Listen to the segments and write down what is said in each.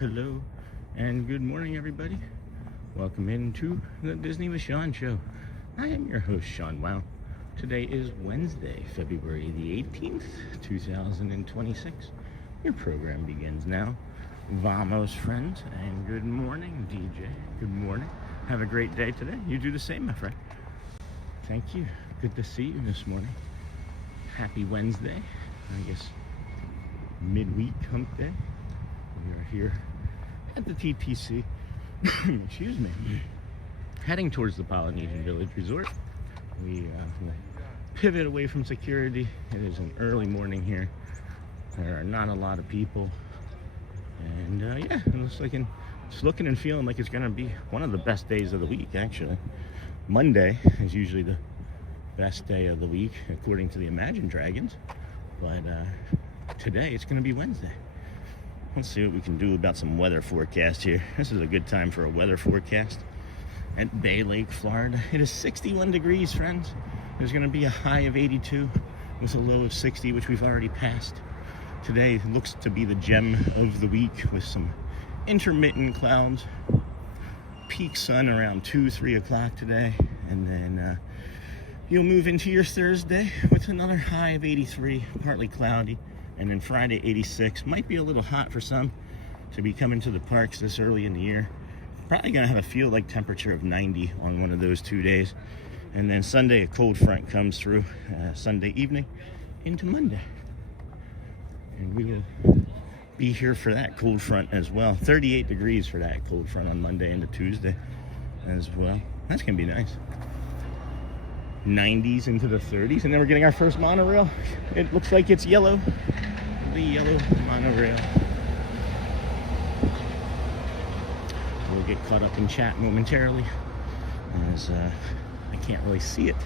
Hello, and good morning, everybody. Welcome into the Disney with Sean show. I am your host, Sean. Wow. Today is Wednesday, February the 18th, 2026. Your program begins now. Vamos, friends, and good morning, DJ. Good morning. Have a great day today. You do the same, my friend. Thank you. Good to see you this morning. Happy Wednesday. I guess midweek hump day. We are here at the TTC, excuse me, heading towards the Polynesian Village Resort. We pivot away from security. It is an early morning here. There are not a lot of people. And yeah, it's looking and feeling like it's going to be one of the best days of the week, actually. Monday is usually the best day of the week, according to the Imagine Dragons. But today, it's going to be Wednesday. Let's see what we can do about some weather forecast here. This is a good time for a weather forecast at Bay Lake, Florida. It is 61 degrees, friends. There's going to be a high of 82 with a low of 60, which we've already passed. Today looks to be the gem of the week with some intermittent clouds. Peak sun around 2-3 o'clock today. And then you'll move into your Thursday with another high of 83, partly cloudy. And then Friday, 86. Might be a little hot for some to be coming to the parks this early in the year. Probably going to have a feel-like temperature of 90 on one of those 2 days. And then Sunday, a cold front comes through Sunday evening into Monday. And we will be here for that cold front as well. 38 degrees for that cold front on Monday into Tuesday as well. That's going to be nice. 90s into the 30s, and then we're getting our first monorail. It looks like it's yellow. The yellow monorail. We'll get caught up in chat momentarily, as I can't really see it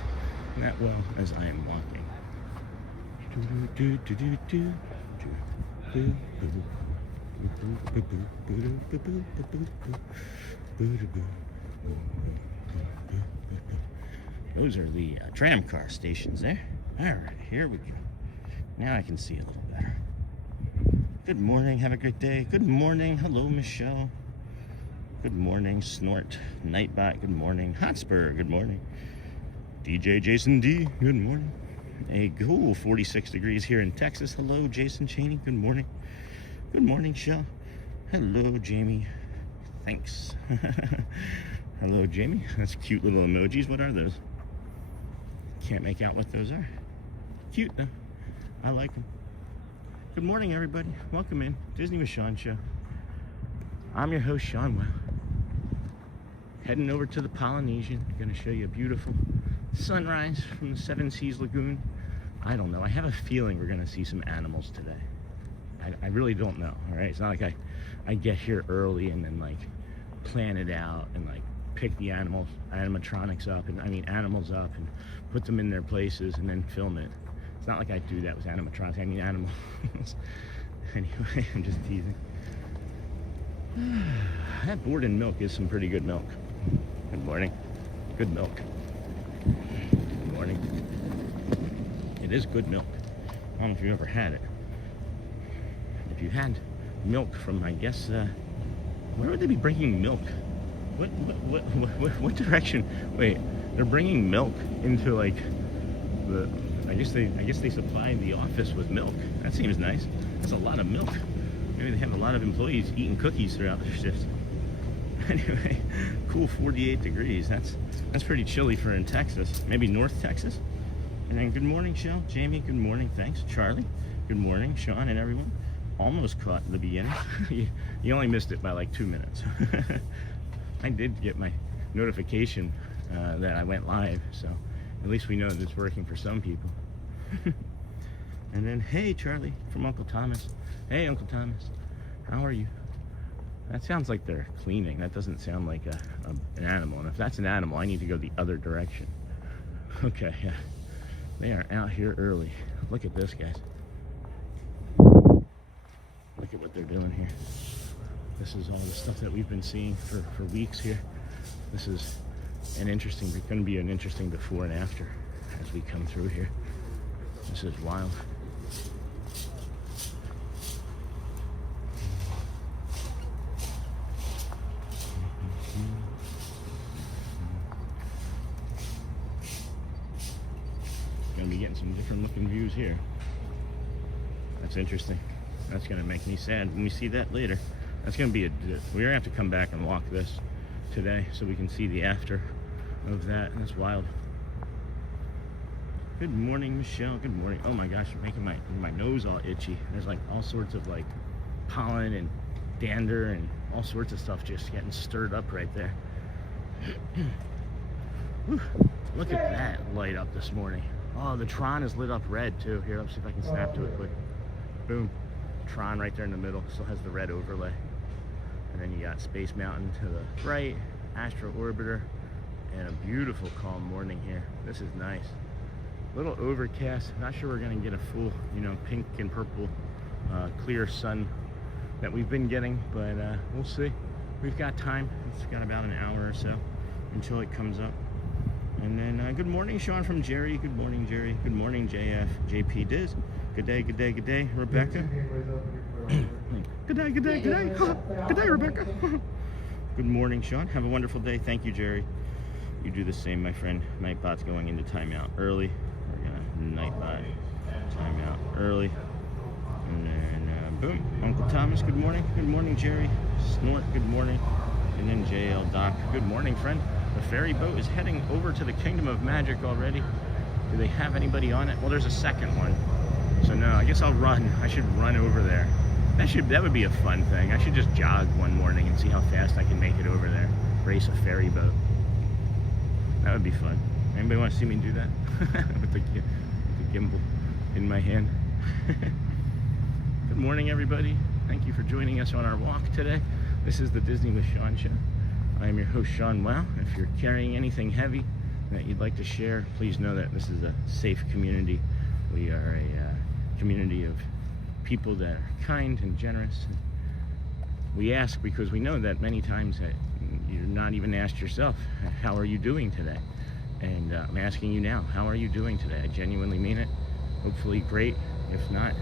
that well as I am walking. Those are the tram car stations there. All right, here we go. Now I can see a little better. Good morning. Have a great day. Good morning. Hello, Michelle. Good morning, Snort. Nightbot. Good morning. Hotspur. Good morning. DJ Jason D. Good morning. A cool 46 degrees here in Texas. Hello, Jason Cheney. Good morning. Good morning, Shell. Hello, Jamie. Thanks. Hello, Jamie. That's cute little emojis. What are those? Can't make out what those are. Cute though. I like them. Good morning, everybody. Welcome in Disney with Sean show. I'm your host, Sean. Wow. Heading over to the Polynesian. Going to show you a beautiful sunrise from the Seven Seas Lagoon. I don't know. I have a feeling we're going to see some animals today. I really don't know. All right. It's not like I get here early and then like plan it out and like pick the animatronics up, and animals up, and put them in their places and then film it. It's not like I do that with animatronics. I mean animals. Anyway, I'm just teasing. That board and milk is some pretty good milk. Good morning. Good milk. Good morning. It is good milk. I don't know if you've ever had it. If you had milk from, I guess, where would they be bringing milk What direction? Wait, they're bringing milk into like the. I guess they supply the office with milk. That seems nice. That's a lot of milk. Maybe they have a lot of employees eating cookies throughout their shifts. Anyway, cool 48 degrees. That's pretty chilly for in Texas. Maybe North Texas. And then good morning, Shell. Jamie, good morning. Thanks. Charlie, good morning. Sean and everyone. Almost caught the beginning. You only missed it by like 2 minutes. I did get my notification that I went live, so at least we know that it's working for some people. And then, hey, Charlie, from Uncle Thomas. Hey, Uncle Thomas, how are you? That sounds like they're cleaning. That doesn't sound like an animal. And if that's an animal, I need to go the other direction. Okay, yeah. They are out here early. Look at this, guys. Look at what they're doing here. This is all the stuff that we've been seeing for weeks here. This is going to be an interesting before and after as we come through here. This is wild. Gonna be getting some different looking views here. That's interesting. That's gonna make me sad when we see that later. That's gonna be we're gonna have to come back and walk this today so we can see the after of that. That's wild. Good morning, Michelle. Good morning. Oh my gosh, you're making my nose all itchy. There's like all sorts of like pollen and dander and all sorts of stuff just getting stirred up right there. Whew. Look at that light up this morning. Oh, the Tron is lit up red too. Here, let's see if I can snap to it quick. Boom. Tron right there in the middle. Still has the red overlay. And then you got Space Mountain to the right, Astro Orbiter, and a beautiful calm morning here. This is nice. A little overcast. Not sure we're gonna get a full, pink and purple clear sun that we've been getting, but we'll see. We've got time. It's got about an hour or so until it comes up. And then good morning, Sean from Jerry. Good morning, Jerry. Good morning, JF. JP Diz. Good day, good day, good day, Rebecca. Good day, good day, good day. Good day, Rebecca. Good morning, Sean. Have a wonderful day. Thank you, Jerry. You do the same, my friend. Nightbot's going into timeout early. We're gonna Nightbot timeout early. And then boom. Uncle Thomas, good morning. Good morning, Jerry. Snort, good morning. And then JL Doc, good morning, friend. The ferry boat is heading over to the Kingdom of Magic already. Do they have anybody on it? Well, there's a second one. So no, I guess I'll run. I should run over there. That would be a fun thing. I should just jog one morning and see how fast I can make it over there. Race a ferry boat. That would be fun. Anybody want to see me do that? with the gimbal in my hand. Good morning, everybody. Thank you for joining us on our walk today. This is the Disney with Sean show. I am your host, Sean Wow. If you're carrying anything heavy that you'd like to share, please know that this is a safe community. We are a community of people that are kind and generous. We ask because we know that many times that you're not even asked yourself, how are you doing today? And I'm asking you now, how are you doing today? I genuinely mean it. Hopefully great. If not,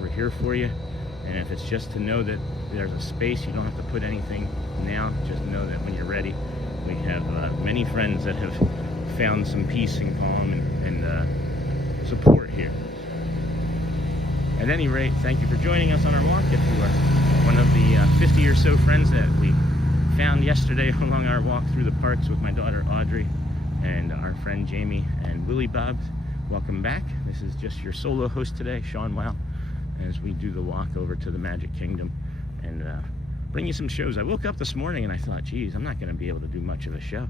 we're here for you. And if it's just to know that there's a space, you don't have to put anything now. Just know that when you're ready, we have many friends that have found some peace and calm and support here. At any rate, thank you for joining us on our walk. If you are one of the 50 or so friends that we found yesterday along our walk through the parks with my daughter Audrey and our friend Jamie and Willie Bobs, welcome back. This is just your solo host today, Sean Wow, as we do the walk over to the Magic Kingdom and bring you some shows. I woke up this morning and I thought, geez, I'm not going to be able to do much of a show.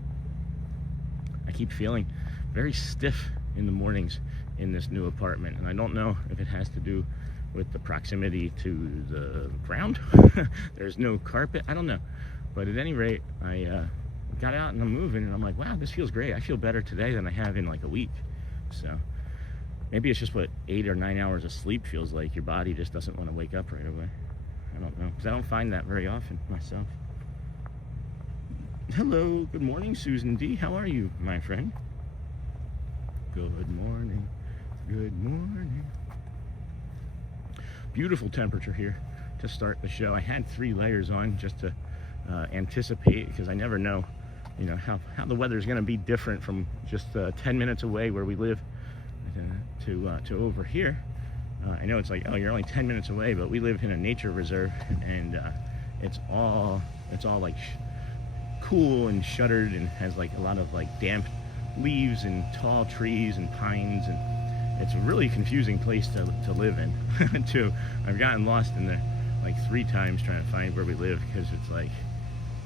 I keep feeling very stiff in the mornings in this new apartment, and I don't know if it has to do with the proximity to the ground. There's no carpet, I don't know. But at any rate, I got out and I'm moving and I'm like, wow, this feels great. I feel better today than I have in like a week. So maybe it's just what 8 or 9 hours of sleep feels like. Your body just doesn't want to wake up right away. I don't know, because I don't find that very often myself. Hello, good morning, Susan D. How are you, my friend? Good morning, good morning. Beautiful temperature here to start the show. I had 3 layers on just to anticipate, because I never know, you know, how the weather is going to be different from just 10 minutes away where we live to over here. I know it's like, oh, you're only 10 minutes away, but we live in a nature reserve, and it's all like cool and shuttered, and has like a lot of like damp leaves and tall trees and pines, and it's a really confusing place to live in. Too, I've gotten lost in there like 3 times trying to find where we live, because it's like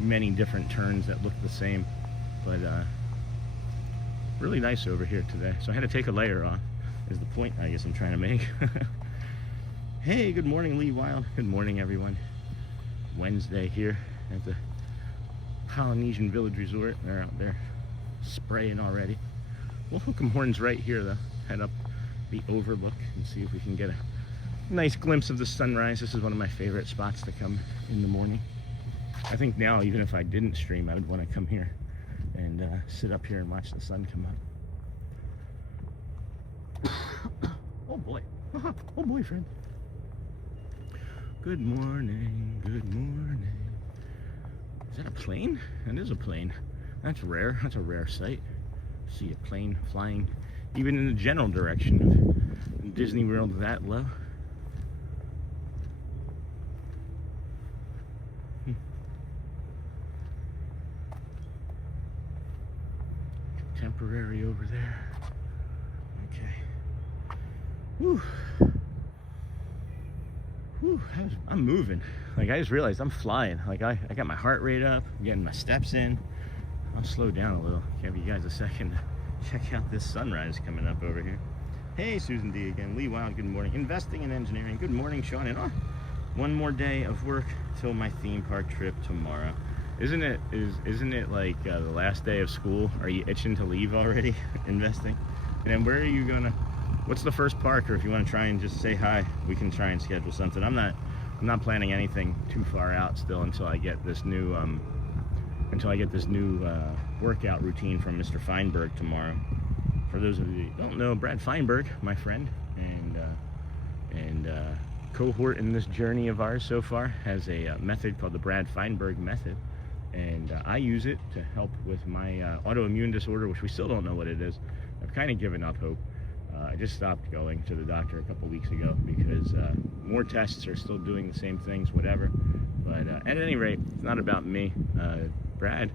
many different turns that look the same. But really nice over here today. So I had to take a layer off, is the point I guess I'm trying to make. Hey, good morning, Lee Wild. Good morning, everyone. Wednesday here at the Polynesian Village Resort. They're out there spraying already. We'll hook 'em horns right here though. Head up the overlook and see if we can get a nice glimpse of the sunrise. This is one of my favorite spots to come in the morning. I think now, even if I didn't stream, I would want to come here and sit up here and watch the sun come up. Oh boy. Oh boyfriend. Good morning, good morning. Is that a plane? That is a plane. That's rare. That's a rare sight. See a plane flying even in the general direction of Disney World that low. Temporary over there. Okay. Whew. Whew, I'm moving. Like, I just realized I'm flying. Like, I got my heart rate up, I'm getting my steps in. I'll slow down a little. Give you guys a second to check out this sunrise coming up over here. Hey, Susan D again. Lee Wild, good morning. Investing in engineering. Good morning, Sean. And one more day of work till my theme park trip tomorrow. Isn't it like the last day of school? Are you itching to leave already? Investing? And then where are you gonna? What's the first park? Or if you want to try and just say hi, we can try and schedule something. I'm not planning anything too far out still until I get this new workout routine from Mr. Feinberg tomorrow. For those of you who don't know, Brad Feinberg, my friend and cohort in this journey of ours so far, has a method called the Brad Feinberg method, and I use it to help with my autoimmune disorder, which we still don't know what it is. I've kind of given up hope. I just stopped going to the doctor a couple weeks ago because more tests are still doing the same things, whatever. But at any rate, it's not about me. Brad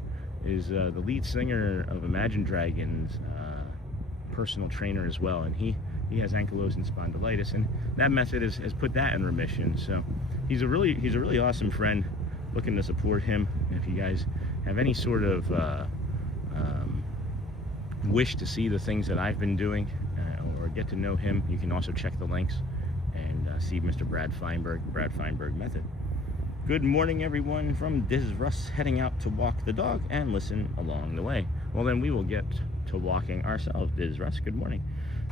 is the lead singer of Imagine Dragons, personal trainer as well, and he has ankylosing spondylitis, and that method has put that in remission. So he's a really awesome friend. Looking to support him. If you guys have any sort of wish to see the things that I've been doing or get to know him, you can also check the links and see Mr. Brad Feinberg method. Good morning, everyone, from Diz Russ, heading out to walk the dog and listen along the way. Well, then we will get to walking ourselves. Diz Russ, good morning.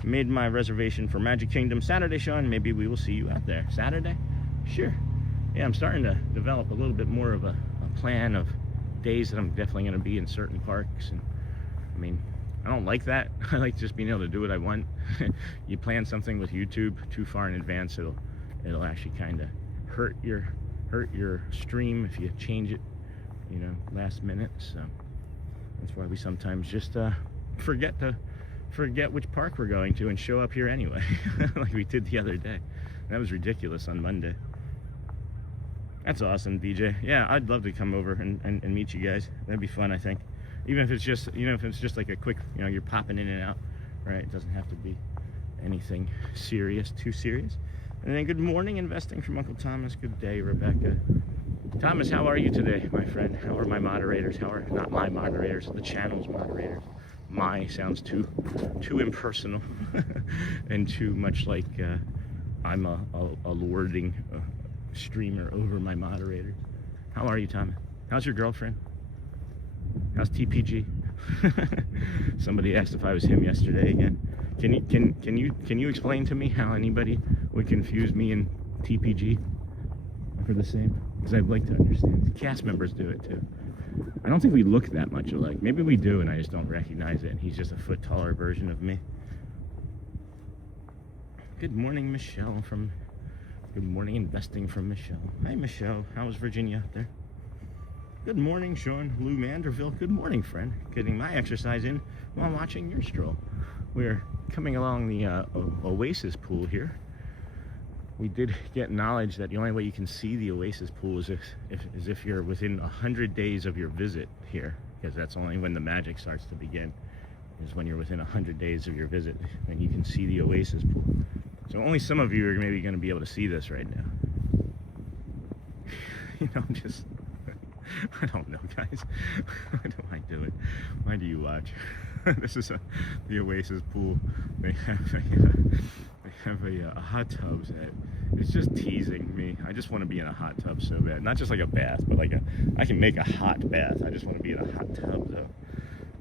Made my reservation for Magic Kingdom Saturday, Sean. Maybe we will see you out there. Saturday? Sure. Yeah, I'm starting to develop a little bit more of a plan of days that I'm definitely going to be in certain parks. And I mean, I don't like that. I like just being able to do what I want. You plan something with YouTube too far in advance, it'll actually kind of hurt your stream if you change it, you know, last minute. So that's why we sometimes just forget which park we're going to and show up here anyway, like we did the other day. That was ridiculous on Monday. That's awesome, DJ. Yeah, I'd love to come over and meet you guys. That'd be fun, I think. Even if it's just, you know, if it's just like a quick, you know, you're popping in and out, right? It doesn't have to be anything serious, too serious. And then good morning, investing from Uncle Thomas. Good day, Rebecca. Thomas, how are you today, my friend? How are my moderators? How are, not my moderators, the channel's moderators. My sounds too impersonal and too much like I'm a lording streamer over my moderators. How are you, Thomas? How's your girlfriend? How's TPG? Somebody asked if I was him yesterday again. Can you explain to me how anybody would confuse me and TPG for the same? Because I'd like to understand. Cast members do it too. I don't think we look that much alike. Maybe we do, and I just don't recognize it. And he's just a foot taller version of me. Good morning, Michelle from. Good morning, investing from Michelle. Hi, Michelle. How was Virginia out there? Good morning, Sean Lou Manderville. Good morning, friend. Getting my exercise in while watching your stroll. We're coming along the Oasis pool here. We did get knowledge that the only way you can see the Oasis pool is if you're within 100 days of your visit here, because that's only when the magic starts to begin, is when you're within 100 days of your visit and you can see the Oasis pool. So only some of you are maybe going to be able to see this right now. You know, I don't know, guys. Why do I do it? Why do you watch? This is the Oasis pool. They have a hot tub that it's just teasing me. I just want to be in a hot tub so bad. Not just like a bath, but like I can make a hot bath. I just want to be in a hot tub though.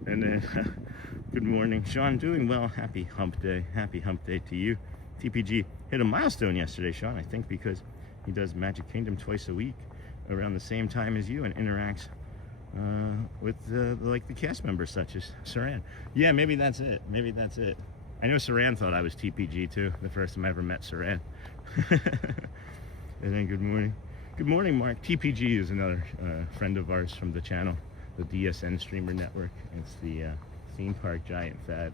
And then, good morning, Sean. Doing well. Happy hump day. Happy hump day to you. TPG hit a milestone yesterday, Sean. I think because he does Magic Kingdom twice a week around the same time as you and interacts with the cast members such as Saran. Yeah, maybe that's it. Maybe that's it. I know Saran thought I was TPG too, the first time I ever met Saran. And then good morning. Good morning, Mark. TPG is another friend of ours from the channel, the DSN Streamer Network. It's the theme park giant fad.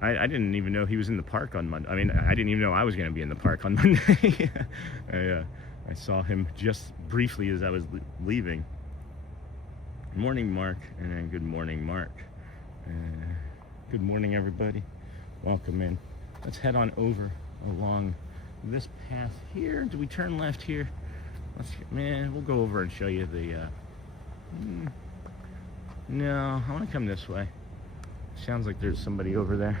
I didn't even know he was in the park on Monday. I mean, I didn't even know I was going to be in the park on Monday. I saw him just briefly as I was leaving. Good morning, Mark. And then good morning, Mark. Good morning, everybody. Welcome in. Let's head on over along this path here. Do we turn left here? We'll go over and show you the... No, I want to come this way. Sounds like there's somebody over there.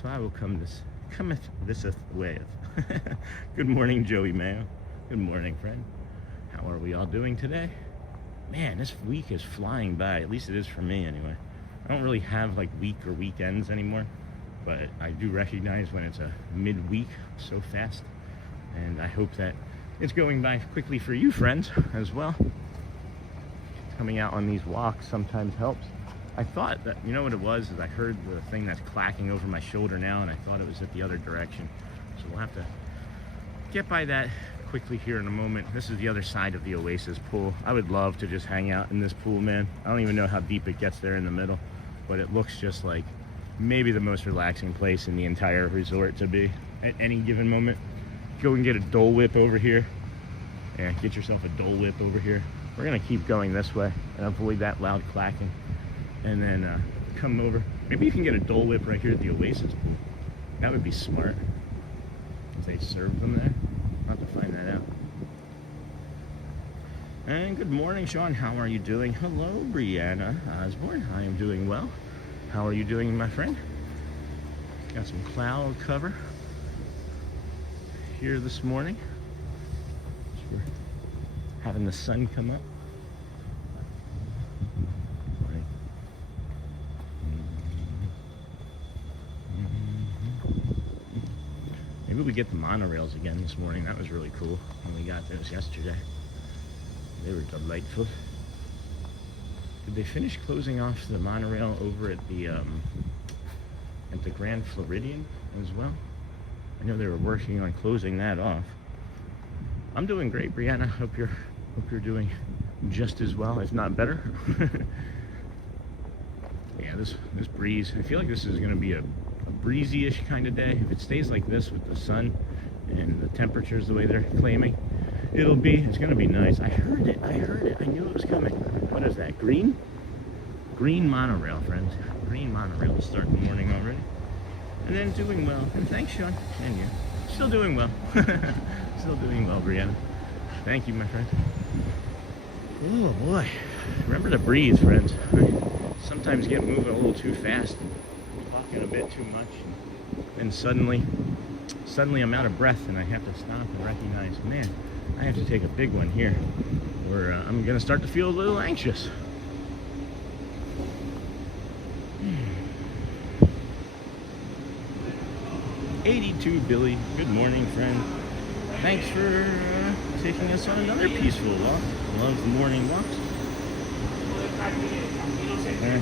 So I will cometh this way. Good morning, Joey Mayo. Good morning, friend. How are we all doing today? Man, this week is flying by. At least it is for me anyway. I don't really have like week or weekends anymore, but I do recognize when it's a midweek so fast. And I hope that it's going by quickly for you friends as well. Coming out on these walks sometimes helps. I thought that, you know what it was, is I heard the thing that's clacking over my shoulder now, and I thought it was at the other direction. So we'll have to get by that quickly here in a moment. This is the other side of the Oasis pool. I would love to just hang out in this pool, man. I don't even know how deep it gets there in the middle, but it looks just like maybe the most relaxing place in the entire resort to be at any given moment. Go and get a Dole Whip over here. Yeah, get yourself a Dole Whip over here. We're gonna keep going this way and avoid that loud clacking. And then come over. Maybe you can get a Dole Whip right here at the Oasis pool. That would be smart. If they serve them there. I'll have to find that out. And good morning, Sean. How are you doing? Hello, Brianna Osborne. I am doing well. How are you doing, my friend? Got some cloud cover here this morning. We're having the sun come up. Maybe we get the monorails again this morning. That was really cool when we got those yesterday. They were delightful. Did they finish closing off the monorail over at the Grand Floridian as well? I know they were working on closing that off. I'm doing great, Brianna. Hope you're doing just as well, if not better. Yeah, this breeze. I feel like this is going to be a breezy-ish kind of day. If it stays like this with the sun and the temperatures the way they're claiming, it's going to be nice. I heard it. I knew it was coming. What is that? Green monorail, friends. Green monorail to start the morning already. And then doing well. And thanks, Sean. And you. Still doing well. Still doing well, Brianna. Thank you, my friend. Oh, boy. Remember to breathe, friends. I sometimes get moving a little too fast and talking a bit too much. And suddenly I'm out of breath and I have to stop and recognize, man, I have to take a big one here, or I'm going to start to feel a little anxious. $82 Billy, good morning, friend. Thanks for taking us on another peaceful walk. Love the morning walks.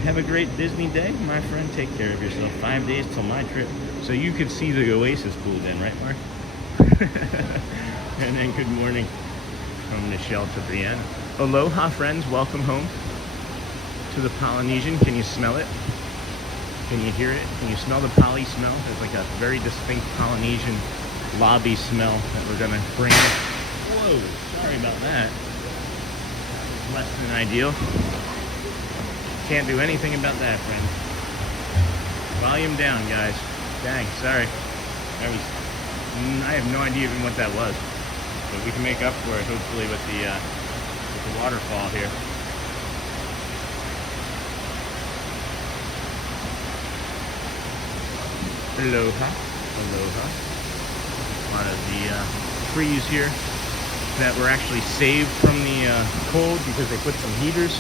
Have a great Disney day, my friend. Take care of yourself. 5 days till my trip. So you could see the Oasis pool then, right, Mark? And then good morning from Michelle to Brianna. Aloha, friends. Welcome home to the Polynesian. Can you smell it? Can you hear it? Can you smell the poly smell? There's like a very distinct Polynesian lobby smell that we're gonna bring. Whoa, sorry about that. Less than ideal. Can't do anything about that, friend. Volume down, guys. Dang, sorry. I have no idea even what that was, but we can make up for it hopefully with the waterfall here. Aloha, aloha. A lot of the trees here that were actually saved from the cold because they put some heaters.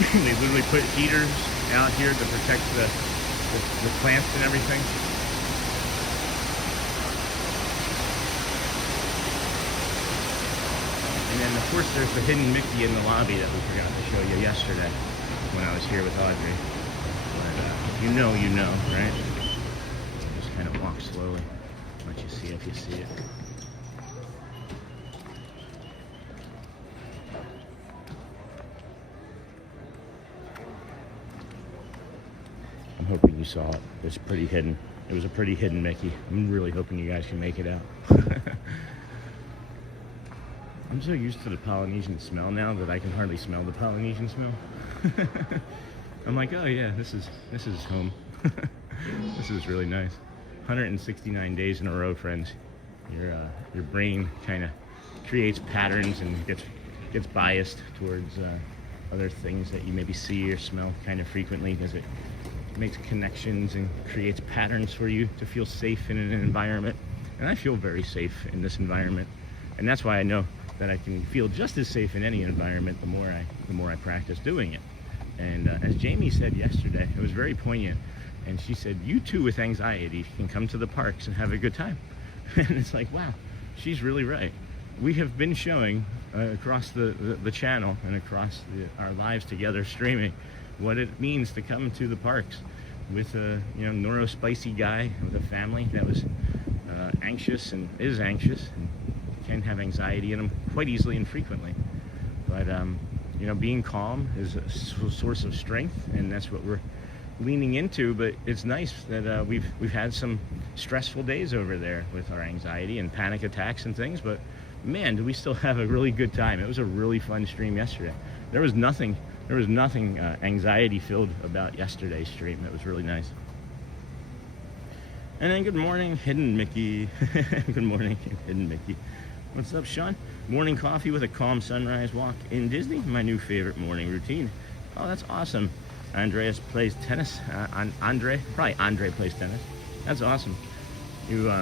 They literally put heaters out here to protect the plants and everything. And then of course there's the hidden Mickey in the lobby that we forgot to show you yesterday when I was here with Audrey. But you know, right? Just kind of walk slowly. Let you see if you see it. I'm hoping you saw it. It's pretty hidden. It was a pretty hidden Mickey. I'm really hoping you guys can make it out. I'm so used to the Polynesian smell now that I can hardly smell the Polynesian smell. I'm like, oh yeah, this is home. This is really nice. 169 days in a row, friends. Your brain kind of creates patterns and gets biased towards other things that you maybe see or smell kind of frequently, because it makes connections and creates patterns for you to feel safe in an environment. And I feel very safe in this environment, and that's why I know that I can feel just as safe in any environment the more I practice doing it. And as Jamie said yesterday, it was very poignant, and she said, you too with anxiety can come to the parks and have a good time. And it's like, wow, she's really right. We have been showing across the channel and across our lives together streaming what it means to come to the parks with a neurospicy guy with a family that was anxious and is anxious and can have anxiety in them quite easily and frequently. But being calm is a source of strength, and that's what we're leaning into. But it's nice that we've had some stressful days over there with our anxiety and panic attacks and things, but man, do we still have a really good time. It was a really fun stream yesterday. There was nothing anxiety filled about yesterday's stream. It was really nice. And then good morning, Hidden Mickey. Good morning, Hidden Mickey. What's up, Sean? Morning coffee with a calm sunrise walk in Disney. My new favorite morning routine. Oh, that's awesome. Andreas plays tennis. Andre plays tennis. That's awesome. You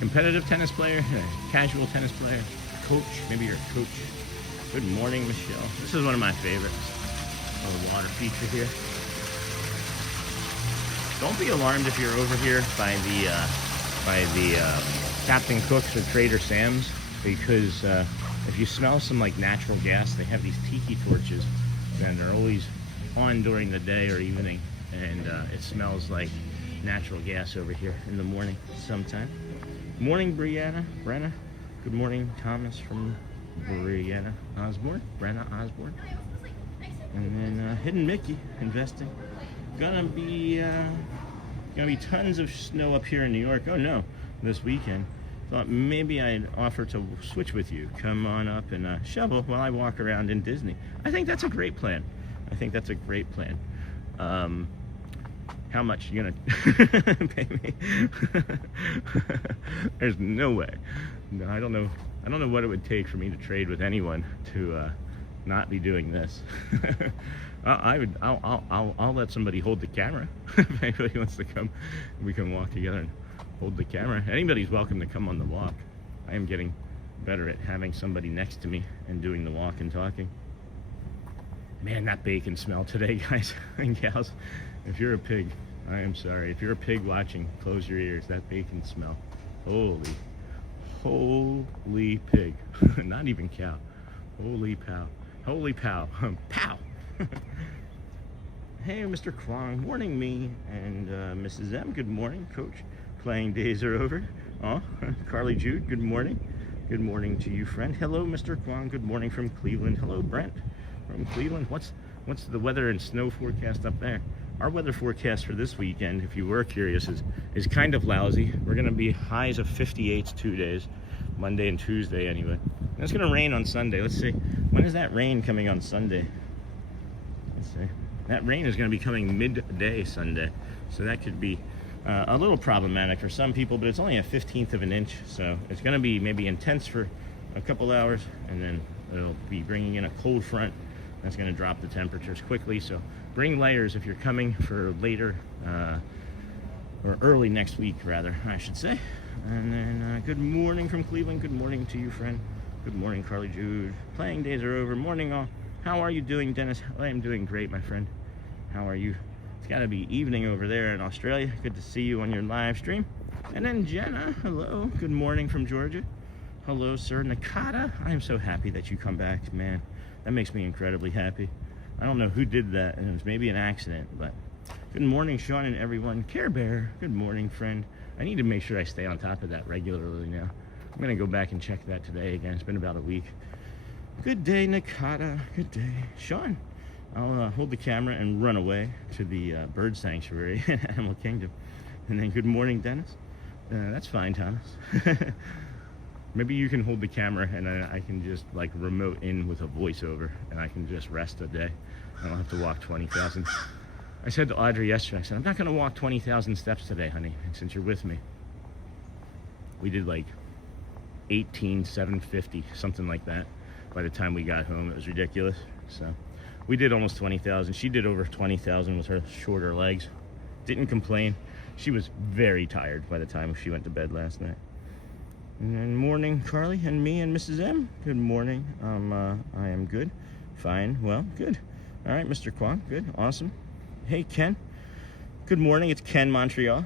competitive tennis player, casual tennis player, coach. Maybe you're a coach. Good morning, Michelle. This is one of my favorites. Little water feature here. Don't be alarmed if you're over here by the Captain Cook's or Trader Sam's, because if you smell some like natural gas, they have these tiki torches and they're always on during the day or evening, and it smells like natural gas over here in the morning sometime. Morning, Brenna. Good morning, Thomas from Brenna Osborne. And then Hidden Mickey investing. Gonna be tons of snow up here in New York. Oh no, this weekend. Thought maybe I'd offer to switch with you. Come on up and shovel while I walk around in Disney. I think that's a great plan. How much you gonna pay me? There's no way. No, I don't know what it would take for me to trade with anyone to not be doing this. I'll let somebody hold the camera. If anybody wants to come, we can walk together and hold the camera. Anybody's welcome to come on the walk. I am getting better at having somebody next to me and doing the walk and talking. Man, that bacon smell today, guys and gals. If you're a pig, I am sorry. If you're a pig watching, close your ears. That bacon smell. Holy pig. Not even cow. Holy pow. Pow. Hey, Mr. Kwong, morning me and Mrs. M, good morning. Coach, playing days are over. Oh, Carly Jude, good morning. Good morning to you, friend. Hello, Mr. Kwong. Good morning from Cleveland. Hello, Brent from Cleveland. What's the weather and snow forecast up there? Our weather forecast for this weekend, if you were curious, is kind of lousy. We're going to be highs of 58 2 days, Monday and Tuesday anyway. And it's going to rain on Sunday. Let's see. When is that rain coming on Sunday? Let's see. That rain is going to be coming midday Sunday. So that could be a little problematic for some people, but it's only a 1/15 of an inch. So it's going to be maybe intense for a couple hours, and then it'll be bringing in a cold front. That's going to drop the temperatures quickly. So bring layers if you're coming for later or early next week, rather, I should say. And then good morning from Cleveland. Good morning to you, friend. Good morning, Carly Jude. Playing days are over. Morning all. How are you doing, Dennis? I am doing great, my friend. How are you? It's got to be evening over there in Australia. Good to see you on your live stream. And then Jenna, hello. Good morning from Georgia. Hello, sir. Nakata, I am so happy that you come back, man. That makes me incredibly happy. I don't know who did that, and it was maybe an accident, but good morning, Sean and everyone. Care Bear, good morning, friend. I need to make sure I stay on top of that regularly now. I'm going to go back and check that today again. It's been about a week. Good day, Nakata. Good day. Sean, I'll hold the camera and run away to the bird sanctuary in Animal Kingdom. And then good morning, Dennis. That's fine, Thomas. Maybe you can hold the camera and I can just like remote in with a voiceover and I can just rest a day. I don't have to walk 20,000. I said to Audrey yesterday, I said, I'm not going to walk 20,000 steps today, honey, since you're with me. We did like 18,750, something like that. By the time we got home, it was ridiculous. So we did almost 20,000. She did over 20,000 with her shorter legs. Didn't complain. She was very tired by the time she went to bed last night. And then morning, Carly, and me and Mrs. M. Good morning. I am good. Fine. Well, good. All right, Mr. Kwong. Good. Awesome. Hey, Ken. Good morning. It's Ken Montreal.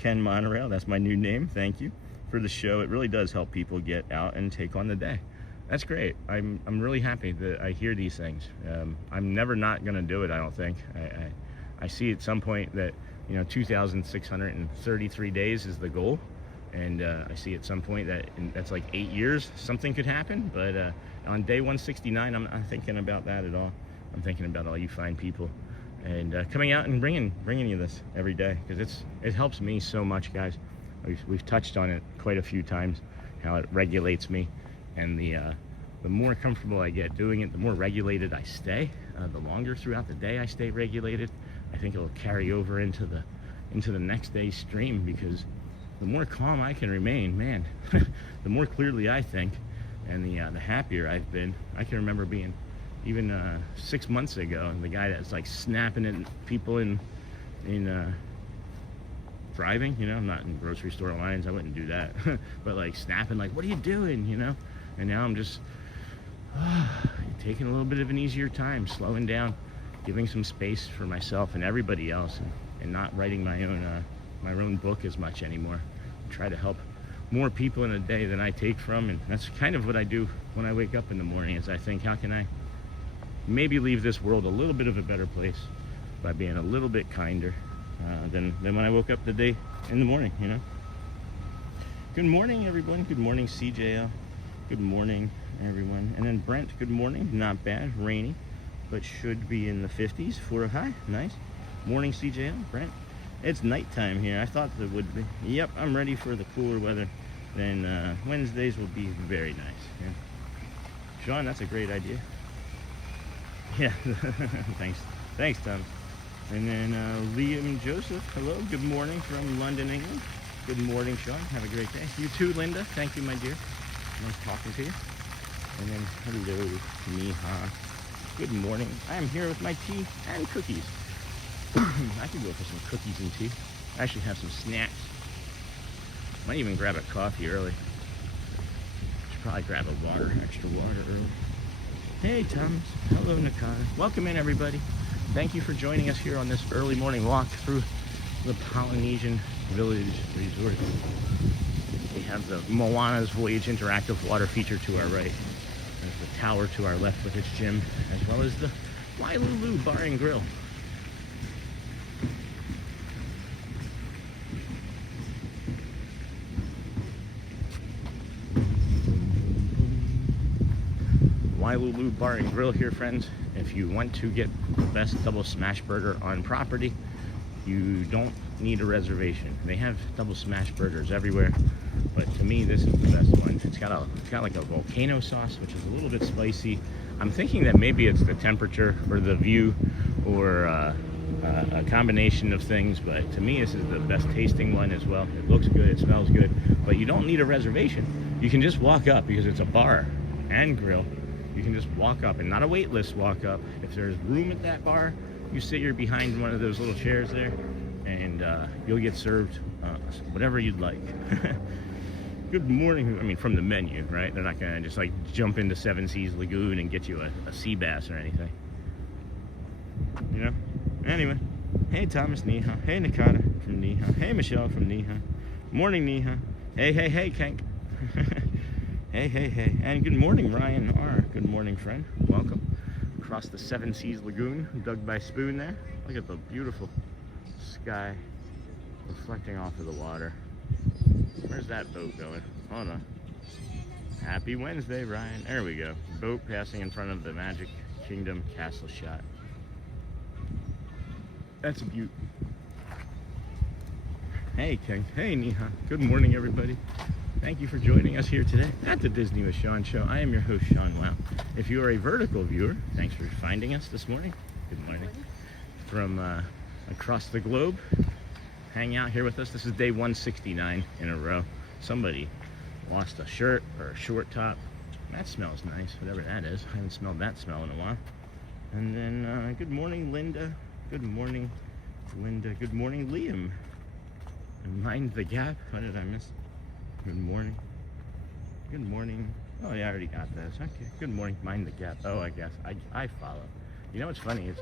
Ken Monorail. That's my new name. Thank you for the show. It really does help people get out and take on the day. That's great. I'm really happy that I hear these things. I'm never not going to do it, I don't think. I see at some point that, 2,633 days is the goal. And I see at some point that that's like 8 years, something could happen. But on day 169, I'm not thinking about that at all. I'm thinking about all you fine people and coming out and bringing you this every day, because it helps me so much, guys. We've touched on it quite a few times, how it regulates me, and the more comfortable I get doing it, the more regulated I stay. The longer throughout the day I stay regulated, I think it'll carry over into the next day's stream, because the more calm I can remain, man, the more clearly I think, and the happier I've been. I can remember being even 6 months ago, the guy that's like snapping at people in driving, I'm not in grocery store lines, I wouldn't do that, but like snapping, like, what are you doing, And now I'm just taking a little bit of an easier time, slowing down, giving some space for myself and everybody else, and not writing my own book as much anymore. I try to help more people in a day than I take from, and that's kind of what I do when I wake up in the morning, is I think, how can I maybe leave this world a little bit of a better place by being a little bit kinder than when I woke up the day in the morning, Good morning, everyone. Good morning, CJL. Good morning, everyone. And then Brent, good morning. Not bad, rainy, but should be in the 50s for a high. Nice. Morning, CJL. Brent. It's nighttime here. I thought it would be. Yep, I'm ready for the cooler weather. Then Wednesdays will be very nice. Yeah. Sean, that's a great idea. Yeah, thanks, Tom. And then Liam Joseph, hello, good morning from London, England. Good morning, Sean. Have a great day. You too, Linda. Thank you, my dear. Nice talking to you. And then hello, Miha. Good morning. I am here with my tea and cookies. I could go for some cookies and tea. I actually have some snacks. Might even grab a coffee early. Should probably grab a water, extra water early. Hey, Thomas. Hello, Nakata. Welcome in, everybody. Thank you for joining us here on this early morning walk through the Polynesian Village Resort. We have the Moana's Voyage interactive water feature to our right. There's the tower to our left with its gym, as well as the Wailulu Bar and Grill. Lulu Bar and Grill here, friends. If you want to get the best double smash burger on property, you don't need a reservation. They have double smash burgers everywhere, but to me this is the best one. It's got like a volcano sauce, which is a little bit spicy. I'm thinking that maybe it's the temperature or the view or a combination of things, but to me this is the best tasting one as well. It looks good, it smells good, but you don't need a reservation. You can just walk up because it's a bar and grill. You can just walk up, and not a wait list walk up. If there's room at that bar, you sit here behind one of those little chairs there, and you'll get served whatever you'd like. Good morning. I mean, from the menu, right? They're not gonna just like jump into Seven Seas Lagoon and get you a sea bass or anything, you know? Anyway, hey Thomas, Niha. Hey Nakata from Niha. Hey Michelle from Niha. Morning Niha. Hey Kank. Hey. And good morning Ryan R. Good morning, friend. Welcome. Across the Seven Seas Lagoon, dug by Spoon there. Look at the beautiful sky reflecting off of the water. Where's that boat going? Hold on. Happy Wednesday, Ryan. There we go. Boat passing in front of the Magic Kingdom Castle Shot. That's a beaut. Hey, King. Hey, Niha. Good morning, everybody. Thank you for joining us here today at the Disney with Sean show. I am your host, Sean Wow. If you are a vertical viewer, thanks for finding us this morning. Good morning. From across the globe, hang out here with us. This is day 169 in a row. Somebody lost a shirt or a short top. That smells nice, whatever that is. I haven't smelled that smell in a while. And then, good morning, Linda. Good morning, Linda. Good morning, Liam. And Mind the Gap. What did I miss? Good morning. Good morning. Oh, yeah, I already got this. Okay. Good morning, Mind the Gap. Oh, I guess I follow. You know what's funny is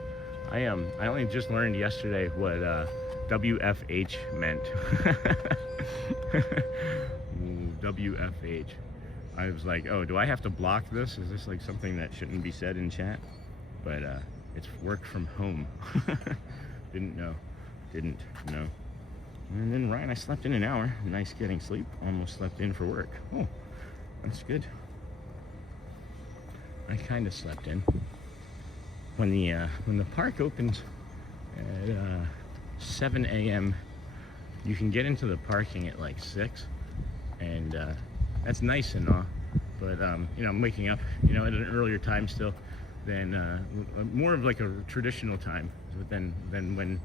I only just learned yesterday what WFH meant. WFH. I was like, oh, do I have to block this? Is this like something that shouldn't be said in chat? But it's work from home. Didn't know. And then Ryan, I slept in an hour. Nice getting sleep. Almost slept in for work. Oh, that's good. I kind of slept in. When the park opens at 7 a.m., you can get into the parking at like 6, and that's nice and all. But you know, I'm waking up, you know, at an earlier time still than more of like a traditional time than when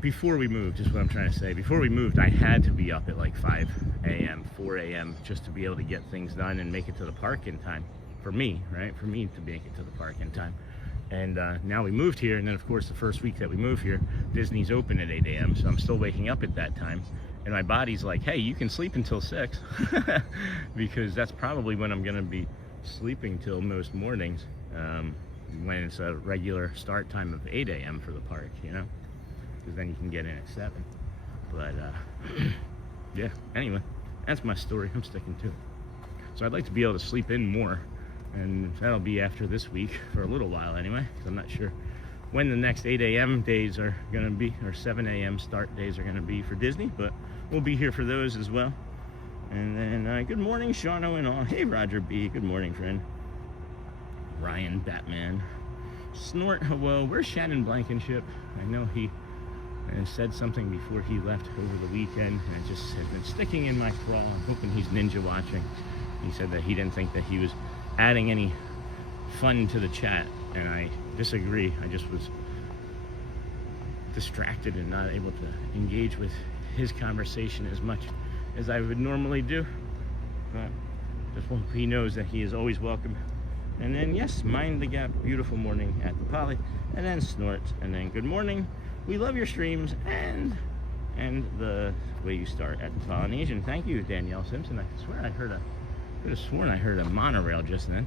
before we moved, is what I'm trying to say. Before we moved, I had to be up at like 5 a.m., 4 a.m. just to be able to get things done and make it to the park in time. For me, right? For me to make it to the park in time. And now we moved here, and then of course the first week that we moved here, Disney's open at 8 a.m., so I'm still waking up at that time. And my body's like, hey, you can sleep until 6, because that's probably when I'm gonna be sleeping till most mornings, when it's a regular start time of 8 a.m. for the park, you know? Because then you can get in at 7. But yeah, anyway, that's my story. I'm sticking to it. So I'd like to be able to sleep in more, and that'll be after this week for a little while anyway, because I'm not sure when the next 8 a.m. days are gonna be, or 7 a.m. start days are gonna be for Disney, but we'll be here for those as well. And then good morning, Shauno and all. Hey, Roger B. Good morning, friend. Ryan Batman. Snort. Well, where's Shannon Blankenship? I know he said something before he left over the weekend, and it just has been sticking in my craw. I'm hoping he's ninja watching. He said that he didn't think that he was adding any fun to the chat, and I disagree. I just was distracted and not able to engage with his conversation as much as I would normally do. But just hope he knows that he is always welcome. And then yes, Mind the Gap, beautiful morning at the Poly, and then Snort, and then good morning. We love your streams and the way you start at the Polynesian. Thank you, Danielle Simpson. I swear I could have sworn I heard a monorail just then.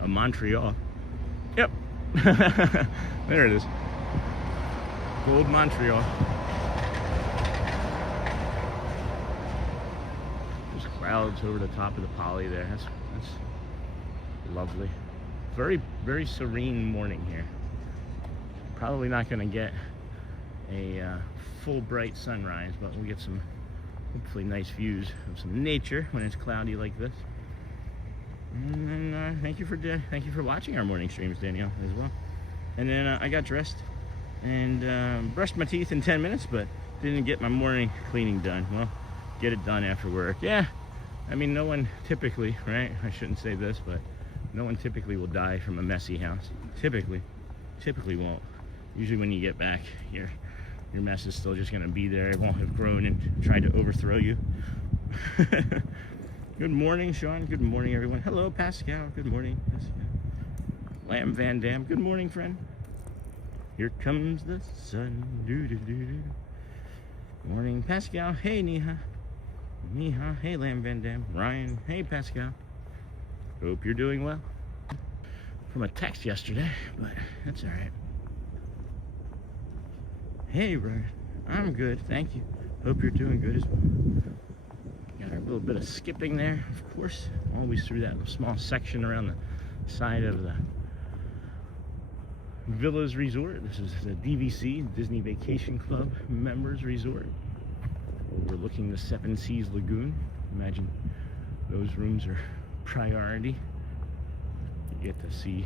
A Montreal. Yep. There it is. Gold Montreal. There's clouds over the top of the Poly there. That's lovely. Very, very serene morning here. Probably not going to get a full bright sunrise, but we'll get some hopefully nice views of some nature when it's cloudy like this. And then thank you for watching our morning streams, Danielle, as well. And then I got dressed and brushed my teeth in 10 minutes, but didn't get my morning cleaning done. Well, get it done after work. Yeah, I mean, no one typically, right? I shouldn't say this, but no one typically will die from a messy house. Typically won't. Usually when you get back, your mess is still just gonna be there. It won't have grown and tried to overthrow you. Good morning, Sean. Good morning, everyone. Hello, Pascal. Good morning, Pascal. Lamb Van Dam. Good morning, friend. Here comes the sun. Doo doo doo doo. Morning, Pascal. Hey, Neha. Neha. Hey, Lamb Van Dam. Ryan. Hey, Pascal. Hope you're doing well. From a text yesterday, but that's all right. Hey, Ryan. I'm good. Thank you. Hope you're doing good as well. Got a little bit of skipping there, of course. Always through that small section around the side of the Villas Resort. This is the DVC, Disney Vacation Club Members Resort, overlooking the Seven Seas Lagoon. Imagine those rooms are priority. You get to see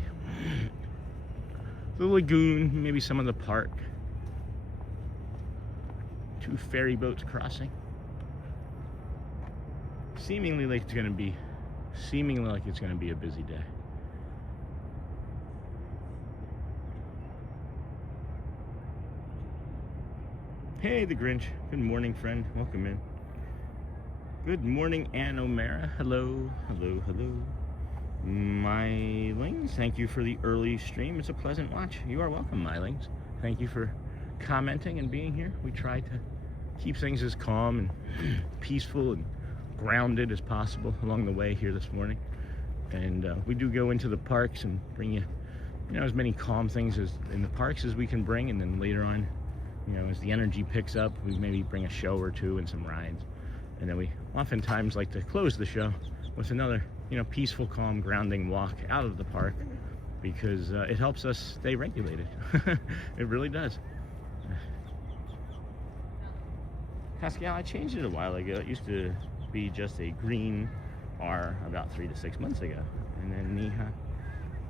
the lagoon, maybe some of the park. 2 ferry boats crossing. Seemingly like it's gonna be a busy day. Hey, the Grinch. Good morning, friend. Welcome in. Good morning, Ann O'Mara. Hello, hello, hello. Mylings, thank you for the early stream. It's a pleasant watch. You are welcome, Mylings. Thank you for commenting and being here. We try to keep things as calm and peaceful and grounded as possible along the way here this morning. And we do go into the parks and bring you know, as many calm things as in the parks as we can bring, and then later on, you know, as the energy picks up, we maybe bring a show or two and some rides. And then we oftentimes like to close the show with another, you know, peaceful, calm, grounding walk out of the park, because it helps us stay regulated. It really does. Pascal, I changed it a while ago. It used to be just a green R about 3 to 6 months ago. And then Neha.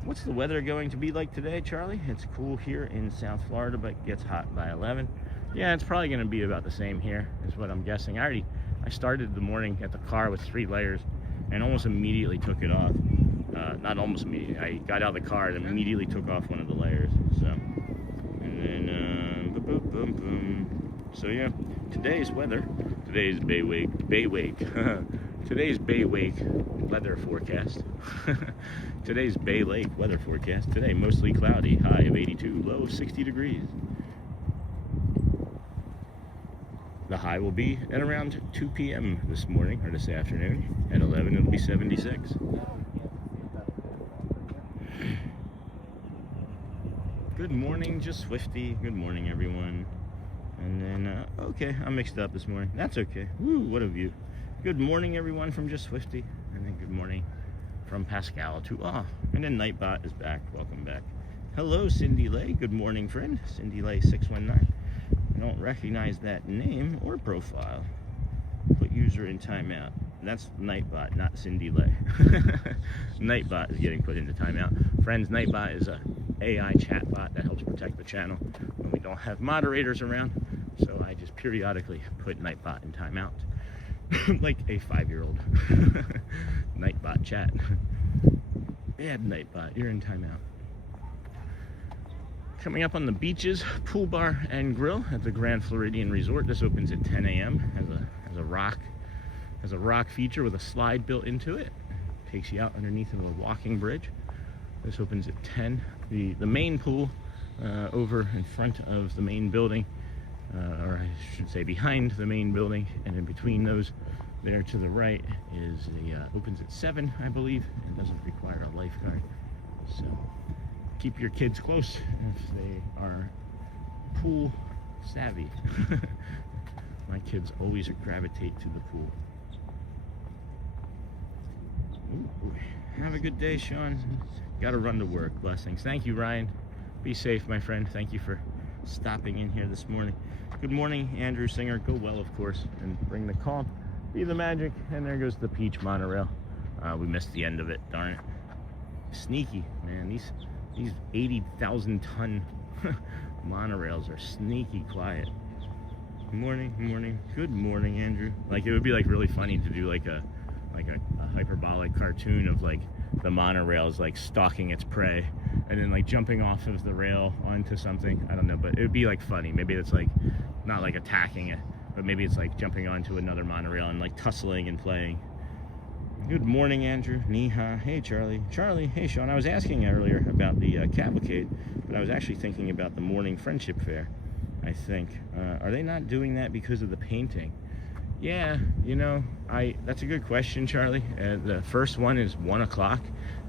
What's the weather going to be like today, Charlie? It's cool here in South Florida, but gets hot by 11. Yeah, it's probably going to be about the same here, is what I'm guessing. I started the morning at the car with 3 layers and almost immediately took it off. Not almost immediately. I got out of the car and immediately took off one of the layers. So, and then boom, boom, boom, boom. So yeah, today's weather. Today's Bay Wake. Today's Bay Wake weather forecast. Today's Bay Lake weather forecast. Today mostly cloudy, high of 82, low of 60 degrees. The high will be at around 2 p.m. this morning, or this afternoon. At 11, it'll be 76. Good morning, Just Swifty. Good morning, everyone. And then, okay, I'm mixed up this morning. That's okay. Woo, what a view. Good morning, everyone, from Just Swifty. And then good morning from Pascal to and then Nightbot is back. Welcome back. Hello, Cindy Lay. Good morning, friend. Cindy Lay 619. I don't recognize that name or profile. Put user in timeout. That's Nightbot, not Cindy Lay. Nightbot is getting put into timeout. Friends, Nightbot is a AI chatbot that helps protect the channel when we don't have moderators around. So I just periodically put Nightbot in timeout. Like a 5-year-old. Nightbot chat. Bad Nightbot, you're in timeout. Coming up on the beaches, pool bar and grill at the Grand Floridian Resort. This opens at 10 a.m. Has a rock feature with a slide built into it. Takes you out underneath of a walking bridge. This opens at 10. The main pool over in front of the main building, or I should say behind the main building, and in between those there to the right is opens at 7, I believe, and doesn't require a lifeguard. So keep your kids close if they are pool savvy. My kids always gravitate to the pool. Ooh, have a good day, Sean. Gotta run to work. Blessings. Thank you, Ryan. Be safe, my friend. Thank you for stopping in here this morning. Good morning, Andrew Singer. Go well, of course, and bring the calm. Be the magic. And there goes the Peach monorail We missed the end of it, darn it. Sneaky, man. These 80,000 ton monorails are sneaky quiet. Good morning. Good morning, Andrew. Like, it would be like really funny to do like a hyperbolic cartoon of like the monorails like stalking its prey and then like jumping off of the rail onto something. I don't know, but it would be like funny. Maybe it's like not like attacking it, but maybe it's like jumping onto another monorail and like tussling and playing. Good morning, Andrew. Niha. Hey, Charlie. Charlie. Hey, Sean. I was asking earlier about the cavalcade, but I was actually thinking about the morning Friendship Faire, I think. Are they not doing that because of the painting? Yeah, you know, that's a good question, Charlie. The first one is 1 o'clock,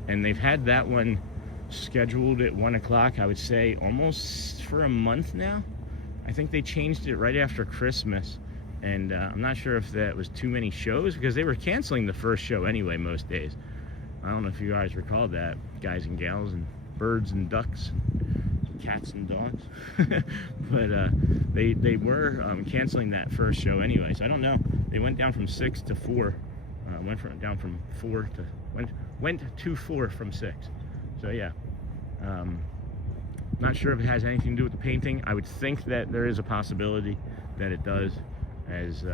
and they've had that one scheduled at 1 o'clock, I would say, almost for a month now. I think they changed it right after Christmas. And I'm not sure if that was too many shows, because they were canceling the first show anyway most days. I don't know if you guys recall that, guys and gals and birds and ducks, cats and dogs. But they were canceling that first show anyway, so I don't know. They went down from 6 to 4. Went to 4 from 6. So yeah. Not sure if it has anything to do with the painting. I would think that there is a possibility that it does, as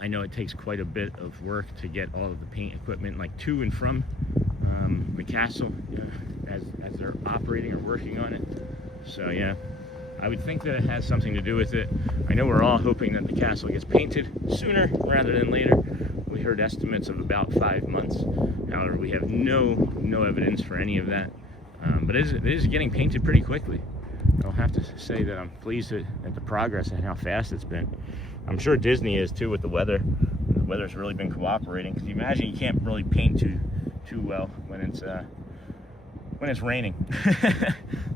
I know it takes quite a bit of work to get all of the paint equipment like to and from the castle, as they're operating or working on it. So yeah, I would think that it has something to do with it. I know we're all hoping that the castle gets painted sooner rather than later. We heard estimates of about 5 months. However, we have no evidence for any of that. But it is getting painted pretty quickly. I'll have to say that I'm pleased at the progress and how fast it's been. I'm sure Disney is too with the weather. The weather's really been cooperating, because you imagine you can't really paint too well when it's raining.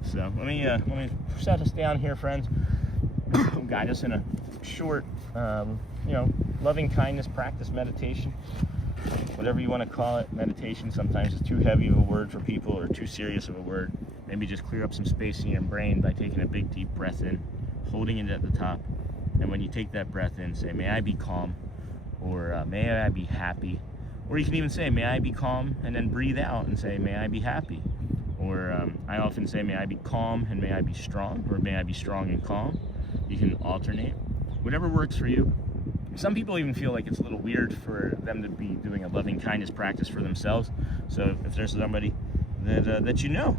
So let me set us down here, friends. Guide us in a short, loving kindness practice meditation. Whatever you want to call it, meditation. Sometimes it's too heavy of a word for people, or too serious of a word. Maybe just clear up some space in your brain by taking a big deep breath in, holding it at the top, and when you take that breath in, say, may I be calm, or may I be happy, or you can even say, may I be calm, and then breathe out and say, may I be happy. Or I often say, may I be calm and may I be strong, or may I be strong and calm. You can alternate, whatever works for you. Some people even feel like it's a little weird for them to be doing a loving kindness practice for themselves. So if there's somebody that you know,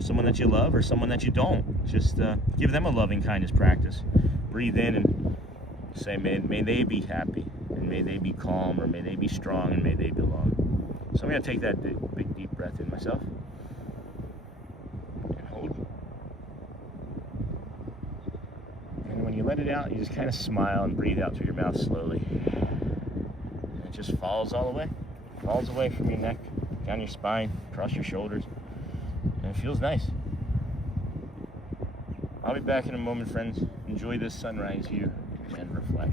someone that you love or someone that you don't, just give them a loving kindness practice. Breathe in and say, may they be happy, and may they be calm, or may they be strong, and may they belong. So I'm going to take that big deep breath in myself. And hold. And when you let it out, you just kind of smile and breathe out through your mouth slowly. And it just falls all the way. Falls away from your neck, down your spine, across your shoulders. And it feels nice. I'll be back in a moment, friends. Enjoy this sunrise view and reflect.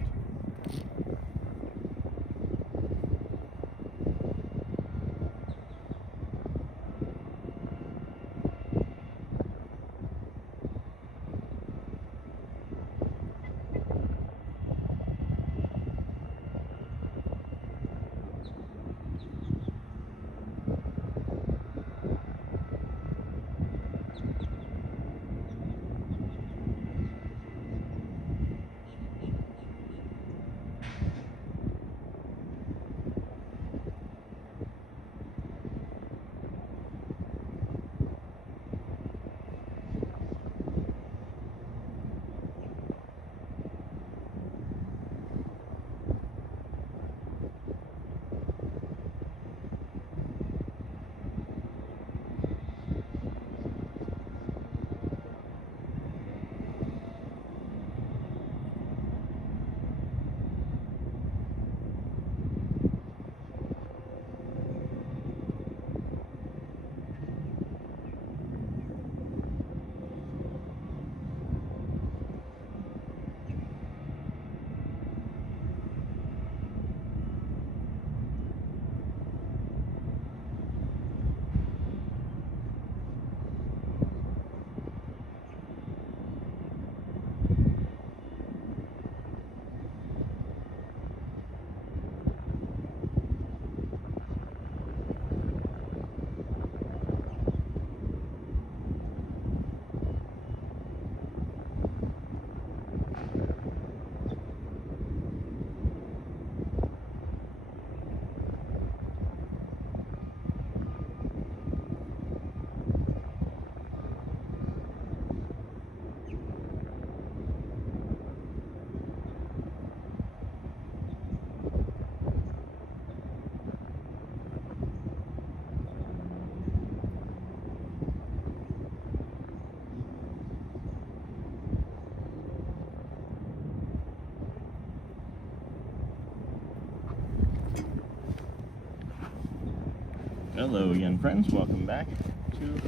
Hello again, friends. Welcome back to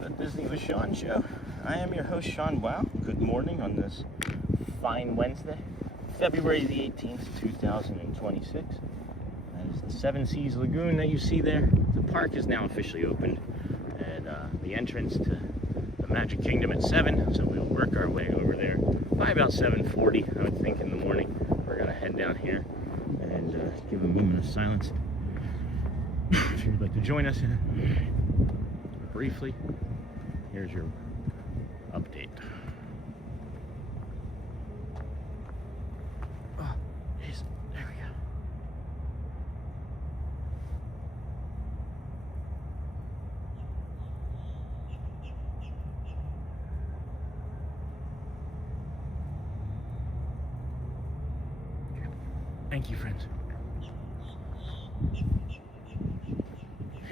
the Disney with Sean show. I am your host, Sean Wow. Good morning on this fine Wednesday, February the 18th, 2026. That is the Seven Seas Lagoon that you see there. The park is now officially opened, and the entrance to the Magic Kingdom at 7, so we'll work our way over there by about 7:40, I would think, in the morning. We're going to head down here and give a moment of silence. If you'd like to join us briefly, here's your update. Oh, yes, there we go. Thank you, friends.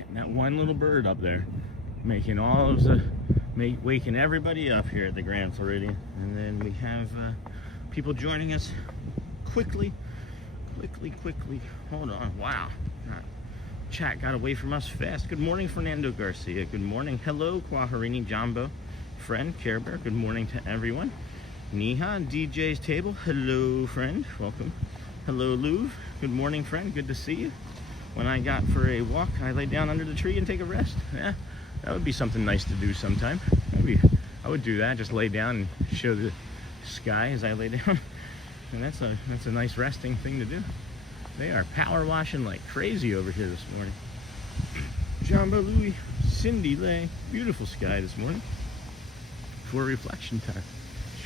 And that one little bird up there making all of the waking everybody up here at the Grand Floridian. And then we have people joining us quickly. Hold on. Wow, chat got away from us fast. Good morning, Fernando Garcia. Good morning. Hello, Kwaharini Jumbo friend Care Bear. Good morning to everyone. Niha DJ's table. Hello, friend. Welcome. Hello, Louv. Good morning, friend. Good to see you. When I got for a walk, I lay down under the tree and take a rest. Yeah, that would be something nice to do sometime. I would do that, just lay down and show the sky as I lay down. And that's a nice resting thing to do. They are power washing like crazy over here this morning. Jumbo Louie, Cindy Lay, beautiful sky this morning for reflection time.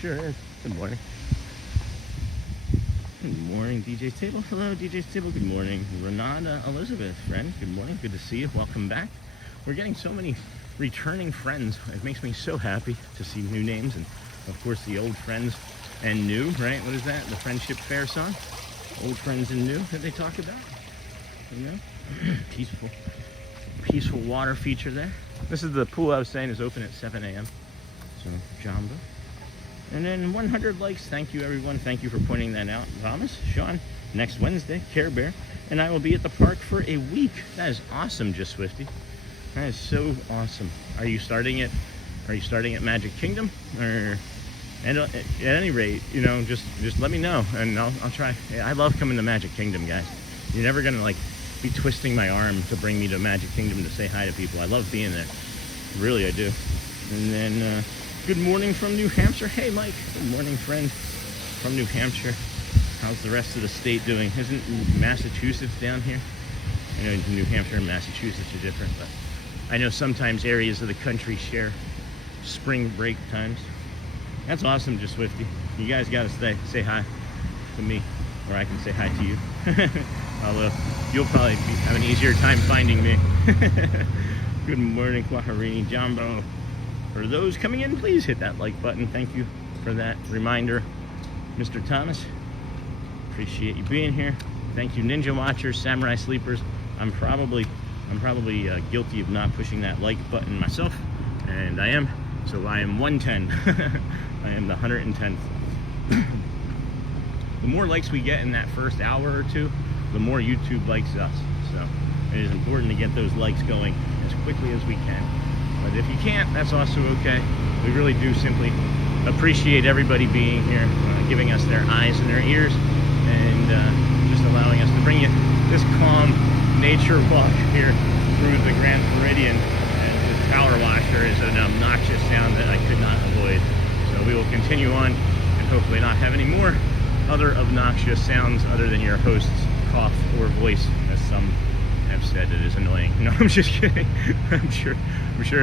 Sure is. Good morning. Good morning, DJ's Table. Hello, DJ's Table. Good morning. Renata Elizabeth, friend. Good morning. Good to see you. Welcome back. We're getting so many returning friends. It makes me so happy to see new names and, of course, the old friends and new, right? What is that? The Friendship Faire song? Old friends and new that they talk about. You know? Peaceful water feature there. This is the pool I was saying is open at 7 a.m. So, Jumbo. And then 100 likes. Thank you, everyone. Thank you for pointing that out. Thomas, Sean, next Wednesday, Care Bear, and I will be at the park for a week. That is awesome, Just Swifty. That is so awesome. Are you starting at Magic Kingdom? Or at any rate, you know, just let me know and I'll try. Yeah, I love coming to Magic Kingdom, guys. You're never gonna like be twisting my arm to bring me to Magic Kingdom to say hi to people. I love being there. Really, I do. And then good morning from New Hampshire. Hey, Mike. Good morning, friend from New Hampshire. How's the rest of the state doing? Isn't Massachusetts down here? I know New Hampshire and Massachusetts are different, but I know sometimes areas of the country share spring break times. That's awesome, Just Swifty. You guys got to say hi to me, or I can say hi to you. Although you'll probably have an easier time finding me. Good morning, Kwaharini Jumbo. For those coming in, please hit that like button. Thank you for that reminder, Mr. Thomas. Appreciate you being here. Thank you, Ninja Watchers, Samurai Sleepers. I'm probably guilty of not pushing that like button myself, and I am. So I am 110. I am the 110th. The more likes we get in that first hour or two, the more YouTube likes us. So it is important to get those likes going as quickly as we can. But if you can't, that's also okay. We really do simply appreciate everybody being here, giving us their eyes and their ears, and just allowing us to bring you this calm nature walk here through the Grand Floridian. And this power washer is an obnoxious sound that I could not avoid. So we will continue on and hopefully not have any more other obnoxious sounds other than your host's cough or voice, as some have said it is annoying. No, I'm just kidding. I'm sure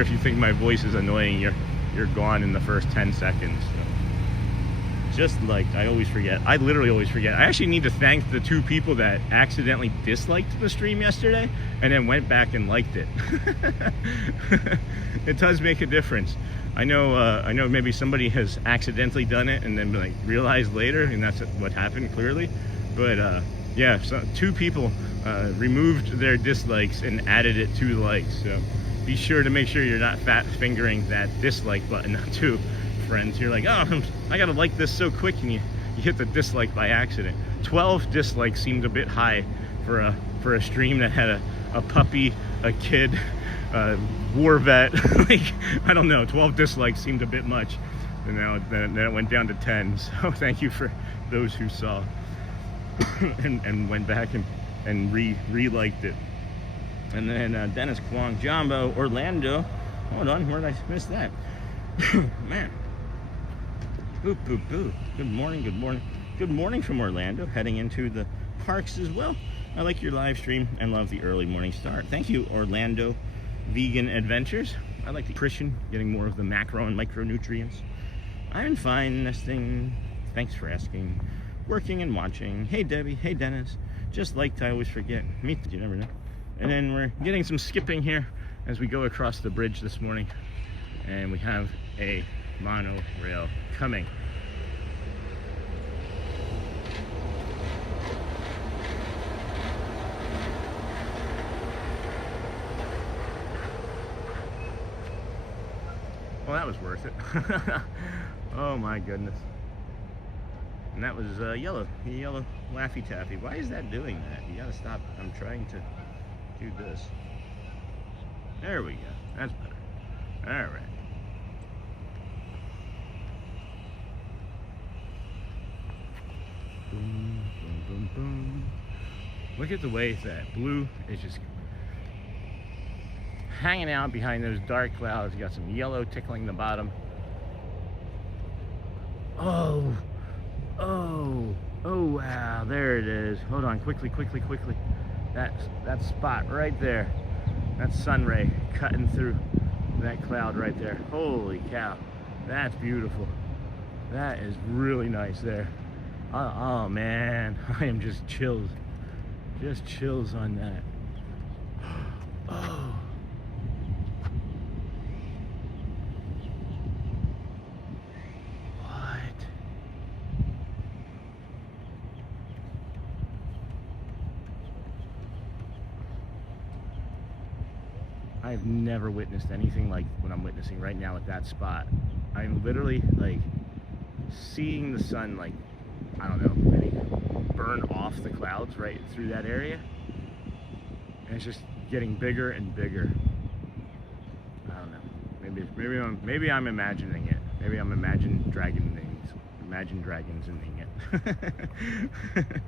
if you think my voice is annoying, you're gone in the first 10 seconds. So, just like, I always forget. I literally always forget. I actually need to thank the 2 people that accidentally disliked the stream yesterday and then went back and liked it. It does make a difference. I know maybe somebody has accidentally done it and then like realized later, and that's what happened clearly. But yeah, so 2 people removed their dislikes and added it to likes. So be sure to make sure you're not fat fingering that dislike button too, friends. You're like, oh, I gotta like this so quick, and you hit the dislike by accident. 12 dislikes seemed a bit high for a stream that had a puppy a kid, war vet. Like, I don't know, 12 dislikes seemed a bit much, and now then it went down to 10. So thank you for those who saw and went back and re-liked it. And then Dennis Kwong, Jumbo, Orlando. Hold on, where did I miss that? Man. Boop, boop, boop. Good morning, good morning. Good morning from Orlando, heading into the parks as well. I like your live stream and love the early morning start. Thank you, Orlando Vegan Adventures. I like the nutrition, getting more of the macro and micronutrients. I'm fine, nesting. Thanks for asking. Working and watching. Hey, Debbie. Hey, Dennis. Just liked, I always forget. Me too, you never know. And then we're getting some skipping here as we go across the bridge this morning. And we have a monorail coming. Well, that was worth it. Oh my goodness. And that was yellow Laffy Taffy. Why is that doing that? You gotta stop. I'm trying to do this. There we go. That's better. All right. Boom, boom, boom, boom. Look at the way that blue is just hanging out behind those dark clouds. You got some yellow tickling the bottom. Oh, wow, there it is. Hold on, quickly. That spot right there. That sun ray cutting through that cloud right there. Holy cow, that's beautiful. That is really nice there. Oh man, I am just chills on that. Oh. I've never witnessed anything like what I'm witnessing right now at that spot. I'm literally like seeing the sun, like, I don't know, maybe burn off the clouds right through that area. And it's just getting bigger and bigger. I don't know. Maybe I'm imagining it. Maybe I'm imagining dragons in it.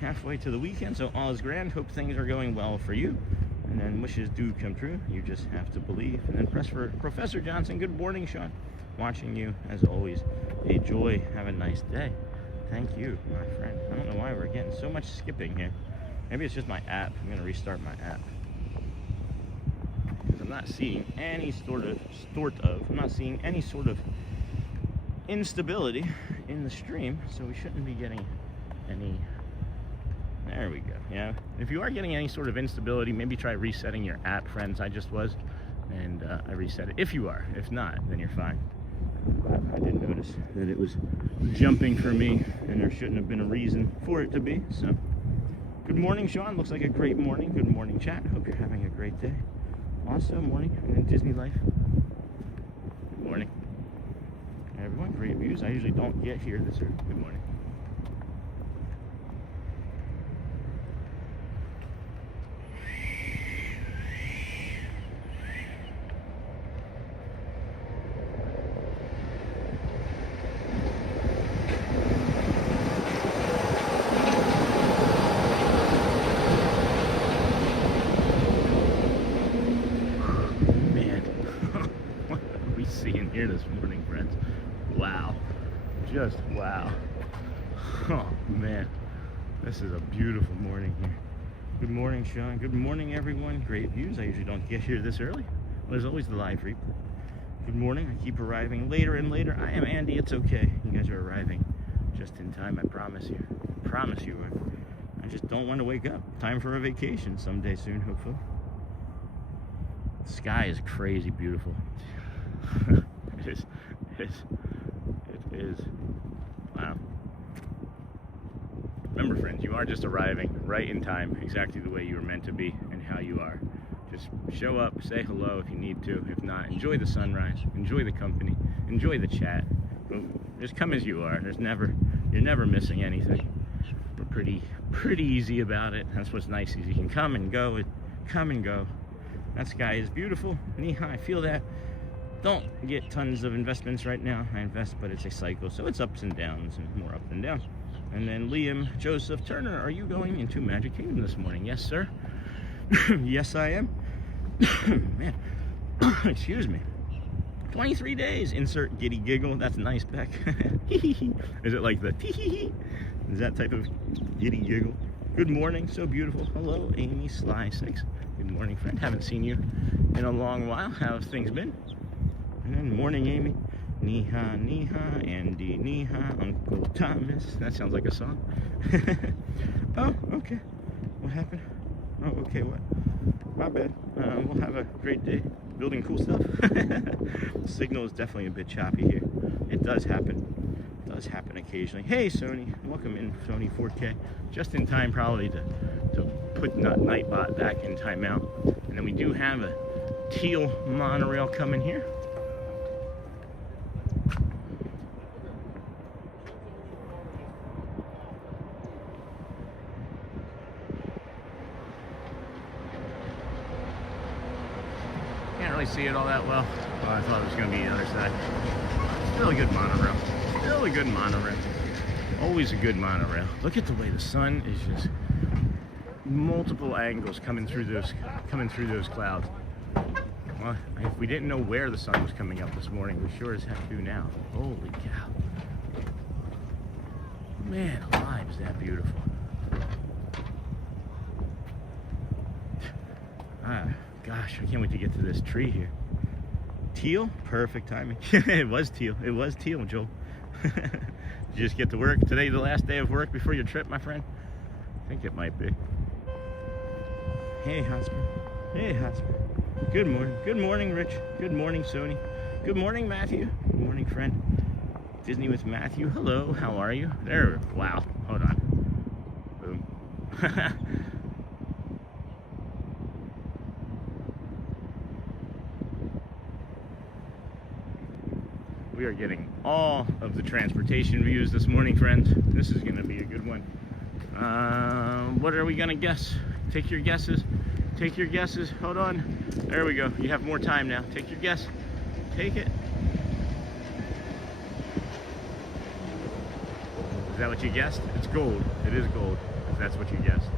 Halfway to the weekend, so all is grand. Hope things are going well for you, and then wishes do come true. You just have to believe. And then press for Professor Johnson. Good morning, Sean. Watching you as always. A joy. Have a nice day. Thank you, my friend. I don't know why we're getting so much skipping here. Maybe it's just my app. I'm gonna restart my app because I'm not seeing any sort of instability in the stream, so we shouldn't be getting any. There we go. Yeah, if you are getting any sort of instability, maybe try resetting your app, friends. I just was, and I reset it. If you are, if not, then you're fine. But I didn't notice that it was jumping for me, and there shouldn't have been a reason for it to be. So, good morning, Sean. Looks like a great morning. Good morning, chat. Hope you're having a great day. Also, morning, and then Disney life. Good morning, everyone. Great views. I usually don't get here this early. Good morning. Here this morning, friends. Wow, just wow. Oh man, this is a beautiful morning here. Good morning, Sean. Good morning, everyone. Great views. I usually don't get here this early. There's always the live replay. Good morning. I keep arriving later and later. I am Andy. It's okay. You guys are arriving just in time. I promise you. I promise you. I just don't want to wake up. Time for a vacation someday soon, hopefully. The sky is crazy beautiful. It is. Wow. Remember, friends, you are just arriving right in time, exactly the way you were meant to be and how you are. Just show up, say hello if you need to. If not, enjoy the sunrise, enjoy the company, enjoy the chat. Just come as you are. You're never missing anything. We're pretty easy about it. That's what's nice, is you can come and go, come and go. That sky is beautiful. Neha, I feel that. Don't get tons of investments right now. I invest, but it's a cycle, so it's ups and downs and more up and down. And then Liam Joseph Turner, are you going into Magic Kingdom this morning? Yes, sir. Yes, I am. Man, excuse me. 23 days. Insert giddy giggle. That's nice, Beck. Is it like the tee-hee-hee? Is that type of giddy giggle? Good morning. So beautiful. Hello, Amy Sly 6. Good morning, friend. Haven't seen you in a long while. How have things been? And then morning, Amy. Neha, Neha, Andy, Neha, Uncle Thomas. That sounds like a song. Oh, okay. What happened? Oh, okay, what? My bad. We'll have a great day building cool stuff. Signal is definitely a bit choppy here. It does happen. It does happen occasionally. Hey, Sony. Welcome in, Sony 4K. Just in time, probably, to put Nightbot back in timeout. And then we do have a teal monorail coming here. Can't really see it all that well. Oh, I thought it was going to be the other side. Still a good monorail. Still a good monorail. Always a good monorail. Look at the way the sun is just multiple angles coming through those clouds. Well, if we didn't know where the sun was coming up this morning, we sure as heck do now. Holy cow. Man alive, is that beautiful. Gosh, I can't wait to get to this tree here. Teal? Perfect timing. It was teal. It was teal, Joel. Did you just get to work? Today the last day of work before your trip, my friend? I think it might be. Hey, Hotspur. Hey, Hotspur. Good morning. Good morning, Rich. Good morning, Sony. Good morning, Matthew. Good morning, friend. Disney with Matthew. Hello, how are you? There. Wow. Hold on. Boom. We are getting all of the transportation views this morning, friends. This is going to be a good one. What are we going to guess? Take your guesses. Take your guesses. Hold on. There we go. You have more time now. Take your guess. Take it. Is that what you guessed? It's gold. It is gold, if that's what you guessed.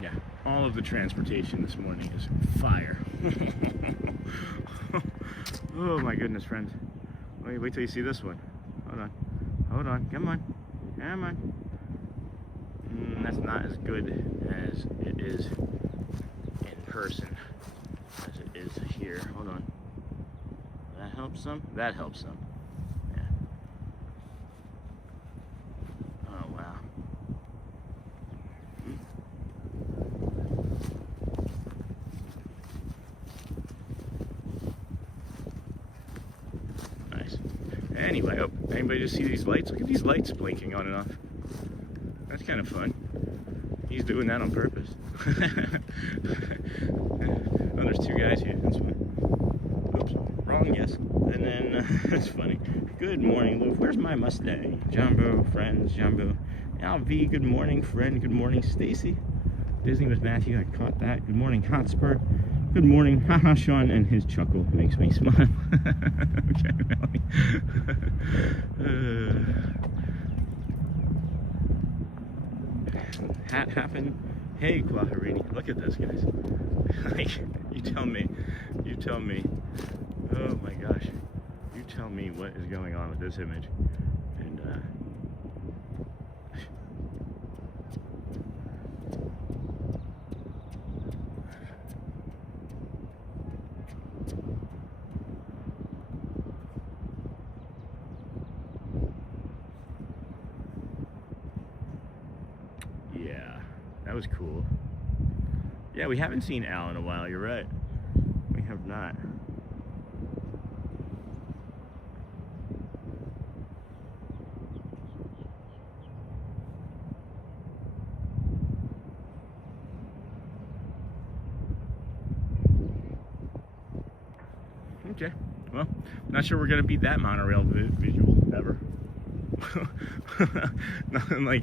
Yeah. All of the transportation this morning is fire. Oh my goodness, friends. Wait till you see this one. Hold on. Hold on. Come on. Come on. That's not as good as it is in person as it is here. Hold on. That helps some? That helps some. Yeah. Oh, wow. Anyway, oh, anybody just see these lights? Look at these lights blinking on and off. That's kind of fun. He's doing that on purpose. Oh, there's two guys here. That's fine. Oops, wrong guess. And then, that's funny. Good morning, Lou. Where's my Mustang? Jumbo, friends, Jumbo. LV, good morning, friend. Good morning, Stacy. Disney with Matthew, I caught that. Good morning, Hotspur. Good morning, haha, Sean, and his chuckle makes me smile. Okay, Melanie. Hat happened. Hey, Quaharini, look at this, guys. Like, you tell me. Oh my gosh, you tell me what is going on with this image. And yeah, that was cool. Yeah, we haven't seen Al in a while, you're right. We have not. Okay, Well, not sure we're gonna beat that monorail visual ever. nothing like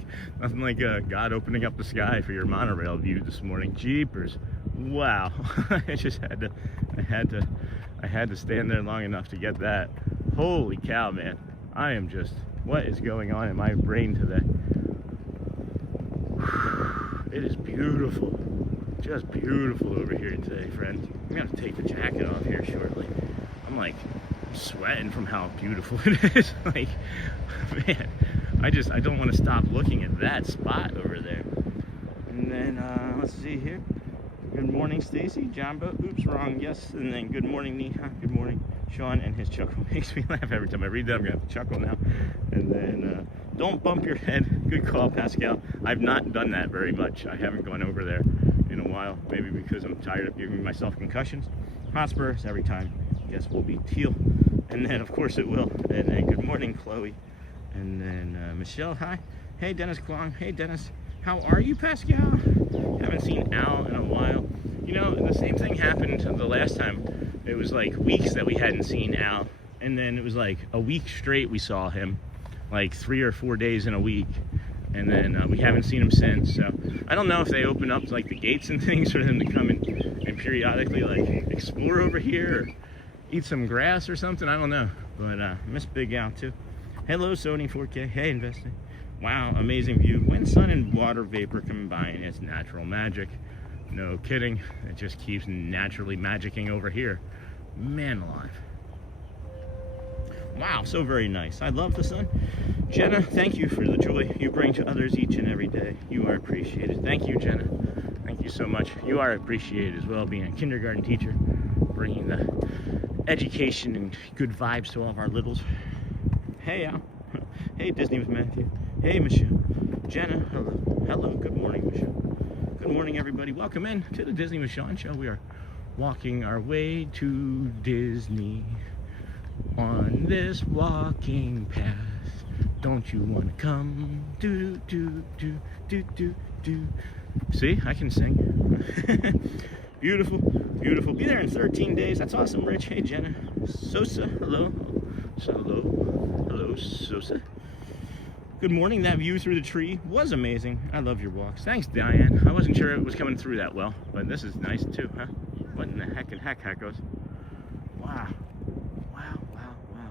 God opening up the sky for your monorail view this morning. Jeepers! Wow! I just had to stand there long enough to get that. Holy cow, man! I am just, what is going on in my brain today? It is beautiful, just beautiful over here today, friends. I'm gonna have to take the jacket off here shortly. I'm like sweating from how beautiful it is. Like, man, I don't want to stop looking at that spot over there. And then let's see here. Good morning, Stacy. Jumbo. Oops, wrong. Yes. And then good morning, Neha. Good morning, Sean. And his chuckle makes me laugh every time I read that. I'm gonna have to chuckle now. And then don't bump your head. Good call, Pascal. I've not done that very much. I haven't gone over there in a while. Maybe because I'm tired of giving myself concussions. Hotspurs every time. Guess we'll be teal. And then of course it will. And then good morning, Chloe. And then Michelle. Hi. Hey, Dennis Kwong. Hey, Dennis. How are you, Pascal? Haven't seen Al in a while. You know, the same thing happened the last time. It was like weeks that we hadn't seen Al, and then it was like a week straight we saw him, like 3 or 4 days in a week, and then we haven't seen him since. So I don't know if they open up like the gates and things for him to come and periodically like explore over here or eat some grass or something. I don't know, but miss Big Al too. Hello, Sony 4K. Hey, investing. Wow, amazing view. When sun and water vapor combine, it's natural magic. No kidding. It just keeps naturally magicking over here. Man alive. Wow, so very nice. I love the sun. Jenna, thank you for the joy you bring to others each and every day. You are appreciated. Thank you, Jenna. Thank you so much. You are appreciated as well, being a kindergarten teacher, bringing the education and good vibes to all of our littles. Hey, Al. Hey, Disney with Matthew. Hey, Michelle. Jenna, hello. Hello, good morning, Michelle. Good morning, everybody. Welcome in to the Disney with Sean show. We are walking our way to Disney on this walking path. Don't you want to come? Do, do, do, do, do, do. See, I can sing. Beautiful, beautiful. Be there in 13 days. That's awesome, Rich. Hey, Jenna. Sosa, hello. Hello, Sosa. Good morning. That view through the tree was amazing. I love your walks. Thanks, Diane. I wasn't sure it was coming through that well, but this is nice too, huh? What in the heck and heck goes? Wow. Wow, wow, wow.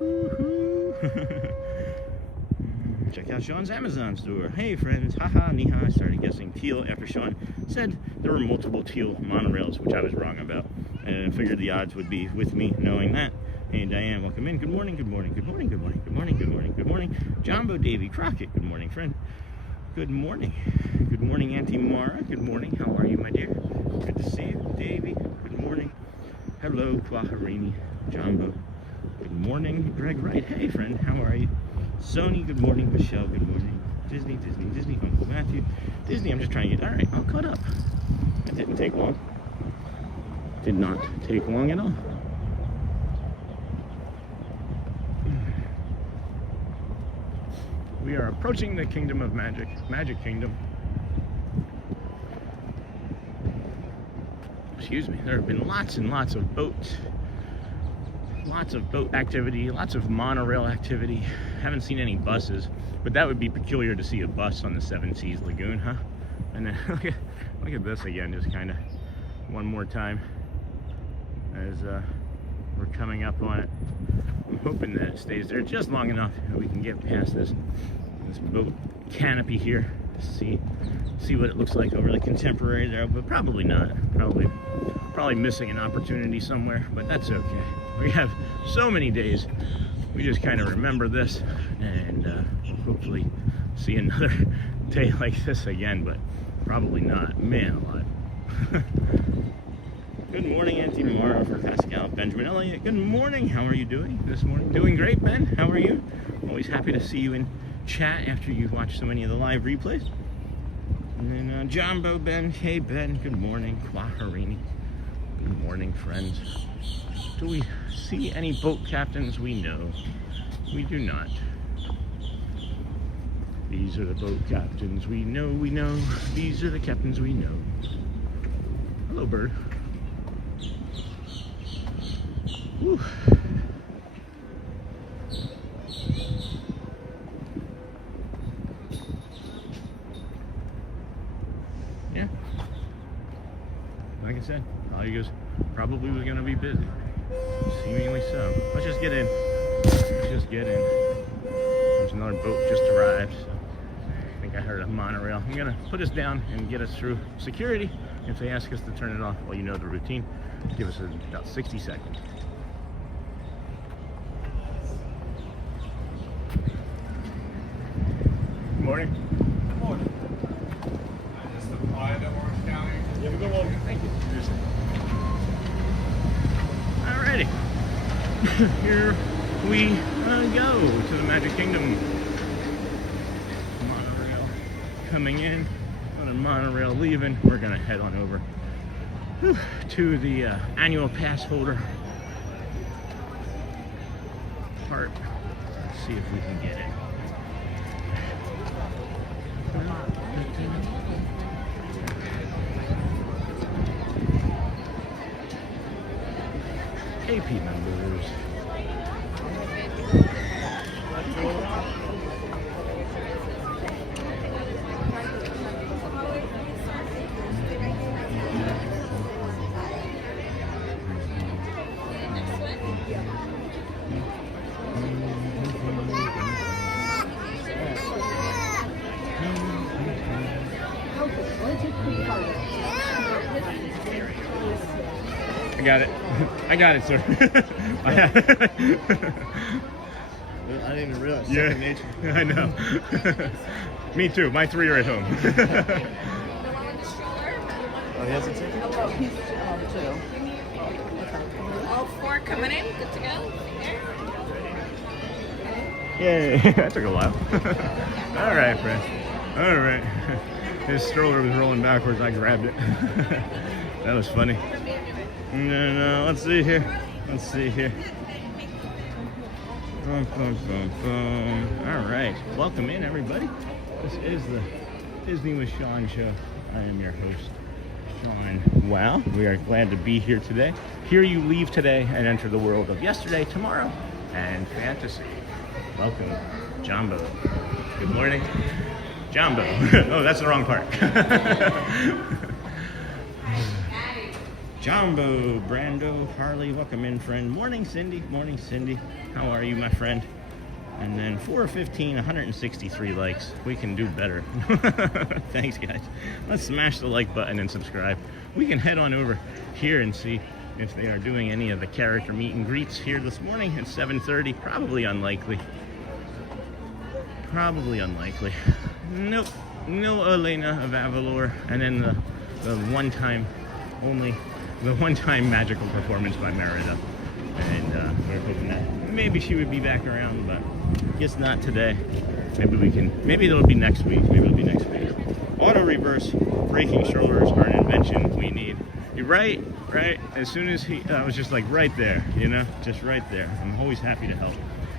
Woohoo! Check out Sean's Amazon store. Hey friends, haha, Neha. I started guessing teal after Sean said there were multiple teal monorails, which I was wrong about, and figured the odds would be with me knowing that. Hey Diane, welcome in. Good morning, good morning, good morning, good morning, good morning, good morning, good morning. Jumbo Davy Crockett, good morning, friend. Good morning. Good morning, Auntie Mara. Good morning. How are you, my dear? Good to see you, Davy. Good morning. Hello, Kwaharini. Jumbo. Good morning, Greg Wright. Hey friend, how are you? Sony, good morning. Michelle, good morning. Disney, Uncle Matthew. Disney, I'm just trying to get, all right, I'll cut up. That didn't take long. Did not take long at all. We are approaching the Kingdom of Magic, Magic Kingdom. Excuse me, there have been lots and lots of boats. Lots of boat activity, lots of monorail activity. Haven't seen any buses, but that would be peculiar to see a bus on the Seven Seas Lagoon, huh? And then look at this again, just kind of one more time as we're coming up on it. I'm hoping that it stays there just long enough that we can get past this boat canopy here to see what it looks like over the Contemporary there, but probably not. Probably missing an opportunity somewhere, but that's okay. We have so many days. We just kind of remember this and hopefully see another day like this again, but probably not. Man alive. Good morning, Auntie Mara for Pascal. Benjamin Elliott, good morning. How are you doing this morning? Doing great, Ben. How are you? Always happy to see you in chat after you watch so many of the live replays. And then Jumbo Ben. Hey, Ben. Good morning. Kwaharini. Good morning, friends. Do we see any boat captains we know? We do not. These are the boat captains we know, we know. These are the captains we know. Hello, bird. Whew. Yeah. Like I said, August probably was going to be busy. Seemingly so. Let's just get in. Let's just get in. There's another boat just arrived. So I think I heard a monorail. I'm going to put us down and get us through security. If they ask us to turn it off, well, you know the routine. Give us about 60 seconds. Good morning. Good morning. This is the Pride of Orange County. You have a good one. Thank you. Alrighty. Here we go to the Magic Kingdom. Monorail coming in, and a monorail leaving. We're gonna head on over to the annual pass holder part. Let's see if we can get it. AP members. I got it. I got it, sir. I didn't even realize. Yeah, Second nature. I know. Me too. My 3 are at home. The one with the stroller? Oh, he has a ticket? Oh, he's two. All 4 coming in. Good to go. Yay. That took a while. All right, friend. All right. His stroller was rolling backwards. I grabbed it. That was funny. No. Let's see here. Let's see here. Boom, boom, boom, boom. All right. Welcome in, everybody. This is the Disney with Sean show. I am your host, Sean. Wow. We are glad to be here today. Here you leave today and enter the world of yesterday, tomorrow, and fantasy. Welcome, Jumbo. Good morning. Jumbo. Oh, that's the wrong part. Jumbo, Brando, Harley, welcome in, friend. Morning, Cindy. Morning, Cindy. How are you, my friend? And then 415, 163 likes. We can do better. Thanks, guys. Let's smash the like button and subscribe. We can head on over here and see if they are doing any of the character meet and greets here this morning at 7:30. Probably unlikely. Probably unlikely. Nope. No Elena of Avalor. And then the one-time magical performance by Merida. And we're hoping that maybe she would be back around, but guess not today. Maybe it'll be next week. Auto reverse braking strollers are an invention we need. You're right? As soon as I was just like right there, just right there. I'm always happy to help.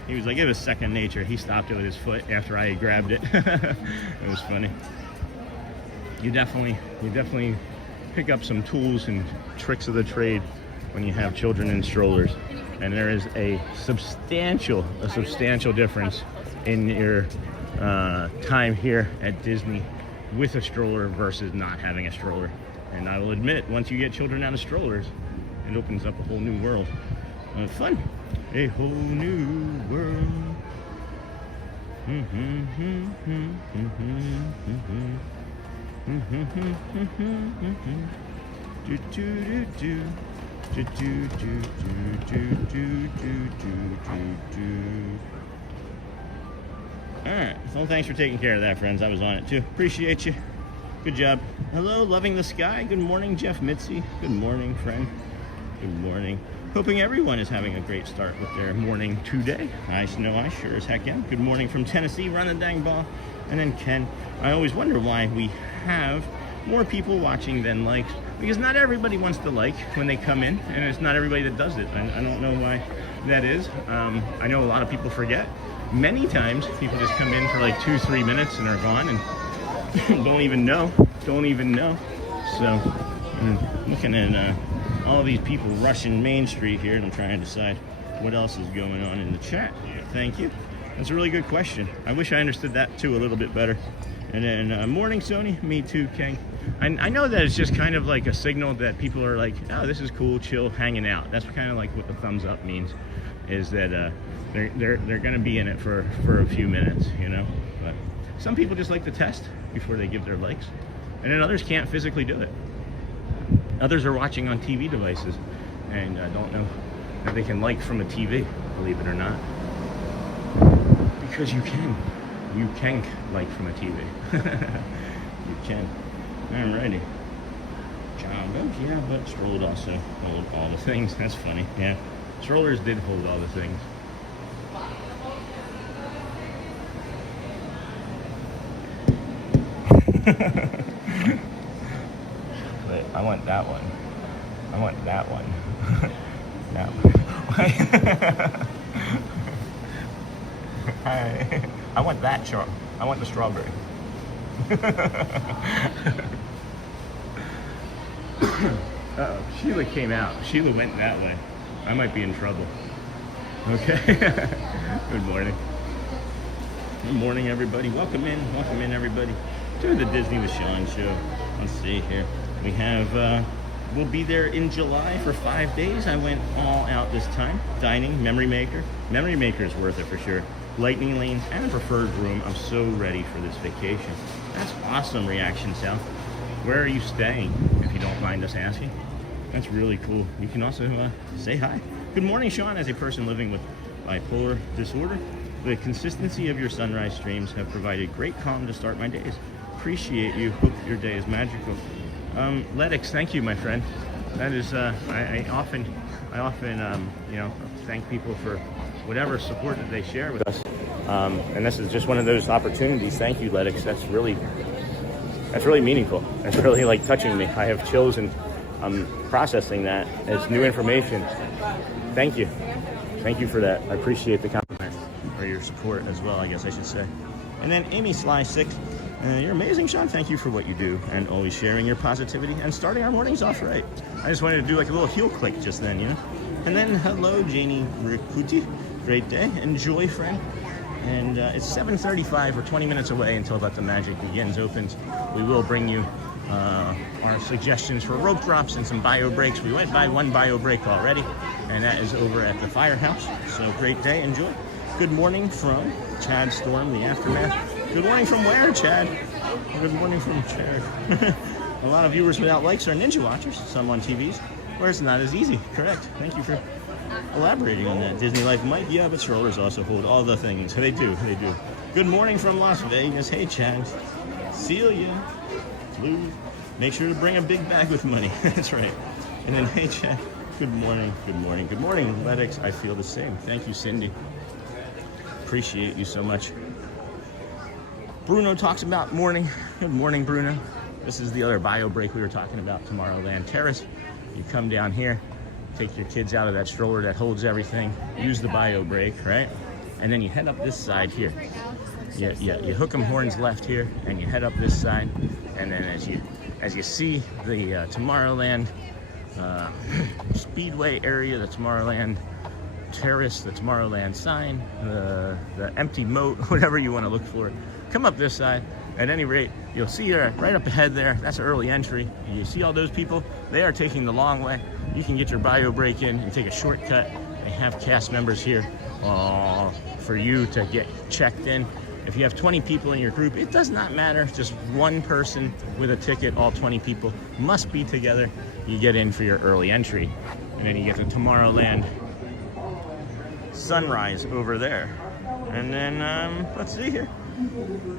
He was like, it was second nature. He stopped it with his foot after I grabbed it. It was funny. You definitely pick up some tools and tricks of the trade when you have children in strollers, and there is a substantial difference in your time here at Disney with a stroller versus not having a stroller. And I will admit, once you get children out of strollers, it opens up a whole new world of fun. A whole new world. Alright, well, thanks for taking care of that, friends. I was on it too. Appreciate you. Good job. Hello, loving the sky. Good morning, Jeff Mitzi. Good morning, friend. Good morning. Hoping everyone is having a great start with their morning today. I know I sure as heck am. Good morning from Tennessee. Run a dang ball. And then Ken. I always wonder why we have more people watching than likes, because not everybody wants to like when they come in, and it's not everybody that does it. I don't know why that is. I know a lot of people forget. Many times people just come in for like 2-3 minutes and are gone and don't even know. So I'm looking at all of these people rushing Main Street here, and I'm trying to decide what else is going on in the chat. Thank you. That's a really good question. I wish I understood that too a little bit better. And then morning, Sony. Me too, King. I know that it's just kind of like a signal that people are like, oh, this is cool, chill, hanging out. That's kind of like what the thumbs up means, is that they're going to be in it for a few minutes, you know. But some people just like to test before they give their likes, and then others can't physically do it. Others are watching on TV devices and don't know that they can like from a TV, believe it or not. Because you can like from a TV. You can. Alrighty. John goes, yeah, but strolled also hold all the things. That's funny. Yeah, strollers did hold all the things. But I want that one. I want that one. That one. I want that I want the strawberry. Uh-oh, Sheila came out. Sheila went that way. I might be in trouble. Okay. Good morning. Good morning, everybody. Welcome in, everybody, to the Disney with Sean show. Let's see here. We have, we'll be there in July for 5 days. I went all out this time. Dining, Memory Maker. Memory Maker is worth it for sure. Lightning lanes and a preferred room. I'm so ready for this vacation. That's awesome, Reaction South. Where are you staying, if you don't mind us asking? That's really cool. You can also say hi. Good morning, Sean. As a person living with bipolar disorder, the consistency of your sunrise streams have provided great calm to start my days. Appreciate you. Hope your day is magical. Ledix, thank you, my friend. That is, I often, you know, thank people for whatever support that they share with us. And this is just one of those opportunities. Thank you, Ledix. That's really meaningful. That's really like touching me. I have chills, and I'm processing that as new information. Thank you. Thank you for that. I appreciate the compliment, or your support as well, I guess I should say. And then Amy Sly 6. You're amazing, Sean. Thank you for what you do and always sharing your positivity and starting our mornings off right. I just wanted to do like a little heel click just then, you know? And then hello, Janie Rikuti. Great day. Enjoy, friend. And it's 7:35. We're 20 minutes away until Let the Magic Begins opens. We will bring you our suggestions for rope drops and some bio breaks. We went by one bio break already, and that is over at the firehouse. So great day. Enjoy. Good morning from Chad Storm, the aftermath. Good morning from where, Chad? Good morning from Chad. A lot of viewers without likes are ninja watchers, some on TVs, where it's not as easy. Correct. Thank you for elaborating on that. Disney Life might, yeah, but strollers also hold all the things. They do. Good morning from Las Vegas. Hey, Chad. Celia. Blue. Make sure to bring a big bag with money. That's right. And then, hey, Chad. Good morning. Athletics. I feel the same. Thank you, Cindy. Appreciate you so much. Bruno talks about morning. Good morning, Bruno. This is the other bio break we were talking about, Tomorrowland Terrace. You come down here, take your kids out of that stroller that holds everything, use the bio break, right? And then you head up this side here. You hook 'em horns left here, and you head up this side. And then as you see the Tomorrowland Speedway area, the Tomorrowland Terrace, the Tomorrowland sign, the empty moat, whatever you want to look for, come up this side. At any rate, you'll see right up ahead there, that's early entry. You see all those people? They are taking the long way. You can get your bio break in and take a shortcut. They have cast members here for you to get checked in. If you have 20 people in your group, it does not matter. Just one person with a ticket, all 20 people must be together. You get in for your early entry. And then you get to Tomorrowland Sunrise over there. And then, let's see here.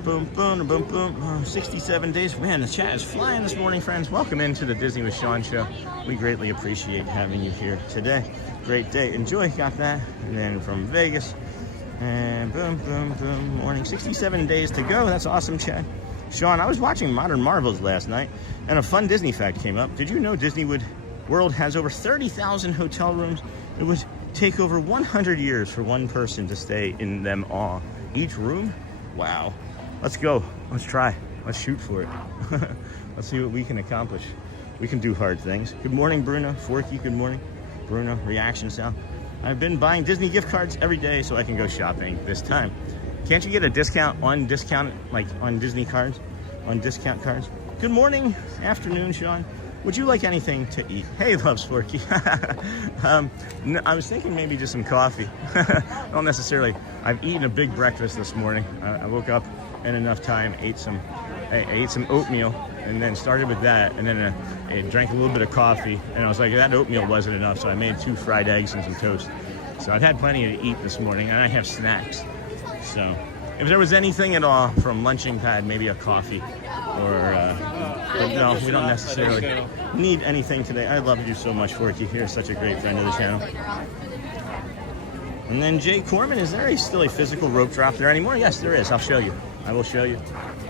Boom, boom, boom, boom. 67 days. Man, the chat is flying this morning, friends. Welcome into the Disney with Sean show. We greatly appreciate having you here today. Great day. Enjoy. Got that. And then from Vegas. And boom, boom, boom. Morning. 67 days to go. That's awesome, Chad. Sean, I was watching Modern Marvels last night, and a fun Disney fact came up. Did you know Disney World has over 30,000 hotel rooms? It would take over 100 years for one person to stay in them all. Each room? Wow. Let's go. Let's try. Let's shoot for it. Let's see what we can accomplish. We can do hard things. Good morning, Bruno. Forky, good morning. Bruno, reaction sound. I've been buying Disney gift cards every day so I can go shopping this time. Can't you get a discount, like on Disney cards, on discount cards? Good morning, afternoon, Sean. Would you like anything to eat? Hey, loves Forky. I was thinking maybe just some coffee. Not necessarily. I've eaten a big breakfast this morning. I woke up in enough time, ate some oatmeal, and then started with that, and then I drank a little bit of coffee, and I was like, that oatmeal wasn't enough, so I made 2 fried eggs and some toast. So I've had plenty to eat this morning, and I have snacks. So if there was anything at all from lunching pad, maybe a coffee, or but no, we don't necessarily need anything today. I love you so much, Forky. You're such a great friend of the channel. And then Jay Corman, is there still a physical rope drop there anymore? Yes, there is. I'll show you. I will show you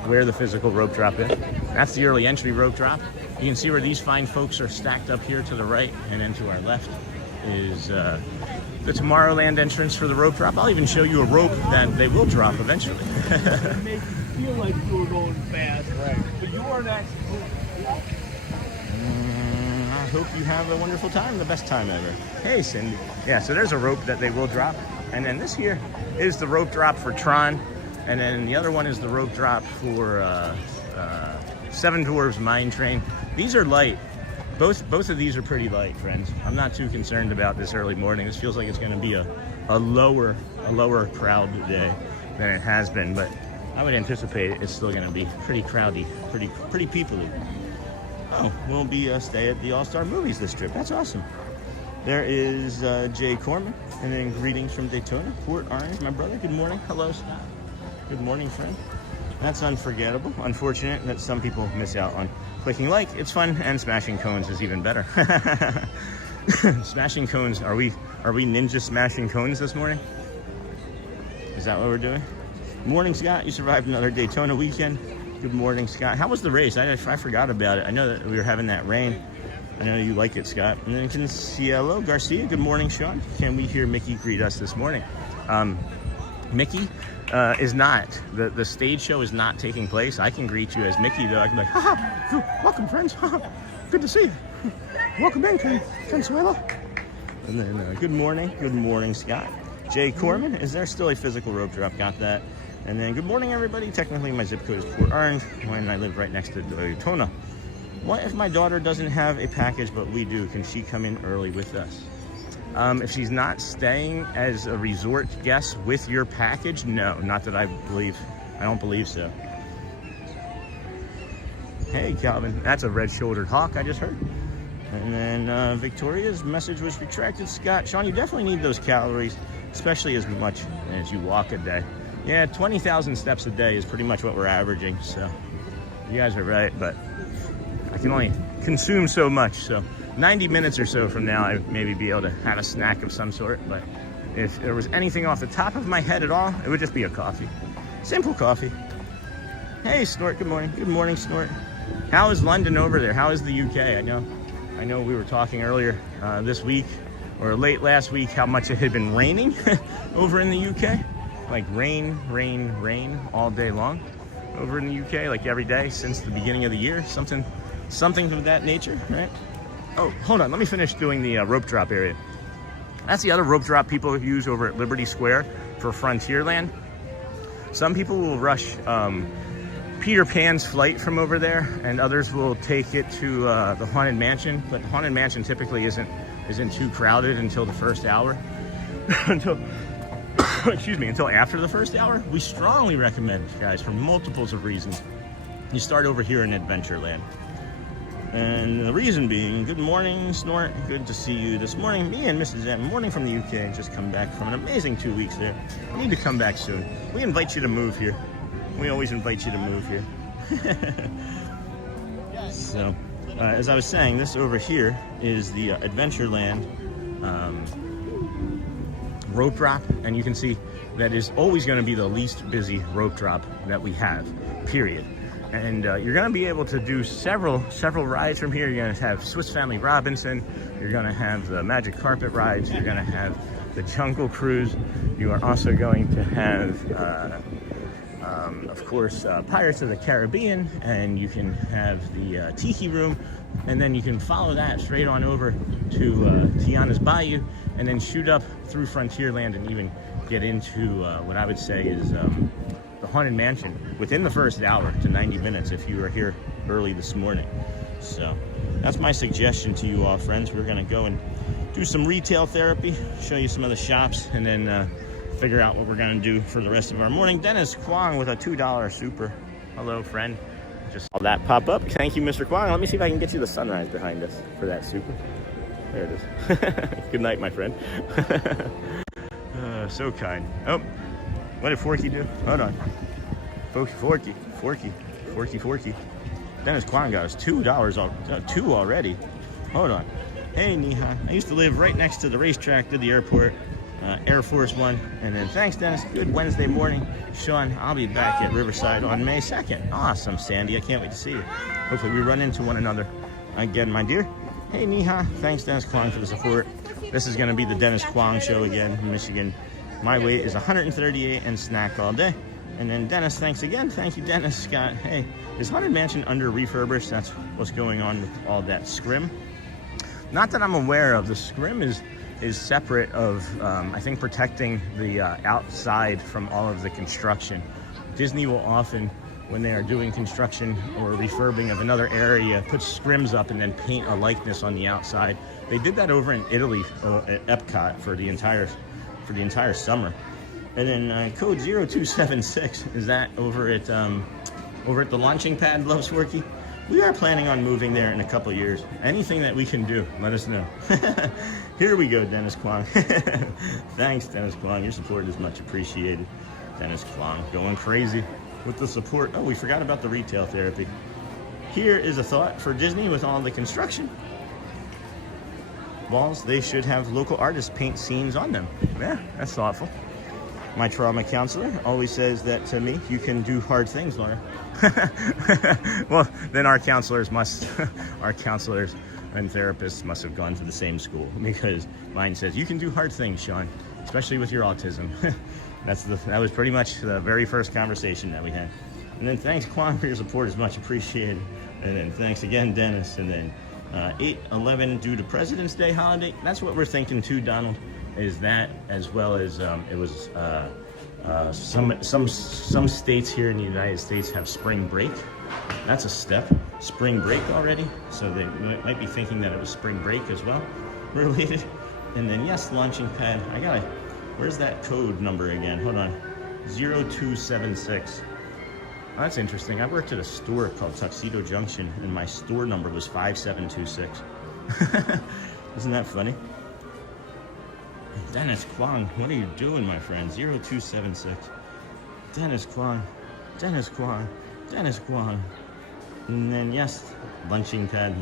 where the physical rope drop is. That's the early entry rope drop. You can see where these fine folks are stacked up here to the right, and then to our left is the Tomorrowland entrance for the rope drop. I'll even show you a rope that they will drop eventually. It made you feel like you were going fast, right? But you weren't actually. I hope you have a wonderful time, the best time ever. Hey, Cindy. Yeah, so there's a rope that they will drop. And then this here is the rope drop for Tron. And then the other one is the rope drop for Seven Dwarfs Mine Train. These are light. Both of these are pretty light, friends. I'm not too concerned about this early morning. This feels like it's going to be a lower crowd today than it has been, but I would anticipate it's still going to be pretty crowdy, pretty people-y. Oh, we'll be stay at the All-Star Movies this trip. That's awesome. There is Jay Corman, and then greetings from Daytona, Port Orange, my brother. Good morning. Hello, Scott. Good morning, friend. That's unforgettable. Unfortunate that some people miss out on clicking like. It's fun, and smashing cones is even better. Smashing cones. Are we ninja smashing cones this morning? Is that what we're doing? Morning, Scott. You survived another Daytona weekend. Good morning, Scott. How was the race? I forgot about it. I know that we were having that rain. I know you like it, Scott. And then Cielo Garcia. Good morning, Sean. Can we hear Mickey greet us this morning? Mickey is not. The stage show is not taking place. I can greet you as Mickey, though. I can be like, haha, welcome, friends. Good to see you. Welcome in, Consuelo. And then good morning, Scott. Jay Corman, is there still a physical rope drop? Got that. And then good morning, everybody. Technically, my zip code is Port Orange, when I live right next to Daytona. What if my daughter doesn't have a package, but we do? Can she come in early with us? If she's not staying as a resort guest with your package, no, not that I don't believe so. Hey, Calvin, that's a red-shouldered hawk I just heard. And then Victoria's message was retracted. Scott, Sean, you definitely need those calories, especially as much as you walk a day. Yeah, 20,000 steps a day is pretty much what we're averaging, so you guys are right, but I can only consume so much, so 90 minutes or so from now, I maybe be able to have a snack of some sort, but if there was anything off the top of my head at all, it would just be a coffee. Simple coffee. Hey, Snort, good morning. Good morning, Snort. How is London over there? How is the UK? I know we were talking earlier this week, or late last week, how much it had been raining over in the UK. Like rain all day long over in the UK, like every day since the beginning of the year. Something of that nature, right? Oh, hold on, let me finish doing the rope drop area. That's the other rope drop people use over at Liberty Square for Frontierland. Some people will rush Peter Pan's flight from over there, and others will take it to the Haunted Mansion, but the Haunted Mansion typically isn't too crowded until the first hour. until after the first hour. We strongly recommend, guys, for multiples of reasons, you start over here in Adventureland. And the reason being, good morning, Snort. Good to see you this morning. Me and Mrs. M, morning from the UK, just come back from an amazing 2 weeks there. You need to come back soon. We invite you to move here. We always invite you to move here. So, as I was saying, this over here is the Adventureland rope drop, and you can see that is always going to be the least busy rope drop that we have, period. And you're going to be able to do several rides from here. You're going to have Swiss Family Robinson. You're going to have the Magic Carpet rides. You're going to have the Jungle Cruise. You are also going to have, of course, Pirates of the Caribbean. And you can have the Tiki Room. And then you can follow that straight on over to Tiana's Bayou. And then shoot up through Frontierland and even get into what I would say is the Haunted Mansion within the first hour to 90 minutes if you were here early this morning. So that's my suggestion to you all, friends. We're gonna go and do some retail therapy, show you some of the shops, and then figure out what we're gonna do for the rest of our morning. Dennis Kwong with a $2 super. Hello, friend. Just saw that pop up. Thank you, Mr. Kwong. Let me see if I can get you the sunrise behind us for that super. There it is. Good night, my friend. So kind. Oh. What did Forky do? Hold on. Forky. Dennis Kwong got us $2 two already. Hold on. Hey, Niha. I used to live right next to the racetrack to the airport, Air Force One. And then thanks, Dennis. Good Wednesday morning. Sean, I'll be back at Riverside on May 2nd. Awesome, Sandy. I can't wait to see you. Hopefully we run into one another again, my dear. Hey, Niha. Thanks, Dennis Kwong, for the support. This is going to be the Dennis Kwong show again in Michigan. My weight is 138 and snack all day. And then Dennis, thanks again. Thank you, Dennis. Scott, hey, is Haunted Mansion under refurbished? That's what's going on with all that scrim. Not that I'm aware of. The scrim is separate of, I think, protecting the outside from all of the construction. Disney will often, when they are doing construction or refurbing of another area, put scrims up and then paint a likeness on the outside. They did that over in Italy at Epcot for the entire summer. And then code 0276 is that over at the launching pad, Love Sworky. We are planning on moving there in a couple years. Anything that we can do, let us know. Here we go, Dennis Kwong. Thanks, Dennis Kwong. Your support is much appreciated. Dennis Kwong going crazy with the support. Oh, we forgot about the retail therapy. Here is a thought for Disney with all the construction walls. They should have local artists paint scenes on them. Yeah, that's thoughtful. My trauma counselor always says that to me, you can do hard things, Laura. Well, then our counselors and therapists must have gone to the same school, because mine says you can do hard things, Sean, especially with your autism. That was pretty much the very first conversation that we had. And then thanks, Kwong, for your support is much appreciated. And then thanks again, Dennis. And then 8/11 due to President's Day holiday. That's what we're thinking too, Donald. Is that, as well as it was some states here in the United States have spring break. That's a step. Spring break already, so they might be thinking that it was spring break as well related. And then yes, launching pad. Where's that code number again? Hold on. 0276. Oh, that's interesting. I worked at a store called Tuxedo Junction, and my store number was 5726. Isn't that funny? Dennis Kwong, what are you doing, my friend? 0276. Dennis Kwong. Dennis Kwong. Dennis Kwong. And then, yes, launching pad.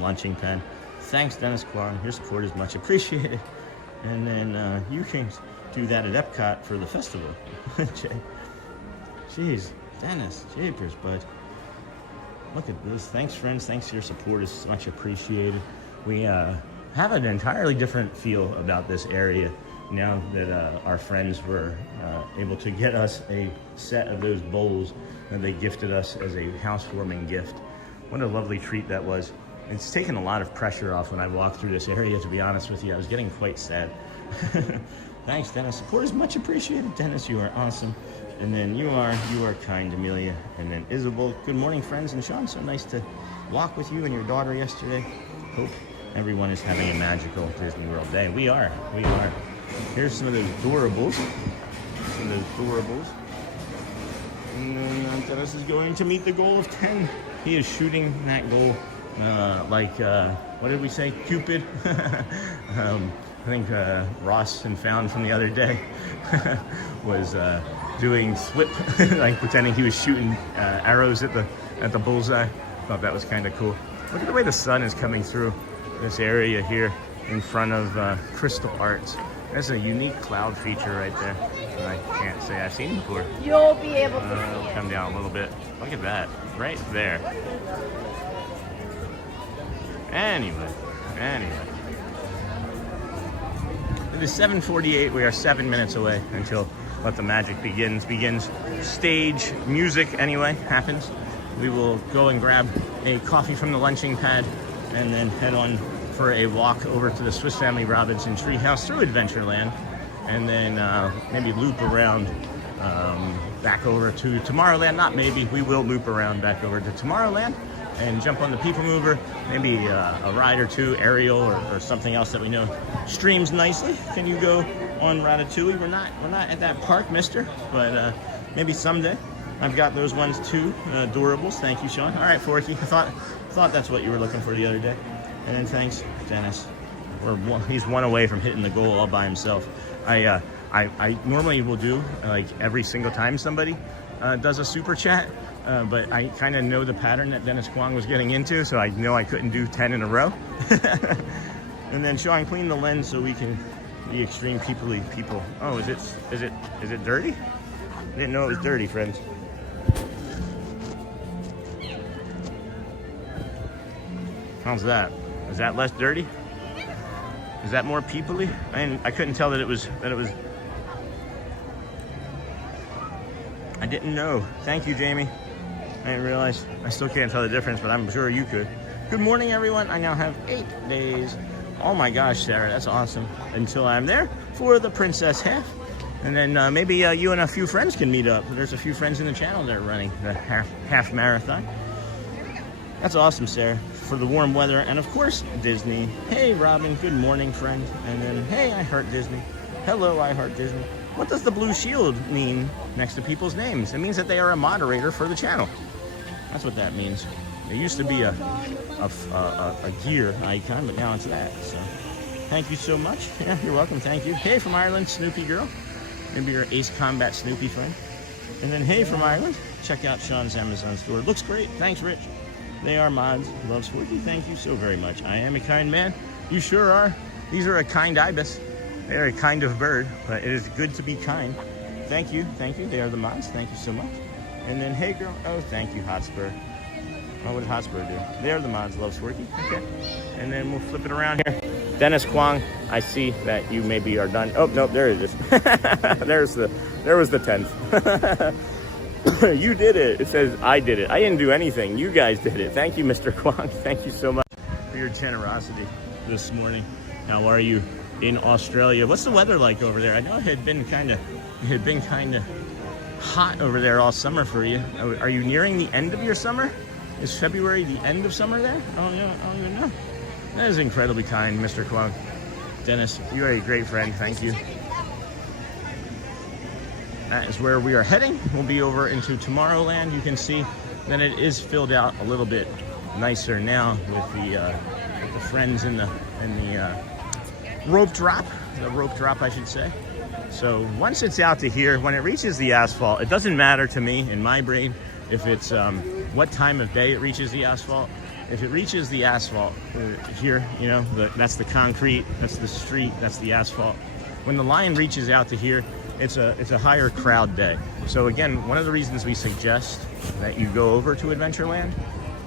Thanks, Dennis Kwong. Your support is much appreciated. And then you can do that at Epcot for the festival. Jeez, Dennis, japers, bud. Look at this. Thanks, friends. Thanks for your support. It's much appreciated. We have an entirely different feel about this area now that our friends were able to get us a set of those bowls that they gifted us as a housewarming gift. What a lovely treat that was. It's taken a lot of pressure off when I walked through this area, to be honest with you. I was getting quite sad. Thanks, Dennis. Support is much appreciated. Dennis, you are awesome. And then you are kind, Amelia. And then Isabel. Good morning, friends. And Sean, so nice to walk with you and your daughter yesterday. Hope everyone is having a magical Disney World day. We are. Here's some of those doorables. And then Dennis is going to meet the goal of 10. He is shooting that goal like, what did we say? Cupid? I think Ross and Found from the other day was doing flip, like pretending he was shooting arrows at the bullseye. Thought that was kind of cool. Look at the way the sun is coming through this area here in front of Crystal Arts. That's a unique cloud feature right there that I can't say I've seen before. You'll be able to It'll come down a little bit. Look at that, right there. Anyway. It is 7:48. We are 7 minutes away until Let the Magic begins. Stage music, anyway, happens. We will go and grab a coffee from the lunching pad and then head on for a walk over to the Swiss Family Robinson Treehouse through Adventureland, and then maybe loop around back over to Tomorrowland. Not maybe, we will loop around back over to Tomorrowland and jump on the People Mover, maybe a ride or two, aerial or something else that we know streams nicely. Can you go on Ratatouille? We're not at that park, mister, but maybe someday. I've got those ones too, Durables. Thank you, Sean. All right, Forky, I thought that's what you were looking for the other day. And then thanks, Dennis. He's one away from hitting the goal all by himself. I normally will do like every single time somebody does a super chat, but I kind of know the pattern that Dennis Kwong was getting into, so I know I couldn't do 10 in a row. And then Sean, clean the lens so we can be extreme people. Oh, is it dirty? I didn't know it was dirty, friends. How's that? Is that less dirty? Is that more people-y? I couldn't tell that it was. I didn't know. Thank you, Jamie. I didn't realize. I still can't tell the difference, but I'm sure you could. Good morning, everyone. I now have 8 days. Oh my gosh, Sarah, that's awesome. Until I'm there for the Princess Half. And then maybe you and a few friends can meet up. There's a few friends in the channel that are running the half marathon. That's awesome, Sarah. For the warm weather, and of course, Disney. Hey, Robin, good morning, friend. And then, hey, I heart Disney. Hello, I heart Disney. What does the blue shield mean next to people's names? It means that they are a moderator for the channel. That's what that means. It used to be a gear icon, but now it's that. So, thank you so much. Yeah, you're welcome. Thank you. Hey, from Ireland, Snoopy girl. Maybe your Ace Combat Snoopy friend. And then, hey, from Ireland, check out Sean's Amazon store. It looks great. Thanks, Rich. They are mods. Love Sporty. Thank you so very much. I am a kind man. You sure are. These are a kind ibis. They are a kind of bird, but it is good to be kind. Thank you. Thank you. They are the mods. Thank you so much. And then, hey, girl. Oh, thank you, Hotspur. Oh, what did Hotspur do? They are the mods. Love Sporty. Okay. And then we'll flip it around here. Dennis Kwong, I see that you maybe are done. Oh, no, there it is. There was the 10th. You did it. It says I did it. I didn't do anything. You guys did it. Thank you, Mr. Kwong. Thank you so much for your generosity this morning. How are you in Australia? What's the weather like over there? I know it had been kind of hot over there all summer for you. Are you nearing the end of your summer? Is February the end of summer there? Oh yeah, I don't even know. That is incredibly kind, Mr. Kwong. Dennis, you are a great friend. Thank you. That is where we are heading. We'll be over into Tomorrowland. You can see that it is filled out a little bit nicer now with the friends in the rope drop. The rope drop, I should say. So once it's out to here, when it reaches the asphalt, it doesn't matter to me in my brain if it's what time of day it reaches the asphalt. If it reaches the asphalt here, you know, that's the concrete, that's the street, that's the asphalt. When the line reaches out to here, it's a higher crowd day. So again, one of the reasons we suggest that you go over to Adventureland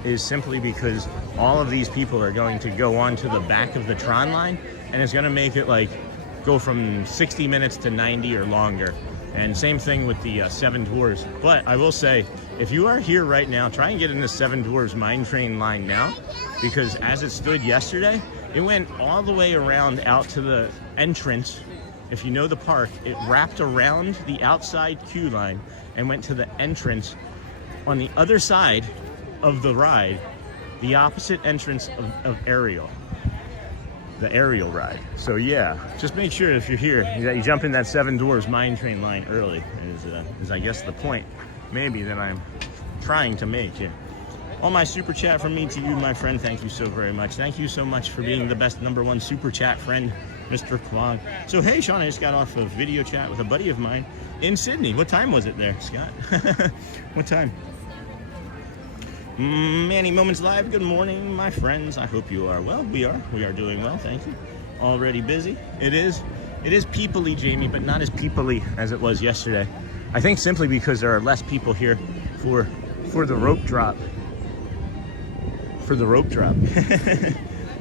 is simply because all of these people are going to go on to the back of the Tron line, and it's going to make it like go from 60 minutes to 90 or longer. And same thing with the Seven Dwarfs. But I will say, if you are here right now, try and get in the Seven Dwarfs Mine Train line now, because as it stood yesterday, it went all the way around out to the entrance. If you know the park, it wrapped around the outside queue line and went to the entrance on the other side of the ride, the opposite entrance of Ariel, the Ariel ride. So yeah, just make sure if you're here that you jump in that Seven Dwarfs Mine Train line early is I guess the point maybe that I'm trying to make here. All my super chat from me to you, my friend. Thank you so very much. Thank you so much for being the best #1 super chat friend, Mr. Kwong. So hey, Sean, I just got off a video chat with a buddy of mine in Sydney. What time was it there, Scott? What time? Manny Moments Live. Good morning, my friends. I hope you are well. We are doing well. Thank you. Already busy. It is It is people-y, Jamie, but not as people-y as it was yesterday. I think simply because there are less people here for the rope drop. For the rope drop.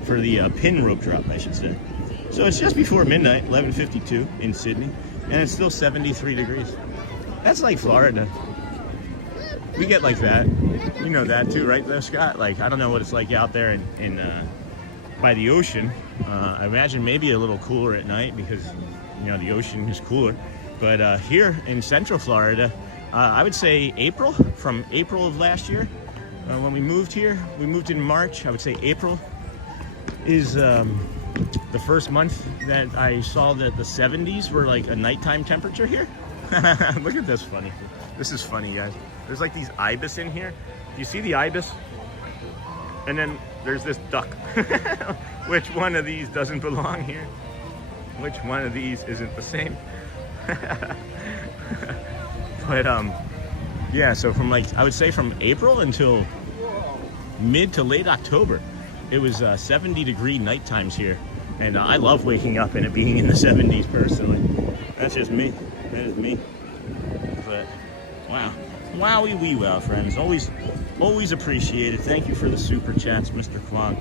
For the pin rope drop, I should say. So it's just before midnight, 11:52 in Sydney, and it's still 73 degrees. That's like Florida. We get like that. You know that too, right, though, Scott? Like, I don't know what it's like out there in by the ocean. I imagine maybe a little cooler at night because, you know, the ocean is cooler. But here in Central Florida, I would say April, from April of last year, when we moved here, we moved in March. I would say April is the first month that I saw that the 70s were like a nighttime temperature here. Look at this funny. This is funny, guys. There's like these ibis in here. Do you see the ibis? And then there's this duck. Which one of these doesn't belong here? Which one of these isn't the same? But yeah, so from like, I would say from April until mid to late October, it was 70-degree night times here. And I love waking up and it being in the 70s personally. That's just me. That is me. But wow. Wowie wee wow, friends. Always appreciate it. Thank you for the super chats, Mr. Kwong.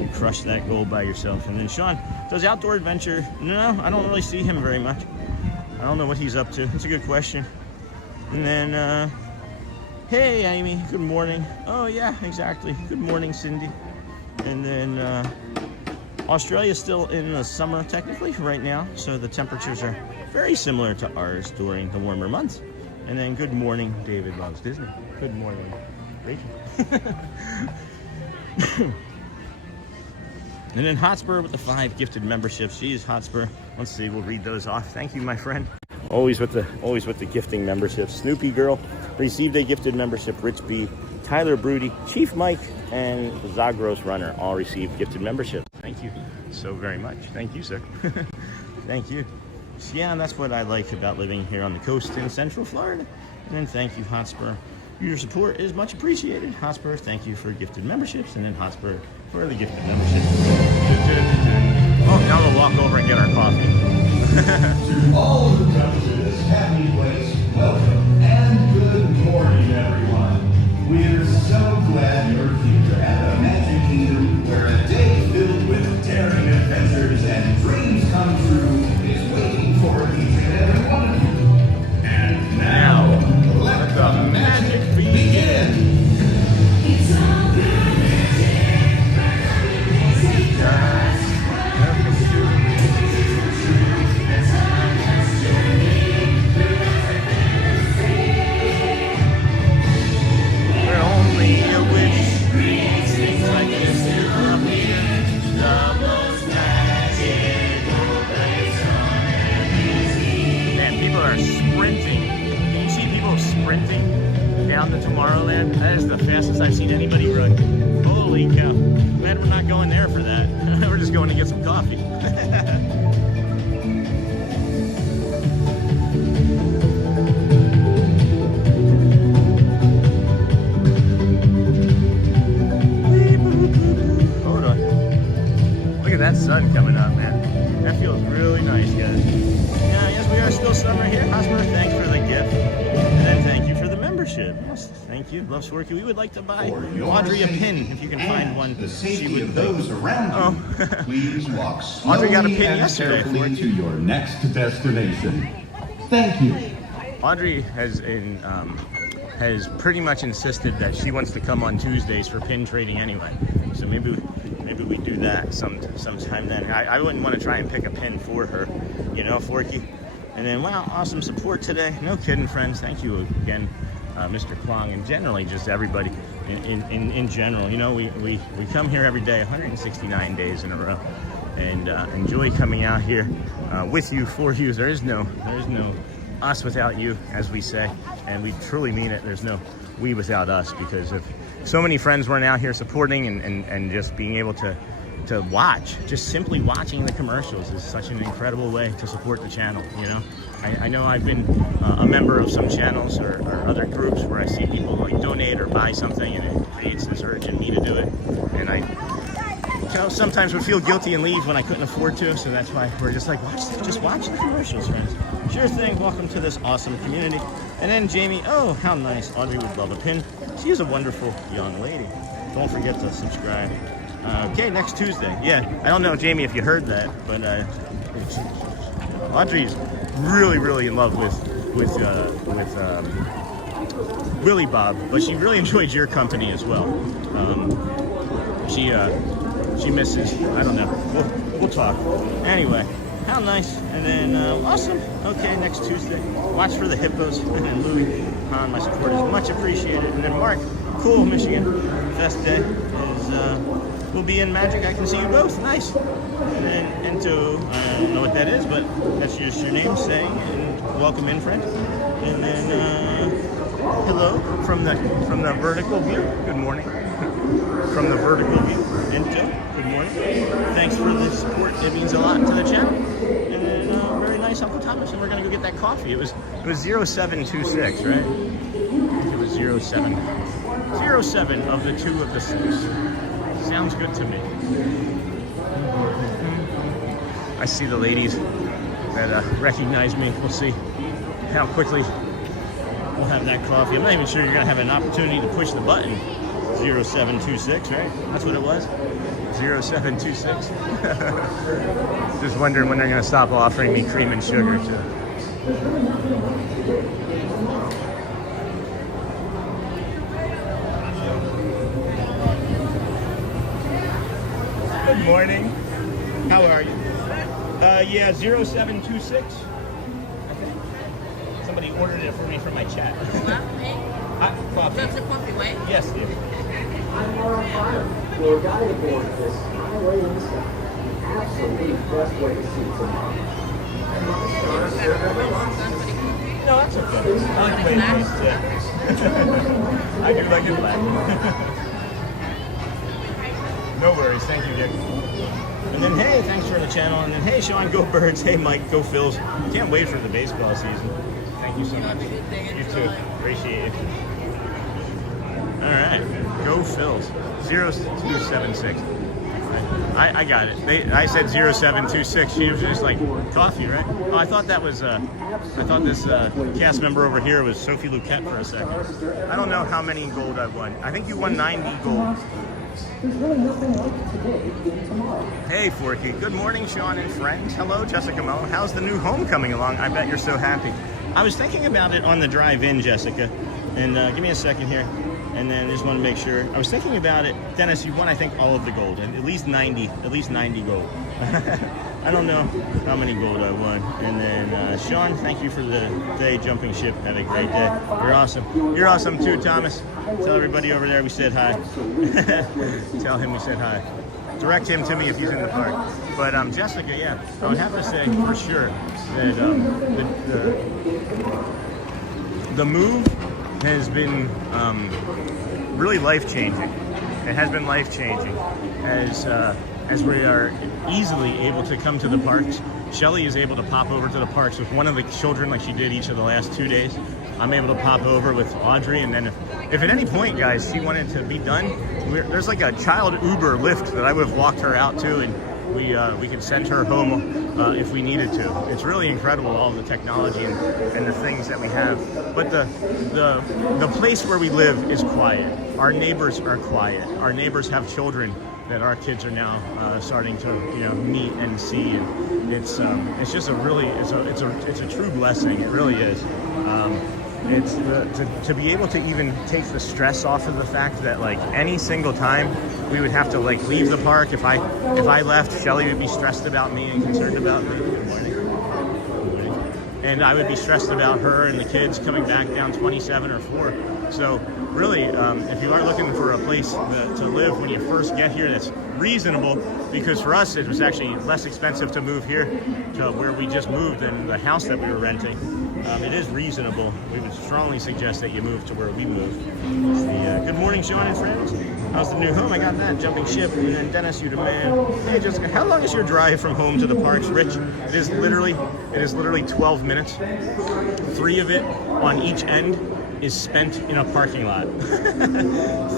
You crushed that goal by yourself. And then Sean, does outdoor adventure? No, I don't really see him very much. I don't know what he's up to. It's a good question. And then, hey, Amy, good morning. Oh, yeah, exactly. Good morning, Cindy. And then, Australia's still in the summer, technically, right now. So the temperatures are very similar to ours during the warmer months. And then, good morning, David loves Disney. Good morning, Rachel. And then Hotspur with the 5 gifted memberships. Geez, Hotspur. Let's see, we'll read those off. Thank you, my friend. Always with the gifting memberships. Snoopy Girl received a gifted membership. Rich B, Tyler Broody, Chief Mike, and Zagros Runner all received gifted memberships. Thank you so very much. Thank you, sir. Thank you. So yeah, and that's what I like about living here on the coast in Central Florida. And then thank you, Hotspur. Your support is much appreciated. Hotspur, thank you for gifted memberships. And then Hotspur for the gifted membership. Oh, now we'll walk over and get our coffee. To all who come to this happy place, welcome and good morning, everyone. We're so glad you're here at the Magic Kingdom, where a day filled with daring adventures and dreams come true is waiting for each and every one of you. And now, let the magic begin. Sprinting down to Tomorrowland. That is the fastest I've seen anybody run. Holy cow. Glad we're not going there for that. We're just going to get some coffee. Hold on. Look at that sun coming up, man. That feels really nice, guys. Yeah, yes, we are still summer here. Hosmer, thanks for the gift. And then thank you for the membership. Yes, thank you. Love Sworky. We would like to buy Audrey a pin if you can find one. The safety of those around you. Please walk slowly Audrey got a pin and yesterday for carefully it. to your next destination. Thank you. Audrey has pretty much insisted that she wants to come on Tuesdays for pin trading anyway. So maybe we do that sometime then. I wouldn't want to try and pick a pin for her, you know, Forky. And then, wow, awesome support today. No kidding, friends. Thank you again, Mr. Kwong, and generally just everybody in general. You know, we come here every day, 169 days in a row, and enjoy coming out here with you, for you. There is no us without you, as we say, and we truly mean it. There's no we without us, because of so many friends weren't out here supporting and just being able to watch. Just simply watching the commercials is such an incredible way to support the channel, you know. I know I've been a member of some channels or other groups where I see people like donate or buy something, and it creates this urge in me to do it, and I know, sometimes would feel guilty and leave when I couldn't afford to, so that's why we're just like, just watch the commercials, friends. Sure thing, welcome to this awesome community. And then Jamie, oh, how nice. Audrey would love a pin. She is a wonderful young lady. Don't forget to subscribe. Okay, next Tuesday. Yeah, I don't know, Jamie, if you heard that, but Audrey's really, really in love with Willie Bob, but she really enjoyed your company as well. She misses, I don't know, we'll talk. Anyway, how nice. And then, awesome. Okay, next Tuesday. Watch for the hippos. And Louis, my support is much appreciated. And then Mark, cool, Michigan. Best day is, we'll be in Magic. I can see you both. Nice. And Ento, I don't know what that is, but that's just your name saying, and welcome in, friend. And then, hello from the vertical view. Good morning. From the vertical view. Ento, good morning. Thanks for the support. It means a lot to the channel. And then, very nice, Uncle Thomas. And we're gonna go get that coffee. It was 0726, right? I think it was 07. 07 of the 2 of the 6. Sounds good to me. I see the ladies that recognize me. We'll see how quickly we'll have that coffee. I'm not even sure you're gonna have an opportunity to push the button. 0726, right? That's what it was. 0726. Just wondering when they're gonna stop offering me cream and sugar too. Good morning. How are you? Yeah, 0726. I think. Somebody ordered it for me from my chat. Coffee. That's a coffee, right? Yes, dear. I'm Laura Fire. We're guided aboard this highway in the sky. The absolute best way to see tomorrow. No, that's okay. I like plain taste. I do like it black. No worries, thank you, Dick. And then, hey, thanks for the channel. And then, hey, Sean, go Birds. Hey, Mike, go Phils. Can't wait for the baseball season. Thank you so much. You too. Appreciate it. All right, go Phils. 0276. I got it. I said 0726. She was just like coffee, right? Oh, I thought that was. I thought this cast member over here was Sophie Luquette for a second. I don't know how many gold I won. I think you won 90 gold. There's really nothing like today being tomorrow. Hey, Forky. Good morning, Sean and friends. Hello, Jessica Mo. How's the new home coming along? I bet you're so happy. I was thinking about it on the drive in, Jessica. And give me a second here. And then just want to make sure. I was thinking about it. Dennis, you won, I think, all of the gold. And at least 90 gold. I don't know how many gold I won. And then, Sean, thank you for the day jumping ship. Have a great day. You're awesome. You're awesome too, Thomas. Tell everybody over there we said hi. Tell him we said hi. Direct him to me if he's in the park. But Jessica, yeah, I would have to say for sure that the move has been really life-changing. It has been life-changing as we are easily able to come to the parks. Shelly is able to pop over to the parks with one of the children like she did each of the last 2 days. I'm able to pop over with Audrey, and then if at any point, guys, she wanted to be done, there's like a child Uber Lyft that I would have walked her out to, and we could send her home if we needed to. It's really incredible, all the technology and the things that we have. But the place where we live is quiet. Our neighbors are quiet. Our neighbors have children that our kids are now starting to meet and see, and it's just a really it's a true blessing. It really is. It's to be able to even take the stress off of the fact that like any single time we would have to like leave the park. If I left, Shelly would be stressed about me and concerned about me. Good morning. Good morning. And I would be stressed about her and the kids coming back down 27 or 4. So really, if you are looking for a place to live when you first get here, that's reasonable, because for us it was actually less expensive to move here to where we just moved than the house that we were renting. It is reasonable. We would strongly suggest that you move to where we moved. Good morning, Sean and friends. How's the new home? I got that. Jumping ship. And then Dennis, you the man. Hey, Jessica, how long is your drive from home to the parks, Rich? It is literally 12 minutes. 3 of it on each end is spent in a parking lot.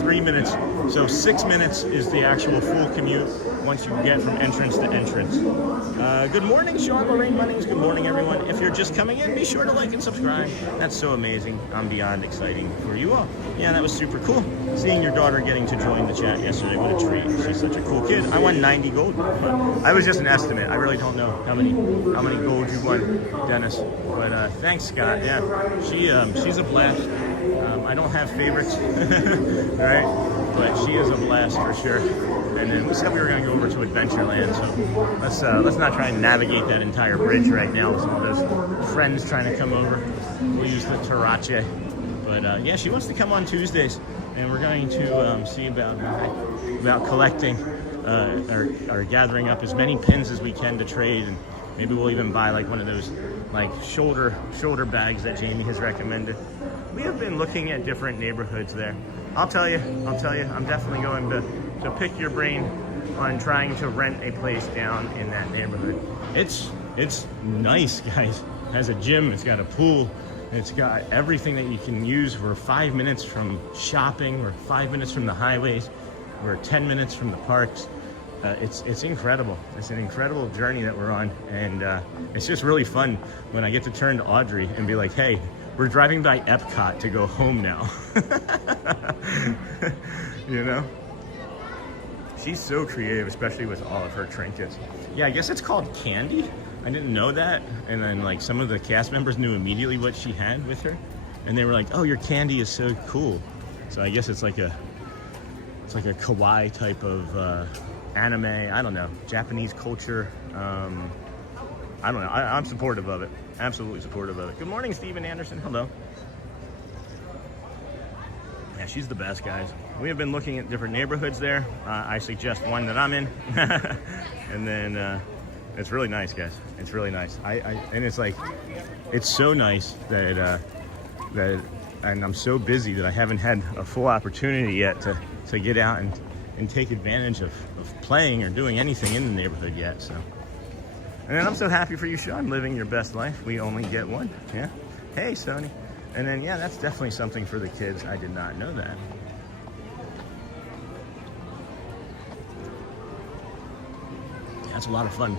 3 minutes. So 6 minutes is the actual full commute. once you get from entrance to entrance. Good morning, Sean, Lorraine Munnings. Good morning, everyone. If you're just coming in, be sure to like and subscribe. That's so amazing. I'm beyond exciting for you all. Yeah, that was super cool. Seeing your daughter getting to join the chat yesterday, what a treat. She's such a cool kid. I won 90 gold, but I was just an estimate. I really don't know how many gold you won, Dennis. But thanks, Scott. Yeah, she's a blast. I don't have favorites, right? But she is a blast for sure. And then we said we were going to go over to Adventureland, so let's not try and navigate that entire bridge right now with all those friends trying to come over. We'll use the Tarache. But yeah, she wants to come on Tuesdays, and we're going to see about collecting or gathering up as many pins as we can to trade, and maybe we'll even buy like one of those like shoulder bags that Jamie has recommended. We have been looking at different neighborhoods there. I'll tell you, I'm definitely going to pick your brain on trying to rent a place down in that neighborhood. It's nice, guys. It has a gym, it's got a pool, it's got everything that you can use. We're 5 minutes from shopping, we're 5 minutes from the highways, we're 10 minutes from the parks. It's incredible. It's an incredible journey that we're on, and it's just really fun when I get to turn to Audrey and be like, hey, we're driving by Epcot to go home now. You know? She's so creative, especially with all of her trinkets. Yeah, I guess it's called Candy. I didn't know that. And then like some of the cast members knew immediately what she had with her. And they were like, oh, your candy is so cool. So I guess it's like a kawaii type of anime. I don't know. Japanese culture. I don't know. I'm supportive of it. Absolutely supportive of it. Good morning, Steven Anderson. Hello. Yeah, she's the best, guys. We have been looking at different neighborhoods there. I suggest one that I'm in. And then it's really nice, guys. It's really nice. And it's like, it's so nice that and I'm so busy that I haven't had a full opportunity yet to get out and take advantage of playing or doing anything in the neighborhood yet. So, and then I'm so happy for you, Sean, living your best life. We only get one. Yeah. Hey, Sony. And then, yeah, that's definitely something for the kids. I did not know that. Yeah, it's a lot of fun.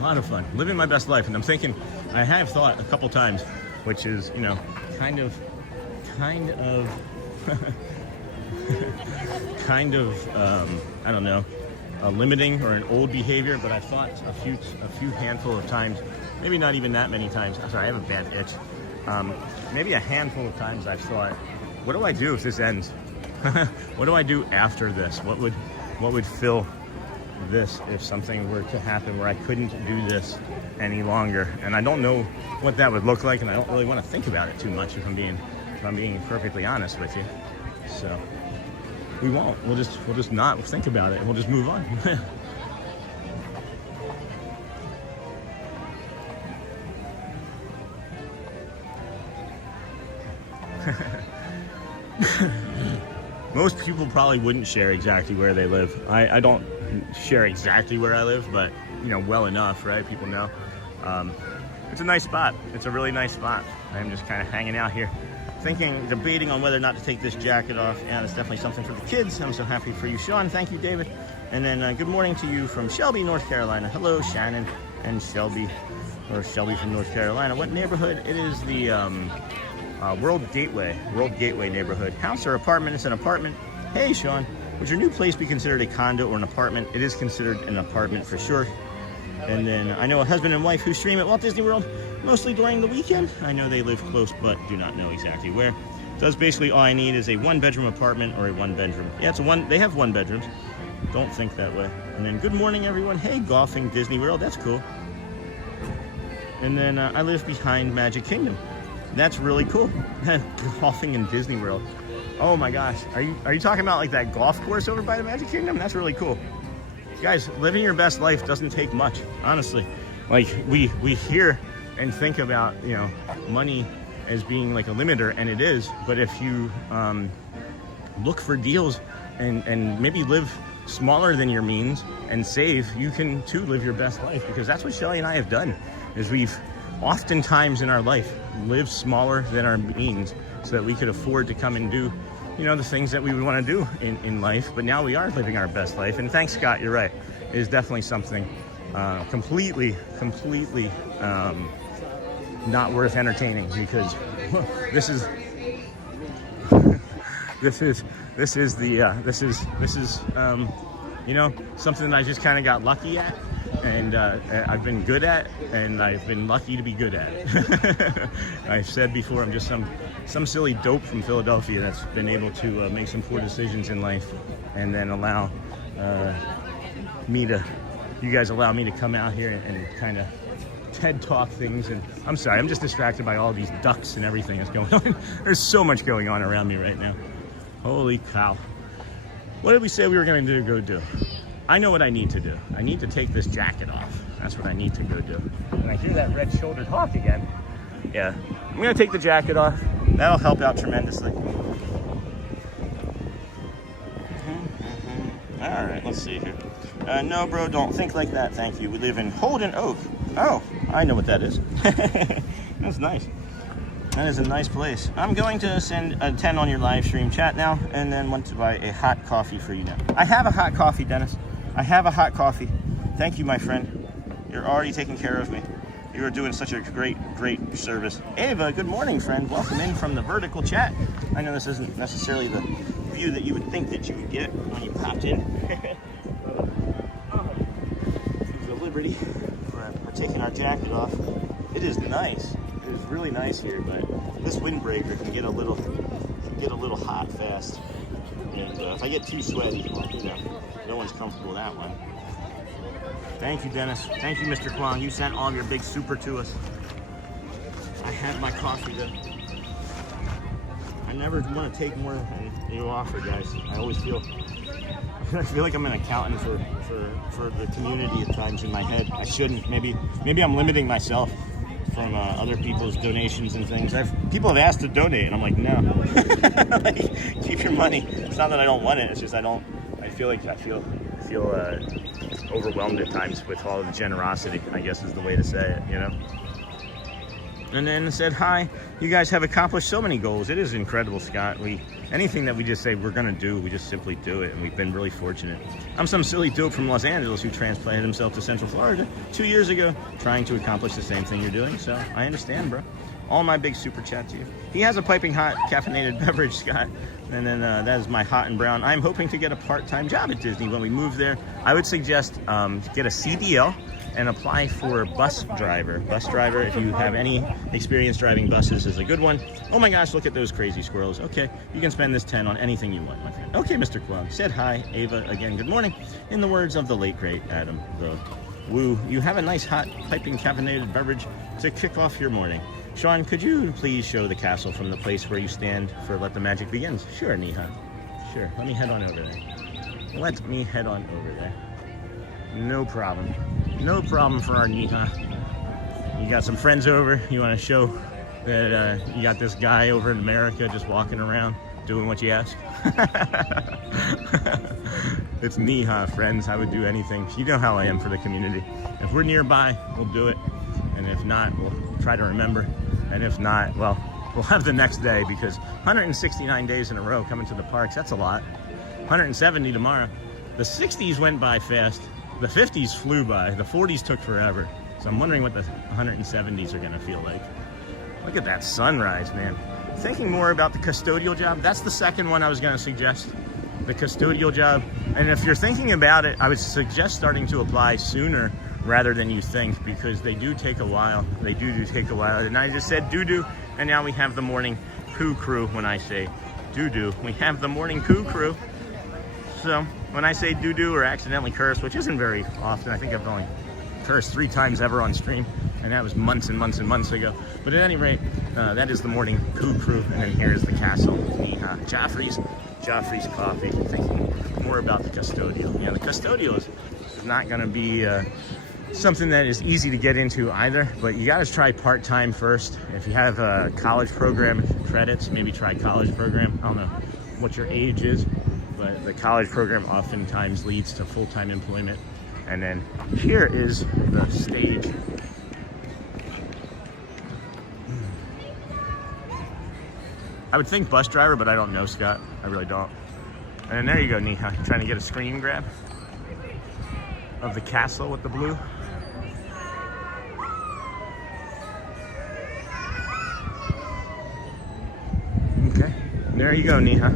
A lot of fun. Living my best life. And I'm thinking, I have thought a couple times, which is, you know, kind of I don't know, limiting or an old behavior, but I've thought a few handful of times, maybe not even that many times. I'm sorry, I have a bad itch. Maybe a handful of times I've thought, what do I do if this ends? What do I do after this? What would fill this if something were to happen where I couldn't do this any longer? And I don't know what that would look like, and I don't really want to think about it too much if I'm being perfectly honest with you. So we won't. We'll just not think about it, and we'll just move on. Most people probably wouldn't share exactly where they live. I don't share exactly where I live, but you know, well enough, right? People know. It's a nice spot. It's a really nice spot. I'm just kind of hanging out here, debating on whether or not to take this jacket off. Yeah, that's definitely something for the kids. I'm so happy for you, Sean. Thank you, David. And then good morning to you from Shelby, North Carolina. Hello, Shannon and Shelby, or Shelby from North Carolina. What neighborhood? It is the World Gateway neighborhood. House or apartment? It's an apartment. Hey, Sean, would your new place be considered a condo or an apartment? It is considered an apartment for sure. And then I know a husband and wife who stream at Walt Disney World mostly during the weekend. I know they live close, but do not know exactly where. So that's basically all I need is a 1-bedroom apartment or a 1-bedroom. Yeah, it's a one. They have 1 bedrooms. Don't think that way. And then good morning, everyone. Hey, golfing Disney World. That's cool. And then I live behind Magic Kingdom. That's really cool. Golfing in Disney World. Oh my gosh. Are you talking about like that golf course over by the Magic Kingdom? That's really cool. Guys, living your best life doesn't take much, honestly. Like we hear and think about, you know, money as being like a limiter, and it is, but if you look for deals and maybe live smaller than your means and save, you can too live your best life, because that's what Shelly and I have done, is we've oftentimes in our life lived smaller than our means so that we could afford to come and do, you know, the things that we would want to do in life. But now we are living our best life. And thanks, Scott, you're right. is definitely something completely not worth entertaining, because this is you know, something that I just kind of got lucky at, and I've been good at, and I've been lucky to be good at. I've said before, I'm just some silly dope from Philadelphia that's been able to make some poor decisions in life, and then allow you guys allow me to come out here and kind of TED talk things. And I'm sorry, I'm just distracted by all these ducks and everything that's going on. There's so much going on around me right now. Holy cow. What did we say we were going to go do? I know what I need to do. I need to take this jacket off. That's what I need to go do. And I hear that red-shouldered hawk again. Yeah, I'm going to take the jacket off. That'll help out tremendously. All right, let's see here. No, bro, don't think like that. Thank you. We live in Holden Oak. Oh, I know what that is. That's nice. That is a nice place. I'm going to send a 10 on your live stream chat now, and then want to buy a hot coffee for you now. I have a hot coffee, Dennis. I have a hot coffee. Thank you, my friend. You're already taking care of me. You are doing such a great service. Ava, good morning, friend. Welcome in from the vertical chat. I know this isn't necessarily the view that you would think that you would get when you popped in. The Liberty. We're taking our jacket off. It is nice. It is really nice here, but this windbreaker can get a little hot fast. And if I get too sweaty, well, you know, no one's comfortable with that one. Thank you, Dennis. Thank you, Mr. Kwong. You sent all of your big super to us. I have my coffee though. I never want to take more than you offer, guys. I always feel like I'm an accountant for the community at times in my head. I shouldn't. Maybe I'm limiting myself from other people's donations and things. People have asked to donate, and I'm like, no. Like, keep your money. It's not that I don't want it. It's just I feel overwhelmed at times with all of the generosity, I guess is the way to say it, you know. And then said, hi, you guys have accomplished so many goals. It is incredible, Scott. Anything that we just say we're gonna do, we just simply do it, and we've been really fortunate. I'm some silly dope from Los Angeles who transplanted himself to Central Florida 2 years ago, trying to accomplish the same thing you're doing, so I understand, bro. All my big super chat to you. He has a piping hot caffeinated beverage, Scott. And then that is my hot and brown. I'm hoping to get a part-time job at Disney when we move there. I would suggest get a CDL and apply for bus driver. Bus driver, if you have any experience driving buses, is a good one. Oh my gosh, look at those crazy squirrels. Okay, you can spend this 10 on anything you want, my friend. Okay, Mr. Kwong said hi. Ava, again, good morning. In the words of the late, great Adam Grove. Woo, you have a nice hot piping caffeinated beverage to kick off your morning. Sean, could you please show the castle from the place where you stand for Let the Magic Begins? Sure, Neha. Sure, let me head on over there. Let me head on over there. No problem. No problem for our Neha. You got some friends over, you want to show that you got this guy over in America just walking around doing what you ask? It's Neha, friends. I would do anything. You know how I am for the community. If we're nearby, we'll do it. And if not, we'll try to remember. And if not, well, we'll have the next day, because 169 days in a row coming to the parks, that's a lot. 170 tomorrow. The 60s went by fast. The 50s flew by. The 40s took forever. So I'm wondering what the 170s are gonna feel like. Look at that sunrise, man. Thinking more about the custodial job. That's the second one I was gonna suggest. The custodial job. And if you're thinking about it, I would suggest starting to apply sooner rather than you think, because they do take a while. They do take a while. And I just said doo-doo, and now we have the morning poo crew. When I say doo-doo, we have the morning poo crew. So when I say doo-doo or accidentally curse, which isn't very often, I think I've only cursed 3 times ever on stream, and that was months and months and months ago. But at any rate, that is the morning poo crew, and then here's the castle. Joffrey's coffee. Thinking more about the custodial. Yeah, the custodial is not going to be something that is easy to get into either, but you got to try part-time first. If you have a college program credits, maybe try college program. I don't know what your age is, but the college program oftentimes leads to full-time employment. And then here is the stage. I would think bus driver, but I don't know, Scott. I really don't. And there you go, Neha. Trying to get a screen grab. of the castle with the blue. Okay, there you go, Neha.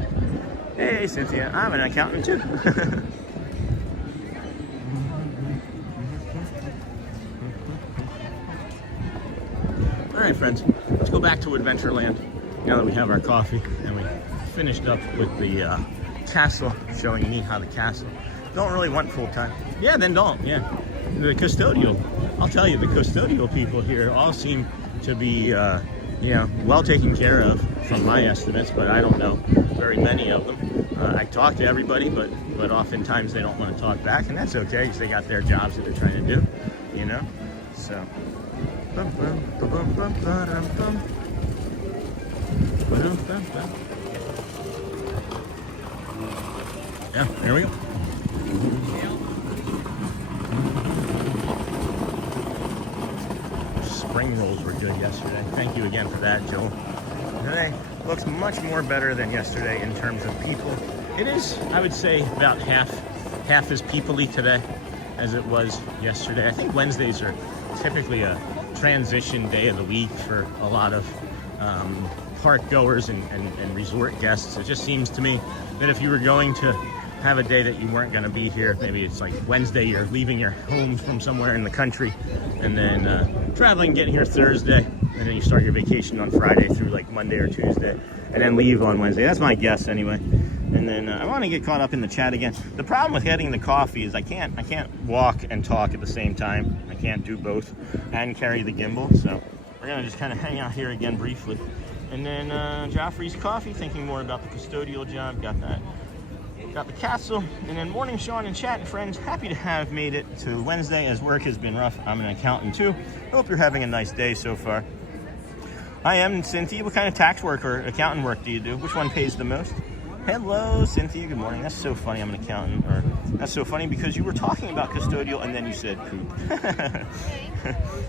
Hey, Cynthia, I'm an accountant too. All right, friends, let's go back to Adventureland now that we have our coffee and we finished up with the castle, showing Neha the castle. Don't really want full time. Yeah, then don't. Yeah, the custodial. I'll tell you, the custodial people here all seem to be, you know, well taken care of from my estimates, but I don't know very many of them. I talk to everybody, but oftentimes they don't want to talk back, and that's okay because they got their jobs that they're trying to do, you know. So. Yeah, there we go. Spring rolls were good yesterday. Thank you again for that, Joel. Today looks much more better than yesterday in terms of people. It is, I would say, about half as people-y today as it was yesterday. I think Wednesdays are typically a transition day of the week for a lot of park goers and resort guests. It just seems to me that if you were going to have a day that you weren't going to be here, maybe it's like Wednesday, you're leaving your home from somewhere in the country and then traveling, getting here Thursday, and then you start your vacation on Friday through like Monday or Tuesday, and then leave on Wednesday. That's my guess anyway. And then I want to get caught up in the chat again. The problem with getting the coffee is I can't walk and talk at the same time. I can't do both and carry the gimbal. So we're gonna just kind of hang out here again briefly. And then Joffrey's coffee, thinking more about the custodial job. Got that. Got the castle. And then morning, Sean and chat and friends. Happy to have made it to Wednesday as work has been rough. I'm an accountant too. Hope you're having a nice day so far. I am Cynthia. What kind of tax work or accountant work do you do? Which one pays the most? Hello, Cynthia. Good morning. That's so funny. I'm an accountant. Or that's so funny because you were talking about custodial and then you said poop.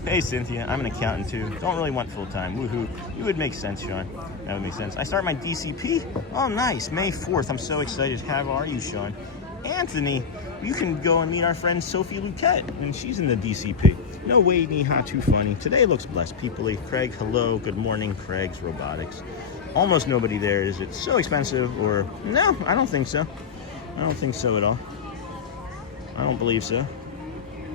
Hey, Cynthia. I'm an accountant too. Don't really want full time. Woohoo. You would make sense, Sean. That would make sense. I start my DCP. Oh, nice. May 4th. I'm so excited. How are you, Sean? Anthony, you can go and meet our friend Sophie Luquette, and she's in the DCP. No way, Neha. Too funny. Today looks blessed. People-y. Craig, hello. Good morning. Craig's Robotics. Almost nobody there. Is it so expensive or no? I don't think so. I don't think so at all. I don't believe so.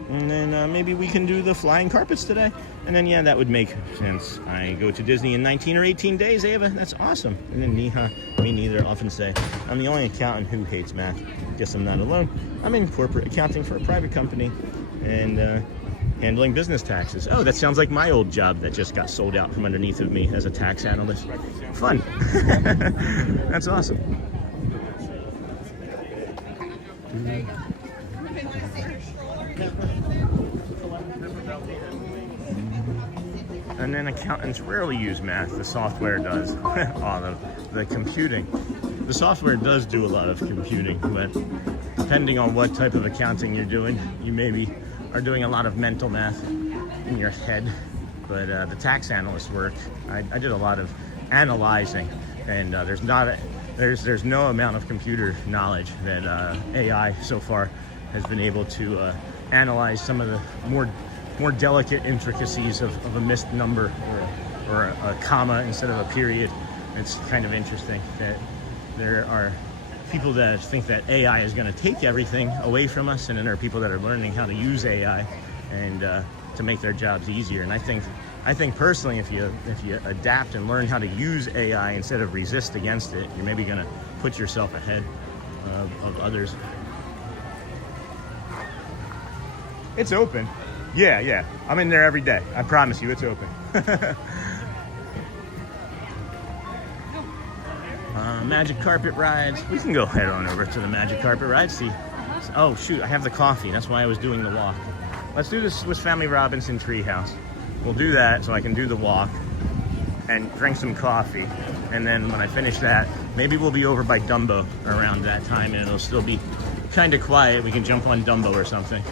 And then maybe we can do the flying carpets today. And then yeah, that would make sense. I go to Disney in 19 or 18 days, Ava. That's awesome. And then Neha, me neither, often say, I'm the only accountant who hates math. Guess I'm not alone. I'm in corporate accounting for a private company and handling business taxes. Oh, that sounds like my old job that just got sold out from underneath of me as a tax analyst. Fun. That's awesome. And then accountants rarely use math. The software does. Oh, the computing. The software does do a lot of computing, but depending on what type of accounting you're doing, you maybe are doing a lot of mental math in your head. But the tax analyst work, I did a lot of analyzing, and there's no amount of computer knowledge that AI so far has been able to analyze some of the more delicate intricacies of a missed number or a comma instead of a period. It's kind of interesting that there are people that think that AI is going to take everything away from us, and then there are people that are learning how to use AI and to make their jobs easier. And I think personally, if you adapt and learn how to use AI instead of resist against it, you're maybe going to put yourself ahead of others. It's open. Yeah. I'm in there every day. I promise you, it's open. Magic carpet rides. We can go head on over to the magic carpet ride. See. Oh shoot, I have the coffee. That's why I was doing the walk. Let's do this with Family Robinson Treehouse. We'll do that so I can do the walk and drink some coffee. And then when I finish that, maybe we'll be over by Dumbo around that time and it'll still be kind of quiet. We can jump on Dumbo or something.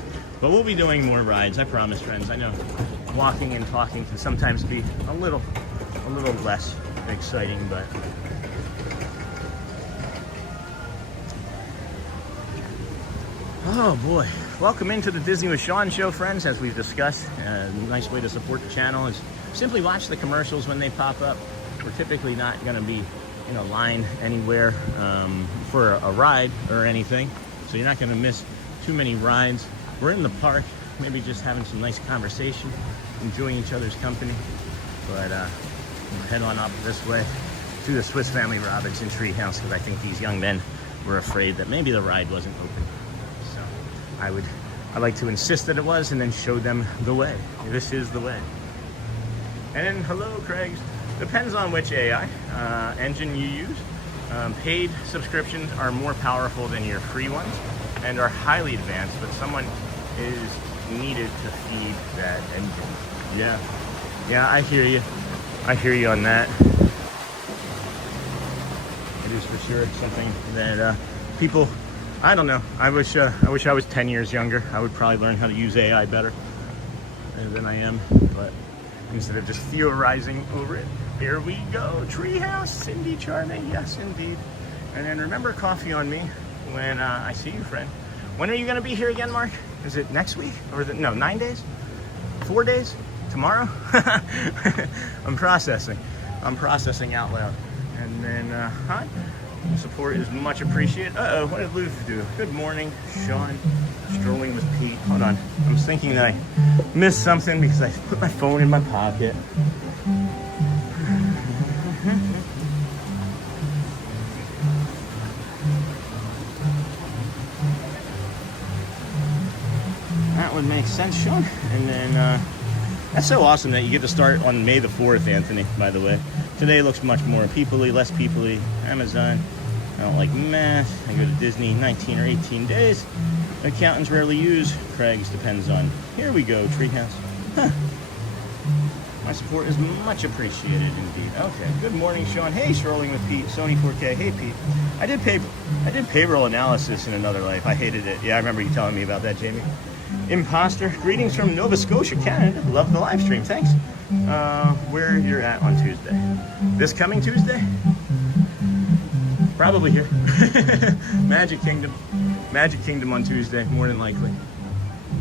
But we'll be doing more rides, I promise, friends. I know walking and talking can sometimes be a little less exciting, but oh boy, welcome into the Disney with Sean show, friends. As we've discussed, a nice way to support the channel is simply watch the commercials when they pop up. We're typically not going to be in a line anywhere for a ride or anything, so you're not going to miss too many rides. We're in the park, maybe just having some nice conversation, enjoying each other's company. But we'll head on up this way to the Swiss Family Robinson Treehouse, because I think these young men were afraid that maybe the ride wasn't open. So I like to insist that it was and then show them the way. This is the way. And then, hello, Craig. Depends on which AI engine you use. Paid subscriptions are more powerful than your free ones and are highly advanced, but someone is needed to feed that engine. Yeah, I hear you. I hear you on that. It is for sure something that people, I don't know. I wish I was 10 years younger. I would probably learn how to use AI better than I am, but instead of just theorizing over it. Here we go, Treehouse, Cindy Charming, yes indeed. And then remember coffee on me when I see you, friend. When are you gonna be here again, Mark? Is it next week? Or is it, no, 9 days? 4 days? Tomorrow? I'm processing out loud. And then, hi, support is much appreciated. What did Lou do? Good morning, Sean. Strolling with Pete. Hold on. I was thinking that I missed something because I put my phone in my pocket. That would make sense, Sean. And then, that's so awesome that you get to start on May the 4th, Anthony, by the way. Today looks much more peoply, less peoply. Amazon. I don't like math. I go to Disney 19 or 18 days. Accountants rarely use. Craig's depends on. Here we go, Treehouse. Huh. My support is much appreciated indeed. Okay. Good morning, Sean. Hey, strolling with Pete. Sony 4K. Hey, Pete. I did payroll analysis in another life. I hated it. Yeah, I remember you telling me about that, Jamie. Imposter. Greetings from Nova Scotia, Canada. Love the live stream. Thanks. Where you're at on Tuesday? This coming Tuesday? Probably here. Magic Kingdom. Magic Kingdom on Tuesday, more than likely.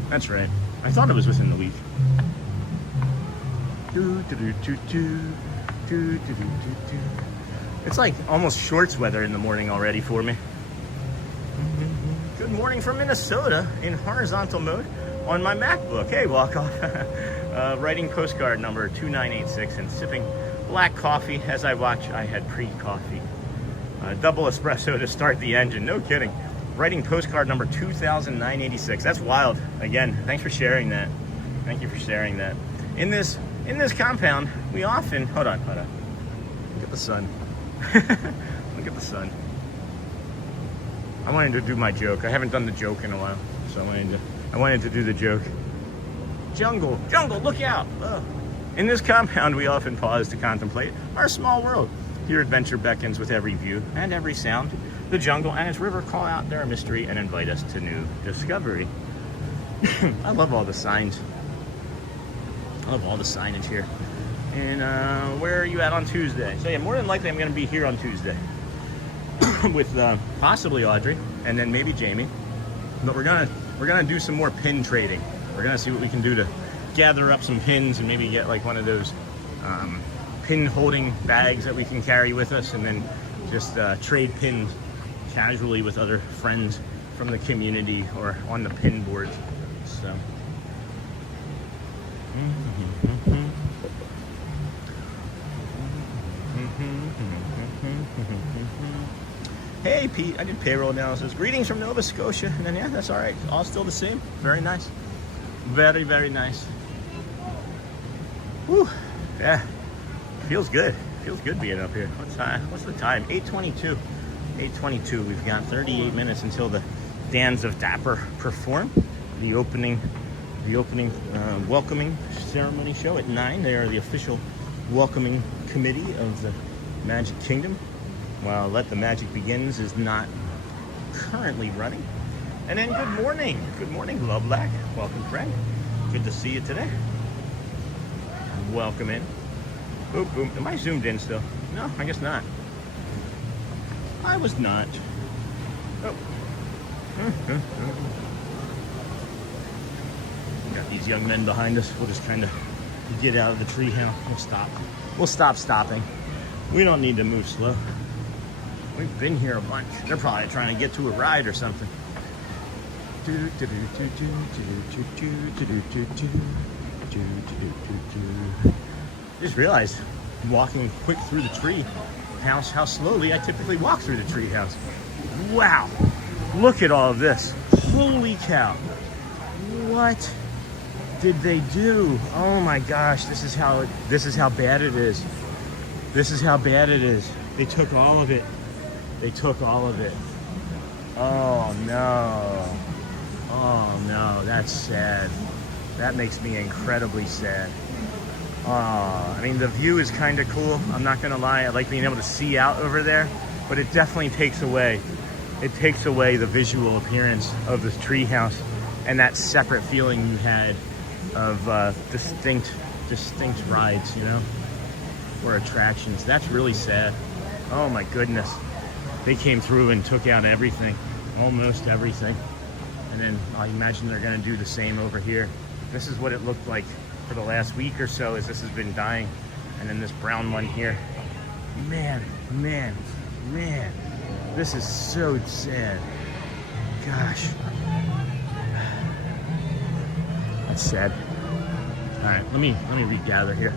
That's right. I thought it was within the week. It's like almost shorts weather in the morning already for me. Good morning from Minnesota in horizontal mode on my MacBook. Hey, walk off. Writing postcard number 2986 and sipping black coffee as I watch. I had pre-coffee. Double espresso to start the engine. No kidding. Writing postcard number 2986. That's wild. Again, thanks for sharing that. Thank you for sharing that. In this compound, we often hold on. Look at the sun. Look at the sun. I wanted to do my joke. I haven't done the joke in a while, so I wanted to do the joke. Jungle, look out! Ugh. In this compound, we often pause to contemplate our small world. Here, adventure beckons with every view and every sound. The jungle and its river call out their mystery and invite us to new discovery. I love all the signs. I love all the signage here. And where are you at on Tuesday? So yeah, more than likely I'm going to be here on Tuesday with possibly Audrey and then maybe Jamie. But we're gonna do some more pin trading. We're gonna see what we can do to gather up some pins and maybe get like one of those pin holding bags that we can carry with us, and then just trade pins casually with other friends from the community or on the pin boards. So hey Pete, I did payroll analysis. Greetings from Nova Scotia. And then yeah, that's all right. All still the same. Very nice. Very, very nice. Whew. Yeah. Feels good. Feels good being up here. What's the time? 8:22. 8:22. We've got 38 minutes until the Dans of Dapper perform. The opening welcoming ceremony show at 9. They are the official welcoming committee of the Magic Kingdom. While Let the Magic Begins is not currently running. And then good morning, Love Black. Welcome, friend. Good to see you today. Welcome in. Boom, boom. Am I zoomed in still? No, I guess not. I was not. Oh. Got these young men behind us. We'll just kind of get out of the tree house. We'll stop. We'll stop stopping. We don't need to move slow. We've been here a bunch. They're probably trying to get to a ride or something. Just realized, walking quick through the tree house, how slowly I typically walk through the tree house. Wow, look at all of this. Holy cow. What did they do? Oh my gosh, this is how bad it is. This is how bad it is. They took all of it. They took all of it. Oh no. Oh no, that's sad. That makes me incredibly sad. I mean, the view is kind of cool. I'm not gonna lie. I like being able to see out over there, but it definitely takes away. It takes away the visual appearance of this treehouse and that separate feeling you had of distinct rides, you know, or attractions. That's really sad. Oh my goodness. They came through and took out everything, almost everything. And then I imagine they're gonna do the same over here. This is what it looked like for the last week or so as this has been dying. And then this brown one here. Man, man, man. This is so sad. Gosh. That's sad. All right, let me regather here.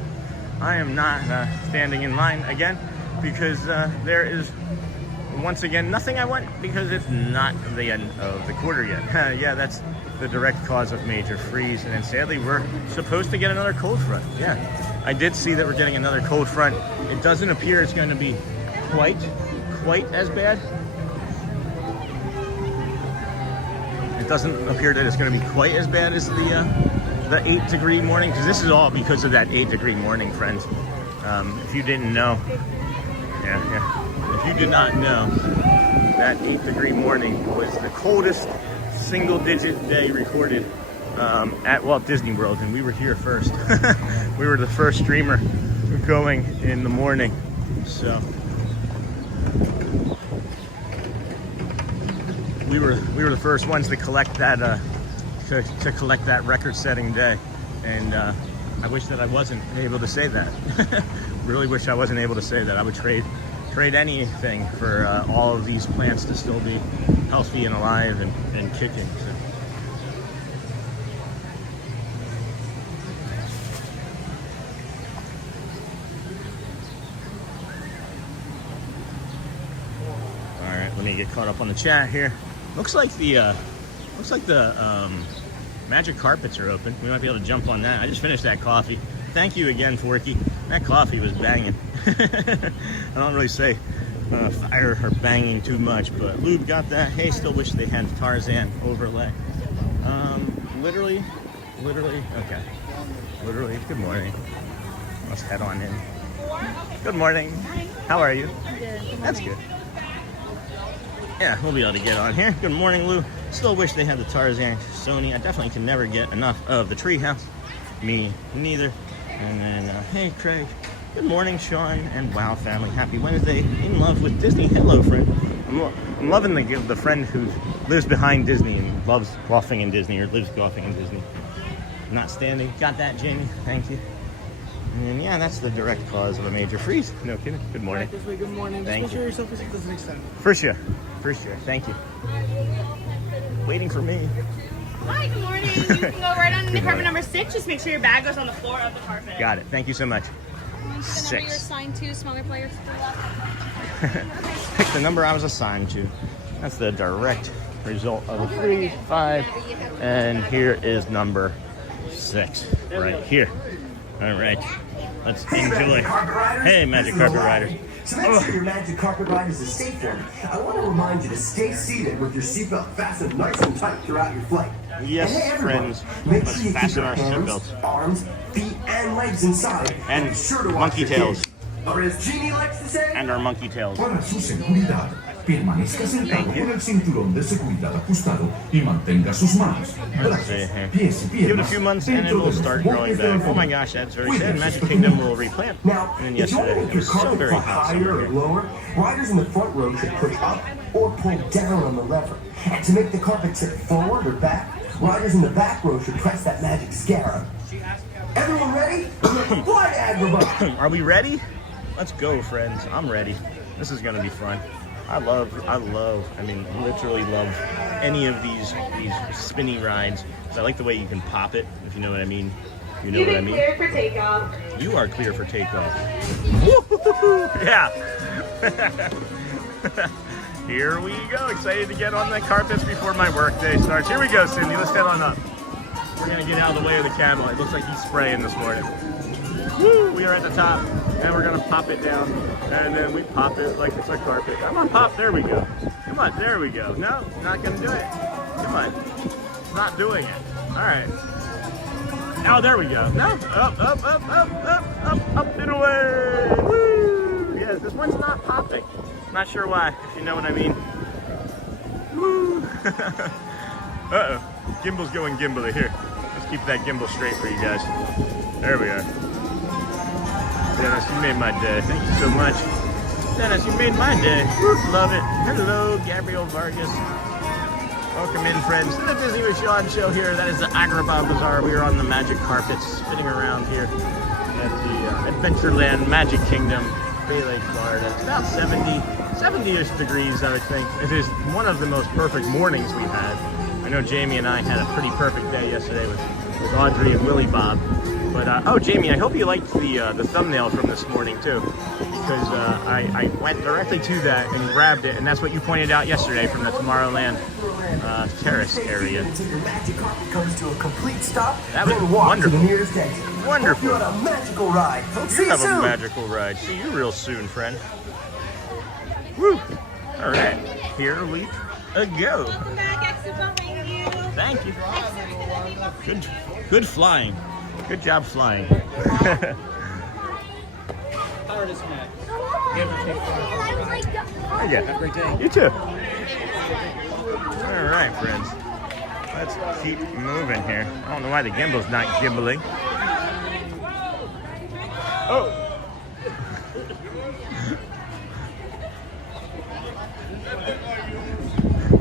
I am not standing in line again because there is once again nothing I want because it's not the end of the quarter yet. Yeah, that's the direct cause of major freeze. And then sadly we're supposed to get another cold front. Yeah, I did see that we're getting another cold front. It doesn't appear it's going to be quite as bad. It doesn't appear that it's going to be quite as bad as the 8-degree morning, because this is all because of that 8-degree morning, friends. If you didn't know, if you did not know, that 8-degree morning was the coldest single-digit day recorded at Walt Disney World, and we were here first. We were the first streamer going in the morning, so we were the first ones to collect that to collect that record-setting day, and I wish that I wasn't able to say that. Really wish I wasn't able to say that. I would trade anything for all of these plants to still be healthy and alive and kicking. So. All right, let me get caught up on the chat here. Looks like the magic carpets are open. We might be able to jump on that. I just finished that coffee. Thank you again, Forky. That coffee was banging. I don't really say fire or banging too much, but Lube got that. Hey, still wish they had Tarzan overlay. Literally, okay. Literally, good morning. Let's head on in. Good morning. How are you? Good. That's good. Yeah, we'll be able to get on here. Good morning, Lou. Still wish they had the Tarzan Sony. I definitely can never get enough of the treehouse. Me neither. And then, hey, Craig. Good morning, Sean and Wow family. Happy Wednesday. In love with Disney. Hello, friend. I'm loving the friend who lives behind Disney and loves golfing in Disney, or lives golfing in Disney. Not standing. Got that, Jamie. Thank you. And yeah, that's the direct cause of a major freeze. No kidding. Good morning. Right this way, good morning. Thank Just you. make sure your selfie doesn't extend. For sure. For sure. Thank you. Waiting for me. Hi, good morning. You can go right on into Good carpet morning. number 6. Just make sure your bag goes on the floor of the carpet. Got it. Thank you so much. What's the number you're 6. assigned to? Smaller players to the left. Pick the number I was assigned to. That's the direct result of a 3, 5, and here is number 6 right here. All right, let's enjoy. Hey, Magic Carpet Riders. So make sure your Magic Carpet ride is a safe one. I want to remind you to stay seated with your seatbelt fastened nice and tight throughout your flight. Yes, and hey, everyone, friends, make let's sure you keep fasten your our hands, seatbelts. arms, feet, and legs inside. And be sure to watch monkey your tails. kids. Or as Jeannie likes to say, And our monkey tails. Para su seguridad, permanezca sentado Thank you. con el cinturón de seguridad ajustado y mantenga sus manos, Let's see brazos, here. pies y Give it a piernas few months and it dentro will de los start growing bordes del back. Oh my avión. gosh, that's very Cuide sad. sus Magic Kingdom pequeños. will replant. now, And then if you want yesterday, to it make your was so carpet very fly hot higher summer or here. lower, riders in the front row should push up or pull down on the lever. And to make the carpet tip forward or back, Rogers in the back row should press that magic scarab. Everyone ready? Fly to Agrabah! Are we ready? Let's go, friends. I'm ready. This is gonna be fun. I mean, literally love any of these spinny rides. 'Cause I like the way you can pop it, if you know what I mean. You know what I mean? Clear for takeoff. You are clear for takeoff. Woo-hoo-hoo-hoo. Yeah. Here we go. Excited to get on the carpets before my workday starts. Here we go, Cindy. Let's head on up. We're gonna get out of the way of the camel. It looks like he's spraying this morning. Woo! We are at the top, and we're gonna pop it down, and then we pop it like it's a carpet. Come on, pop. There we go. Come on, there we go. No, not gonna do it. Come on. It's not doing it. All right. Oh, there we go. No, up and away. Woo! Yes, this one's not popping. Not sure why, if you know what I mean. Woo! Uh-oh. Gimbal's going gimbally. Here, let's keep that gimbal straight for you guys. There we are. Dennis, you made my day. Thank you so much. Dennis, you made my day. Woo, love it. Hello, Gabriel Vargas. Welcome in, friends, to the Disney with Sean show here. That is the Agrabah Bazaar. We are on the magic carpets, spinning around here at the Adventureland Magic Kingdom, Bay Lake, Florida. It's about 70-ish degrees, I would think. It is one of the most perfect mornings we've had. I know Jamie and I had a pretty perfect day yesterday with Audrey and Willie Bob. But, oh, Jamie, I hope you liked the thumbnail from this morning, too. Because I went directly to that and grabbed it, and that's what you pointed out yesterday from the Tomorrowland terrace area. Until your magic carpet comes to a complete stop, That was then walk wonderful. to the nearest exit. Wonderful. You're on a magical ride. See You you have a soon. magical ride. See you real soon, friend. Woo! All right, here we go. Welcome back, exit behind you. Thank you. Good flying. Good job flying. Yeah. You too. All right, friends. Let's keep moving here. I don't know why the gimbal's not gimbling. Oh.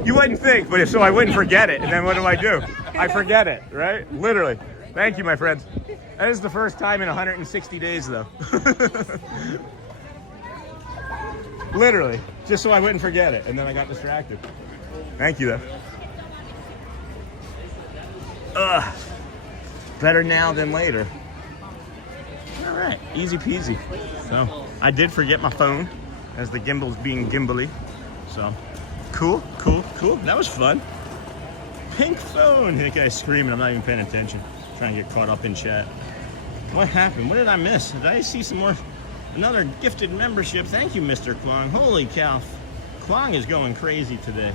You wouldn't think, but if so, I wouldn't forget it. And then what do? I forget it, right? Literally. Thank you, my friends. That is the first time in 160 days, though. Literally, just so I wouldn't forget it, and then I got distracted. Thank you, though. Better now than later. All right, easy peasy. So, I did forget my phone, as the gimbal's being gimbally. So, cool. That was fun. Pink phone. That guy's screaming. I'm not even paying attention. Trying to get caught up in chat. What happened? What did I miss? Did I see some more? Another gifted membership. Thank you, Mr. Kwong. Holy cow. Kwong is going crazy today.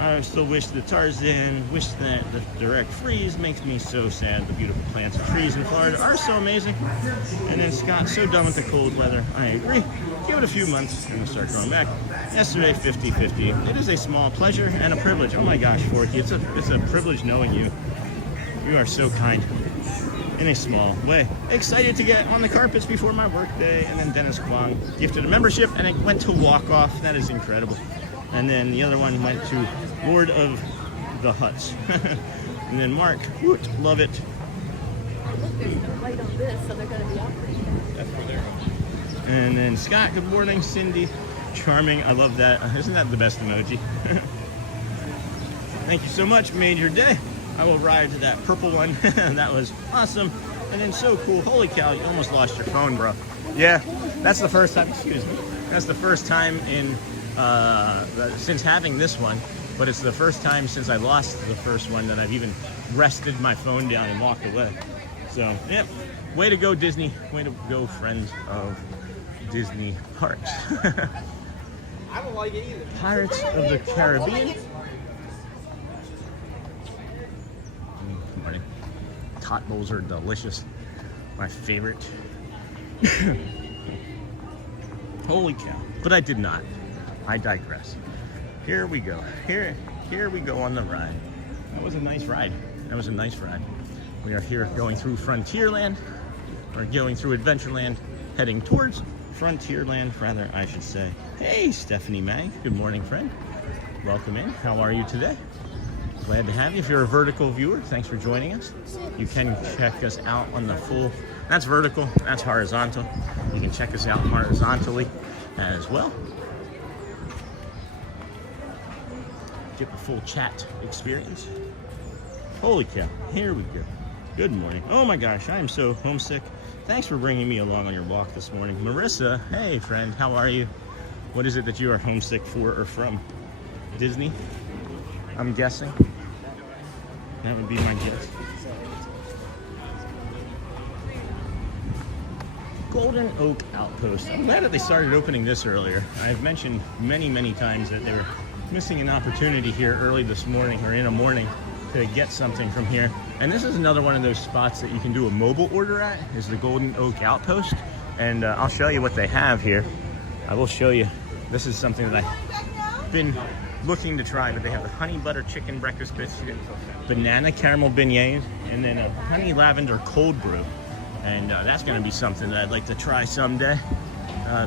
I still wish the Tarzan, wish that the direct freeze makes me so sad. The beautiful plants and trees in Florida are so amazing. And then Scott, so done with the cold weather. I agree. Give it a few months and we'll start going back. Yesterday, 50-50. It is a small pleasure and a privilege. Oh my gosh, Forky, it's a privilege knowing you. You are so kind. In a small way. Excited to get on the carpets before my work day. And then Dennis Kwong gifted a membership and it went to walk off. That is incredible. And then the other one went to Lord of the Huts. And then Mark, woot, love it. Right on this, so they're going to be operating. That's where they're going. And then Scott, good morning. Cindy, charming. I love that. Isn't that the best emoji? Thank you so much. Made your day. I will ride to that purple one. That was awesome. And then so cool. Holy cow, you almost lost your phone, bro. Yeah, that's the first time. Excuse me. That's the first time in since having this one, but it's the first time since I lost the first one that I've even rested my phone down and walked away. So, yeah, way to go, Disney. Way to go, friends of Disney Parks. I don't like it either. Pirates of the Caribbean. Good morning. Tot bowls are delicious. My favorite. Holy cow. But I did not. I digress. Here we go. Here we go on the ride. That was a nice ride. We are here going through Frontierland. We're going through Adventureland, heading towards Frontierland, rather, I should say. Hey, Stephanie May. Good morning, friend. Welcome in. How are you today? Glad to have you. If you're a vertical viewer, thanks for joining us. You can check us out on the full, that's vertical, that's horizontal. You can check us out horizontally as well. Get the full chat experience. Holy cow, here we go. Good morning. Oh my gosh, I am so homesick. Thanks for bringing me along on your walk this morning. Marissa, hey friend, how are you? What is it that you are homesick for or from? Disney, I'm guessing. That would be my guess. Golden Oak Outpost. I'm glad that they started opening this earlier. I've mentioned many times that they were missing an opportunity here early this morning or in the morning to get something from here. And this is another one of those spots that you can do a mobile order at, is the Golden Oak Outpost. And I'll show you what they have here. I will show you. This is something that I've been looking to try, but they have the honey butter chicken breakfast biscuit, banana caramel beignets, and then a honey lavender cold brew. And that's going to be something that I'd like to try someday.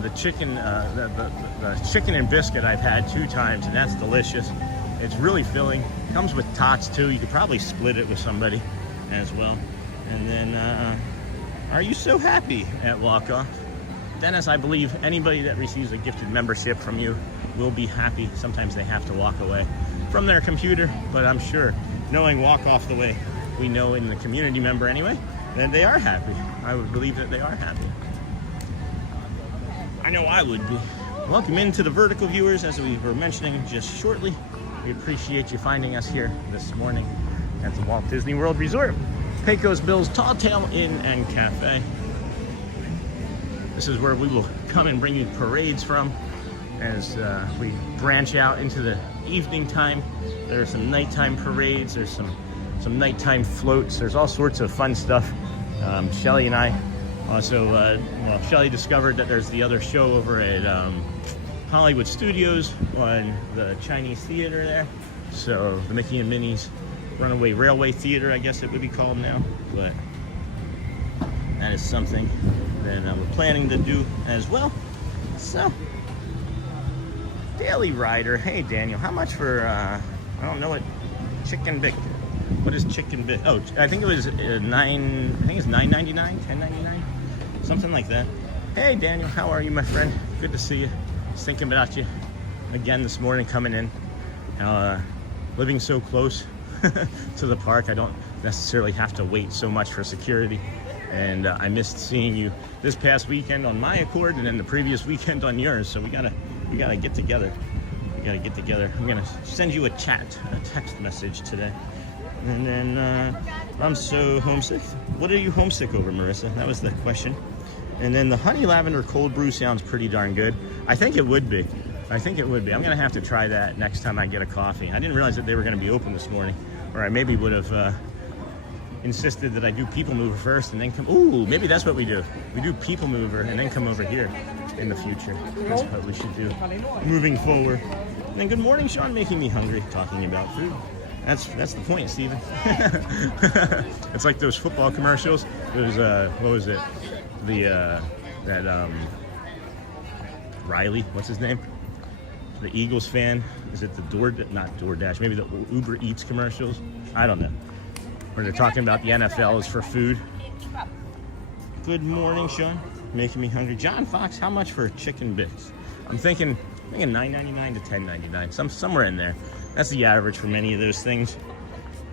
The chicken and biscuit I've had 2 times, and that's delicious. It's really filling. Comes with tots too. You could probably split it with somebody as well. And then, are you so happy at walk-off? Dennis, I believe anybody that receives a gifted membership from you will be happy. Sometimes they have to walk away from their computer, but I'm sure, knowing walk-off the way we know in the community member anyway, that they are happy. I would believe that they are happy. I know I would be. Welcome into the vertical viewers, as we were mentioning just shortly. We appreciate you finding us here this morning at the Walt Disney World Resort, Pecos Bill's Tall Tale Inn and Cafe. This is where we will come and bring you parades from as we branch out into the evening time. There are some nighttime parades, there's some nighttime floats, there's all sorts of fun stuff. Shelly and I also, Shelly discovered that there's the other show over at Hollywood Studios on the Chinese Theater there. So the Mickey and Minnie's Runaway Railway Theater, I guess it would be called now. But that is something that we're planning to do as well. So, Daily Rider. Hey Daniel, how much for, I don't know what, chicken big. What is chicken big? Oh, I think it was $9.99, $10.99, something like that. Hey Daniel, how are you, my friend? Good to see you. Just thinking about you again this morning, coming in. Living so close to the park, I don't necessarily have to wait so much for security. And I missed seeing you this past weekend on my accord, and then the previous weekend on yours. So we gotta get together. We gotta get together. I'm gonna send you a text message today. And then I'm so homesick. What are you homesick over, Marissa? That was the question. And then the honey lavender cold brew sounds pretty darn good. I think it would be. I think it would be. I'm gonna have to try that next time I get a coffee. I didn't realize that they were gonna be open this morning, or I maybe would have insisted that I do People Mover first and then come. Ooh, maybe that's what we do. We do People Mover and then come over here in the future. That's what we should do moving forward. And then good morning, Sean, making me hungry, talking about food. That's the point, Steven. It's like those football commercials. Those what was it? Riley, what's his name? The Eagles fan. Is it the not DoorDash, maybe the Uber Eats commercials? I don't know. Where they're talking about the NFL is for food. Good morning, Sean. Making me hungry. John Fox, how much for chicken bits? I'm thinking $9.99 to $10.99, somewhere in there. That's the average for many of those things.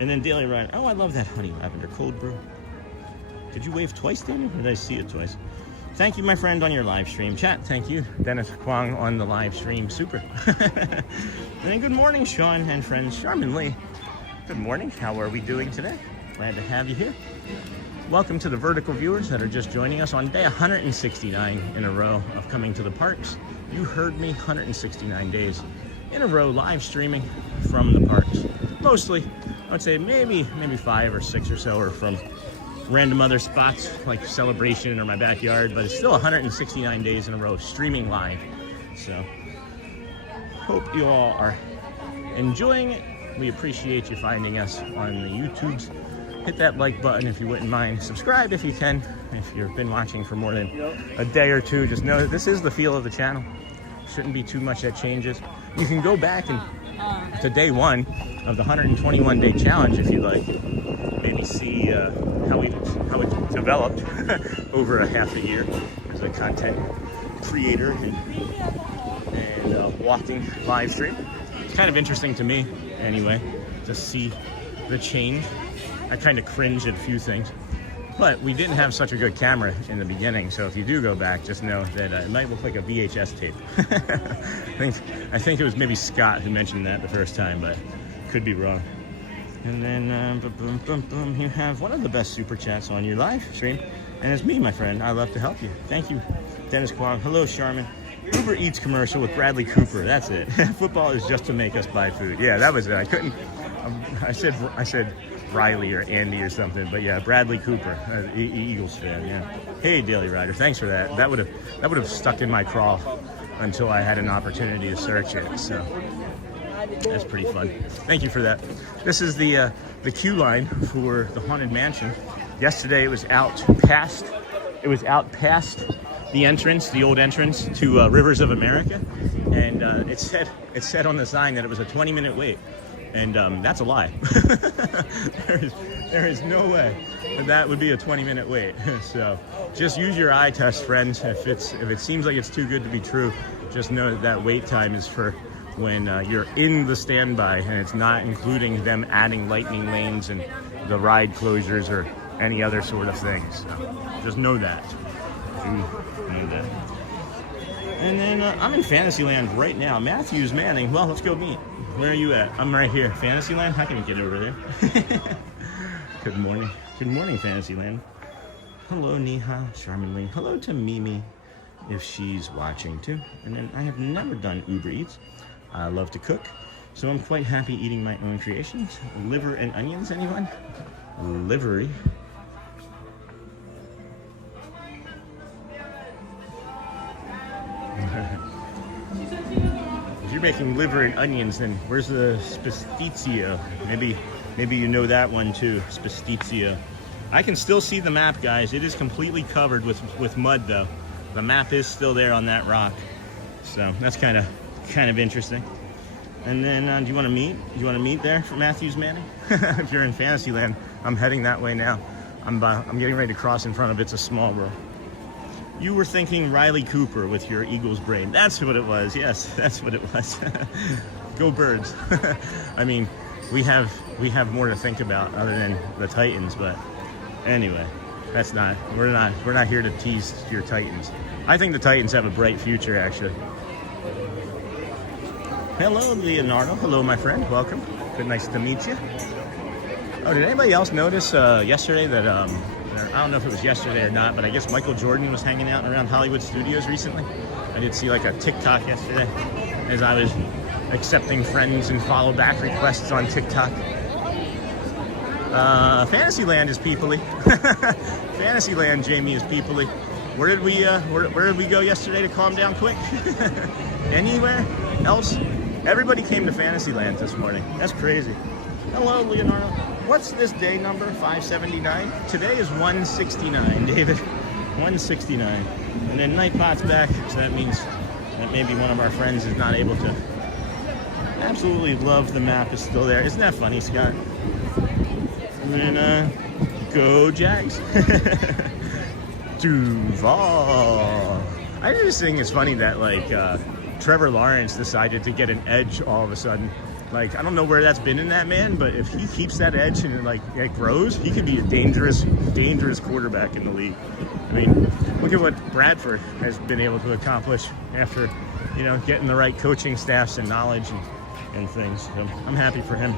And then Daily Rider. Oh, I love that honey lavender cold brew. Did you wave twice, Daniel? Or did I see it twice? Thank you, my friend, on your live stream. Chat, thank you. Dennis Kwong on the live stream. Super. And then good morning, Sean and friends. Charmin Lee. Good morning. How are we doing today? Glad to have you here. Welcome to the vertical viewers that are just joining us on day 169 in a row of coming to the parks. You heard me, 169 days in a row live streaming from the parks. Mostly, I would say maybe 5 or 6 or so are from random other spots like Celebration or my backyard, but it's still 169 days in a row streaming live. So, hope you all are enjoying it. We appreciate you finding us on the YouTubes. Hit that like button if you wouldn't mind. Subscribe if you can. If you've been watching for more than a day or two, just know that this is the feel of the channel. Shouldn't be too much that changes. You can go back and to day one of the 121-day challenge, if you'd like. Maybe see how it developed over a half a year as a content creator and walking live stream. It's kind of interesting to me, anyway, to see the change. I kind of cringe at a few things, but we didn't have such a good camera in the beginning, so if you do go back, just know that it might look like a VHS tape. I think it was maybe Scott who mentioned that the first time, but could be wrong. And then, boom, boom, boom, you have one of the best super chats on your live stream, and it's me, my friend. I love to help you. Thank you, Dennis Kwong. Hello, Charmin. Uber Eats commercial with Bradley Cooper. That's it. Football is just to make us buy food. Yeah, that was it. I couldn't. I said Riley or Andy or something, but yeah, Bradley Cooper, Eagles fan. Yeah. Hey, Daily Rider. Thanks for that. That would have stuck in my craw until I had an opportunity to search it. So. That's pretty fun. Thank you for that. This is the queue line for the Haunted Mansion. Yesterday it was out past the entrance, the old entrance to Rivers of America, and it said on the sign that it was a 20-minute wait, and that's a lie. there is no way that would be a 20-minute wait. So just use your eye test, friends. If it seems like it's too good to be true, just know that wait time is for when you're in the standby, and it's not including them adding lightning lanes and the ride closures or any other sort of things. So just know that. And then I'm in Fantasyland right now. Matthew's Manning. Well, let's go meet. Where are you at? I'm right here. Fantasyland? I can get over there. Good morning. Good morning, Fantasyland. Hello, Neha, Charminley. Hello to Mimi, if she's watching too. And then I have never done Uber Eats. I love to cook, so I'm quite happy eating my own creations. Liver and onions, anyone? Livery. If you're making liver and onions, then where's the spastizio? Maybe you know that one too, spastizio. I can still see the map, guys. It is completely covered with mud, though. The map is still there on that rock, so that's kind of interesting. And then do you want to meet? Do you want to meet there for Matthews Manning? If you're in Fantasyland, I'm heading that way now. I'm getting ready to cross in front of It's a Small World. You were thinking Riley Cooper with your Eagles brain. That's what it was. Yes, that's what it was. Go Birds. I mean, we have more to think about other than the Titans, but anyway, we're not here to tease your Titans. I think the Titans have a bright future, actually. Hello, Leonardo. Hello, my friend. Welcome. Good, nice to meet you. Oh, did anybody else notice yesterday that, I don't know if it was yesterday or not, but I guess Michael Jordan was hanging out around Hollywood Studios recently? I did see like a TikTok yesterday as I was accepting friends and follow back requests on TikTok. Fantasyland is peoply. Fantasyland, Jamie, is peoply. Where did we go yesterday to calm down quick? Anywhere else? Everybody came to Fantasyland this morning. That's crazy. Hello, Leonardo. What's this day number? 579? Today is 169, David. 169. And then Nightbot's back, so that means that maybe one of our friends is not able to. Absolutely love the map is still there. Isn't that funny, Scott? And then, go Jags. Duval. I just think it's funny that, like, Trevor Lawrence decided to get an edge all of a sudden. Like, I don't know where that's been in that man, but if he keeps that edge and it grows, he could be a dangerous quarterback in the league. I mean, look at what Bradford has been able to accomplish after, getting the right coaching staffs and knowledge and things. So I'm happy for him.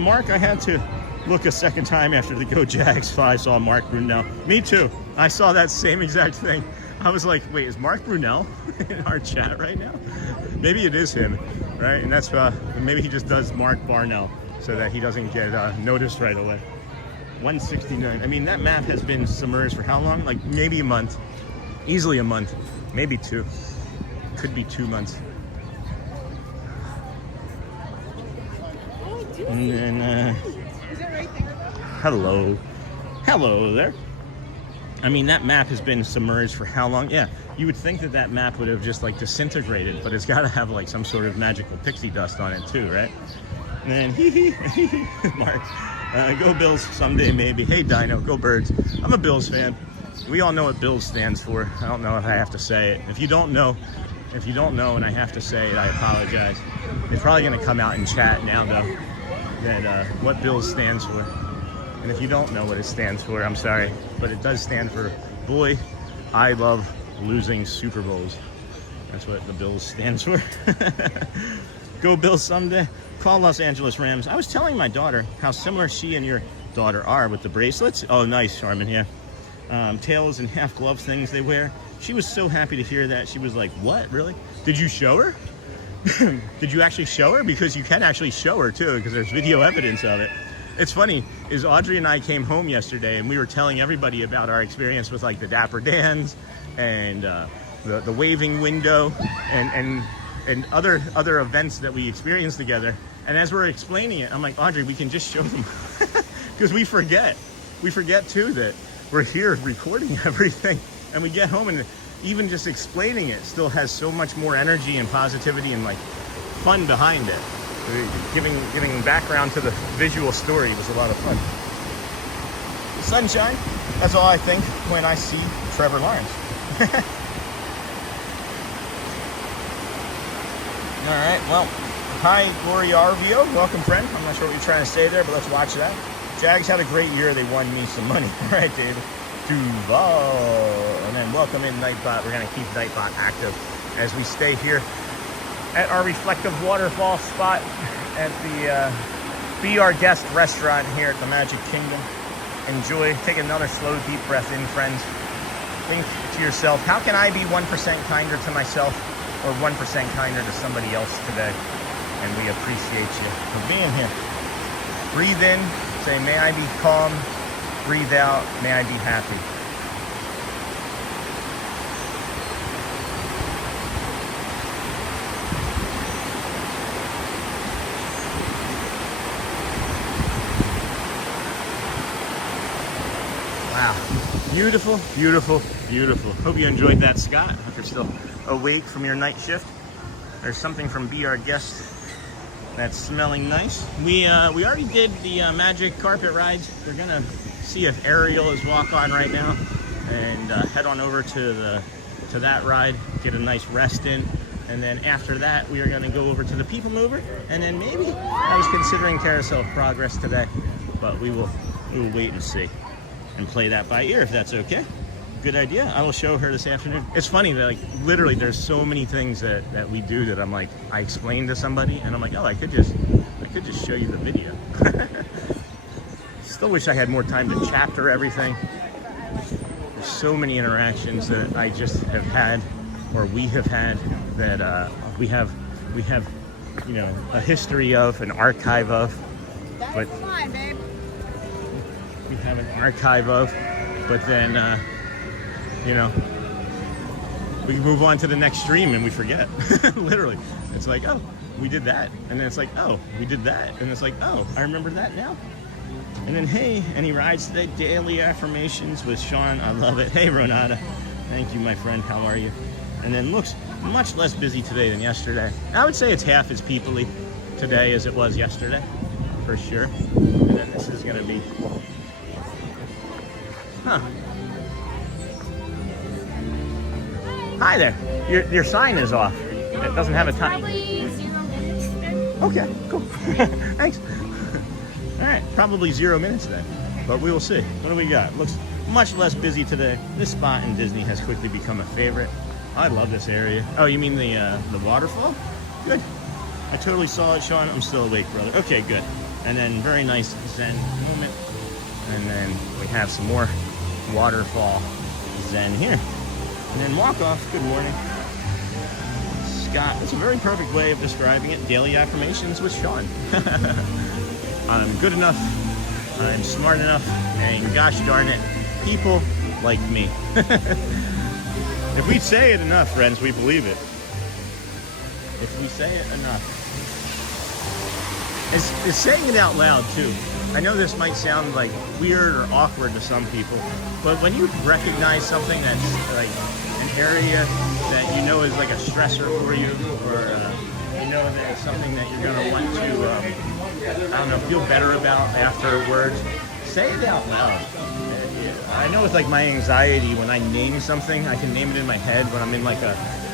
Mark, I had to look a second time after the Go Jags. I saw Mark Brunell. Me too. I saw that same exact thing. I was like, wait, is Mark Brunell in our chat right now? Maybe it is him, right? And that's maybe he just does Mark Barnell so that he doesn't get noticed right away. 169. I mean, that map has been submerged for how long? Like maybe a month. Easily a month. Maybe 2. Could be 2 months. And then, hello there. I mean, that map has been submerged for how long? Yeah, you would think that that map would have just like disintegrated, but it's got to have like some sort of magical pixie dust on it too, right? And then Mark, go Bills someday maybe. Hey Dino, go Birds. I'm a Bills fan. We all know what Bills stands for. I don't know if I have to say it. If you don't know and I have to say it, I apologize. It's probably going to come out in chat now though, that what Bills stands for. And if you don't know what it stands for, I'm sorry, but it does stand for, boy, I love losing Super Bowls. That's what the Bills stands for. Go Bills someday. Call Los Angeles Rams. I was telling my daughter how similar she and your daughter are with the bracelets. Oh, nice, Charmin, yeah. Tails and half glove things they wear. She was so happy to hear that. She was like, what, really? Did you show her? Did you actually show her? Because you can actually show her too, because there's video evidence of it. It's funny, is Audrey and I came home yesterday and we were telling everybody about our experience with like the Dapper Dans and the waving window and other events that we experienced together. And as we're explaining it, I'm like, Audrey, we can just show them. Because we forget. We forget too that we're here recording everything. And we get home and even just explaining it still has so much more energy and positivity and like fun behind it. Giving background to the visual story was a lot of fun. Sunshine, that's all I think when I see Trevor Lawrence. All right, well, hi, Gloria Arvio. Welcome, friend. I'm not sure what you're trying to say there, but let's watch that. Jags had a great year. They won me some money. All right, David. Duval. And then welcome in, Nightbot. We're going to keep Nightbot active as we stay here at our reflective waterfall spot at the Be Our Guest restaurant here at the Magic Kingdom. Enjoy. Take another slow, deep breath in, friends. Think to yourself, how can I be 1% kinder to myself or 1% kinder to somebody else today? And we appreciate you for being here. Breathe in, say, may I be calm. Breathe out, may I be happy. Wow. Beautiful, beautiful, beautiful. Hope you enjoyed that, Scott. If you're still awake from your night shift. There's something from Be Our Guest that's smelling nice. We already did the magic carpet rides. We're gonna see if Ariel is walk on right now and head on over to that ride, get a nice rest in. And then after that, we are gonna go over to the People Mover. And then maybe, I was considering Carousel of Progress today, but we will wait and see and play that by ear if that's okay. Good idea. I will show her this afternoon. It's funny that like literally there's so many things that we do that I'm like, I explain to somebody and I'm like, oh, I could just show you the video. Still wish I had more time to chapter everything. There's so many interactions that I just have had or we have had that we have you know, a history of, an archive of. But Fine, babe. we have an archive of, but then you know, we move on to the next stream and we forget. Literally. It's like, oh, we did that. And then it's like, oh, we did that. And it's like, oh, I remember that now. And then, hey, any rides today? Daily affirmations with Sean. I love it. Hey, Ronada. Thank you, my friend. How are you? And then looks much less busy today than yesterday. I would say it's half as people-y today as it was yesterday, for sure. And then this is going to be, huh. Hi there. Your sign is off. It doesn't have a time. Probably 0 minutes then. Okay, cool. Thanks. All right, probably 0 minutes then, but we will see. What do we got? Looks much less busy today. This spot in Disney has quickly become a favorite. I love this area. Oh, you mean the waterfall? Good. I totally saw it, Sean. I'm still awake, brother. Okay, good. And then very nice Zen moment. And then we have some more waterfall Zen here. And then walk off. Good morning. Scott, that's a very perfect way of describing it. Daily affirmations with Sean. I'm good enough. I'm smart enough. And gosh darn it, people like me. If we say it enough, friends, we believe it. If we say it enough. It's saying it out loud, too. I know this might sound like weird or awkward to some people, but when you recognize something that's like an area that you know is like a stressor for you, or you know that it's something that you're gonna want to, I don't know, feel better about afterwards, say it out loud. I know with like my anxiety, when I name something, I can name it in my head when I'm in like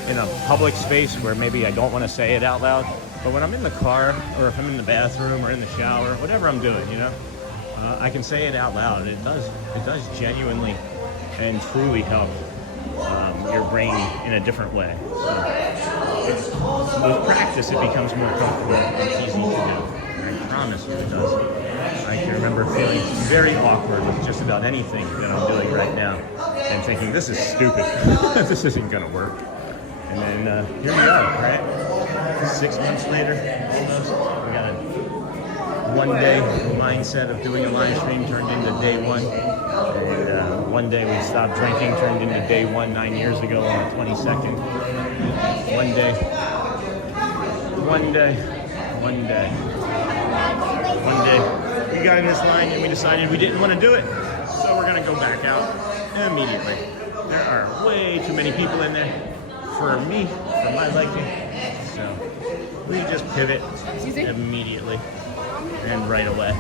in a public space where maybe I don't want to say it out loud. But when I'm in the car, or if I'm in the bathroom or in the shower, whatever I'm doing, you know, I can say it out loud. It does genuinely and truly help your brain in a different way. So with practice, it becomes more comfortable and easy to do. I promise you it does. I can remember feeling very awkward with just about anything that I'm doing right now and thinking, this is stupid. This isn't going to work. And then here we are, right? 6 months later, almost. We got a one-day mindset of doing a live stream turned into day one. And one day we stopped drinking turned into day one 9 years ago on the 22nd. One day. We got in this line and we decided we didn't want to do it. So we're going to go back out immediately. There are way too many people in there for me, for my liking. So we just pivot immediately and right away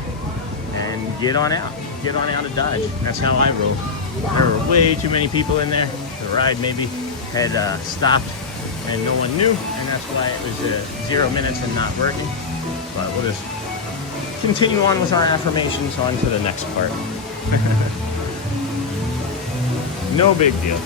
and get on out of Dodge. That's how I roll. There were way too many people in there. The ride maybe had stopped and no one knew, and that's why it was 0 minutes and not working. But we'll just continue on with our affirmations on to the next part. No big deal.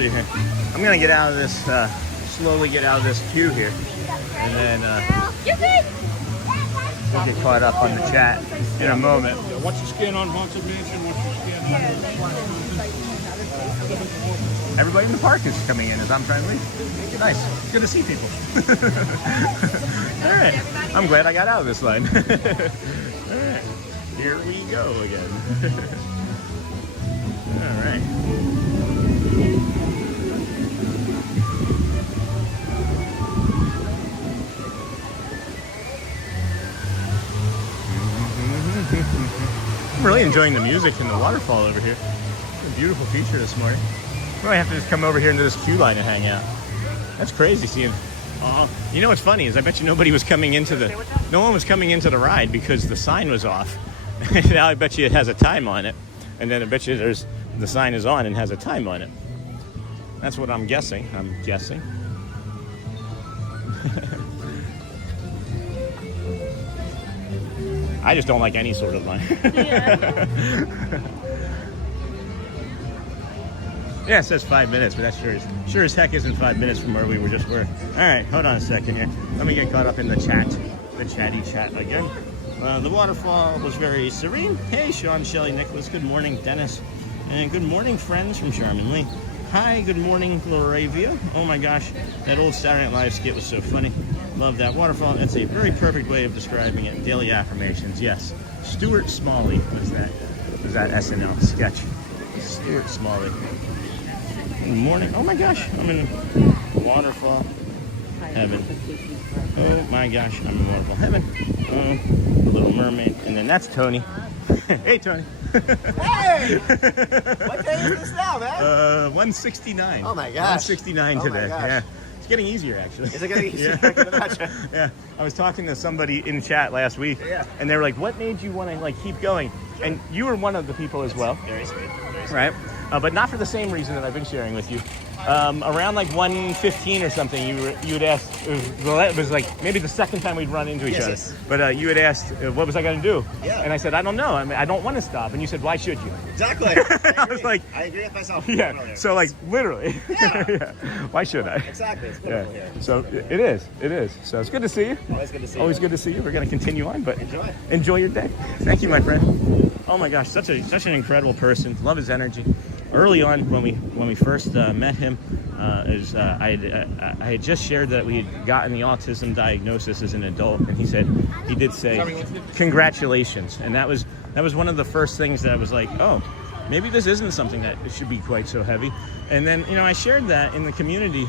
Here. I'm gonna get out of this, slowly get out of this queue here, and then we'll get caught up on the chat in a moment. What's your skin on Haunted Mansion? What's your skin on? Everybody in the park is coming in as I'm trying to leave. Nice. Good to see people. All right. I'm glad I got out of this line. All right. Here we go again. All right. I'm really enjoying the music and the waterfall over here. It's a beautiful feature this morning. Really have to just come over here into this queue line and hang out. That's crazy seeing. You know what's funny is I bet you no one was coming into the ride because the sign was off. Now I bet you it has a time on it, and then I bet you the sign is on and has a time on it. That's what I'm guessing. I just don't like any sort of line. Yeah, it says 5 minutes, but that sure as heck isn't 5 minutes from where we just were. All right, hold on a second here. Let me get caught up in the chatty chat again. The waterfall was very serene. Hey, Sean, Shelley, Nicholas. Good morning, Dennis. And good morning, friends from Charmin Lee. Hi, good morning, Floravia. Oh my gosh, that old Saturday Night Live skit was so funny. Love that waterfall. That's a very perfect way of describing it. Daily affirmations, yes. Stuart Smalley was that SNL sketch. Stuart Smalley. Good morning. Oh my gosh, I'm in waterfall heaven. Oh my gosh, I'm in waterfall heaven. The Little Mermaid. And then that's Tony. Hey, Tony. Hey! What day is this now, man? 169. Oh my gosh. 169 today. Gosh. Yeah. It's getting easier, actually. Is it getting easier? Yeah. I can imagine. Yeah. I was talking to somebody in chat last week, and they were like, what made you want to keep going? And you were one of the people as well. Very sweet. Very sweet. Right? but not for the same reason that I've been sharing with you. Around like 1:15 or something, you had asked. It was like maybe the second time we'd run into each other. Yes. But you had asked, what was I going to do? Yeah. And I said, I don't know. I mean, I don't want to stop. And you said, why should you? Exactly. I was like, I agree with myself. yeah. So like literally, Yeah. yeah. Why should I? Exactly. It's Yeah. beautiful here. So it is. It is. So it's good to see you. Always good to see you. Always good to see you. We're going to continue on, but Enjoy. enjoy your day. Thank you, my friend. Oh my gosh, such an incredible person. Love his energy. Early on, when we first met him, I had just shared that we had gotten the autism diagnosis as an adult, and he did say, congratulations. And that was one of the first things that I was like, oh, maybe this isn't something that should be quite so heavy. And then, I shared that in the community,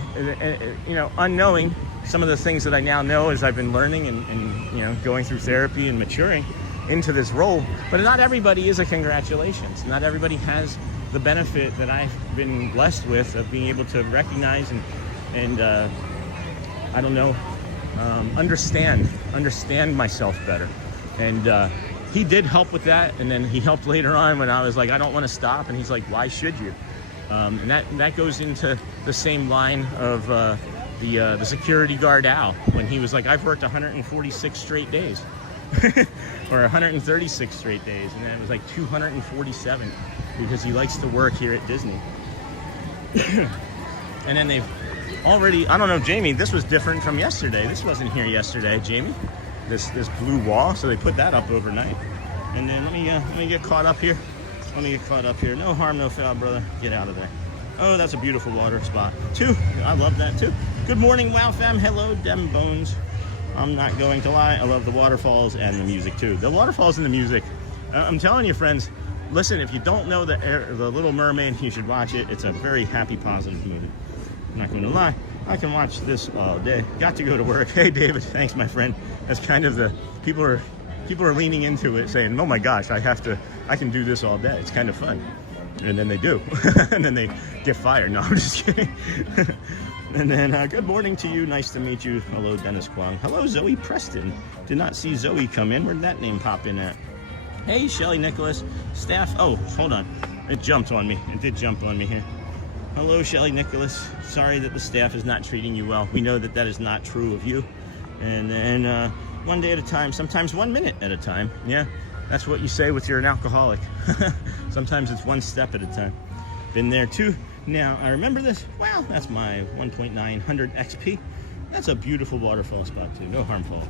unknowing some of the things that I now know as I've been learning and going through therapy and maturing into this role. But not everybody is a congratulations. Not everybody has the benefit that I've been blessed with of being able to recognize and I don't know, understand myself better. And he did help with that, and then he helped later on when I was like, I don't want to stop, and he's like, why should you? And that goes into the same line of the security guard Al, when he was like, I've worked 146 straight days. Or 136 straight days, and then it was like 247 because he likes to work here at Disney. And then they've already, I don't know, Jamie, this was different from yesterday. This wasn't here yesterday, Jamie. This blue wall, so they put that up overnight. And then let me get caught up here. No harm, no foul, brother. Get out of there. Oh, that's a beautiful water spot too. I love that too. Good morning, Wow Fam. Hello, Dem Bones. I'm not going to lie, I love the waterfalls and the music too. The waterfalls and the music. I'm telling you, friends, listen, if you don't know the Little Mermaid, you should watch it. It's a very happy, positive movie. I'm not going to lie, I can watch this all day. Got to go to work. Hey, David, thanks, my friend. That's kind of the, people are leaning into it saying, oh my gosh, I can do this all day. It's kind of fun. And then they do. And then they get fired. No, I'm just kidding. And then, good morning to you. Nice to meet you. Hello, Dennis Kwong. Hello, Zoe Preston. Did not see Zoe come in. Where did that name pop in at? Hey, Shelly Nicholas. Staff. Oh, hold on. It jumped on me. It did jump on me here. Hello, Shelly Nicholas. Sorry that the staff is not treating you well. We know that that is not true of you. And then, one day at a time, sometimes 1 minute at a time. Yeah, that's what you say with you're an alcoholic. Sometimes it's one step at a time. Been there too. Now, I remember this. Wow, that's my 1.900 XP. That's a beautiful waterfall spot too. No harmful.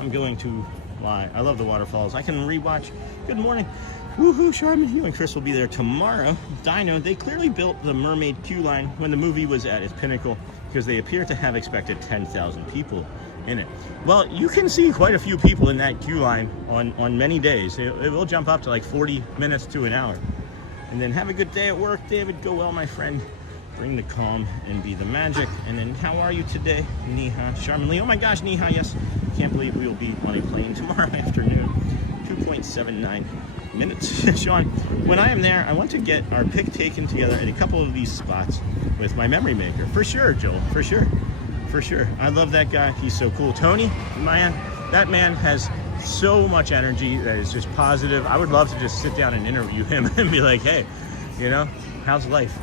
I'm going to lie. I love the waterfalls. I can rewatch. Good morning. Woohoo, Charmin. You and Chris will be there tomorrow. Dino, they clearly built the Mermaid queue line when the movie was at its pinnacle because they appear to have expected 10,000 people in it. Well, you can see quite a few people in that queue line on many days. It will jump up to like 40 minutes to an hour. And then have a good day at work, David. Go well, my friend. Bring the calm and be the magic. And then how are you today? Neha. Charmin Lee. Oh my gosh, Neha, yes. Can't believe we will be on a plane tomorrow afternoon. 2.79 minutes. Sean, when I am there, I want to get our pic taken together at a couple of these spots with my memory maker. For sure, Joel. For sure. For sure. I love that guy. He's so cool. Tony, man, that man has so much energy that is just positive. I would love to just sit down and interview him and be like, hey, how's life?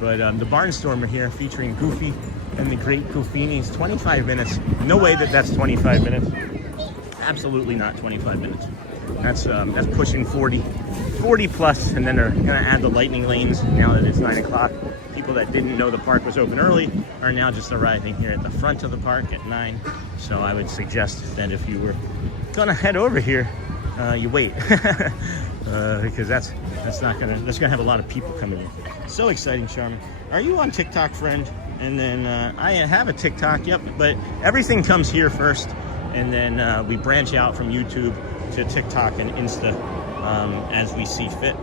But the Barnstormer here featuring Goofy and the Great Goofinis. 25 minutes. No way that that's 25 minutes. Absolutely not 25 minutes. That's pushing 40 plus, and then they're gonna add the lightning lanes now that it's 9 o'clock. People that didn't know the park was open early are now just arriving here at the front of the park at 9. So I would suggest that if you were gonna head over here, you wait because that's gonna have a lot of people coming in. So exciting, Charmin. Are you on TikTok, friend? And then I have a TikTok, yep, but everything comes here first, and then we branch out from YouTube to TikTok and Insta as we see fit,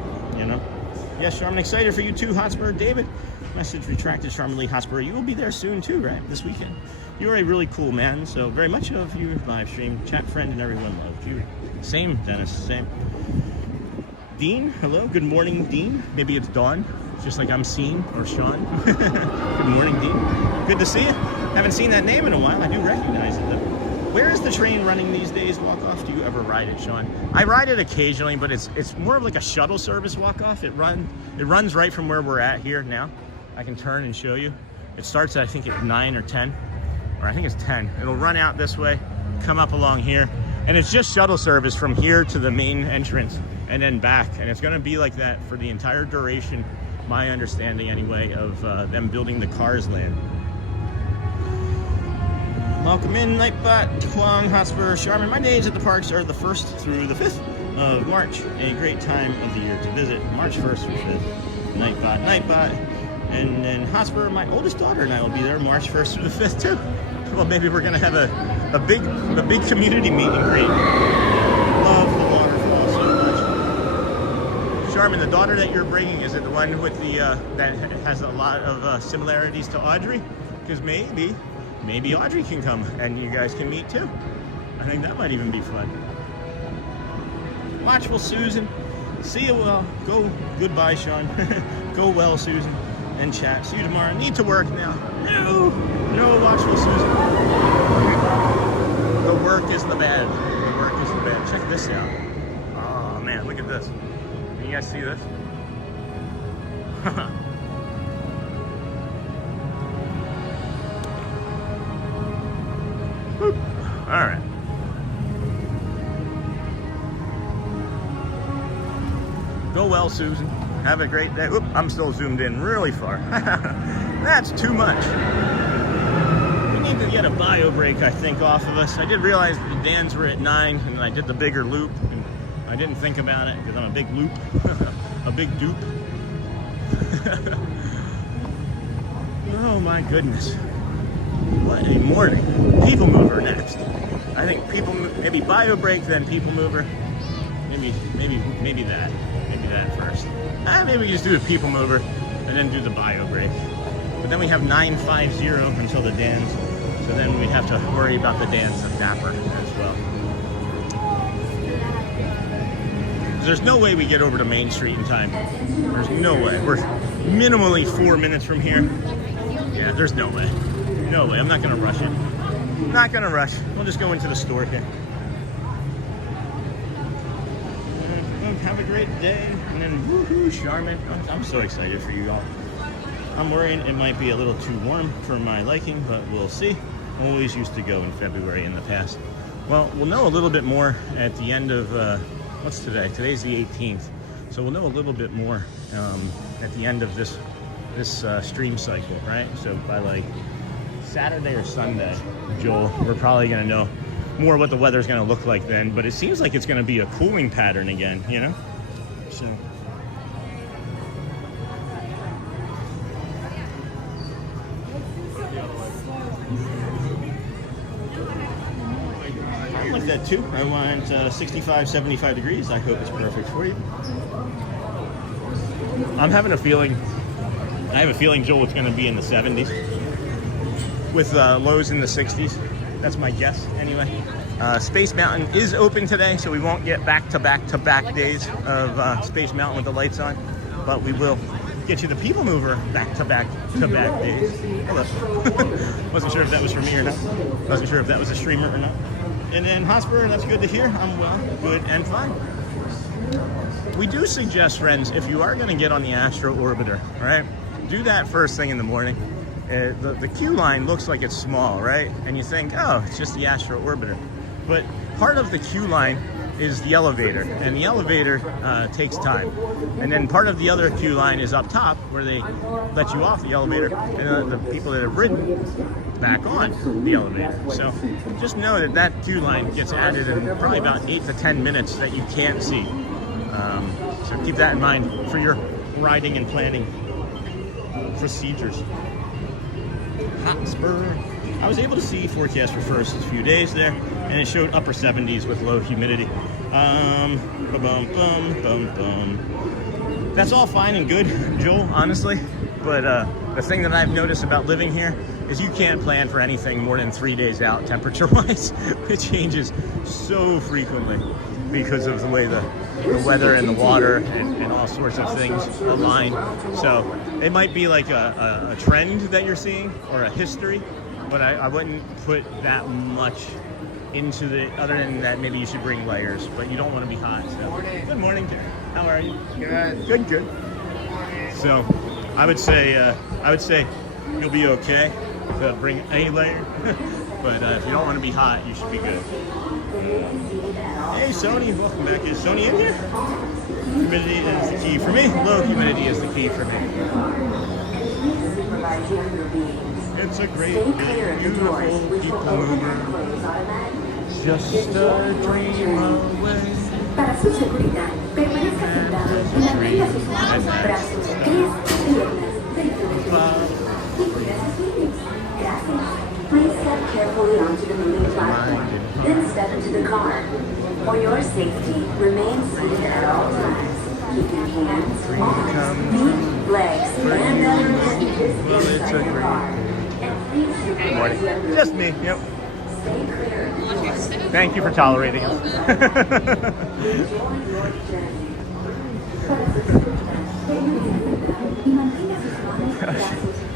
Yes, Charmin, excited for you too, Hotspur. David, message retracted. Charmin Lee Hotspur, you will be there soon too, right? This weekend. You're a really cool man, so very much of you live stream, chat friend, and everyone loved you. Same, Dennis, same. Dean, hello, good morning, Dean. Maybe it's Dawn, just like I'm seen, or Sean. Good morning, Dean. Good to see you. Haven't seen that name in a while. I do recognize it though. Where is the train running these days, walk-off? Do you ever ride it, Sean? I ride it occasionally, but it's more of like a shuttle service walk-off. It runs right from where we're at here now. I can turn and show you. It starts, I think, at 9 or 10, or I think it's 10. It'll run out this way, come up along here, and it's just shuttle service from here to the main entrance and then back. And it's gonna be like that for the entire duration, my understanding anyway, of them building the Cars Land. Welcome in, Nightbot, Kwong, Hotspur, Charmin. My days at the parks are the 1st through the 5th of March. A great time of the year to visit. March 1st through 5th. Nightbot. And then Hotspur, my oldest daughter and I will be there March 1st through the 5th too. Well, maybe we're gonna have a big community meet and greet. Love the waterfall so much. Charmin, the daughter that you're bringing, is it the one with the that has a lot of similarities to Audrey? Because maybe Audrey can come and you guys can meet too. I think that might even be fun. Watchful Susan. See you well. Goodbye, Sean. Go well, Susan. And chat. See you tomorrow. Need to work now. No, Watchful Susan. The work is the bad. The work is the bad. Check this out. Oh man, look at this. Can you guys see this? All right. Go well, Susan. Have a great day. Oop, I'm still zoomed in really far. That's too much. We need to get a bio break, I think, off of us. I did realize the Dans were at 9, and then I did the bigger loop. And I didn't think about it because I'm a big loop, a big dupe. Oh my goodness. What a morning. People Mover next. I think maybe bio break, then People Mover. Maybe that. Maybe that first. Maybe we just do the People Mover and then do the bio break. But then we have 950 until the Dans. So then we have to worry about the Dans of Dapper as well. There's no way we get over to Main Street in time. There's no way. We're minimally 4 minutes from here. Yeah, there's no way. No way. I'm not gonna rush it. Not gonna rush. We'll just go into the store here. Have a great day. And then woohoo, Charmin. I'm so excited for you all. I'm worrying it might be a little too warm for my liking, but we'll see. Always used to go in February in the past. Well, we'll know a little bit more at the end of, what's today? Today's the 18th. So we'll know a little bit more at the end of this stream cycle, right? So by like Saturday or Sunday, Joel, we're probably gonna know more what the weather's gonna look like then, but it seems like it's gonna be a cooling pattern again, you know? So. I like that too. I want 65, 75 degrees. I hope it's perfect for you. I have a feeling, Joel, it's gonna be in the 70s with lows in the 60s. That's my guess, anyway. Space Mountain is open today, so we won't get back-to-back days of Space Mountain with the lights on, but we will get you the People Mover back-to-back days. Hello. Wasn't sure if that was for me or not. Wasn't sure if that was a streamer or not. And then Hotspur, that's good to hear. I'm well, good, and fine. We do suggest, friends, if you are going to get on the Astro Orbiter, right, do that first thing in the morning. The queue line looks like it's small, right? And you think, oh, it's just the Astro Orbiter. But part of the queue line is the elevator, and the elevator takes time. And then part of the other queue line is up top, where they let you off the elevator, and the people that have ridden back on the elevator. So just know that queue line gets added in probably about 8 to 10 minutes that you can't see. So keep that in mind for your riding and planning procedures. Hotspur. I was able to see forecast for first few days there, and it showed upper 70s with low humidity. That's all fine and good, Joel, honestly, but the thing that I've noticed about living here is you can't plan for anything more than 3 days out temperature-wise. It changes so frequently because of the way the weather and the water and all sorts of things align. So it might be like a trend that you're seeing or a history, but I wouldn't put that much into the, other than that, maybe you should bring layers, but you don't want to be hot. So. Good morning, Jerry. How are you? Good. Good. So, I would say you'll be okay to bring a layer, but if you don't want to be hot, you should be good. Hey, Sony, welcome back. Is Sony in here? Humidity is the key for me. Low humidity is the key for me. It's a great, beautiful people mover. Just a dream away. Para su seguridad, permanezca sentado y mantenga sus manos, brazos, pies y piernas dentro de su y cuida sus límites. Gracias. Please step carefully onto the moving platform, then step into the car. For your safety, remain seated at all times. Keep your hands, arms, feet, legs, and other appendages inside the car. And please supervise the other. Just me, yep. Stay clear. Thank you for tolerating us.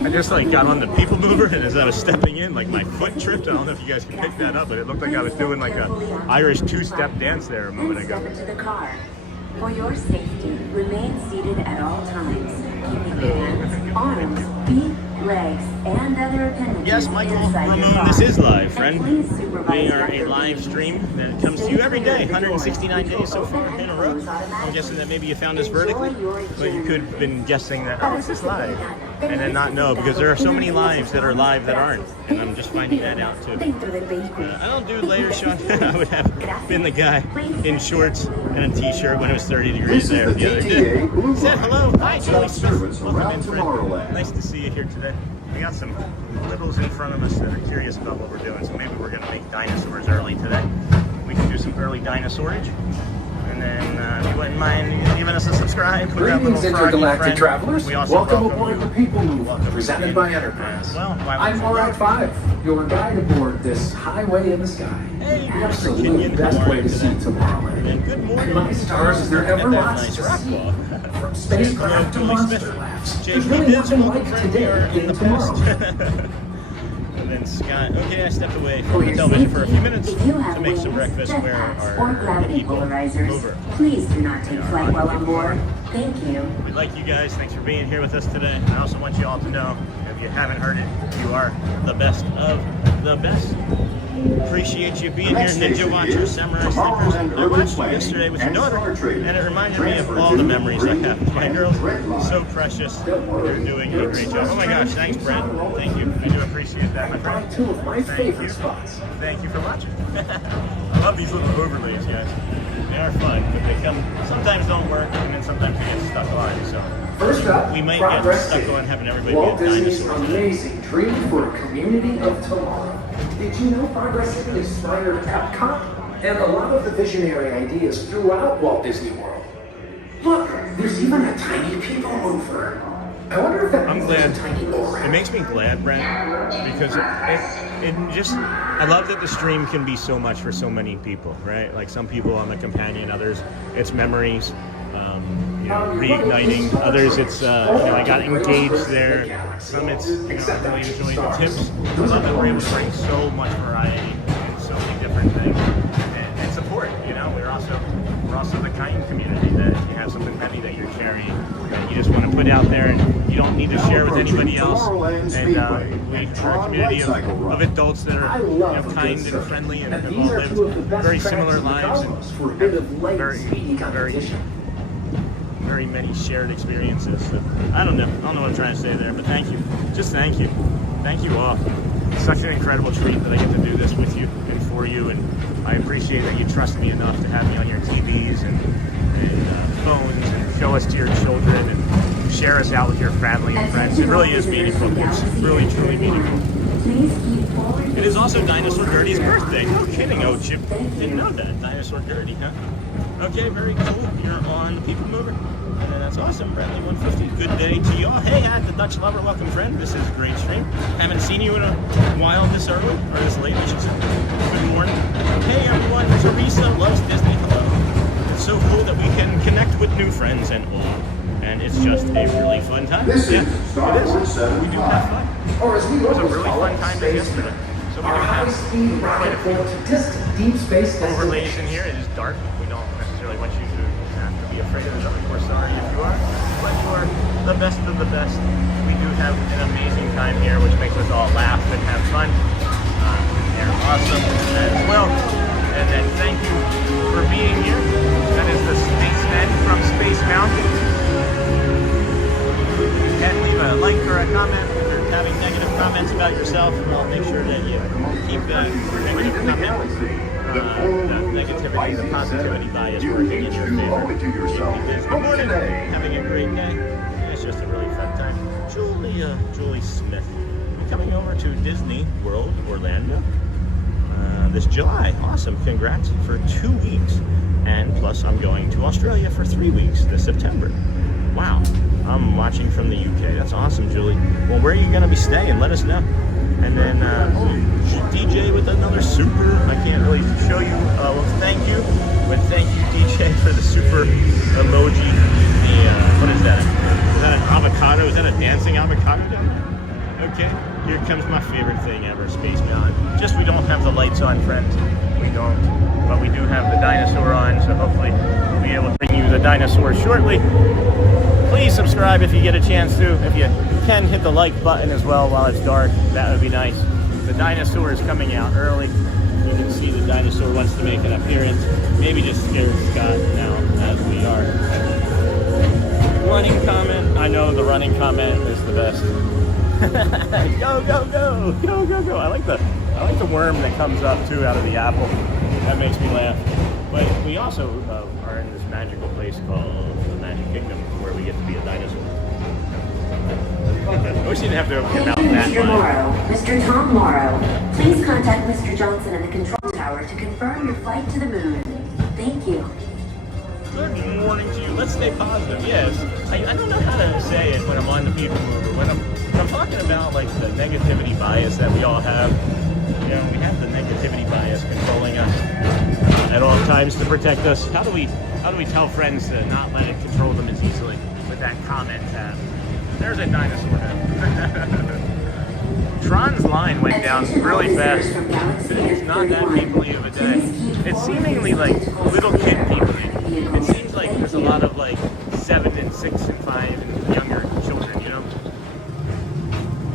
I just like got on the people mover, and as I was stepping in, like my foot tripped. I don't know if you guys can pick that up, but it looked like I was doing like a Irish two-step dance there a moment ago. Step into the car. For your safety, remain seated at all times. Keeping your hands, arms, feet, legs, and other appendages Yes, Michael, inside your Ramon, car. this is live, And friend. please supervise We are the a other live stream that comes to you every day, 169 days so far in a row. I'm guessing that maybe you found us vertically, but you could have been guessing that, oh, is this live? And then not know, because there are so many lives that are live that aren't, and I'm just finding that out too. Dentro del vehículo. I don't do layers, Sean. I would have been the guy in shorts and a t-shirt when it was 30 degrees there the other day. Said hello. Hi, Julie Smith. Welcome in, friend. Nice to see you here today. We got some littles in front of us that are curious about what we're doing, so maybe we're going to make dinosaurs early today. We can do some early dinosaurage. And then, if you wouldn't mind giving us a subscribe. Greetings, intergalactic travelers. We also Welcome aboard you. the People Mover, Welcome presented you. by Enterprise. Well, I'm Morag 5, your guide aboard this highway in the sky. Hey, The Mr. absolute Kenyon, best how are way you to see today? Tomorrowland. And good morning. My stars, is there ever At that lots nice to rock see? wall. From spacecraft to Julie monster Smith. labs. JP There's really Diz, nothing welcome, like friend. We are today in the tomorrow. past. And then Scott, okay, I stepped away from the television for a few minutes If you to have make some wings, breakfast where jetpacks, or our gravity people polarizers, over. please do not take flight while on board. Thank you. We like you guys. Thanks for being here with us today. I also want you all to know, if you haven't heard it, you are the best of the best. Appreciate you being here, Ninja Watcher, Samurai Sleepers. I watched you yesterday with your daughter, and it reminded me of all the memories I have with my girls. So precious. You're doing a great job. Oh my gosh, thanks, Brad. Thank you. I do appreciate that, my friend. Two of my Thank favorite you. spots. Thank you for watching. I love these little overlays, guys. They are fun, but they sometimes don't work, and then sometimes they get stuck on. So First up, we might get Progress stuck City. on having everybody Walt be a Disney's dinosaur. amazing dream for a community of tomorrow. Did you know Progress City inspired Epcot and a lot of the visionary ideas throughout Walt Disney World? Look, there's even a tiny people mover. I wonder if that I'm means there's glad. a tiny ORAD. It makes me glad, Brent, because it just, I love that the stream can be so much for so many people, right? Like some people on the companion, others it's memories, reigniting. Others it's, I got engaged there. Some it's, I really enjoyed the tips. I love that we're able to bring so much variety and so many different things and support. We're also the kind community that if you have something heavy that you're carrying that you just want to put out there and you don't need to share with anybody else. And we are a community of adults that are kind and friendly and have all lived very similar lives and very many shared experiences. So, I don't know what I'm trying to say there, but thank you. Just thank you. Thank you all. It's such an incredible treat that I get to do this with you and for you, and I appreciate that you trust me enough to have me on your TVs and phones and show us to your children and share us out with your family and friends. It really is meaningful. It's really, truly meaningful. It is also Dinosaur Gertie's birthday. No kidding, oh Chip. Didn't know that. Dinosaur Gertie, huh? Okay, very cool. You're on the People Mover. And that's awesome. Bradley 150. Good day to y'all. Hey, at the Dutch Lover, welcome friend. This is a great stream. Haven't seen you in a while this early, or this late, I should say. Good morning. Hey everyone, Teresa loves Disney. Hello. It's so cool that we can connect with new friends and all. And it's just a really fun time. This Yeah, is Star it is. Wars 7. We do have fun. Or as we It was a always really call fun it, time space yesterday. So So we Our do have high-speed rocket built to distant deep space overlays in destinations. here. It is dark. We don't necessarily want you to have to be afraid of it. We're sorry if you are, but you are the best of the best. We do have an amazing time here, which makes us all laugh and have fun. They're awesome as well. And then thank you for being here. That is the Spacemen from Space Mountain. You can leave a like or a comment if you're having negative comments about yourself. I'll make sure that you keep the negative comment. The negativity, the positivity bias working in your favor. Good morning. Having a great day. It's just a really fun time. Julie Smith. I'm coming over to Disney World, Orlando, this July. Awesome. Congrats for 2 weeks. And plus I'm going to Australia for 3 weeks this September. Wow. I'm watching from the UK. That's awesome, Julie. Well, where are you going to be staying? Let us know. And then DJ with another super. I can't really show you. Well, thank you. But thank you, DJ, for the super emoji. What is that? Is that an avocado? Is that a dancing avocado down there? Okay. Here comes my favorite thing ever, Space Mountain. Just we don't have the lights on, friends. We don't. But we do have the dinosaur on, so hopefully we'll be able to bring you the dinosaur shortly. Please subscribe if you get a chance to. If you can, hit the like button as well while it's dark. That would be nice. The dinosaur is coming out early. You can see the dinosaur wants to make an appearance. Maybe just scared Scott now, as we are. Running comment. I know the running comment is the best. Go, go, go, go, go, go. I like the worm that comes up too out of the apple. That makes me laugh. But we also are in this magical place called the Magic Kingdom, where we get to be a dinosaur. I wish you didn't have to come out that Mr. Morrow, Mr. Tom Morrow, please contact Mr. Johnson in the control tower to confirm your flight to the moon. Thank you. Good morning to you. Let's stay positive. Yes, I don't know how to say it when I'm on the people mover. When I'm talking about like the negativity bias that we all have. You know, we have the negativity bias controlling us at all times to protect us. How do we tell friends to not let it control them as easily with that comment tab? There's a dinosaur head. Tron's line went down really fast. It's not that peoply of a day. It's seemingly like little kid peoply. It seems like there's a lot of like 7 and 6 and 5 and younger children, you know?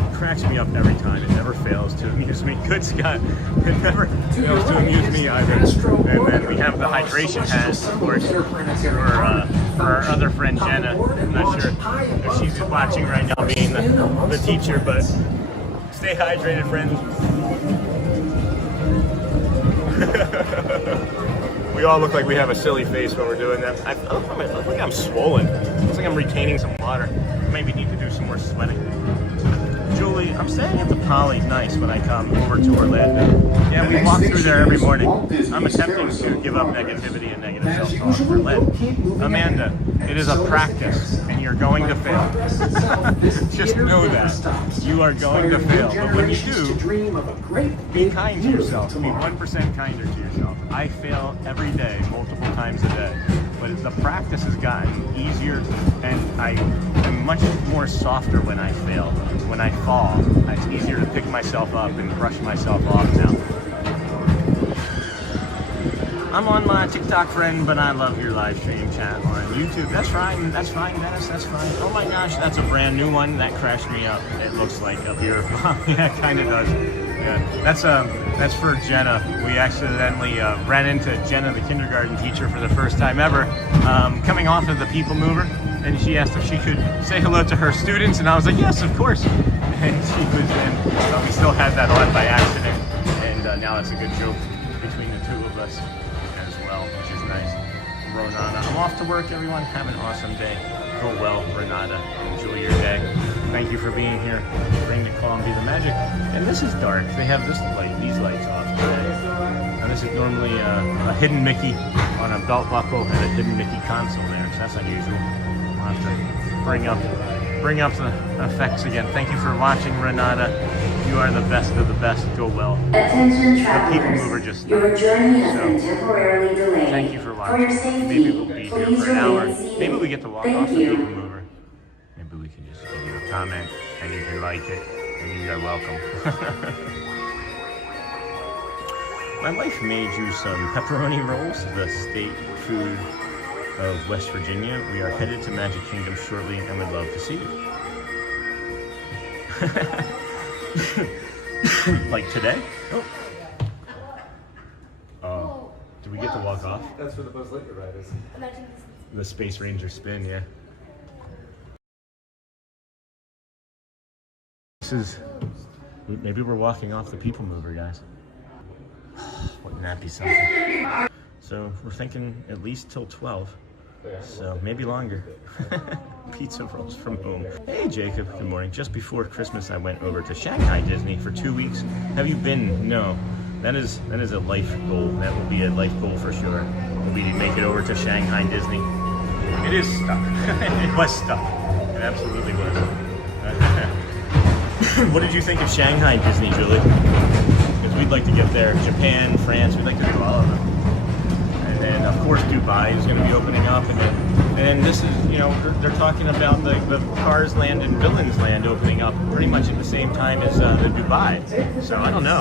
It cracks me up every time. It never fails to amuse me. Good, Scott. It never fails to amuse me either. And then we have the hydration hat, of course, for our other friend Jenna. I'm not sure if she's watching right now, being the teacher, but stay hydrated, friends. We all look like we have a silly face when we're doing that. I look like I'm swollen. It looks like I'm retaining some water. Maybe need to do some more sweating. Julie, I'm staying at the Poly nice when I come over to Orlando. Yeah, we walk through there every morning. I'm attempting to give up negativity and negative self-talk for Lent. Amanda, it is a practice, and you're going to fail. Just know that. You are going to fail. But when you do, be kind to yourself. Be 1% kinder to yourself. I fail every day, multiple times a day. But the practice has gotten easier, and I am much more softer when I fail. When I fall, it's easier to pick myself up and brush myself off now. I'm on my TikTok, friend, but I love your live stream chat on YouTube. That's fine, Dennis, that's fine. Oh my gosh, that's a brand new one. That crashed me up. It looks like a beer bomb. Yeah, it kind of does. Yeah, that's for Jenna. We accidentally ran into Jenna, the kindergarten teacher, for the first time ever, coming off of the People Mover, and she asked if she could say hello to her students, and I was like, yes, of course. And she was in, but we still had that on by accident, and now it's a good joke between the two of us as well, which is nice. Renata, I'm off to work, everyone. Have an awesome day. Go well, Renata. Enjoy your day. Thank you for being here. Bring the calm, be the magic. And this is dark. They have this light, these lights off today. Now this is normally a hidden Mickey on a belt buckle and a hidden Mickey console there, so that's unusual. I'll have to bring up the effects again. Thank you for watching, Renata. You are the best of the best. Go well. Attention travelers. The People Mover just Your journey has been temporarily delayed. Thank you for watching. For your safety, Maybe we'll be here please for an hour. remain seated. Maybe we get to walk Thank off the you. People Mover. Maybe we can just give you a comment and you can like it and you are welcome. My wife made you some pepperoni rolls, the state food of West Virginia. We are headed to Magic Kingdom shortly and would love to see you. Like today? Oh. Did we get to walk off? That's where the Buzz Lightyear ride is. The Space Ranger spin, yeah. This is, maybe we're walking off the People Mover, guys. Wouldn't that be something? So we're thinking at least till 12. So maybe longer. Pizza rolls from home. Hey Jacob, good morning. Just before Christmas I went over to Shanghai Disney for 2 weeks. Have you been? No. That is a life goal. That will be a life goal for sure. Will be to make it over to Shanghai Disney. It is stuck. It was stuck. It absolutely was. What did you think of Shanghai Disney, Julie? Because we'd like to get there. Japan, France, we'd like to do all of them. And then, of course, Dubai is going to be opening up. And this is, you know, they're talking about the Cars Land and Villains Land opening up pretty much at the same time as the Dubai. So I don't know.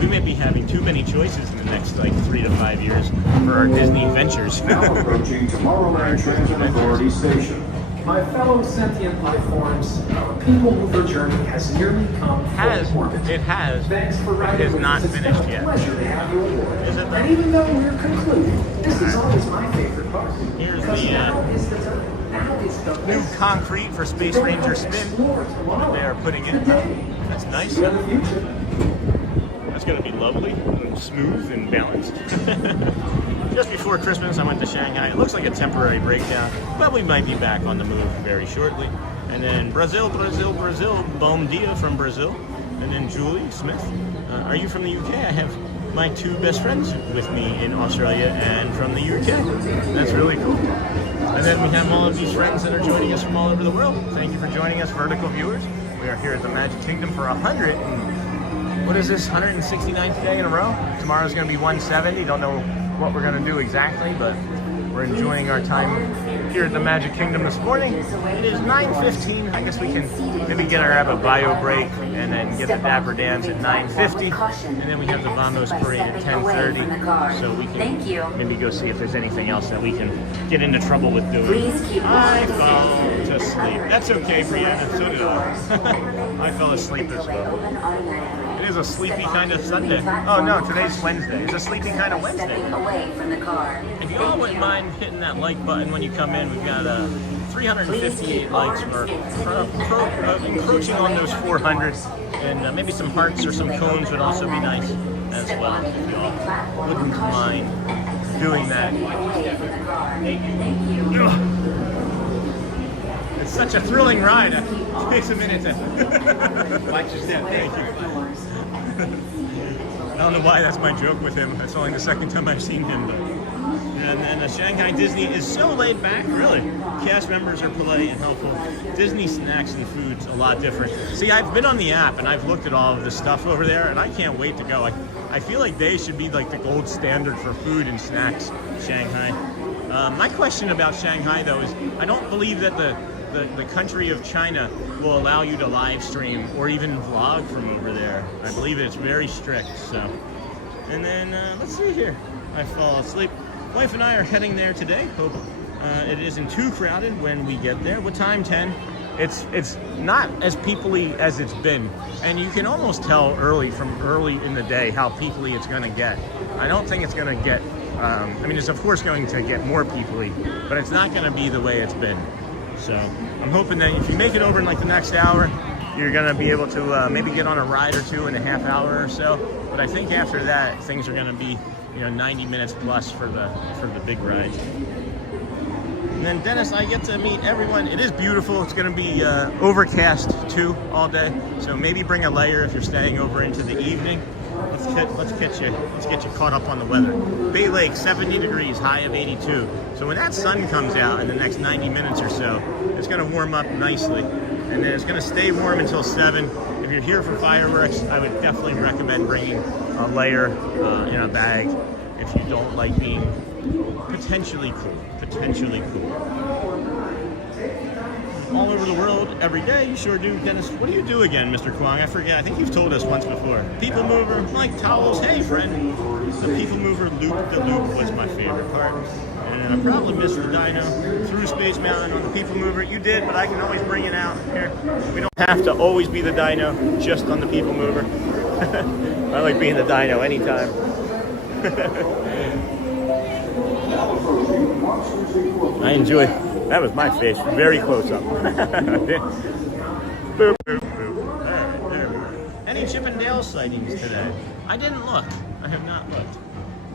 We may be having too many choices in the next like 3 to 5 years for our Disney ventures. Now approaching Tomorrowland Transit Authority Station. My fellow sentient life forms, our People Mover journey has nearly come full orbit. It has. Thanks for riding It is with not us. finished It's been a yet. pleasure to have you aboard. Is it though? And even though we're concluding, this is always my favorite part. Here's Because the, now is the time. Now is the New best concrete for Space Ranger spin explore that tomorrow. they are putting in. Today. That's nice. In the future. That's going to be lovely and smooth and balanced. Just before Christmas, I went to Shanghai. It looks like a temporary breakdown, but we might be back on the move very shortly. And then Brazil, Bom Dia from Brazil. And then Julie Smith. Are you from the UK? I have my 2 best friends with me in Australia and from the UK. That's really cool. And then we have all of these friends that are joining us from all over the world. Thank you for joining us, vertical viewers. We are here at the Magic Kingdom for 169th day in a row. Tomorrow's going to be 170. Don't know what we're going to do exactly, but we're enjoying our time here at the Magic Kingdom this morning. It is 9:15. I guess we can maybe have a bio break and then get the Dapper Dans at 9:50. And then we have the Vamos Parade at 10:30. So we can maybe go see if there's anything else that we can get into trouble with doing. I fell to sleep. That's okay, Brianna. So did I. I fell asleep as well. It is a sleepy kind of Sunday. Oh no, today's Wednesday. It's a sleepy kind of Wednesday. If you all wouldn't mind hitting that like button when you come in, we've got 358 likes. We're encroaching on those 400, and maybe some hearts or some cones would also be nice as well. If you all wouldn't mind doing that. It's such a thrilling ride. It takes a minute to watch your step. Thank you. I don't know why that's my joke with him. It's only the second time I've seen him. But. And Shanghai Disney is so laid back, really. Cast members are polite and helpful. Disney snacks and food's a lot different. See, I've been on the app and I've looked at all of the stuff over there, and I can't wait to go. I feel like they should be like the gold standard for food and snacks, Shanghai. My question about Shanghai, though, is I don't believe that the country of China will allow you to live stream or even vlog from over there. I believe it's very strict. So, and then let's see here. I fall asleep. Wife and I are heading there today. Hope it isn't too crowded when we get there. What time? 10. It's not as peoply as it's been, and you can almost tell early in the day how peoply it's going to get. I don't think it's going to get. I mean, it's of course going to get more peoply, but it's not going to be the way it's been. So I'm hoping that if you make it over in like the next hour, you're going to be able to maybe get on a ride or two in a half hour or so. But I think after that, things are going to be 90 minutes plus for the big ride. And then Dennis, I get to meet everyone. It is beautiful. It's going to be overcast too all day. So maybe bring a layer if you're staying over into the evening. Let's get you caught up on the weather. Bay Lake, 70 degrees, high of 82. So when that sun comes out in the next 90 minutes or so, it's going to warm up nicely. And then it's going to stay warm until 7. If you're here for fireworks, I would definitely recommend bringing a layer in a bag if you don't like being potentially cool. all over the world every day. You sure do. Dennis, what do you do again, Mr. Kwong? I forget. I think you've told us once before. People mover, like towels. Hey, friend. The people mover loop the loop was my favorite part. And I probably missed the dyno through Space Mountain on the people mover. You did, but I can always bring it out here. We don't have to always be the dyno just on the people mover. I like being the dyno anytime. I enjoy. That was my fish, very close up. Boop, boop, boop. All right, there we go. Any Chip and Dale sightings today? I didn't look. I have not looked.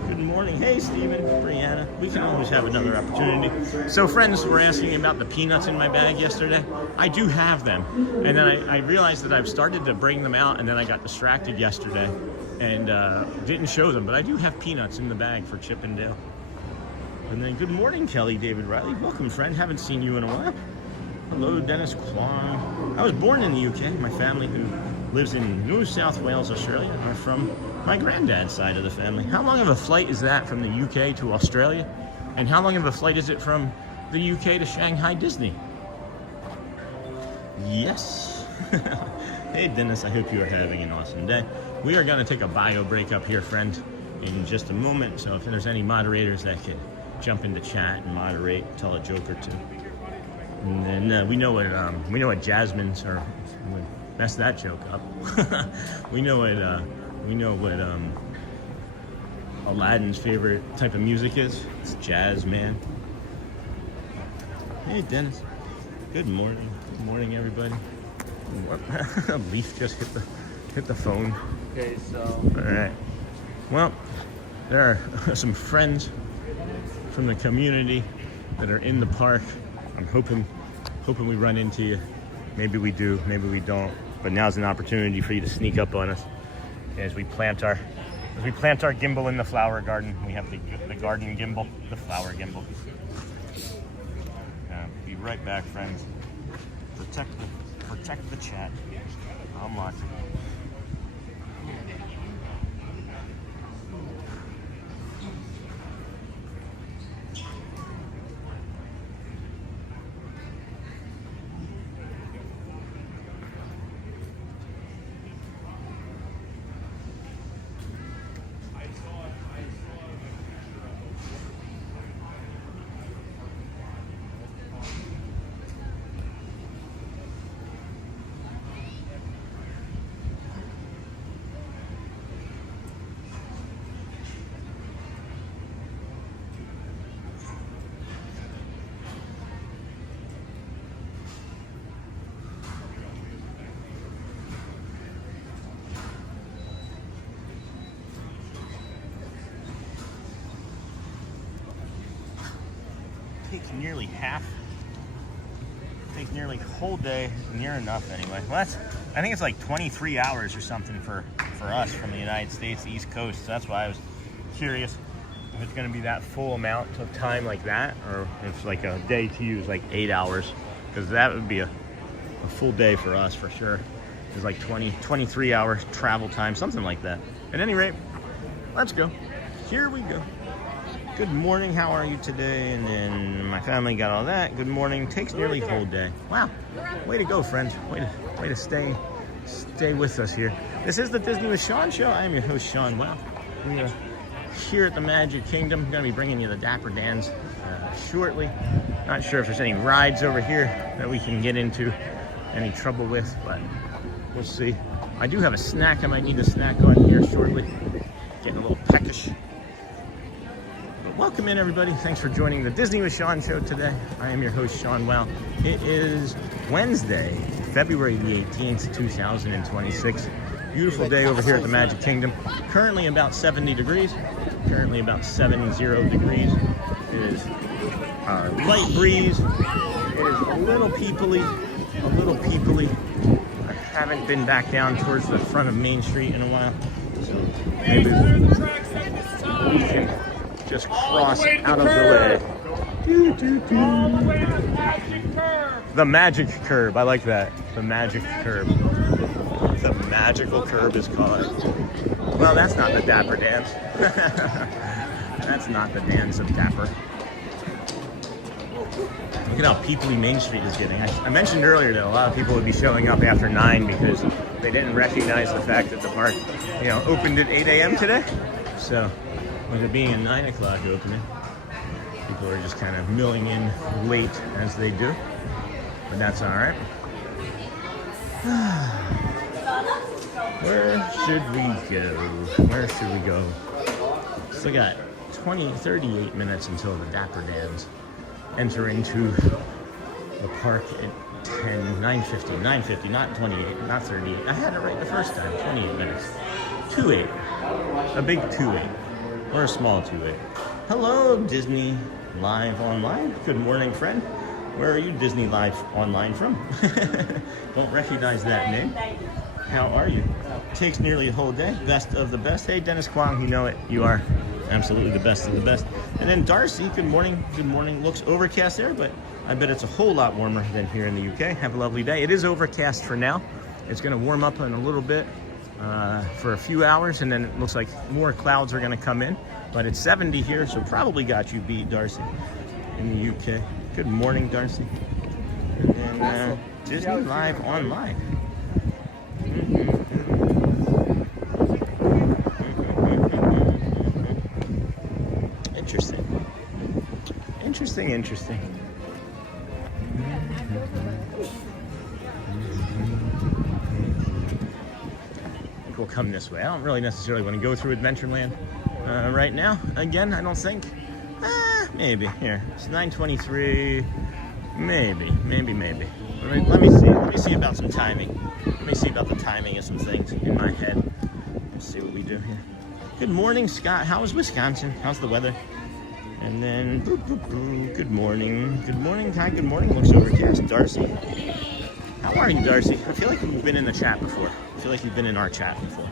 Good morning. Hey, Steven, Brianna. We can always have another opportunity. So friends were asking me about the peanuts in my bag yesterday. I do have them. And then I realized that I've started to bring them out, and then I got distracted yesterday and didn't show them. But I do have peanuts in the bag for Chip and Dale. And then good morning, Kelly David Riley. Welcome, friend. Haven't seen you in a while. Hello, Dennis Kwong. I was born in the UK. My family, who lives in New South Wales, Australia, are from my granddad's side of the family. How long of a flight is that from the UK to Australia? And how long of a flight is it from the UK to Shanghai Disney? Yes. Hey, Dennis, I hope you are having an awesome day. We are going to take a bio break up here, friend, in just a moment. So if there's any moderators that could jump into chat and moderate, tell a joke or two. And then we know what Jasmine's, or mess that joke up. we know what Aladdin's favorite type of music is. It's jazz, man. Hey, Dennis. Good morning. Good morning, everybody. A leaf just hit the phone. Okay, so. All right. Well, there are some friends from the community that are in the park. I'm hoping we run into you. Maybe we do, maybe we don't. But now's an opportunity for you to sneak up on us as we plant our gimbal in the flower garden. We have the garden gimbal, the flower gimbal. Be right back, friends. Protect the chat. I'm watching. Takes nearly whole day, near enough anyway. Well, I think it's like 23 hours or something for us from the United States, East Coast. So that's why I was curious if it's going to be that full amount of time like that, or if like a day to you is like 8 hours, because that would be a full day for us for sure. It's like 23 hours travel time, something like that. At any rate, let's go. Here we go. Good morning, how are you today? And then my family got all that. Good morning. Takes nearly a whole day. Wow. Way to go, friends. Way to stay with us here. This is the Disney with Sean show. I am your host, Sean. Wow. We are here at the Magic Kingdom. I'm going to be bringing you the Dapper Dans shortly. Not sure if there's any rides over here that we can get into any trouble with, but we'll see. I do have a snack I might need to snack on here shortly. Getting a little peckish. Welcome in, everybody. Thanks for joining the Disney with Sean show today. I am your host, Sean Wow. It is Wednesday, February the 18th, 2026. Beautiful day over here at the Magic Kingdom. Currently about 70 degrees. Currently about 70 degrees. It is a light breeze. It is a little peoply. I haven't been back down towards the front of Main Street in a while. So maybe we can just cross out of the way. The magic curb. I like that. The magic curb. The magical curb is called. Well, that's not the Dapper Dance. That's not the dance of Dapper. Look at how peoply Main Street is getting. I mentioned earlier that a lot of people would be showing up after 9 because they didn't recognize the fact that the park, you know, opened at 8 a.m. today. So with it being a 9 o'clock opening, people are just kind of milling in late as they do. But that's all right. Where should we go? Where should we go? Still got 38 minutes until the Dapper Dans enter into the park at 9:50, not 28, not 38. I had it right the first time, 28 minutes. 2:8, a big 2:8, or a small 2:8. Hello, Disney Live Online. Good morning, friend. Where are you Disney Live Online from? Don't recognize that name. How are you? Takes nearly a whole day. Best of the best. Hey, Dennis Kwong, you know it. You are absolutely the best of the best. And then Darcy, good morning. Good morning. Looks overcast there, but I bet it's a whole lot warmer than here in the UK. Have a lovely day. It is overcast for now. It's going to warm up in a little bit for a few hours, and then it looks like more clouds are going to come in. But it's 70 here, so probably got you beat, Darcy, in the UK. Good morning, Darcy. And then Disney Live Online. Interesting. I think we'll come this way. I don't really necessarily want to go through Adventureland right now. Again, I don't think. Maybe. Here, it's 9:23. Maybe. Let me see. Let me see about some timing. Let me see about the timing of some things in my head. Let's see what we do here. Good morning, Scott. How is Wisconsin? How's the weather? And then, good morning. Hi, good morning. Looks overcast. Darcy. How are you, Darcy? I feel like you've been in the chat before. I feel like you've been in our chat before.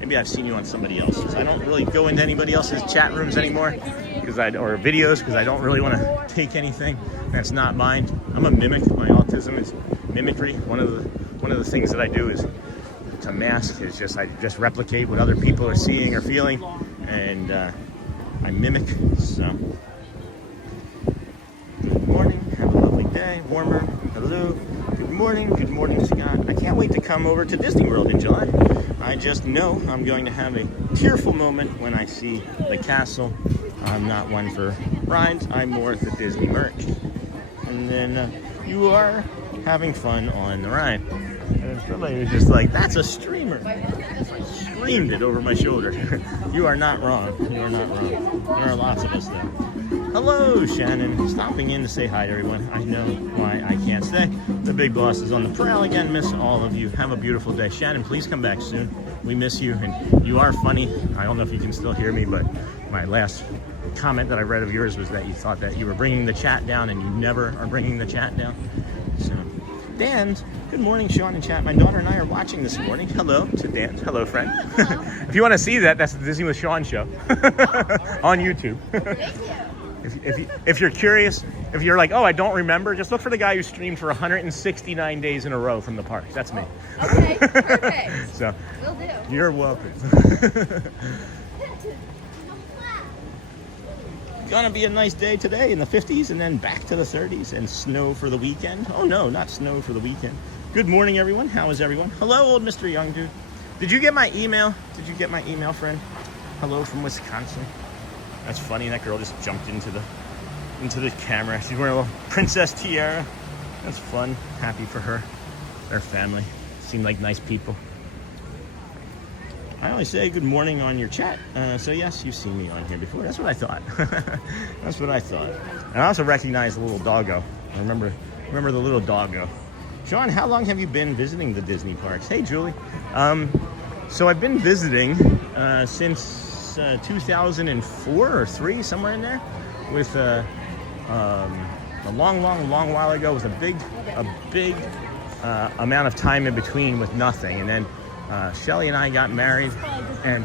Maybe I've seen you on somebody else's. I don't really go into anybody else's chat rooms anymore, or videos, because I don't really want to take anything that's not mine. I'm a mimic. My autism is mimicry. One of the things that I do is to mask is I just replicate what other people are seeing or feeling, and I mimic. So, good morning. Have a lovely day. Warmer. Hello. Good morning, Scott. I can't wait to come over to Disney World in July. I just know I'm going to have a tearful moment when I see the castle. I'm not one for rides. I'm more the Disney merch. And then you are having fun on the ride. And somebody was just like, "That's a streamer." Screamed it over my shoulder. You are not wrong. There are lots of us there. Hello, Shannon. Stopping in to say hi to everyone. I know why I can't stay. The big boss is on the prowl again. Miss all of you. Have a beautiful day. Shannon, please come back soon. We miss you, and you are funny. I don't know if you can still hear me, but my last comment that I read of yours was that you thought that you were bringing the chat down, and you never are bringing the chat down. So, Dan, good morning, Sean and chat. My daughter and I are watching this morning. Hello to Dan. Hello, friend. Hello. If you want to see that, that's the Disney with Sean show on YouTube. Thank you. If you're curious, if you're like, oh, I don't remember, just look for the guy who streamed for 169 days in a row from the park. That's me. Okay, perfect. So, will do. You're welcome. Gonna be a nice day today in the 50s and then back to the 30s and snow for the weekend. Oh no, not snow for the weekend. Good morning, everyone. How is everyone? Hello, old Mr. Young Dude. Did you get my email? Did you get my email, friend? Hello from Wisconsin. That's funny. That girl just jumped into the camera. She's wearing a little princess tiara. That's fun. Happy for her. Their family seem like nice people. I always say good morning on your chat. So yes, you've seen me on here before. That's what I thought. That's what I thought. And I also recognize the little doggo. I remember the little doggo. Sean, how long have you been visiting the Disney parks? Hey, Julie. So I've been visiting since 2004 or 3, somewhere in there, with a long while ago, with a big amount of time in between with nothing. And then Shelly and I got married, and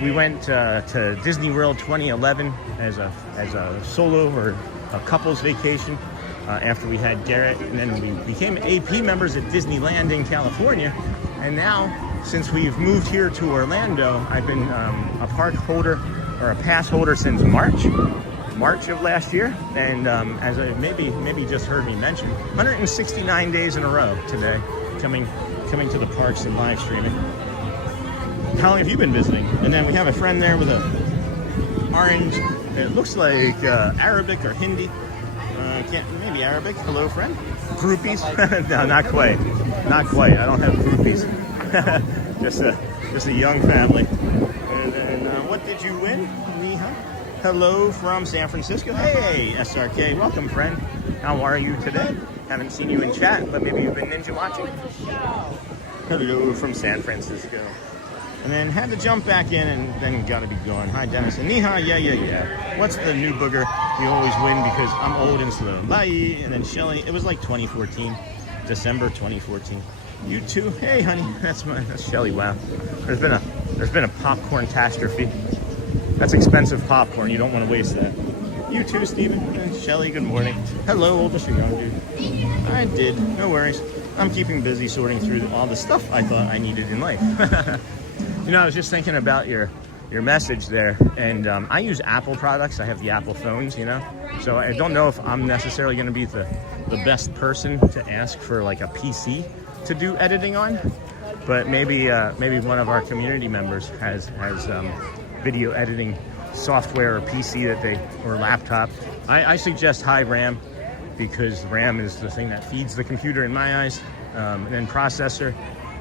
we went to Disney World 2011 as a solo or a couple's vacation after we had Garrett, and then we became AP members at Disneyland in California. And now, since we've moved here to Orlando, I've been a park holder or a pass holder since March. March of last year, and as I maybe just heard me mention, 169 days in a row today, coming to the parks and live streaming. How long have you been visiting? And then we have a friend there with a orange, it looks like Arabic or Hindi. Maybe Arabic. Hello, friend. Groupies? No, not quite. Not quite. I don't have groupies. just a young family. And then, what did you win? Niha. Hello from San Francisco. Hey, SRK. Welcome, friend. How are you today? Haven't seen you in chat, but maybe you've been ninja watching. Hello from San Francisco. And then had to jump back in and then got to be gone. Hi, Dennis. And Niha, yeah. What's the new booger? We always win because I'm old and slow. Bye. And then Shelly, it was like 2014, December 2014. You too. Hey, honey, that's Shelly. Wow. There's been a popcorn catastrophe. That's expensive popcorn. You don't want to waste that. You too, Steven. And Shelly, good morning. Hello, oldest or young dude. I did. No worries. I'm keeping busy sorting through all the stuff I thought I needed in life. You know, I was just thinking about your message there, and I use Apple products. I have the Apple phones, you know, so I don't know if I'm necessarily going to be the best person to ask for like a PC to do editing on, but maybe one of our community members has video editing software or PC or laptop. I suggest high RAM because RAM is the thing that feeds the computer in my eyes, and then processor,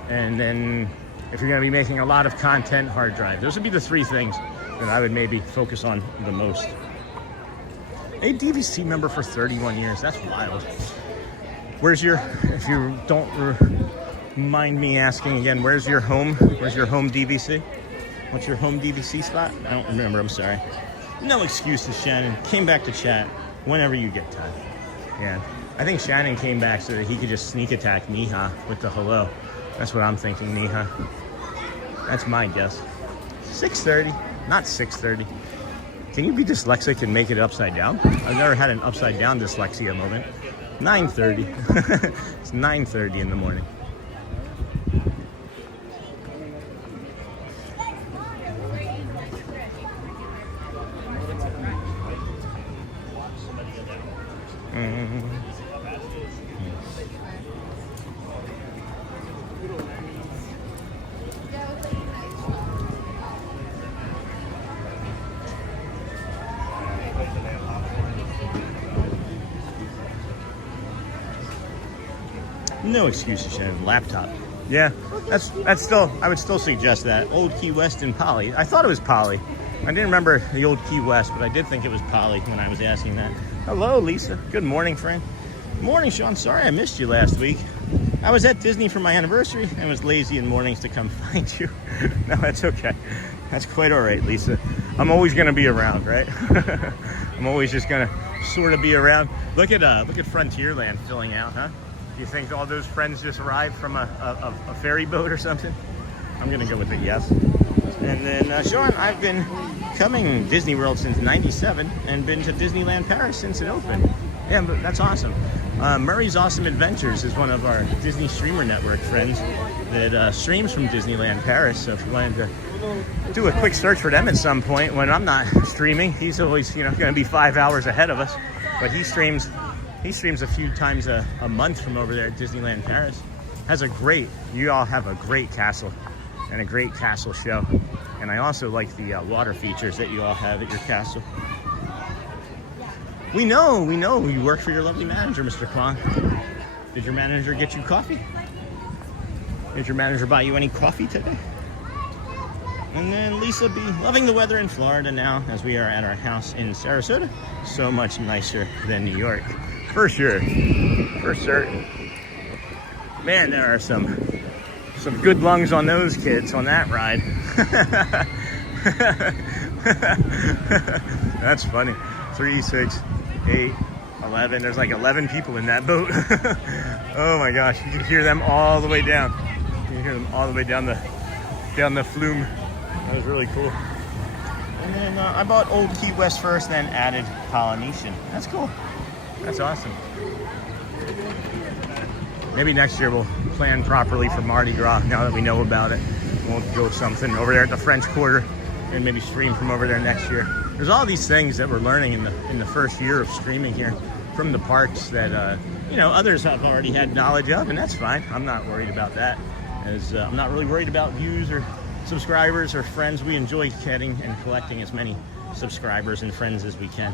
and then if you're going to be making a lot of content, hard drive. Those would be the three things that I would maybe focus on the most. A DVC member for 31 years. That's wild. Where's your, if you don't mind me asking again, where's your home? Where's your home DVC? What's your home DVC slot? I don't remember. I'm sorry. No excuses, Shannon. Came back to chat whenever you get time. Yeah. I think Shannon came back so that he could just sneak attack Niha with the hello. That's what I'm thinking, Niha. That's my guess. 6:30, not 6:30. Can you be dyslexic and make it upside down? I've never had an upside down dyslexia moment. 9:30. It's 9:30 in the morning. No excuses, Shannon. Laptop. Yeah, that's still, I would still suggest that. Old Key West and Poly. I thought it was Poly. I didn't remember the old Key West, but I did think it was Poly when I was asking that. Hello, Lisa. Good morning, friend. Morning, Sean. Sorry I missed you last week. I was at Disney for my anniversary and was lazy in mornings to come find you. No, that's okay. That's quite all right, Lisa. I'm always going to be around, right? I'm always just going to sort of be around. Look at Frontierland filling out, huh? Do you think all those friends just arrived from a ferry boat or something? I'm going to go with a yes. And then, Sean, I've been coming to Disney World since '97 and been to Disneyland Paris since it opened. Yeah, but that's awesome. Murray's Awesome Adventures is one of our Disney Streamer Network friends that streams from Disneyland Paris. So if you wanted to do a quick search for them at some point when I'm not streaming, he's always, going to be 5 hours ahead of us. But he streams a few times a month from over there at Disneyland Paris. You all have a great castle and a great castle show. And I also like the water features that you all have at your castle. We know you work for your lovely manager, Mr. Kwan. Did your manager get you coffee? Did your manager buy you any coffee today? And then Lisa B, loving the weather in Florida now as we are at our house in Sarasota. So much nicer than New York. For sure, for certain. Man, there are some good lungs on those kids on that ride. That's funny. 3, 6, 8, 11. There's like 11 people in that boat. Oh my gosh, you can hear them all the way down. You can hear them all the way down the flume. That was really cool. And then I bought Old Key West first, then added Polynesian. That's cool. That's awesome. Maybe next year we'll plan properly for Mardi Gras now that we know about it. We'll go something over there at the French Quarter and maybe stream from over there next year. There's all these things that we're learning in the first year of streaming here from the parks that you know, others have already had knowledge of, and that's fine. I'm not worried about that, as I'm not really worried about views or subscribers or friends. We enjoy getting and collecting as many subscribers and friends as we can,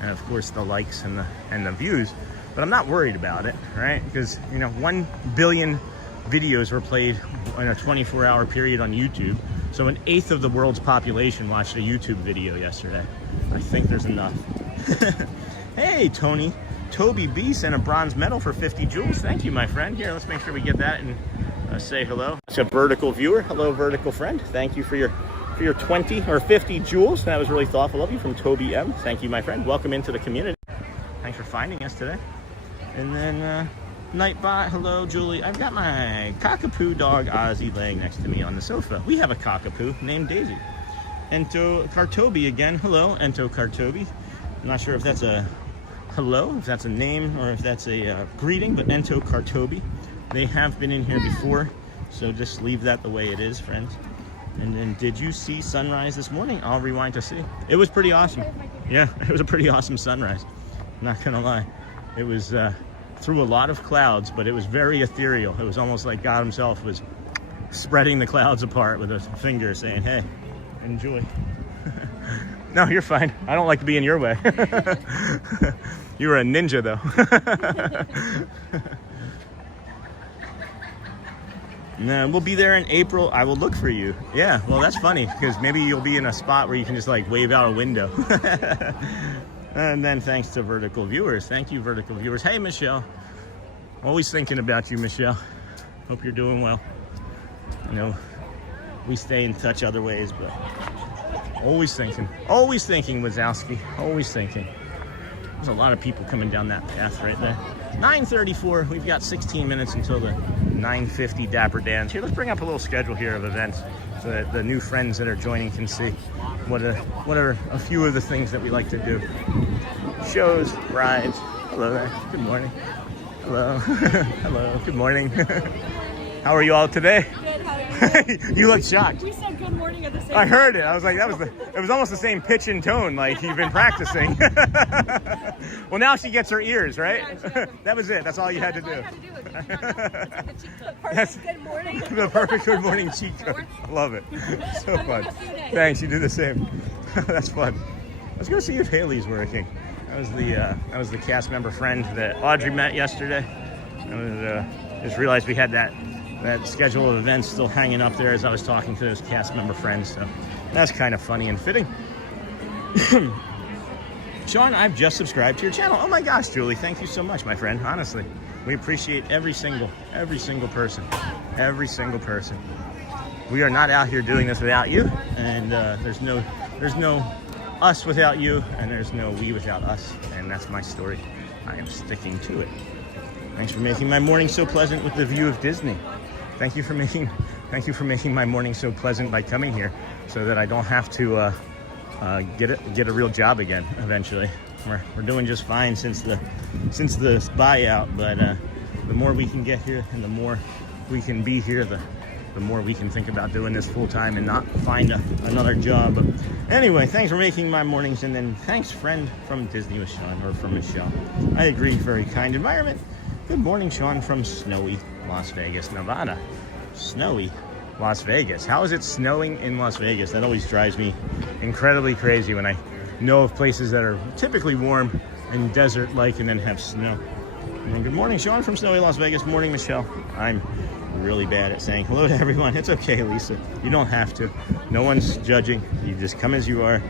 and of course the likes and the views. But I'm not worried about it, right? Because, you know, 1 billion videos were played in a 24-hour period on YouTube. So 1/8 of the world's population watched a YouTube video yesterday. I think there's enough. Hey, Toby B sent a bronze medal for 50 jewels. Thank you, my friend. Here, let's make sure we get that and say hello. It's a vertical viewer. Hello, vertical friend. Thank you for your 20 or 50 jewels. That was really thoughtful of you, from Toby M. Thank you, my friend. Welcome into the community. Thanks for finding us today. And then Nightbot, hello, Julie. I've got my cockapoo dog Ozzy laying next to me on the sofa. We have a cockapoo named Daisy. Ento Cartobi again. Hello, Ento Cartobi. I'm not sure if that's a hello, if that's a name, or if that's a greeting, but Ento Cartobi. They have been in here before, so just leave that the way it is, friends. And then, did you see sunrise this morning? I'll rewind to see. It was pretty awesome. Yeah, it was a pretty awesome sunrise. Not gonna lie. It was through a lot of clouds, but it was very ethereal. It was almost like God himself was spreading the clouds apart with a finger saying, hey, enjoy. No, you're fine. I don't like to be in your way. You were a ninja, though. No, we'll be there in April. I will look for you. Yeah, well, that's funny, because maybe you'll be in a spot where you can just like wave out a window. And then thanks to vertical viewers. Thank you, vertical viewers. Hey, Michelle. Always thinking about you, Michelle. Hope you're doing well. I know we stay in touch other ways, but always thinking, Wazowski. Always thinking. There's a lot of people coming down that path right there. 9:34. We've got 16 minutes until the 9:50 Dapper Dans. Here, let's bring up a little schedule here of events so that the new friends that are joining can see what are a few of the things that we like to do. Shows, rides. Hello there. Good morning. Hello. Hello. Good morning. How are you all today? Good. How are you? You look shocked. We said good morning at the same time. I heard it. I was like, it was almost the same pitch and tone, like you've been practicing. Well, now she gets her ears, right? Yeah, That was it. That's all you had to do. All I had to do. The perfect good morning. The perfect good morning cheek code. Love it. So fun. Thanks. You do the same. That's fun. Let's go see if Haley's working. That was the cast member friend that Audrey met yesterday. Just realized we had that schedule of events still hanging up there as I was talking to those cast member friends. So that's kind of funny and fitting. Sean, I've just subscribed to your channel. Oh my gosh, Julie, thank you so much, my friend. Honestly, we appreciate every single person. Every single person. We are not out here doing this without you, and there's no us without you, and there's no we without us, and that's my story. I am sticking to it. Thanks for making my morning so pleasant with the view of Disney. Thank you for making my morning so pleasant by coming here, so that I don't have to get a real job again eventually. We're doing just fine since the buyout, but the more we can get here and the more we can be here, the more we can think about doing this full time and not find another job. But anyway, thanks for making my mornings, and then thanks, friend from Disney with Sean, or from Michelle. I agree, very kind environment. Good morning, Sean, from snowy Las Vegas, Nevada. Snowy Las Vegas. How is it snowing in Las Vegas? That always drives me incredibly crazy when I know of places that are typically warm and desert-like and then have snow. And good morning, Sean, from snowy Las Vegas. Morning, Michelle. I'm really bad at saying hello to everyone. It's okay, Lisa. You don't have to. No one's judging. You just come as you are,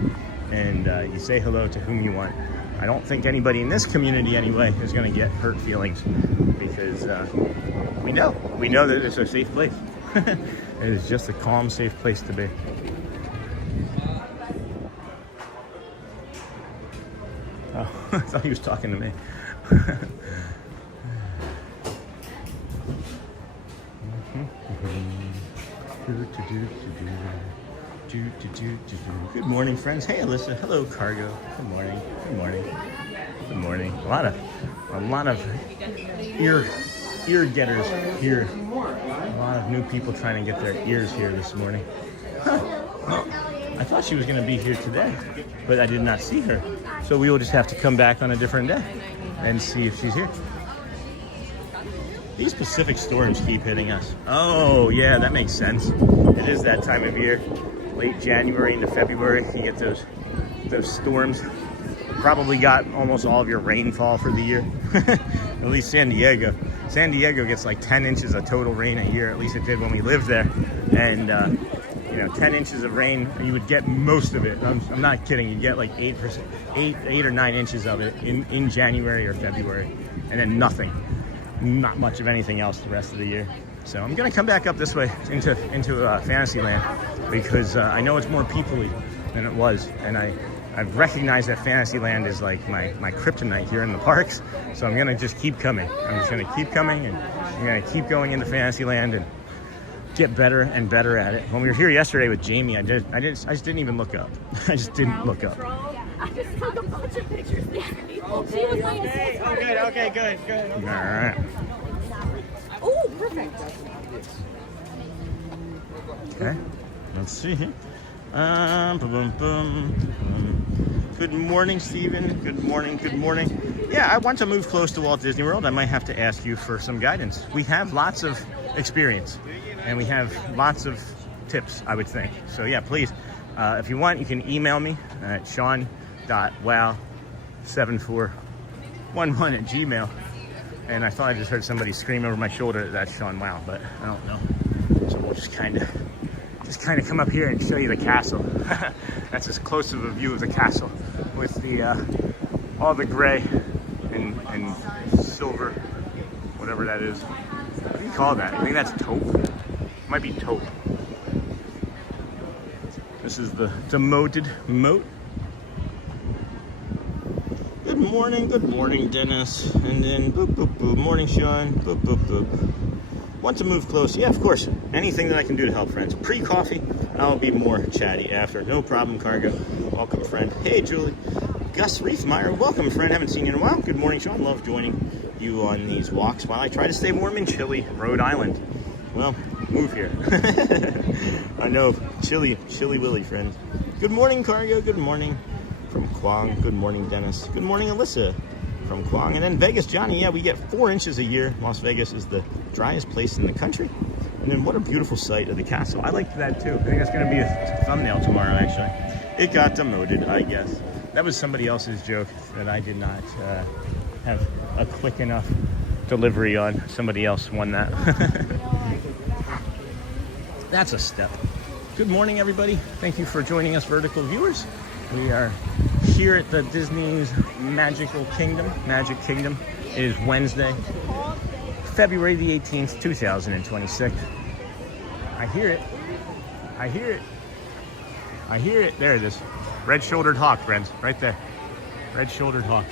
and you say hello to whom you want. I don't think anybody in this community anyway is going to get hurt feelings, because we know that it's a safe place. It is just a calm, safe place to be. Oh, I thought he was talking to me. Good morning, friends. Hey, Alyssa. Hello, Cargo. Good morning. Good morning. Good morning. A lot of ear getters here. A lot of new people trying to get their ears here this morning. Huh. Well, I thought she was going to be here today, but I did not see her. So we will just have to come back on a different day and see if she's here. These Pacific storms keep hitting us. Oh, yeah, that makes sense. It is that time of year. Late January into February, you get those storms. Probably got almost all of your rainfall for the year. At least San Diego. San Diego gets like 10 inches of total rain a year. At least it did when we lived there. And, 10 inches of rain, you would get most of it. I'm not kidding. You get like 8 or 9 inches of it in January or February. And then nothing. Not much of anything else the rest of the year. So I'm going to come back up this way into Fantasyland because I know it's more people-y than it was. And I've recognized that Fantasyland is like my kryptonite here in the parks. So I'm going to just keep coming. I'm just going to keep coming, and I'm going to keep going into Fantasyland and get better and better at it. When we were here yesterday with Jamie, I just didn't even look up. I just didn't look up. I just took a bunch of pictures. She was like, Okay, good. All right. oh, perfect. Okay, let's see here. Good morning, Stephen. Good morning. Yeah, I want to move close to Walt Disney World. I might have to ask you for some guidance. We have lots of experience, and we have lots of tips, I would think. So yeah, please, if you want, you can email me at sean.wow7411@gmail. And I thought I just heard somebody scream over my shoulder, that's Sean Wow, but I don't know. So we'll just kind of come up here and show you the castle. That's as close of a view of the castle with the all the gray and silver, whatever that is. What do you call that? I think that's taupe. It might be taupe. This is the demoted moat. Good morning, Dennis. And then boop, boop, boop. Morning, Sean. Boop, boop, boop. Want to move close? Yeah, of course. Anything that I can do to help, friends. Pre-coffee, I'll be more chatty after. No problem, Cargo. Welcome, friend. Hey, Julie. Gus Reithmeyer, welcome, friend. Haven't seen you in a while. Good morning, Sean. Love joining you on these walks while I try to stay warm in chilly Rhode Island. Well, move here. I know, chilly Willy, friends. Good morning, Cargo. Good morning from Kwong. Good morning, Dennis. Good morning, Alyssa from Kwong. And then Vegas, Johnny. Yeah, we get 4 inches a year. Las Vegas is the driest place in the country. And then what a beautiful sight of the castle. I liked that too. I think that's going to be a thumbnail tomorrow, actually. It got demoted, I guess. That was somebody else's joke that I did not have a quick enough delivery on. Somebody else won that. That's a step. Good morning, everybody. Thank you for joining us, vertical viewers. We are here at the Disney's Magic Kingdom. It is Wednesday, February the 18th, 2026. I hear it. There it is. Red-shouldered hawk, friends, right there. Red-shouldered hawk.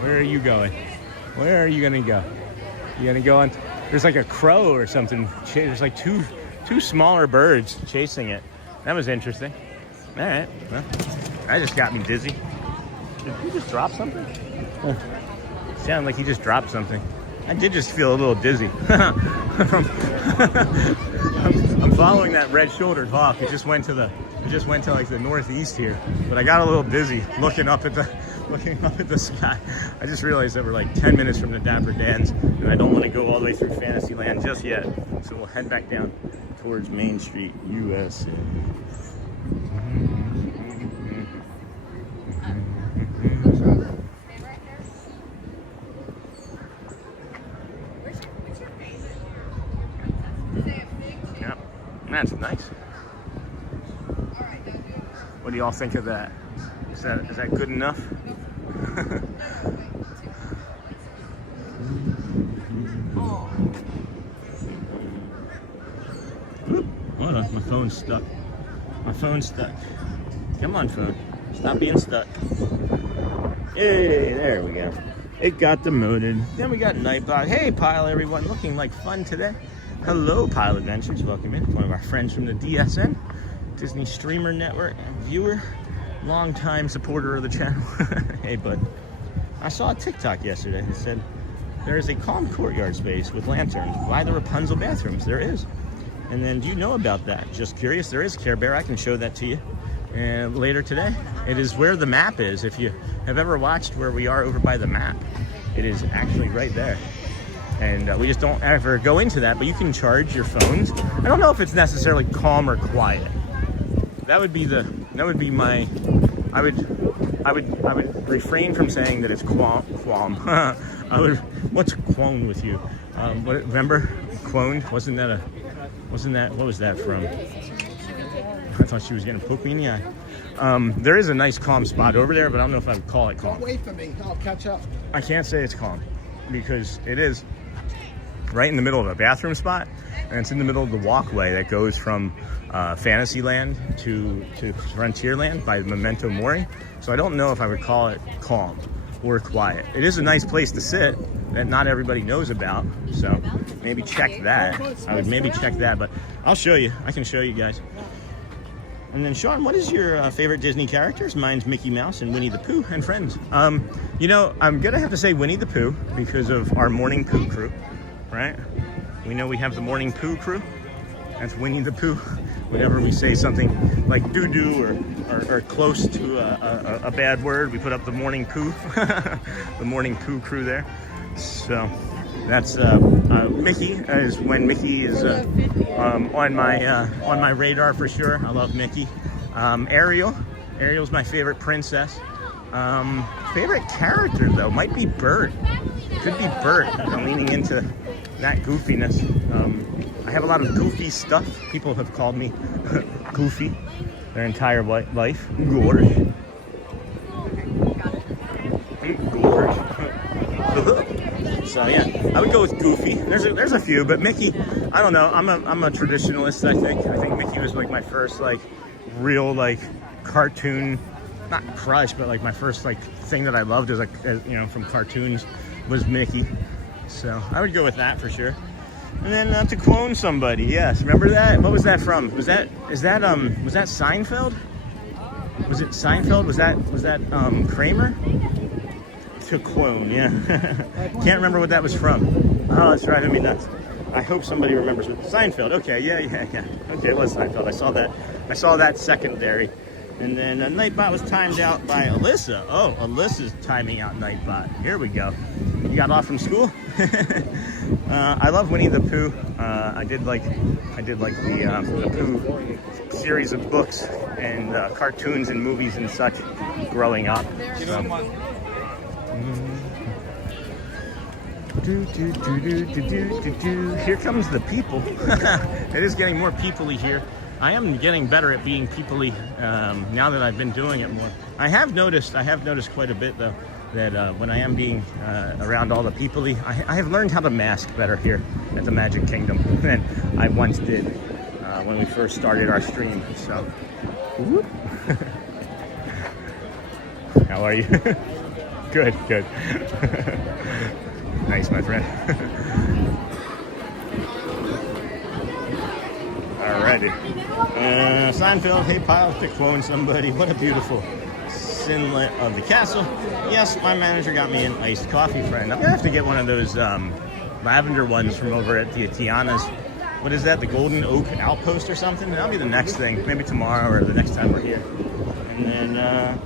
Where are you going? Where are you gonna go? You gonna go on? There's like a crow or something. There's like two smaller birds chasing it. That was interesting. All right, well, that just got me dizzy. Did he just drop something? Sounded like he just dropped something. I did just feel a little dizzy. I'm following that red-shouldered hawk. It just went to like the northeast here, but I got a little dizzy looking up at the sky. I just realized that we're like 10 minutes from the Dapper Dans, and I don't want to go all the way through Fantasyland just yet. So we'll head back down towards Main Street, USA. Yep, that's nice. What do y'all think of that? Is that good enough? Oop, hold on, my phone's stuck. Come on, phone. Stop being stuck. Hey, there we go. It got demoted. Then we got Nightbot. Hey, Pile, everyone. Looking like fun today. Hello, Pile Adventures. Welcome in. One of our friends from the DSN, Disney Streamer Network, viewer, longtime supporter of the channel. Hey, bud. I saw a TikTok yesterday that said there is a calm courtyard space with lanterns by the Rapunzel bathrooms. There is. And then, do you know about that? Just curious, there is Care Bear. I can show that to you later today. It is where the map is. If you have ever watched where we are over by the map, it is actually right there. And we just don't ever go into that, but you can charge your phones. I don't know if it's necessarily calm or quiet. That would be my, I would refrain from saying that it's qualm. What's quone with you? Remember quone? Wasn't that, what was that from? I thought she was gonna poke me in the eye. There is a nice calm spot over there, but I don't know if I would call it calm. Don't wait for me, I'll catch up. I can't say it's calm because it is right in the middle of a bathroom spot, and it's in the middle of the walkway that goes from Fantasyland to Frontierland by Memento Mori. So I don't know if I would call it calm or quiet. It is a nice place to sit that not everybody knows about, so maybe check that. I would maybe check that, but I'll show you. I can show you guys. And then Sean, what is your favorite Disney characters? Mine's Mickey Mouse and Winnie the Pooh and friends. You know, I'm gonna have to say Winnie the Pooh because of our Morning Pooh crew, right? We know we have the Morning Pooh crew. That's Winnie the Pooh. Whenever we say something like doo-doo or close to a bad word, we put up the Morning Pooh, the Morning Pooh crew there. So that's Mickey is when Mickey is on my radar for sure. I love Mickey. Ariel's my favorite princess. Favorite character though might be Bert. Could be Bert. I'm leaning into that goofiness. I have a lot of goofy stuff. People have called me goofy their entire life. Gorge. So yeah, I would go with Goofy. There's a few, but Mickey, I don't know. I'm a traditionalist. I think Mickey was like my first like real like cartoon, not crush, but like my first like thing that I loved as from cartoons was Mickey. So I would go with that for sure. And then to clone somebody, yes. Remember that? What was that from? Was that Seinfeld? Was it Seinfeld? Was that Kramer? To clone, yeah. Can't remember what that was from. Oh, it's driving me nuts. I hope somebody remembers it. Seinfeld. Okay, yeah. Okay, it was Seinfeld. I saw that secondary. And then Nightbot was timed out by Alyssa. Oh, Alyssa's timing out Nightbot. Here we go. You got off from school? I love Winnie the Pooh. I did like the Pooh series of books and cartoons and movies and such growing up. So. Here comes the people. It is getting more people-y here. I am getting better at being people-y now that I've been doing it more. I have noticed quite a bit though that when I am being around all the people-y, I have learned how to mask better here at the Magic Kingdom than I once did when we first started our stream. So, whoop. How are you? Good. Nice, my friend. Alrighty. Seinfeld, hey pile to clone somebody. What a beautiful inlet of the castle. Yes, my manager got me an iced coffee, friend. I'm gonna have to get one of those lavender ones from over at the Tiana's. What is that? The Golden Oak Outpost or something? That'll be the next thing. Maybe tomorrow or the next time we're here. And then,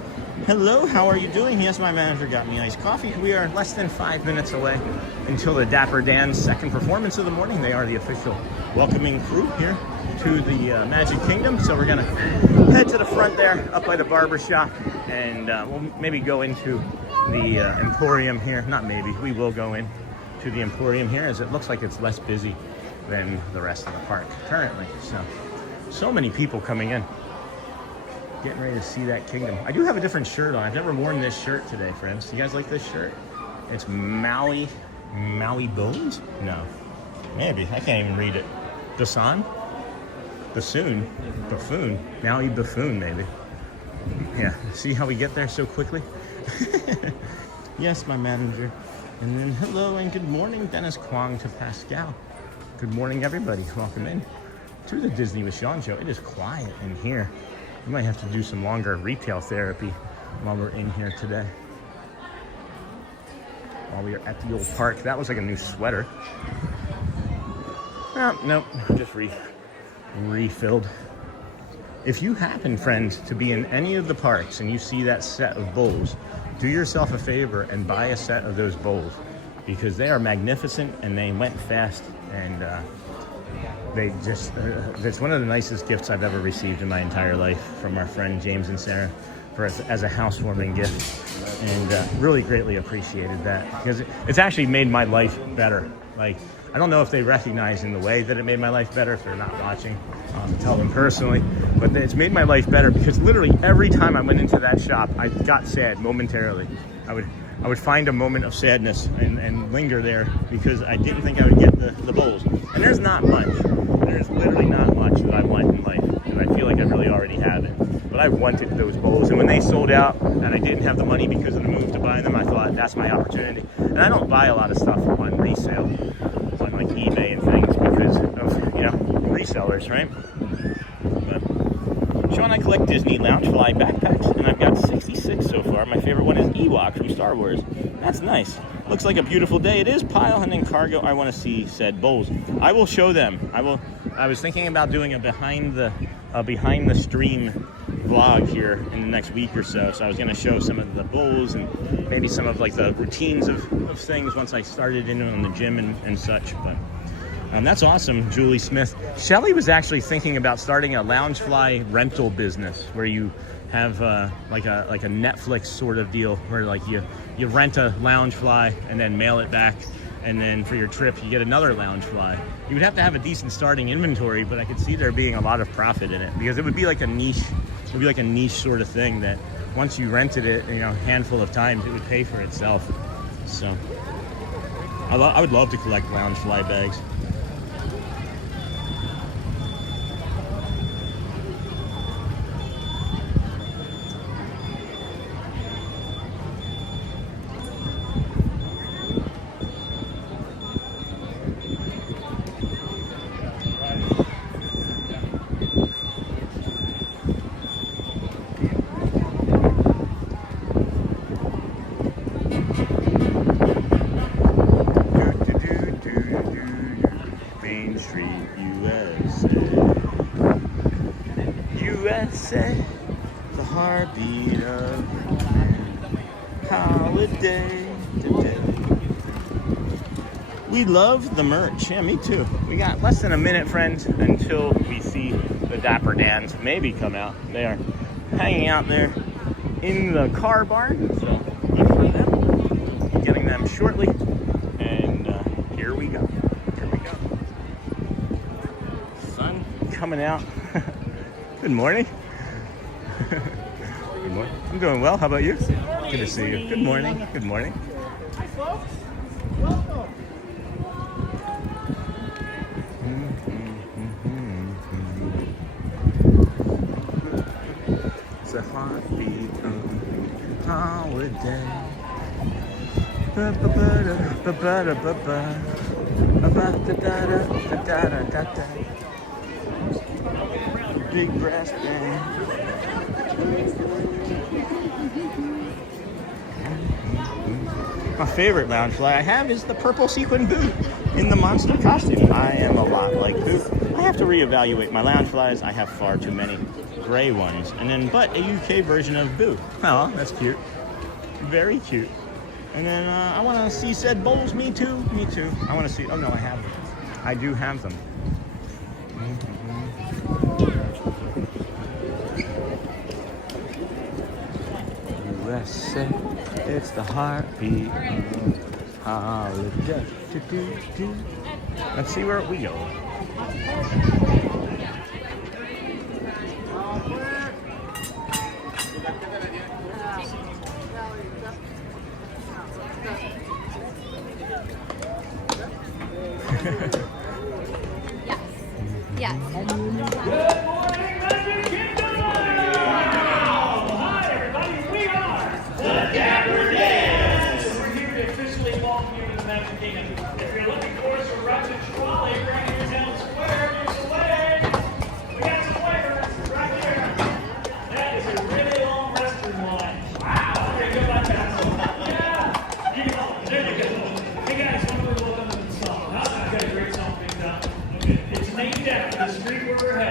hello, how are you doing? Yes, my manager got me iced coffee. We are less than 5 minutes away until the Dapper Dans second performance of the morning. They are the official welcoming crew here to the Magic Kingdom. So we're gonna head to the front there, up by the barber shop, and we'll maybe go into the Emporium here. Not maybe, we will go in to the Emporium here, as it looks like it's less busy than the rest of the park currently. So many people coming in. Getting ready to see that kingdom. I do have a different shirt on. I've never worn this shirt today, friends. You guys like this shirt? It's Maui Bones? No. Maybe. I can't even read it. Buffoon? Maui Buffoon, maybe. Yeah. See how we get there so quickly? Yes, my manager. And then hello and good morning, Dennis Kwong to Pascal. Good morning, everybody. Welcome in to the Disney with Sean show. It is quiet in here. We might have to do some longer retail therapy while we're in here today. While we are at the old park. That was like a new sweater. Oh, nope, just refilled. If you happen, friends, to be in any of the parks and you see that set of bowls, do yourself a favor and buy a set of those bowls, because they are magnificent and they went fast, and they just, it's one of the nicest gifts I've ever received in my entire life from our friend James and Sarah as a housewarming gift, and really greatly appreciated that, because it's actually made my life better. Like, I don't know if they recognize in the way that it made my life better if they're not watching. I'll tell them personally, but it's made my life better because literally every time I went into that shop, I got sad momentarily. I would find a moment of sadness and linger there because I didn't think I would get the bowls. And there's not much. There's literally not much that I want in life, and I feel like I really already have it. But I wanted those bowls, and when they sold out and I didn't have the money because of the move to buy them, I thought that's my opportunity. And I don't buy a lot of stuff on resale, on like eBay and things, because of, you know, resellers, right? But Sean and I collect Disney Loungefly backpacks, and I've got 66 so far. My favorite one is Ewok from Star Wars. That's nice. Looks like a beautiful day. It is pile and then cargo. I want to see said bowls. I will show them. I was thinking about doing a behind the stream vlog here in the next week or so. So I was going to show some of the bowls and maybe some of like the routines of things once I started in on the gym and such. But that's awesome, Julie Smith. Shelly was actually thinking about starting a Loungefly rental business where you have like a Netflix sort of deal where like you rent a Loungefly and then mail it back, and then for your trip you get another Loungefly. You would have to have a decent starting inventory, but I could see there being a lot of profit in it because it would be like a niche. It would be like a niche sort of thing that once you rented it, you know, a handful of times, it would pay for itself. So I would love to collect Loungefly bags. USA, the heartbeat of holiday today. We love the merch. Yeah, me too. We got less than a minute, friends, until we see the Dapper Dans maybe come out. They are hanging out there in the car barn, so good for them. Getting them shortly, and here we go. Here we go. Sun coming out. Good morning. Good morning. I'm doing well. How about you? Good to see you. Good morning. Good morning. Hi, folks. Welcome. It's a heartbeat of holiday. Big brass band. My favorite Loungefly I have is the purple sequin boot in the monster costume. I am a lot like Boot. I have to reevaluate my Loungeflies. I have far too many gray ones. And then, but a UK version of Boot. Oh, that's cute. Very cute. And then I want to see said bowls. Me too. Me too. I want to see. Oh no, I have them. I do have them. USA, it's the heartbeat of holiday. Let's see where we go. Yes. Good morning, Magic Kingdom! Hi, everybody. We are the Dapper Dans. We're here to officially welcome you to the Magic Kingdom. If you're looking for us, we're right to trolley right here in Town Square. Here's the way. We got some waiters right there. That is a really long restroom line. Wow. There you go, like that. Yeah. You go. There you go. Hey, guys, one more welcome to the song. I've got a great song picked out. Okay. It's named after the street where we're headed.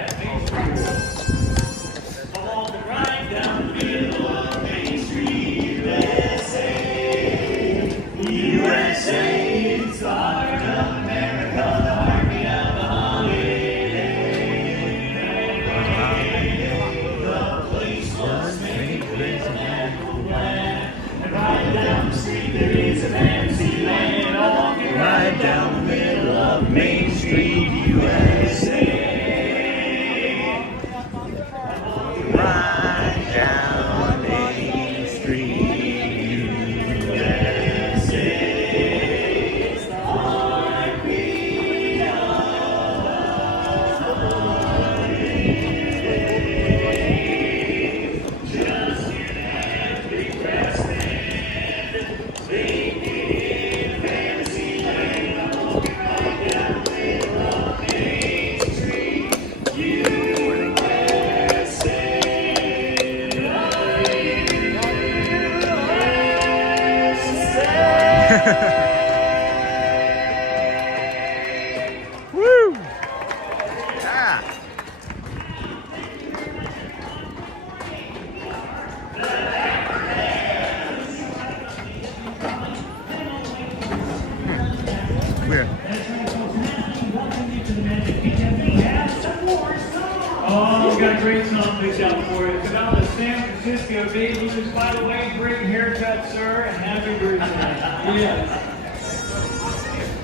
we got a great song picked out for you. It's about the San Francisco Bay Blues. By the way, great haircut, sir, and happy birthday. Yes.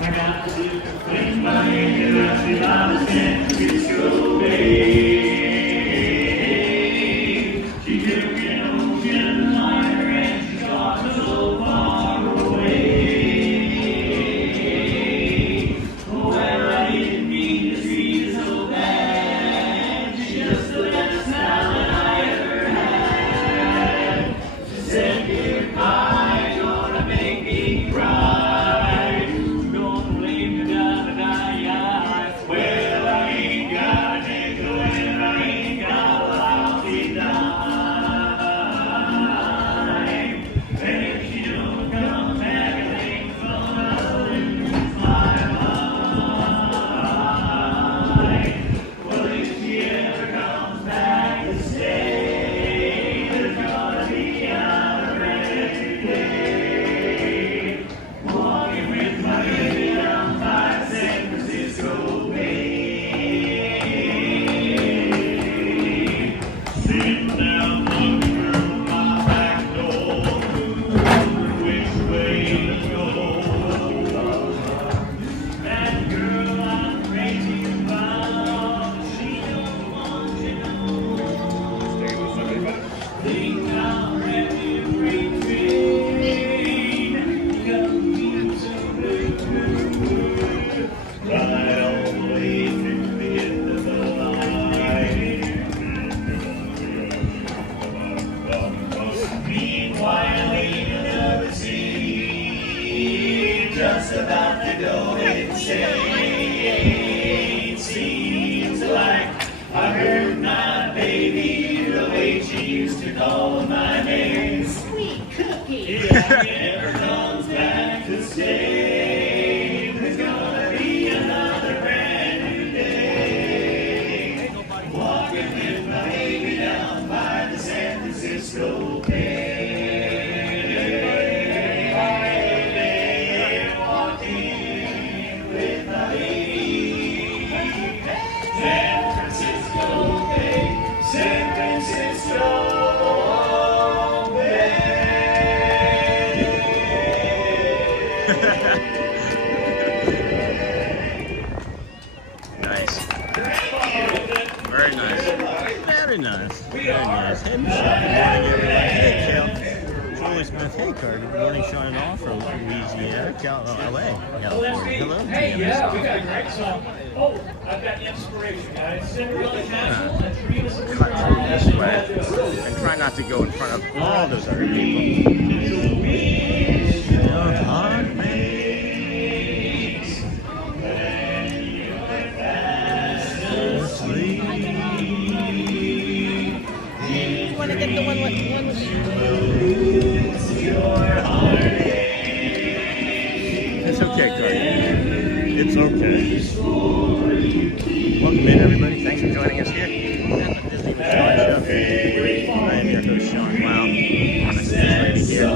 I got to complain by the San Francisco Bay. She took an ocean liner and she got so far away. Oh, well, I didn't mean to treat her so bad. She's just the best talent I ever had. She said goodbye, gonna make me cry. Don't blame me, I swear I ain't got a nickel and I ain't got a lousy dime. And if she don't come back, I think gonna lose my mind. Well, if she ever comes back to stay, there's gonna be a red day. Walking with my baby down by San Francisco Bay. Sitting down looking through my back door, which way to go? That girl I'm crazy about, she don't want to know. Think I'm ready to bring pain, got me so blue. Right all the way to the end of the line. Meanwhile, in another city, just about to go insane. Seems like I heard my baby the way she used to call my name. Sweet cookie. If she ever comes back to stay, there's gonna be another brand new day. Walking with my baby down by the San Francisco Bay. Walking with my baby. San Francisco Bay, San Francisco Bay. Nice. Very nice. Very nice. Very nice. Hey, Michelle. Good morning, everybody. Hey, Cal. Julie Smith. Hey, Carter. Good morning, Sean and all from Louisiana. LA. California. Hello. Hey, yeah, we got a great song. Oh, I've got the inspiration, guys. Cinderella Castle and Dreams of Cut through this way and try not to go in front of all those other people. Your heart makes asleep. You want to get the one with It's okay, Carter. It's okay. Welcome in, everybody. Thanks for joining us here at the Disney Resort Show. I am your host, Sean Wow. This lady here.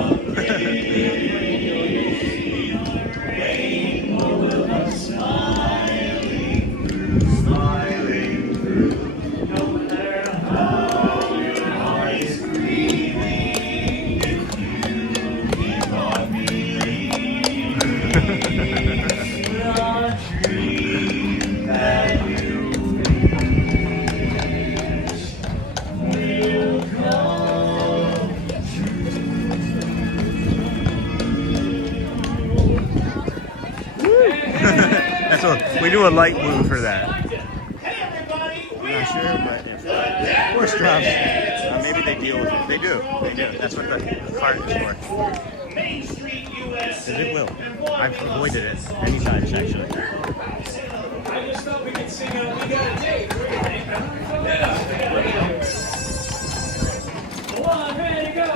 That's what we do, a light move for that. I'm not sure, but if horse drops, maybe they deal with it. They do. That's what the cart is for. Because it will. I've avoided it many times, actually. I just thought we could sing We Got a Date. What do you think? One, ready, go!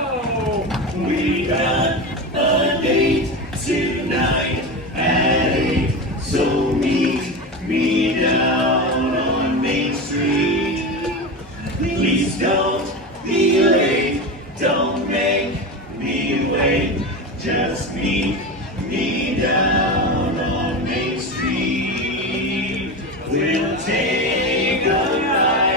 We got a date tonight at 8, so meet me down on Main Street. Please don't be late, don't make me wait, just meet me down on Main Street. We'll take a ride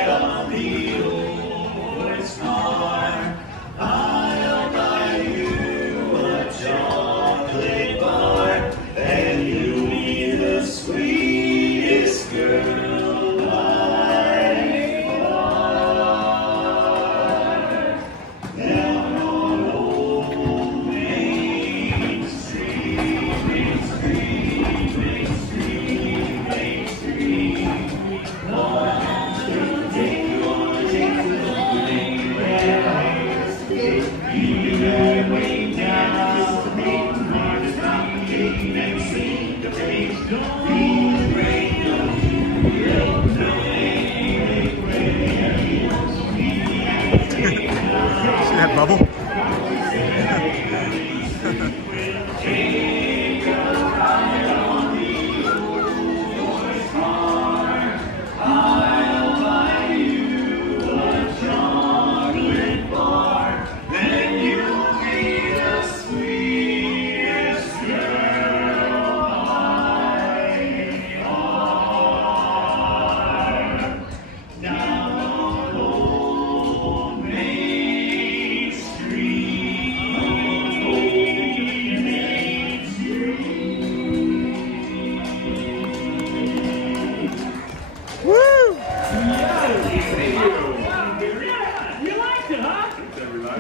Yeah, you liked it, huh?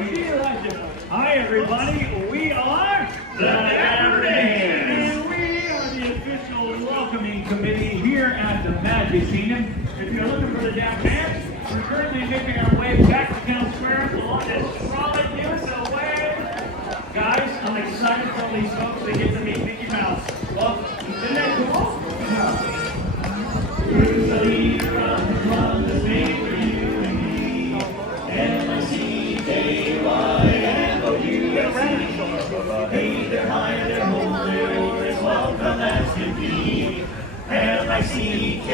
You liked it. Hi, everybody. We are the Dapper Dans, and we are the official welcoming committee here at the Magic Kingdom. If you're looking for the Dapper Dans, we're currently making our way back to Town Square along this trolley. Give us a wave. Guys, I'm excited for all these folks to get to meet Mickey Mouse. Well, isn't that cool? Here's the lead from the stage for you and me. M-I-C-K-Y-M-O-U-S-E. Hey, they're high, they're home, they're as welcome as can be. M-I-C-K-Y-M-O-U-S-E.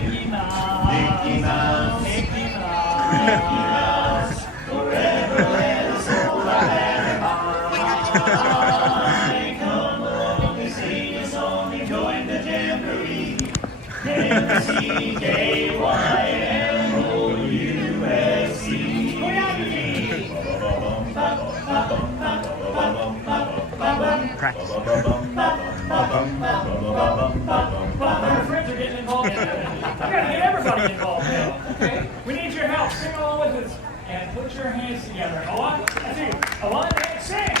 Mickey Mouse, Mickey Mouse, Mickey Mouse, Mickey Mouse. Forever let us hold our hand high. Come along and sing a song and join the jamboree. M-C-K-Y-M-O-U-S-E. Practice. Our friends are getting involved. I've got to get everybody involved now. Okay? We need your help. Sing along with us. And put your hands together. A one, a two, a one, and sing.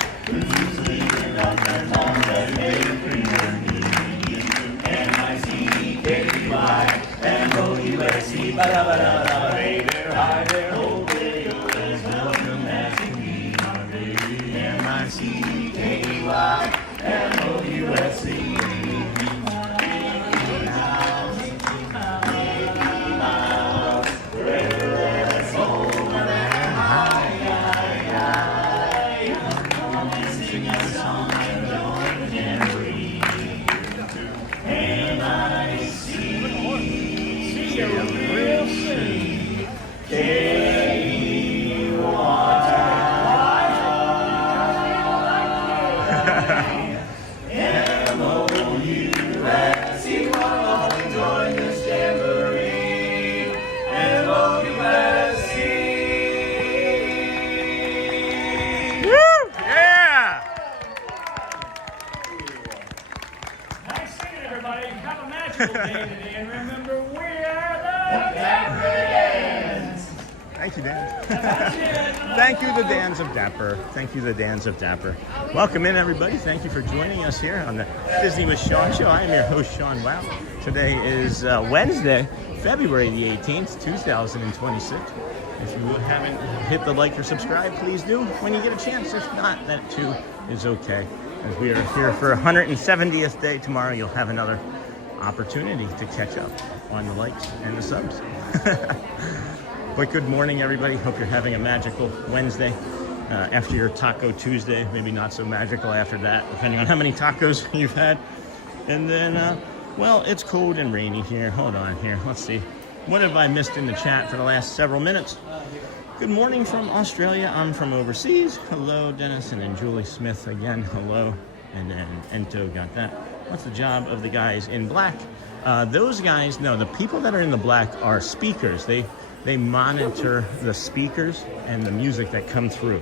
M-I-C-K-Y-M-O-U-S-E. Hey there, hi there, oh there, you're as welcome as can be. M-I-C-K-Y-M-O-U-S-E. And remember, we are the Dapper Dans. Thank you, Dan. Thank you, the Dans of Dapper. Thank you, the Dans of Dapper. Welcome in, everybody. Thank you for joining us here on the Disney with Sean show. I am your host, Sean Wow. Today is Wednesday, February the 18th, 2026. If you haven't hit the like or subscribe, please do when you get a chance. If not, that too is okay. As we are here for 170th day tomorrow, you'll have another opportunity to catch up on the likes and the subs. But good morning, everybody. Hope you're having a magical Wednesday after your Taco Tuesday. Maybe not so magical after that, depending on how many tacos you've had. And then, well, it's cold and rainy here. Hold on here. Let's see. What have I missed in the chat for the last several minutes? Good morning from Australia. I'm from overseas. Hello, Dennis. And then Julie Smith again. Hello. And then Ento got that. What's the job of the guys in black? Those guys, no, the people that are in the black are speakers. They monitor the speakers and the music that come through.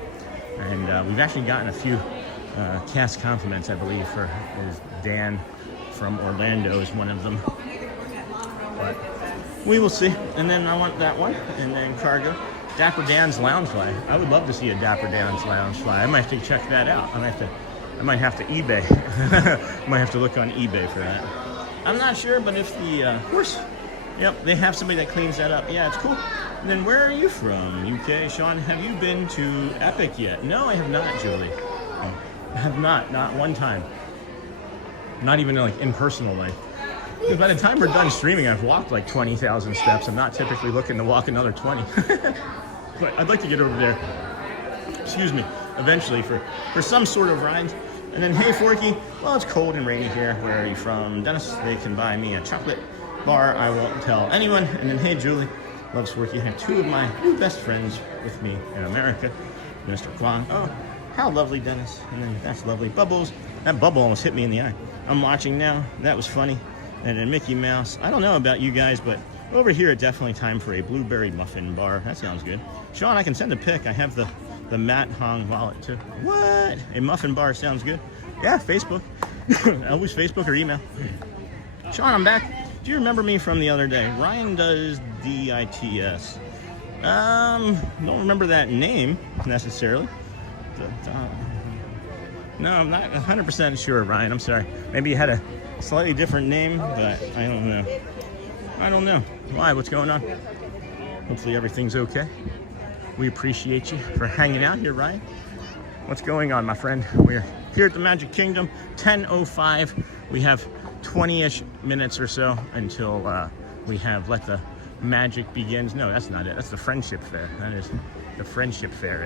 And we've actually gotten a few cast compliments, I believe, for is Dan from Orlando is one of them. But we will see. And then I want that one. And then cargo. Dapper Dan's Loungefly. I would love to see a Dapper Dan's Loungefly. I might have to check that out. I might have to eBay. I might have to look on eBay for that. I'm not sure, but if the horse, yep, they have somebody that cleans that up. Yeah, it's cool. And then where are you from? UK. Sean, have you been to Epic yet? No, I have not, Julie. I have not one time. Not even like in personal life. Because by the time we're done streaming, I've walked like 20,000 steps. I'm not typically looking to walk another 20. But I'd like to get over there, excuse me, eventually for some sort of ride. And then, hey, Forky, well, it's cold and rainy here. Where are you from? Dennis, they can buy me a chocolate bar. I won't tell anyone. And then, hey, Julie, loves Forky. And two of my new best friends with me in America, Mr. Kwong. Oh, how lovely, Dennis. And then that's lovely. Bubbles. That bubble almost hit me in the eye. I'm watching now. That was funny. And then Mickey Mouse. I don't know about you guys, but over here, it's definitely time for a blueberry muffin bar. That sounds good. Sean, I can send a pic. I have the Matt Hong wallet too. What? A muffin bar sounds good. Yeah, Facebook. Always Facebook or email. Sean, I'm back. Do you remember me from the other day? Ryan does DITS. Don't remember that name necessarily. But, no, I'm not 100% sure, Ryan. I'm sorry. Maybe you had a slightly different name, but I don't know. I don't know. Why? What's going on? Hopefully everything's okay. We appreciate you for hanging out here, Ryan. What's going on, my friend? We're here at the Magic Kingdom, 10:05. We have 20-ish minutes or so until we have let the magic begins. No, that's not it. That's the Friendship Faire. That is the Friendship Faire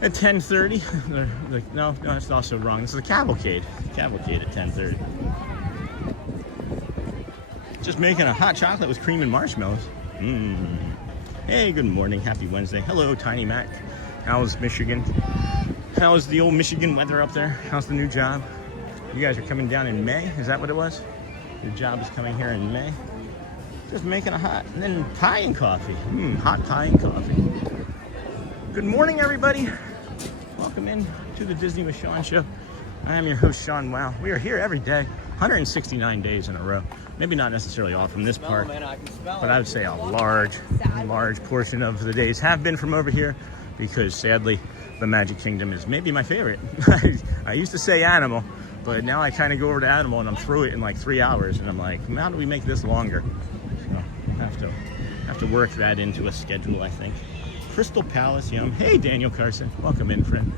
at 10:30. No, that's also wrong. This is the Cavalcade. Cavalcade at 10:30. Just making a hot chocolate with cream and marshmallows. Hey, good morning. Happy Wednesday. Hello, Tiny Mac. How's Michigan? How's the old Michigan weather up there? How's the new job? You guys are coming down in May? Is that what it was? Your job is coming here in May? Just making a hot, and then pie and coffee. Hot pie and coffee. Good morning, everybody. Welcome in to the Disney with Sean show. I am your host, Sean Wow. We are here every day, 169 days in a row. Maybe not necessarily all from this park, but I would say a large portion of the days have been from over here, because sadly, the Magic Kingdom is maybe my favorite. I used to say Animal, but now I kind of go over to Animal and I'm through it in like 3 hours, and I'm like, how do we make this longer? So have to work that into a schedule, I think. Crystal Palace, yum. Hey, Daniel Carson, welcome in, friend.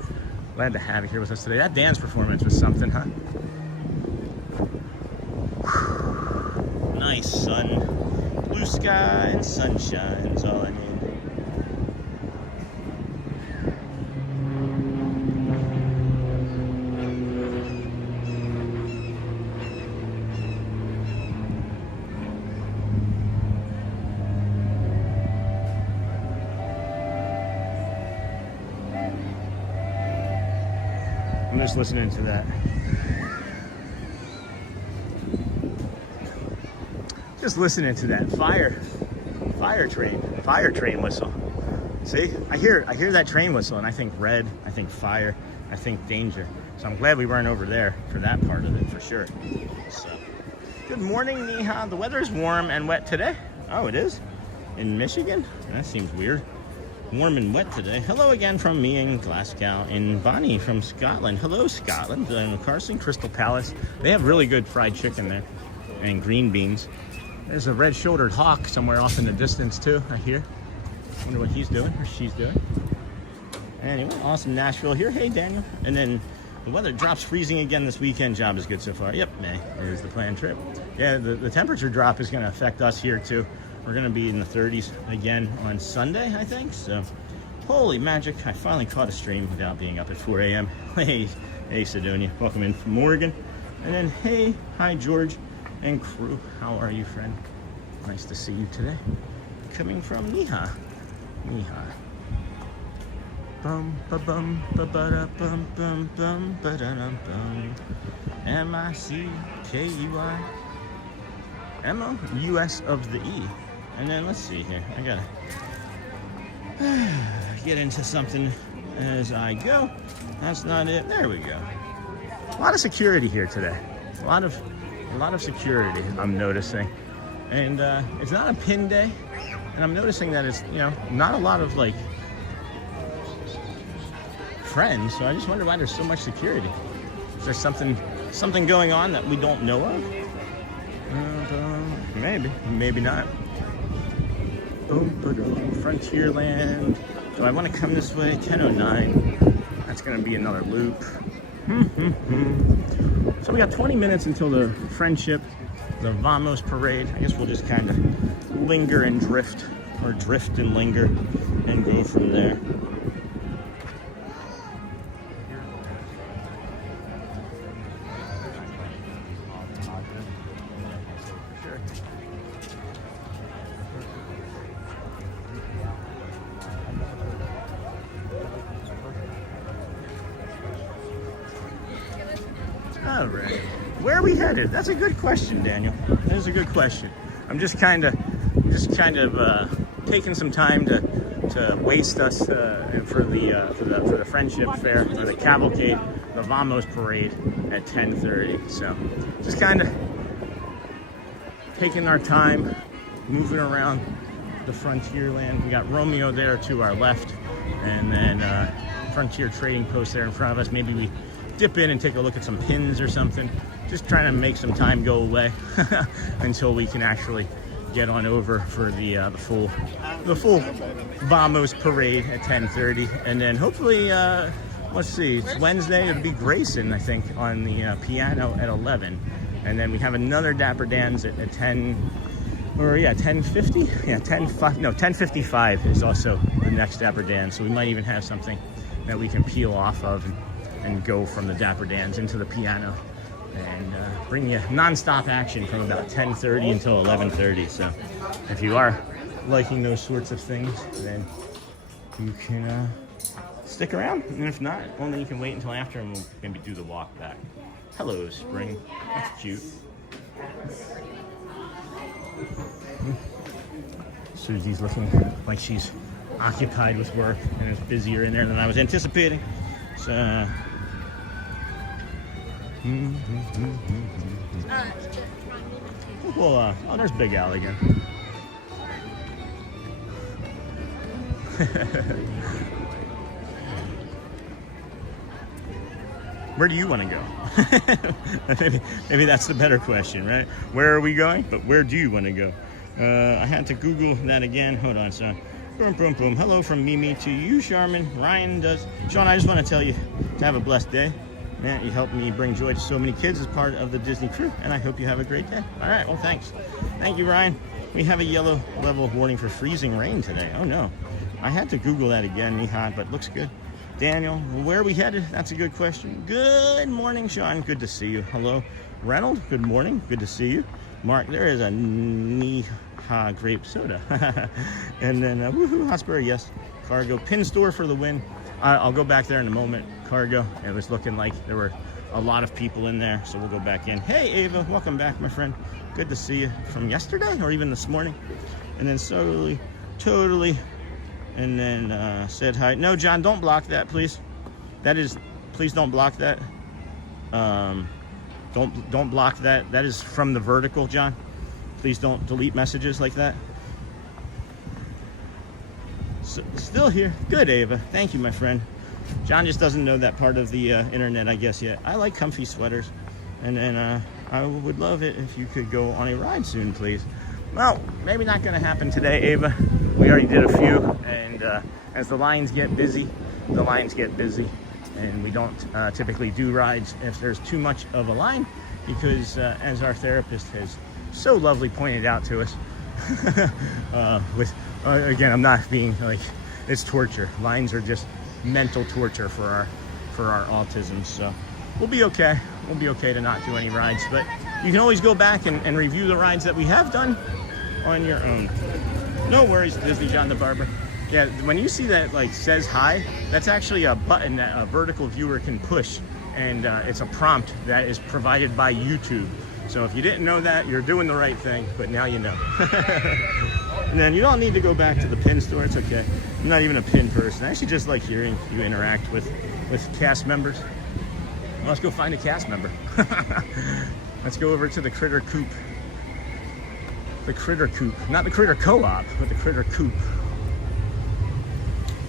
Glad to have you here with us today. That dance performance was something, huh? Nice sun, blue sky, and sunshine is all I need. I'm just listening to that. Just listening to that fire train whistle. See, I hear that train whistle, and I think red, I think fire, I think danger. So I'm glad we weren't over there for that part of it, for sure. So, good morning, Neha. The weather's warm and wet today. Oh, it is? In Michigan? That seems weird. Warm and wet today. Hello again from me in Glasgow, and Bonnie from Scotland. Hello, Scotland. Carson, Crystal Palace. They have really good fried chicken there, and green beans. There's a red-shouldered hawk somewhere off in the distance too, I hear. Wonder what he's doing or she's doing. Anyway, awesome Nashville here. Hey, Daniel. And then the weather drops freezing again this weekend. Job is good so far. Yep, May is the planned trip. Yeah, the temperature drop is going to affect us here too. We're going to be in the 30s again on Sunday, I think. So, holy magic. I finally caught a stream without being up at 4 a.m. Hey, Sidonia. Welcome in from Oregon. And then, hey, hi, George and crew. How are you, friend? Nice to see you today. Coming from Neha. Bum ba bum ba ba da bum bum bum ba da dum bum. MICKUI. MOUS of the E. And then let's see here. I gotta get into something as I go. That's not it. There we go. A lot of security here today. A lot of security I'm noticing. And it's not a pin day. And I'm noticing that it's, not a lot of like friends. So I just wonder why there's so much security. Is there something going on that we don't know of? Maybe not. Frontierland. Do I want to come this way? 10:09. That's going to be another loop. So we got 20 minutes until the Friendship, the Vamos parade. I guess we'll just kind of linger and drift, or drift and linger, and go from there. All right, where are we headed? That's a good question, Daniel. That is a good question. I'm just kind of taking some time to waste us for the Friendship Faire, or the Cavalcade, the Vamos parade at 10:30. So just kind of taking our time, moving around the Frontierland. We got Romeo there to our left, and then Frontier Trading Post there in front of us. Maybe we dip in and take a look at some pins or something. Just trying to make some time go away until we can actually get on over for the full Vamos parade at 10:30, and then hopefully let's see, it's Wednesday. It'll be Grayson, I think, on the piano at 11, and then we have another Dapper Dans at 10. Or yeah, 10:50. Yeah, 10:55 is also the next Dapper Dans. So we might even have something that we can peel off of and go from the Dapper Dans into the piano, and bring you non-stop action from about 10:30 until 11:30. So if you are liking those sorts of things, then you can stick around. And if not, well, then you can wait until after, and we'll maybe do the walk back. Hello, Spring. That's cute. Susie's looking like she's occupied with work and is busier in there than I was anticipating. So, well, oh, there's Big Al again. Where do you want to go? maybe that's the better question, right? Where are we going? But where do you want to go? I had to Google that again. Hold on, son. Boom, boom, boom. Hello from Mimi to you, Charmin. Ryan does. Sean, I just want to tell you to have a blessed day. Man, you helped me bring joy to so many kids as part of the Disney crew, and I hope you have a great day. All right, well, thanks. Thank you, Ryan. We have a yellow level warning for freezing rain today. Oh, no. I had to Google that again, Mihai, but looks good. Daniel, where are we headed? That's a good question. Good morning, Sean. Good to see you. Hello, Reynold. Good morning. Good to see you. Mark, there is a Niha grape soda. And then, woohoo, Hotspur, yes. Cargo, pin store for the win. I'll go back there in a moment. Cargo, it was looking like there were a lot of people in there, so we'll go back in. Hey, Ava, welcome back, my friend. Good to see you from yesterday or even this morning. And then totally. And then said hi. No, John, don't block that, please. Please don't block that. Don't block that. That is from the vertical, John. Please don't delete messages like that. So, still here. Good, Ava. Thank you, my friend. John just doesn't know that part of the internet, I guess, yet. I like comfy sweaters. And then I would love it if you could go on a ride soon, please. Well, maybe not going to happen today, Ava. We already did a few, and as the lines get busy, and we don't typically do rides if there's too much of a line, because as our therapist has so lovely pointed out to us, again, I'm not being like, it's torture. Lines are just mental torture for our autism, so we'll be okay. We'll be okay to not do any rides, but you can always go back and review the rides that we have done on your own. No worries, Disney John the Barber. Yeah, when you see that like says hi, that's actually a button that a vertical viewer can push, and it's a prompt that is provided by YouTube. So if you didn't know that, you're doing the right thing, but now you know. And then you don't need to go back to the pin store, it's okay. I'm not even a pin person. I actually just like hearing you interact with cast members. Well, let's go find a cast member. Let's go over to the Critter Coop. The Critter Coop. Not the Critter Co-op, but the Critter Coop.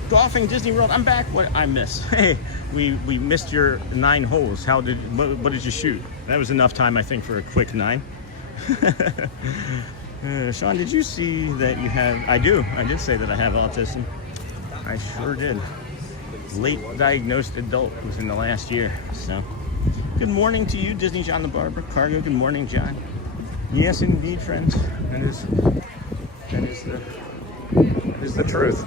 Golfing Disney World. I'm back. What I miss? Hey, we missed your 9 holes. What did you shoot? That was enough time, I think, for a quick 9. Sean, did you see that you have... I did say that I have autism. I sure did. Late diagnosed adult within the last year. So, good morning to you, Disney John the Barber. Cargo, good morning, John. Yes, indeed, friends. That is the truth.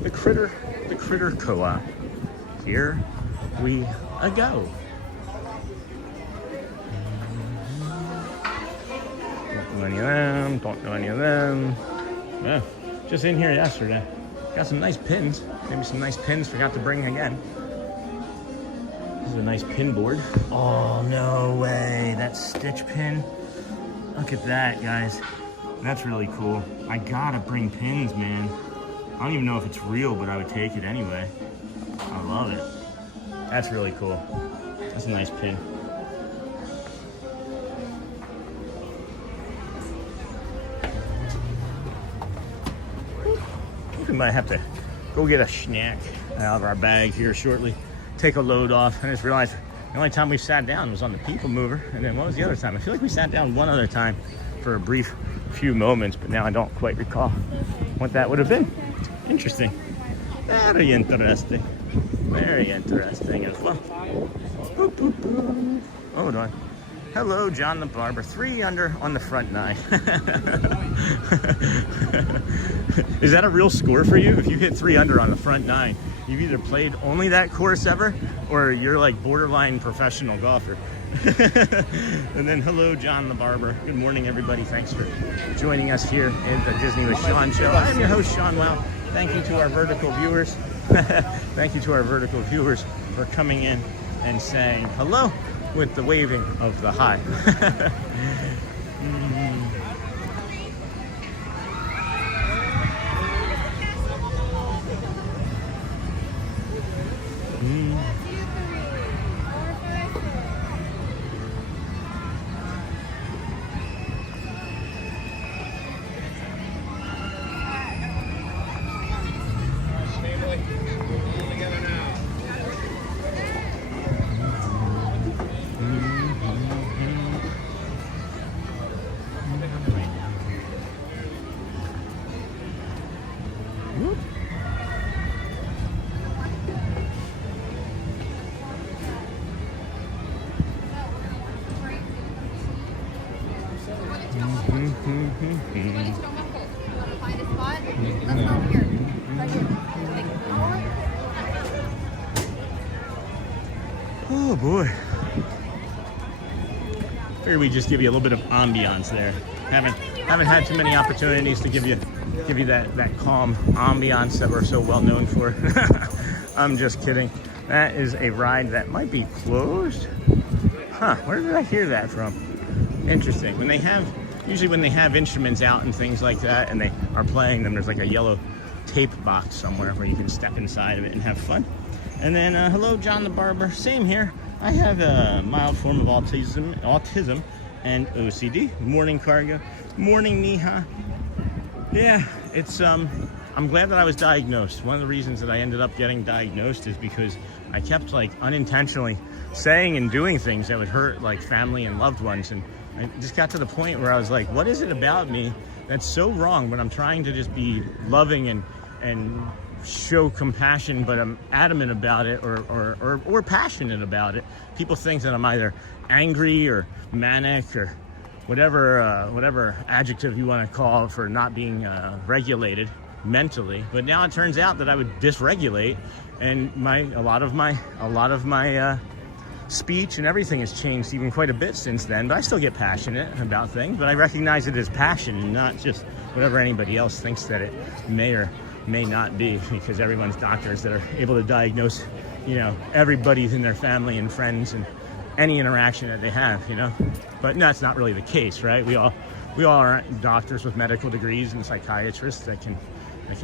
The Critter Co-op. Here we go. Don't know any of them. Yeah, just in here yesterday. Got some nice pins. Maybe some nice pins. Forgot to bring again. This is a nice pin board. Oh, no way. That Stitch pin. Look at that, guys. That's really cool. I gotta bring pins, man. I don't even know if it's real, but I would take it anyway. I love it. That's really cool. That's a nice pin. might have to go get a snack out of our bag here shortly. Take a load off. I just realized the only time we sat down was on the people mover. And then what was the other time? I feel like we sat down one other time for a brief few moments, but now I don't quite recall what that would have been. Interesting. Very interesting. Very interesting as well. Boop, boop, boop. Hold on. Hello, John the Barber. 3 under on the front 9. Is that a real score for you? If you hit 3 under on the front 9, you've either played only that course ever, or you're like borderline professional golfer. And then hello, John the Barber. Good morning, everybody. Thanks for joining us here at the Disney with Sean show. I'm your host, Sean Wow. Thank you to our vertical viewers. Thank you to our vertical viewers for coming in and saying hello with the waving of the hi. Oh boy. Figured we'd just give you a little bit of ambiance there. Haven't had too many opportunities to give you that calm ambiance that we're so well known for. I'm just kidding. That is a ride that might be closed. Huh, where did I hear that from? Interesting. Usually when they have instruments out and things like that and they are playing them, there's like a yellow tape box somewhere where you can step inside of it and have fun. And then hello, John the Barber. Same here. I have a mild form of autism and OCD. Morning, Cargo. Morning, Niha. Yeah, it's I'm glad that I was diagnosed. One of the reasons that I ended up getting diagnosed is because I kept like unintentionally saying and doing things that would hurt like family and loved ones, and I just got to the point where I was like, what is it about me that's so wrong when I'm trying to just be loving and show compassion, but I'm adamant about it or passionate about it. People think that I'm either angry or manic or whatever adjective you want to call it for not being regulated mentally. But now it turns out that I would dysregulate, and a lot of my speech and everything has changed even quite a bit since then. But I still get passionate about things, but I recognize it as passion and not just whatever anybody else thinks that it may or may not be, because everyone's doctors that are able to diagnose, everybody in their family and friends and any interaction that they have, But no, that's not really the case, right? We all are doctors with medical degrees and psychiatrists that can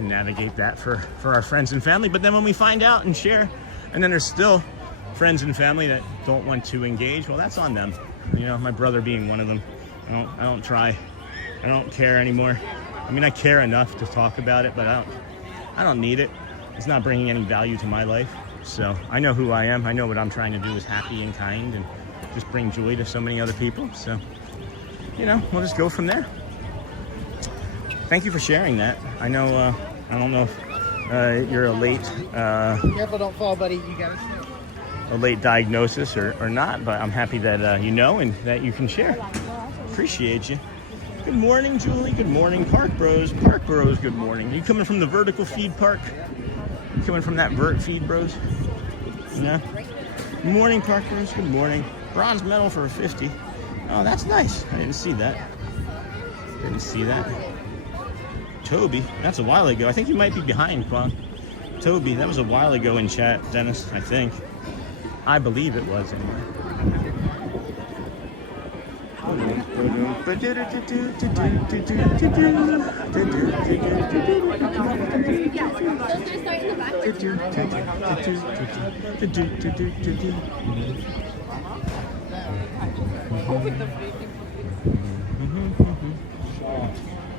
navigate that for our friends and family. But then when we find out and share, and then there's still friends and family that don't want to engage, well, that's on them. My brother being one of them. I don't care anymore. I mean, I care enough to talk about it, but I don't need it. It's not bringing any value to my life. So I know who I am. I know what I'm trying to do is happy and kind and just bring joy to so many other people. So, we'll just go from there. Thank you for sharing that. I know, I don't know if you're a late... Careful, don't fall, buddy. You got it. A late diagnosis or not, but I'm happy that you know and that you can share. Appreciate you. Good morning, Julie. Good morning, Park Bros. Park Bros, good morning. Are you coming from the vertical feed park? You coming from that vert feed, bros? Yeah. Good morning, Park Bros. Good morning. Bronze medal for a 50. Oh, that's nice. I didn't see that. Toby, that's a while ago. I think you might be behind, Quan. Toby, that was a while ago in chat, Dennis, I think. I believe it was anyway.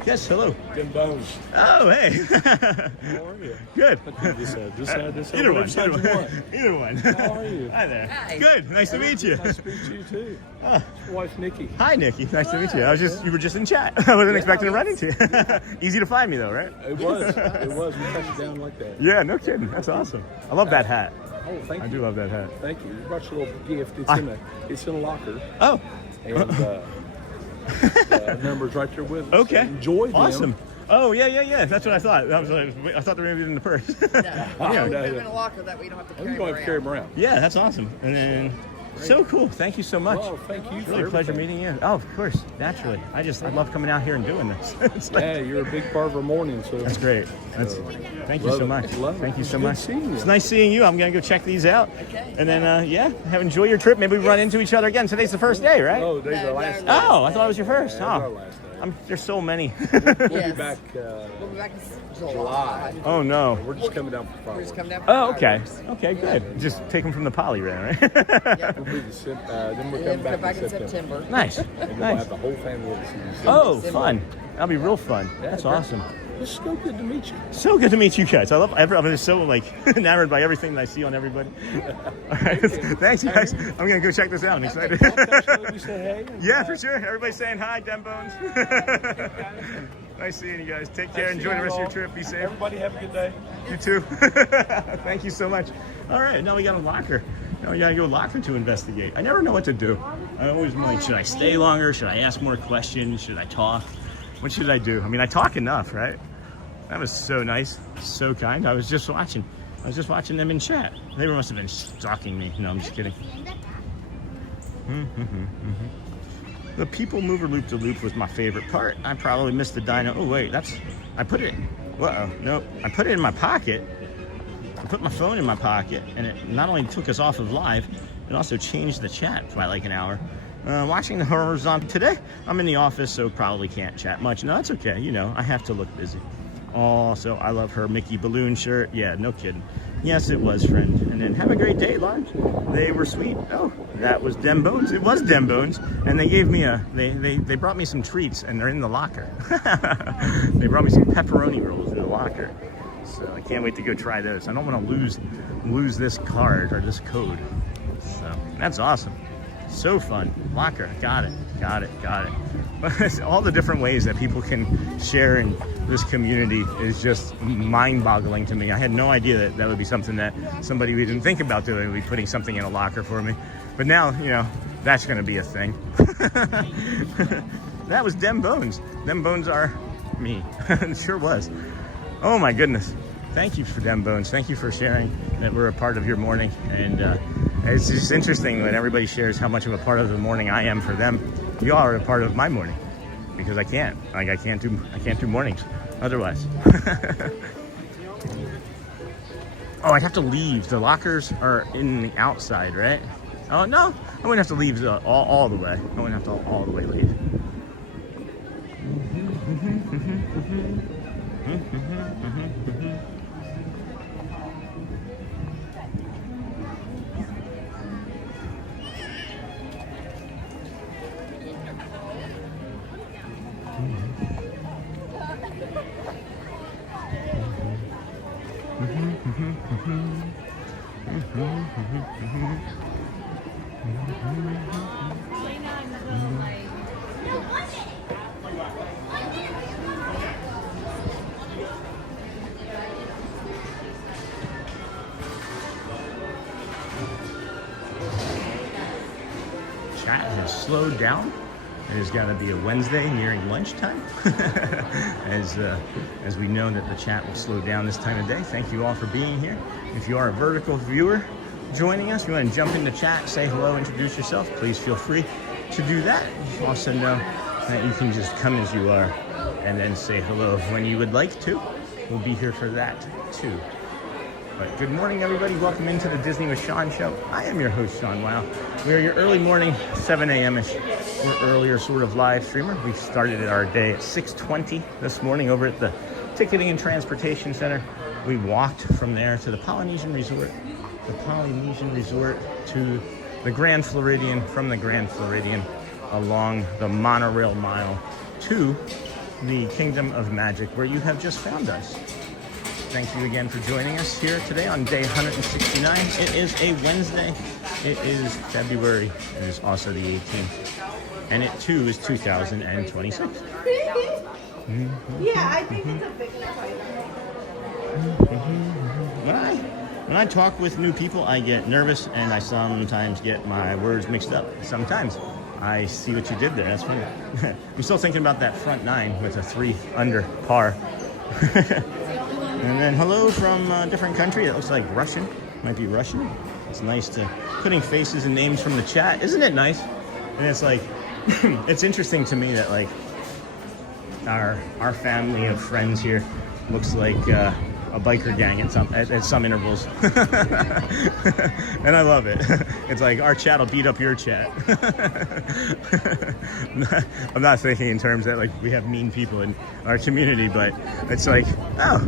Yes, hello. Dim Bones. Oh, hey. How are you? Good. This side. Either one. Side you want. Either one. How are you? Hi there. Hi. Good. Nice to meet you. Nice to meet you too. Oh. Wife Nikki. Hi, Nikki. Nice to meet you. You were just in chat. I wasn't expecting to run into you. Easy to find me though, right? It was. It was. We cut you down like that. Yeah, no kidding. That's awesome. I love that hat. Oh, thank you. I do love that hat. Thank you. You brought your little gift. It's in a locker. Oh. And the number's right there with us. Okay. So enjoy them. Awesome. Oh, yeah. That's what I thought. I thought they were maybe in the purse. Yeah. Yeah. We put them in a locker that we don't have to carry You don't have to carry them around. Yeah, that's awesome. And then, so cool. Thank you so much. Well, thank you. It's really a pleasure meeting you. Oh, of course. Naturally. I love coming out here and doing this. It's like, Yeah, you're a big part of our morning. So that's great. Thank you so much. Thank you so much. Seeing you. It's nice seeing you. I'm going to go check these out. Okay. And then, enjoy your trip. Maybe we run into each other again. Today's the first day, right? Oh, today's our last day. Oh, I thought it was your first. Yeah, it's our Oh, last day. there's so many. We'll be Yes. back We'll be back in July. Oh, no. We're just coming down for We're just fireworks. coming down for Oh, okay. fireworks. Okay, good. Just take them from the poly rail, right? We'll be then we're And then coming we'll back, come back in September. Nice. And then we'll Nice. have the whole family with us in December. Oh, fun. That'll be real fun. That's awesome. It's so good to meet you. So good to meet you guys. I'm just so enamored by everything that I see on everybody. All right. Thanks, guys. I'm going to go check this out. I'm excited. We say hey. Yeah, for sure. Everybody's saying hi, Dem Bones. Nice seeing you guys. Take care. Enjoy the rest of your trip. Be safe. Everybody have a good day. You too. Thank you so much. All right, now we got a locker. Now we got to go locker to investigate. I never know what to do. I always am like, should I stay longer? Should I ask more questions? Should I talk? What should I do? I mean, I talk enough, right? That was so nice, so kind. I was just watching them in chat. They must have been stalking me. No, I'm just kidding. The people mover loop to loop was my favorite part. I probably missed the dino. Oh wait, I put it. Nope. I put it in my pocket. I put my phone in my pocket, and it not only took us off of live, it also changed the chat by like an hour. Watching the horizontal today. I'm in the office, so probably can't chat much. No, that's okay. You know, I have to look busy. Also, I love her Mickey Balloon shirt. Yeah, no kidding. Yes, it was, friend. And then have a great day, Lawrence. They were sweet. Oh, that was Dem Bones. It was Dem Bones. And they gave me they brought me some treats, and they're in the locker. They brought me some pepperoni rolls in the locker. So I can't wait to go try those. I don't want to lose this card or this code. So that's awesome. So fun. Locker. Got it. All the different ways that people can share in this community is just mind-boggling to me. I had no idea that would be something that somebody we didn't think about doing would be putting something in a locker for me. But now, you know, that's going to be a thing. That was Dem Bones. Dem Bones are me. It sure was. Oh my goodness. Thank you for Dem Bones. Thank you for sharing that we're a part of your morning. And it's just interesting when everybody shares how much of a part of the morning I am for them. You all are a part of my morning because I can't do mornings otherwise. Oh, I have to leave. The lockers are in the outside, right? Oh no, I wouldn't have to leave all the way. I wouldn't have to all the way leave. Chat has slowed down. It is going to be a Wednesday nearing lunchtime. As we know that the chat will slow down this time of day. Thank you all for being here. If you are a vertical viewer joining us, you want to jump into chat, say hello, introduce yourself, please feel free to do that. You also know that you can just come as you are and then say hello when you would like to. We'll be here for that too. But good morning, everybody. Welcome into the Disney with Sean show. I am your host, Sean Wow. We are your early morning, 7 a.m.-ish. We're earlier sort of live streamer. We started our day at 6:20 this morning over at the Ticketing and Transportation Center. We walked from there to the Polynesian Resort, to the Grand Floridian, from the Grand Floridian along the monorail mile to the Kingdom of Magic, where you have just found us. Thank you again for joining us here today on day 169. It is a Wednesday. It is February. It is also the 18th. And it too is 2026. Yeah, I think it's a big enough item. When I talk with new people, I get nervous and I sometimes get my words mixed up. Sometimes. I see what you did there. That's funny. I'm still thinking about that front nine with a 3 under par. And then hello from a different country. It looks like Russian. Might be Russian. It's nice to putting faces and names from the chat. Isn't it nice? And it's like, it's interesting to me that like our family of friends here looks like a biker gang at some intervals. And I love it. It's like our chat will beat up your chat. I'm not thinking in terms that like we have mean people in our community, but it's like, oh,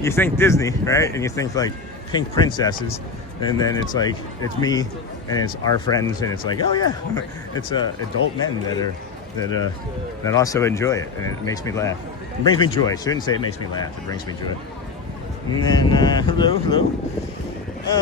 you think Disney, right? And you think like pink princesses, and then it's like, it's me and it's our friends, and it's like, oh yeah, it's adult men that also enjoy it, and it makes me laugh. It brings me joy. I shouldn't say it makes me laugh. It brings me joy. And then, hello.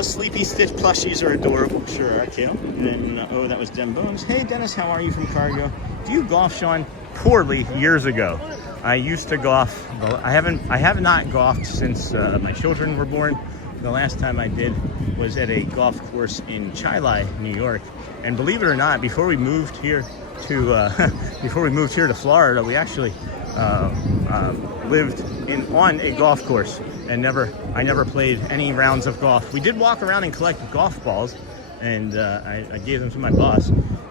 Sleepy Stitch plushies are adorable. Sure are, Kale. And then, oh, that was Dem Bones. Hey, Dennis, how are you from Cargo? Do you golf, Sean? Poorly years ago. I used to golf. I have not golfed since my children were born. The last time I did was at a golf course in Chilai, New York. And believe it or not, before we moved here to Florida, we actually lived on a golf course, and I never played any rounds of golf. We did walk around and collect golf balls, and I gave them to my boss,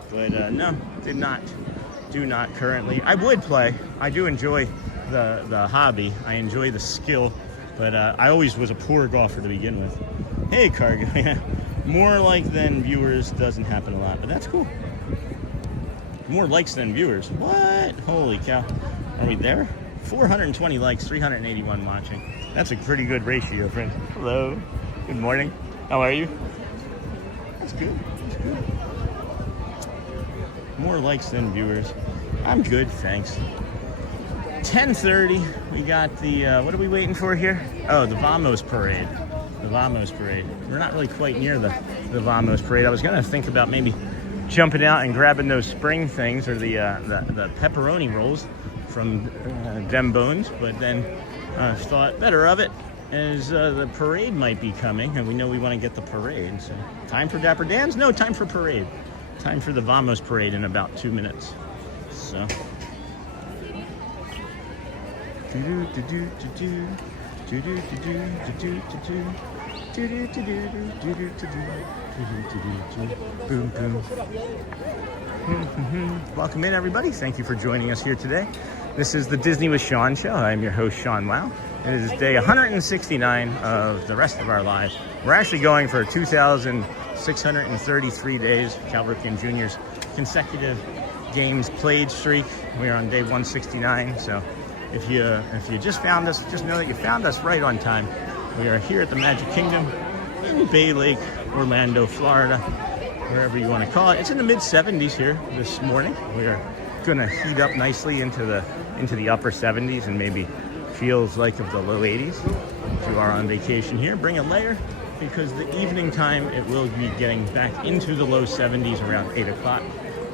but no, do not currently. I would play. I do enjoy the hobby. I enjoy the skill, but I always was a poor golfer to begin with. Hey, Cargo. More like than viewers doesn't happen a lot, but that's cool. More likes than viewers. What? Holy cow. Are we there? 420 likes, 381 watching. That's a pretty good ratio, friend. Hello. Good morning. How are you? That's good. That's good. More likes than viewers. I'm good, thanks. 10:30. We got the, what are we waiting for here? Oh, the Vamos Parade. The Vamos Parade. We're not really quite near the Vamos Parade. I was going to think about maybe jumping out and grabbing those spring things, or the pepperoni rolls from Dem Bones, but then thought better of it as the parade might be coming, and we know we want to get the parade. So time for Dapper Dans? No, time for parade. Time for the Vamos Parade in about 2 minutes. So. Boom, boom. Welcome in, everybody. Thank you for joining us here today. This is the Disney with Sean show. I'm your host, Sean Wow. It is day 169 of the rest of our lives. We're actually going for 2,633 days, Cal Ripken Jr.'s consecutive games played streak. We are on day 169. So if you just found us, just know that you found us right on time. We are here at the Magic Kingdom in Bay Lake, Orlando, Florida, wherever you want to call it. It's in the mid-70s here this morning. We are going to heat up nicely into the upper 70s, and maybe feels like of the low 80s. If you are on vacation here, bring a layer, because the evening time it will be getting back into the low 70s around 8 o'clock.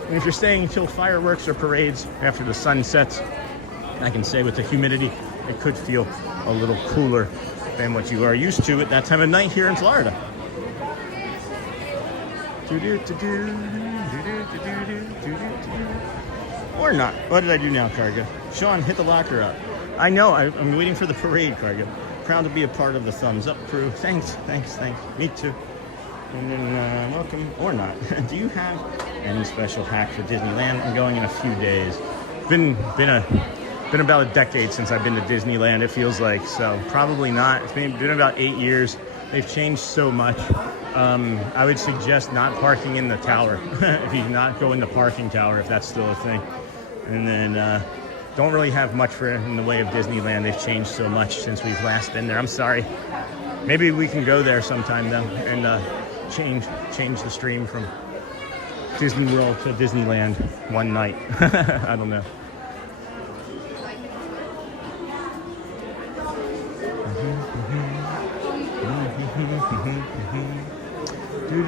And if you're staying until fireworks or parades after the sun sets, I can say with the humidity, it could feel a little cooler than what you are used to at that time of night here in Florida. Or not. What did I do now, Cargo? Sean, hit the locker up. I know, I'm waiting for the parade, Cargo. Proud to be a part of the Thumbs Up crew. Thanks. Me too. And then, welcome, or not. Do you have any special hack for Disneyland? I'm going in a few days. Been about a decade since I've been to Disneyland, it feels like, so probably not. It's been about 8 years. They've changed so much. I would suggest not parking in the tower. If you not go in the parking tower, if that's still a thing. And then don't really have much in the way of Disneyland. They've changed so much since we've last been there. I'm sorry. Maybe we can go there sometime though, and change the stream from Disney World to Disneyland one night. I don't know. Good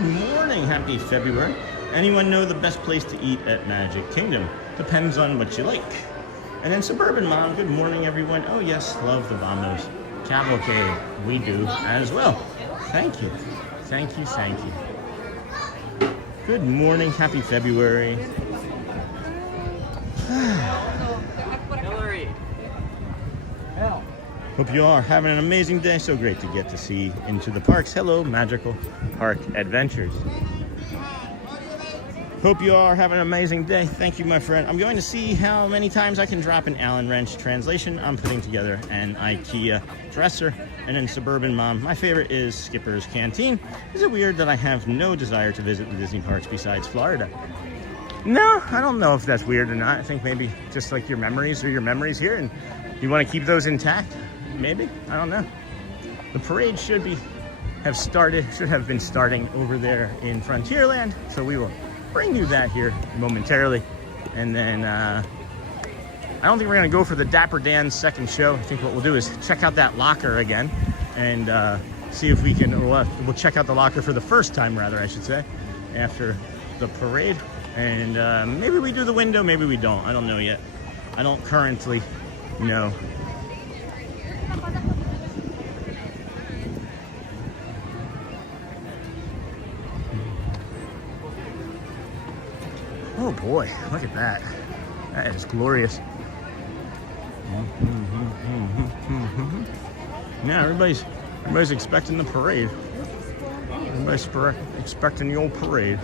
morning, happy February. Anyone know the best place to eat at Magic Kingdom? Depends on what you like. And then Suburban Mom, good morning everyone. Oh yes, love the Vamos Cavalcade. We do as well. Thank you. Thank you, thank you. Good morning, happy February. Hope you all are having an amazing day. So great to get to see into the parks. Hello, Magical Park Adventures. Hope you all are having an amazing day. Thank you, my friend. I'm going to see how many times I can drop an Allen wrench. Translation, I'm putting together an IKEA dresser. And then Suburban Mom, my favorite is Skipper's Canteen. Is it weird that I have no desire to visit the Disney parks besides Florida? No, I don't know if that's weird or not. I think maybe just like your memories are your memories here and you want to keep those intact. Maybe, I don't know. The parade should have been starting over there in Frontierland. So we will bring you that here momentarily. And then I don't think we're gonna go for the Dapper Dans second show. I think what we'll do is check out that locker again and see if we can, we'll check out the locker for the first time rather, I should say, after the parade. And maybe we do the window, maybe we don't. I don't know yet. I don't currently know. Oh boy, look at that. That is glorious. Yeah, everybody's expecting the parade. Everybody's expecting the old parade.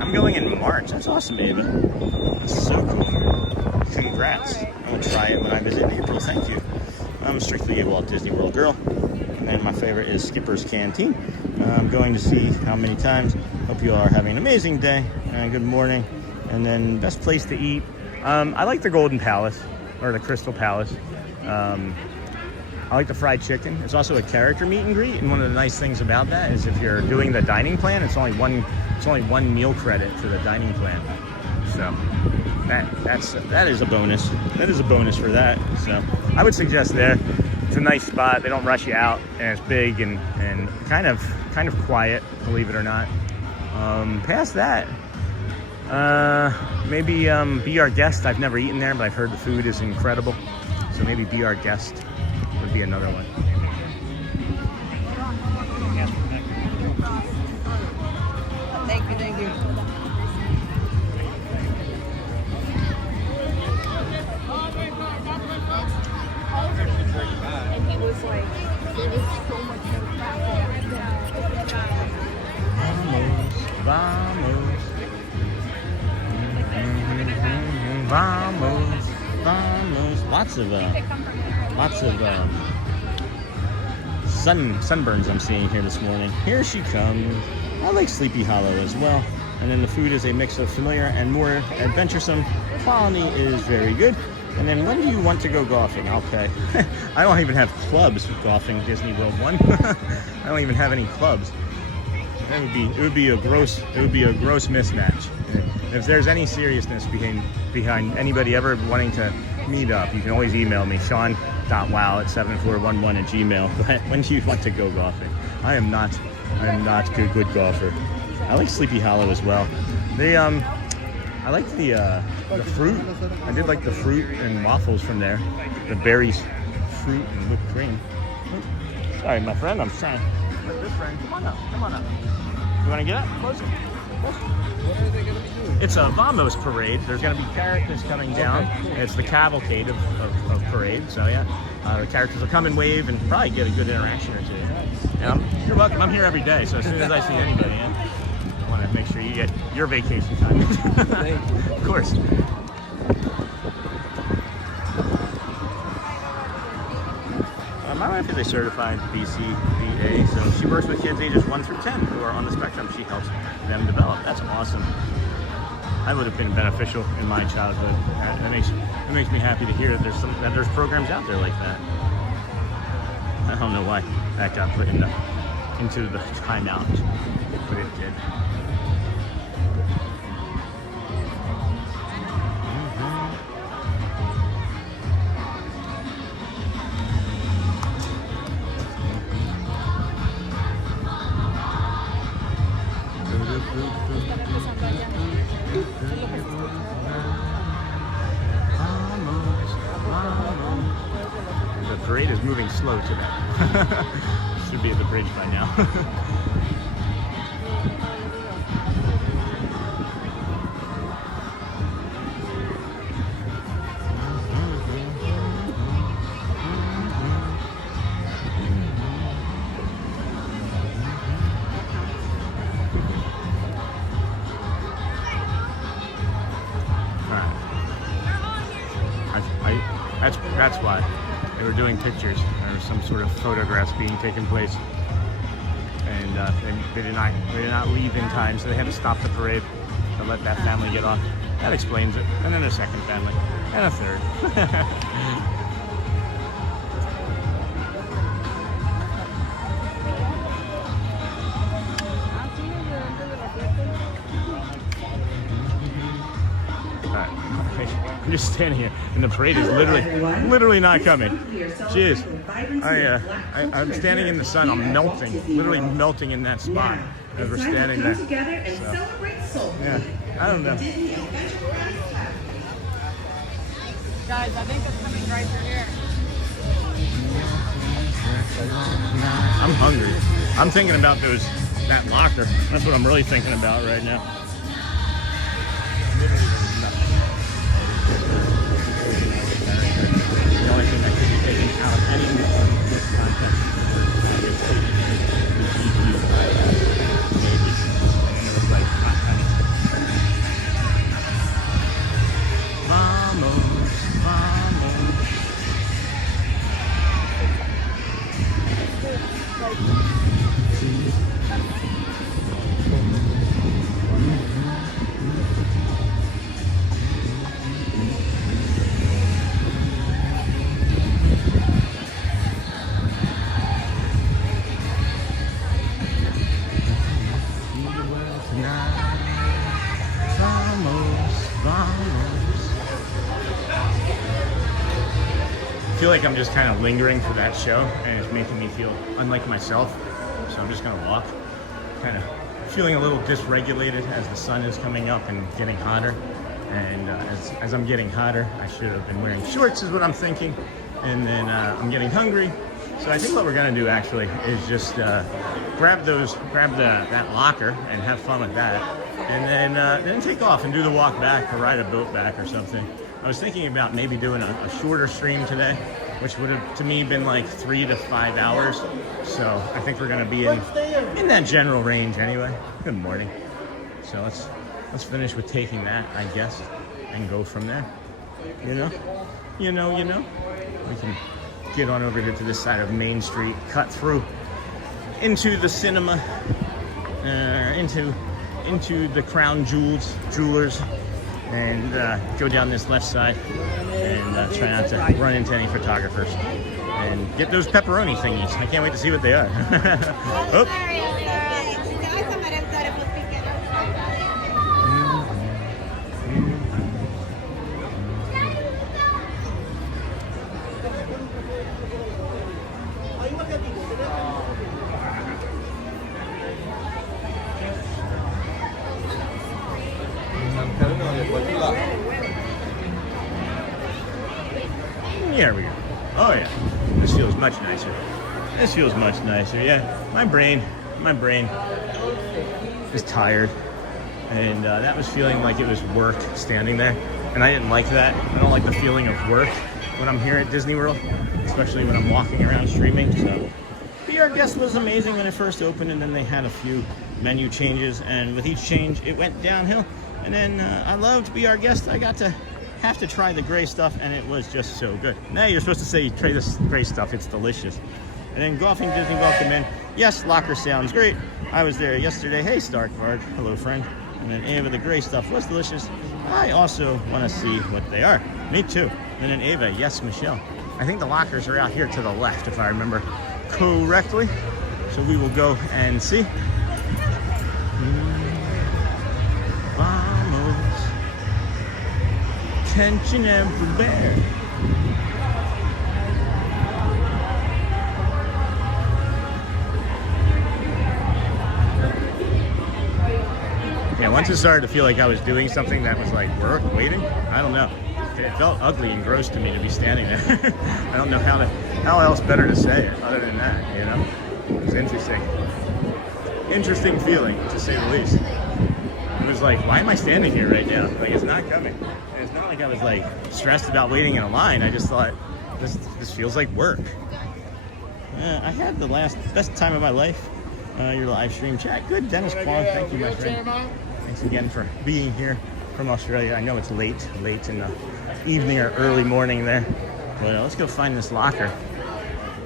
I'm going in March. That's awesome, Ava. That's so cool. Congrats. I'm going to try it when I visit in April. Thank you. I'm strictly a Walt Disney World girl. And then my favorite is Skipper's Canteen. I'm going to see how many times. Hope you all are having an amazing day. Good morning. And then best place to eat. I like the Golden Palace or the Crystal Palace. I like the fried chicken. It's also a character meet and greet, and one of the nice things about that is if you're doing the dining plan, it's only one meal credit for the dining plan. So that is a bonus. That is a bonus for that. So I would suggest there. It's a nice spot. They don't rush you out, and it's big and kind of quiet, believe it or not. Past that, maybe Be Our Guest. I've never eaten there, but I've heard the food is incredible. So maybe Be Our Guest would be another one. Thank you. And he was like, there was so much Vamos. Lots of sunburns I'm seeing here this morning. Here she comes. I like Sleepy Hollow as well. And then the food is a mix of familiar and more adventuresome. Quality is very good. And then when do you want to go golfing? I'll pay. I don't even have clubs golfing Disney World 1. I don't even have any clubs. It would be a gross mismatch. If there's any seriousness behind anybody ever wanting to meet up, you can always email me, sean.wow@7411@gmail. But when do you want to go golfing? I am not a good golfer. I like Sleepy Hollow as well. I like the fruit. I did like the fruit and waffles from there. The berries, fruit and whipped cream. Sorry, my friend, I'm trying. This friend, come on up. You want to get up closer? It's a Vamos parade. There's going to be characters coming down. It's the cavalcade of parade. So yeah, the characters will come and wave and probably get a good interaction or two. And you're welcome. I'm here every day, so as soon as I see anybody, I want to make sure you get your vacation time. Thank you. Of course. My wife is a certified BCBA, so she works with kids ages 1 through 10 who are on the spectrum. She helps them develop. That's awesome. I would have been beneficial in my childhood. That makes me happy to hear that there's programs out there like that. I don't know why that got put into the timeout, but it did. The parade is moving slow today. Should be at the bridge by now. That's why they were doing pictures. There was some sort of photographs being taken place, and they did not leave in time, so they had to stop the parade to let that family get off. That explains it. And then a second family, and a third. I'm just standing here, and the parade is literally not coming. Jeez, I'm standing in the sun. I'm melting, literally melting in that spot as we're standing there. So, yeah, I don't know. Guys, I think it's coming right through here. I'm hungry. I'm thinking about that locker. That's what I'm really thinking about right now. The only thing that could be taken out of any of this content is the GP. Maybe. And it was like hot honey. Vamos, I feel like I'm just kind of lingering for that show, and it's making me feel unlike myself. So I'm just gonna walk, kind of feeling a little dysregulated as the sun is coming up and getting hotter. And as I'm getting hotter, I should have been wearing shorts, is what I'm thinking. And then I'm getting hungry. So I think what we're gonna do actually is just grab that locker and have fun with that, and then take off and do the walk back or ride a boat back or something. I was thinking about maybe doing a shorter stream today, which would have to me been like 3 to 5 hours. So I think we're gonna be in that general range anyway. Good morning. So let's finish with taking that, I guess, and go from there. You know. We can get on over here to this side of Main Street, cut through into the cinema, into the Crown Jewelers, and go down this left side and try not to run into any photographers and get those pepperoni thingies. I can't wait to see what they are. Oh. There we go. Oh yeah, this feels much nicer. Yeah, my brain is tired. and that was feeling like it was work standing there, and I didn't like that. I don't like the feeling of work when I'm here at Disney World, especially when I'm walking around streaming. So Be Our Guest was amazing when it first opened, and then they had a few menu changes, and with each change it went downhill. And then I loved Be Our Guest. I got to have to try the gray stuff, and it was just so good. Now you're supposed to say, try this gray stuff, it's delicious. And then Golfing Disney Welcome In. Yes, locker sounds great. I was there yesterday. Hey, Starkvard. Hello, friend. And then Ava, the gray stuff was delicious. I also want to see what they are. Me too. And then Ava, yes, Michelle. I think the lockers are out here to the left, if I remember correctly. So we will go and see. Vamos. Tension everywhere. Yeah, once it started to feel like I was doing something that was like work, waiting, I don't know. It felt ugly and gross to me to be standing there. I don't know how else better to say it other than that, you know? It was interesting. Interesting feeling, to say the least. It was like, why am I standing here right now? Like, it's not coming. And it's not like I was like stressed about waiting in a line. I just thought, this feels like work. I had the best time of my life. Your live stream chat. Good, Dennis Kwong. Thank you, my friend. Thanks again for being here from Australia. I know it's late in the evening or early morning there. But let's go find this locker.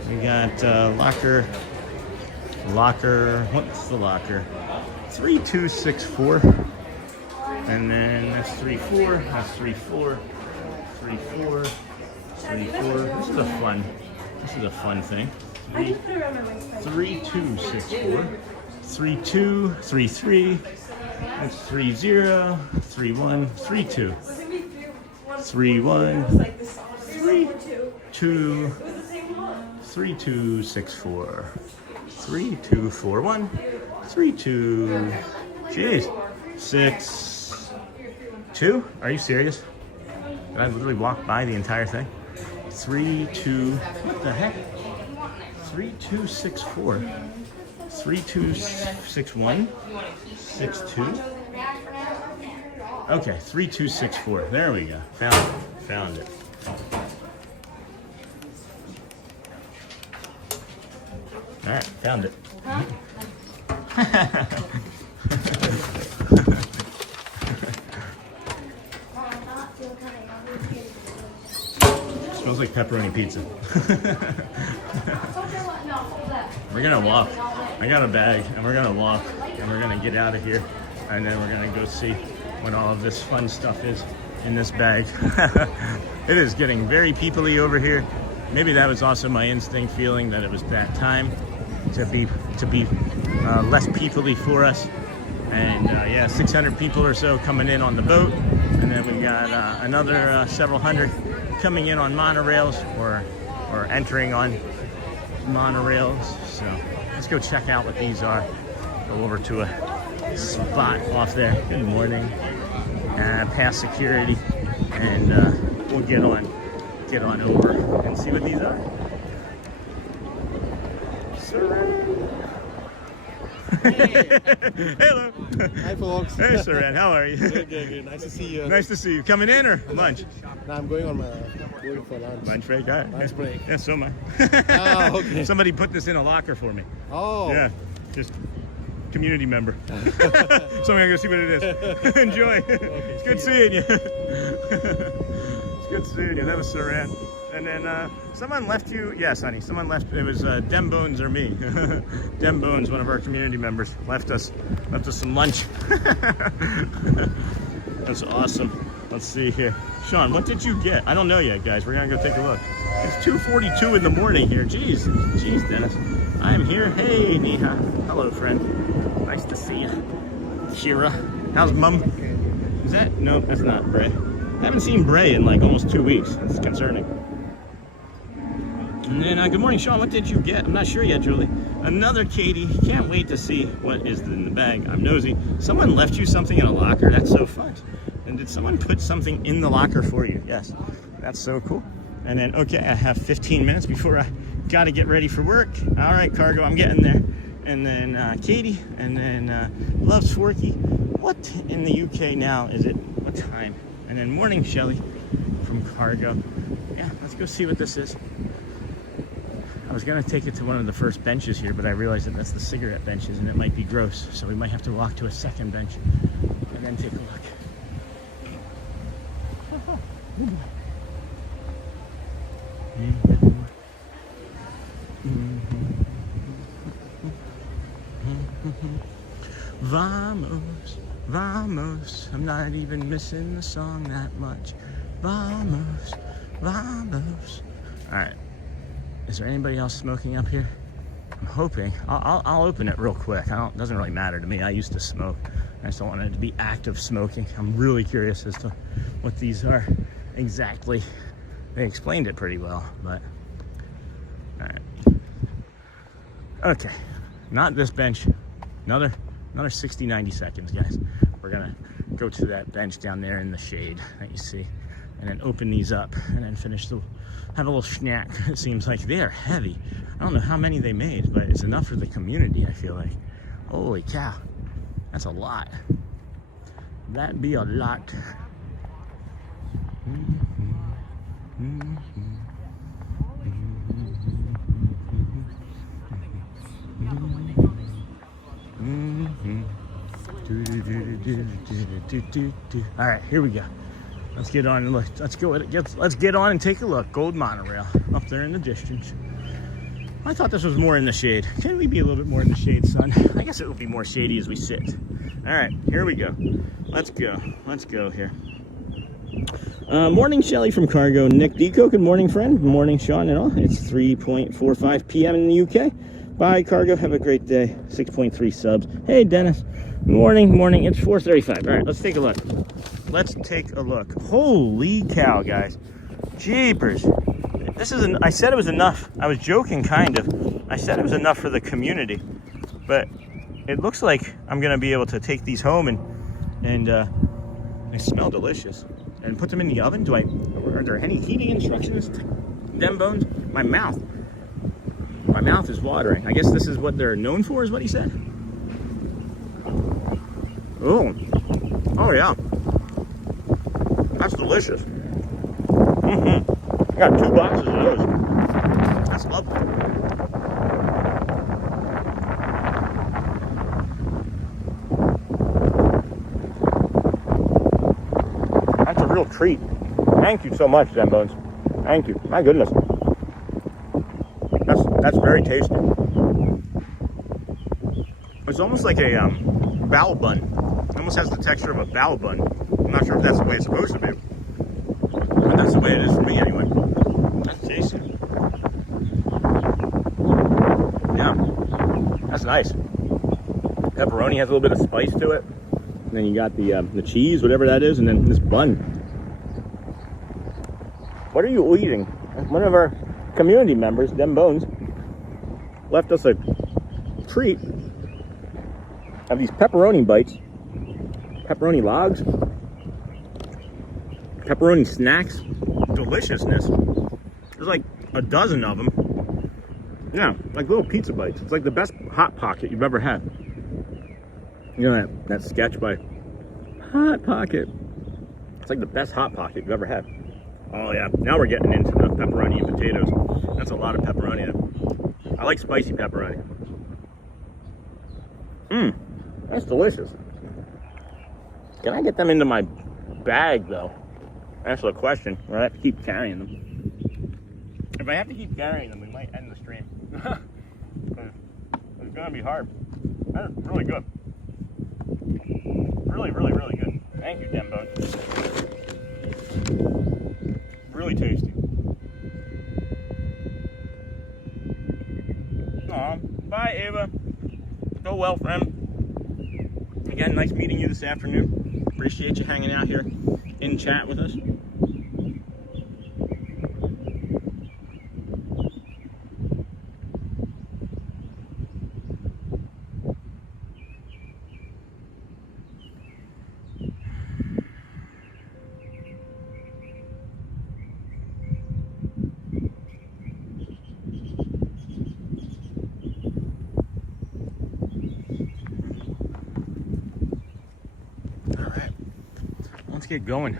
We got locker, what's the locker? 3264. And then that's 34, that's 34, 34, 34. This is a fun thing. 3264, 3233, that's 30, 31, 32, 31, 32, 3264, 3241, 32, jeez, 62. Are you serious? Did I literally walk by the entire thing? 32, what the heck? 3264, 3261, 62. Okay, 3264. There we go. Found it. All right, found it. Smells like pepperoni pizza. We're gonna walk. I got a bag, and we're gonna walk, and we're gonna get out of here, and then we're gonna go see what all of this fun stuff is in this bag. It is getting very people-y over here. Maybe that was also my instinct feeling that it was that time to be less people-y for us. And yeah, 600 people or so coming in on the boat, and then we got another several hundred coming in on monorails or entering on monorails. So let's go check out what these are. Go over to a spot off there. Good morning. Past security, and we'll get on over and see what these are. Hello. Hi, folks. Hey, Saran. How are you? Good. Nice to see you. Nice to see you. Coming in or lunch? No, I'm going for lunch. Lunch break, all right. Lunch break. Yeah, so am I. Oh, okay. Somebody put this in a locker for me. Oh. Yeah, just community member. So I'm gonna go see what it is. Enjoy. Okay, it's good seeing you. It's good seeing you. That was Saran. And then someone left you, yes, honey, someone left, it was Dem Bones or me. Dem Bones, one of our community members, left us some lunch. That's awesome. Let's see here. Sean, what did you get? I don't know yet, guys. We're gonna go take a look. It's 2:42 in the morning here. Jeez, Dennis. I'm here. Hey, Neha. Hello, friend. Nice to see you. Shira. How's Mum? Is that, no, that's not Bray. I haven't seen Bray in like almost 2 weeks. That's concerning. And then, good morning, Sean. What did you get? I'm not sure yet, Julie. Another Katie. Can't wait to see what is in the bag. I'm nosy. Someone left you something in a locker. That's so fun. And did someone put something in the locker for you? Yes. That's so cool. And then, okay, I have 15 minutes before I got to get ready for work. All right, cargo, I'm getting there. And then Katie. And then Loves Forky. what in the UK now is it? What time? And then morning, Shelly from Cargo. Yeah, let's go see what this is. I was gonna take it to one of the first benches here, but I realized that that's the cigarette benches and it might be gross. So we might have to walk to a second bench and then take a look. Vamos, vamos, I'm not even missing the song that much. Vamos, vamos. All right, is there anybody else smoking up here? I'm hoping. I'll open it real quick. It doesn't really matter to me. I used to smoke. I just don't want it to be active smoking. I'm really curious as to what these are exactly. They explained it pretty well, but all right. Okay, not this bench. Another 60, 90 seconds, guys. We're gonna go to that bench down there in the shade that you see, and then open these up, and then have a little snack. It seems like they are heavy. I don't know how many they made, but it's enough for the community, I feel like. Holy cow, that's a lot. That'd be a lot. All right, here we go. Let's get on and look. Let's get on and take a look. Gold monorail up there in the distance. I thought this was more in the shade. Can we be a little bit more in the shade, son? I guess it will be more shady as we sit. All right, here we go. Let's go. Let's go here. Morning, Shelly from Cargo. Nick Deco, good morning, friend. Good morning, Sean and all. It's 3:45 p.m. in the UK. Bye, Cargo. Have a great day. 6.3 subs. Hey, Dennis. Morning, morning. It's 4:35. All right, let's take a look. Let's take a look. Holy cow, guys. Jeepers. I said it was enough. I was joking, kind of. I said it was enough for the community. But it looks like I'm going to be able to take these home and they smell delicious. And put them in the oven. Are there any heating instructions? Them bones? My mouth is watering. I guess this is what they're known for, is what he said. Oh yeah. That's delicious. I got 2 boxes of those. That's lovely. That's a real treat. Thank you so much, Zembones. Thank you. My goodness. That's very tasty. It's almost like a bao bun. It almost has the texture of a bao bun. I'm not sure if that's the way it's supposed to be, but that's the way it is for me anyway. That's tasty. Yeah, that's nice. Pepperoni has a little bit of spice to it. And then you got the cheese, whatever that is, and then this bun. What are you eating? One of our community members, Dem Bones, left us a treat of these pepperoni bites, pepperoni logs, pepperoni snacks. Deliciousness. There's like a dozen of them. Yeah, like little pizza bites. It's like the best Hot Pocket you've ever had. You know that sketch by Hot Pocket? It's like the best Hot Pocket you've ever had. Oh yeah, now we're getting into the pepperoni and potatoes. That's a lot of pepperoni though. I like spicy pepperoni. That's delicious. Can I get them into my bag though? That's the question. Or I have to keep carrying them. If I have to keep carrying them, we might end the stream. It's gonna be hard. That's really good. Really, really, really good. Thank you, Dembo. Really tasty. Aw, bye, Ava. Go well, friend. Again, nice meeting you this afternoon. Appreciate you hanging out here in chat with us. get going.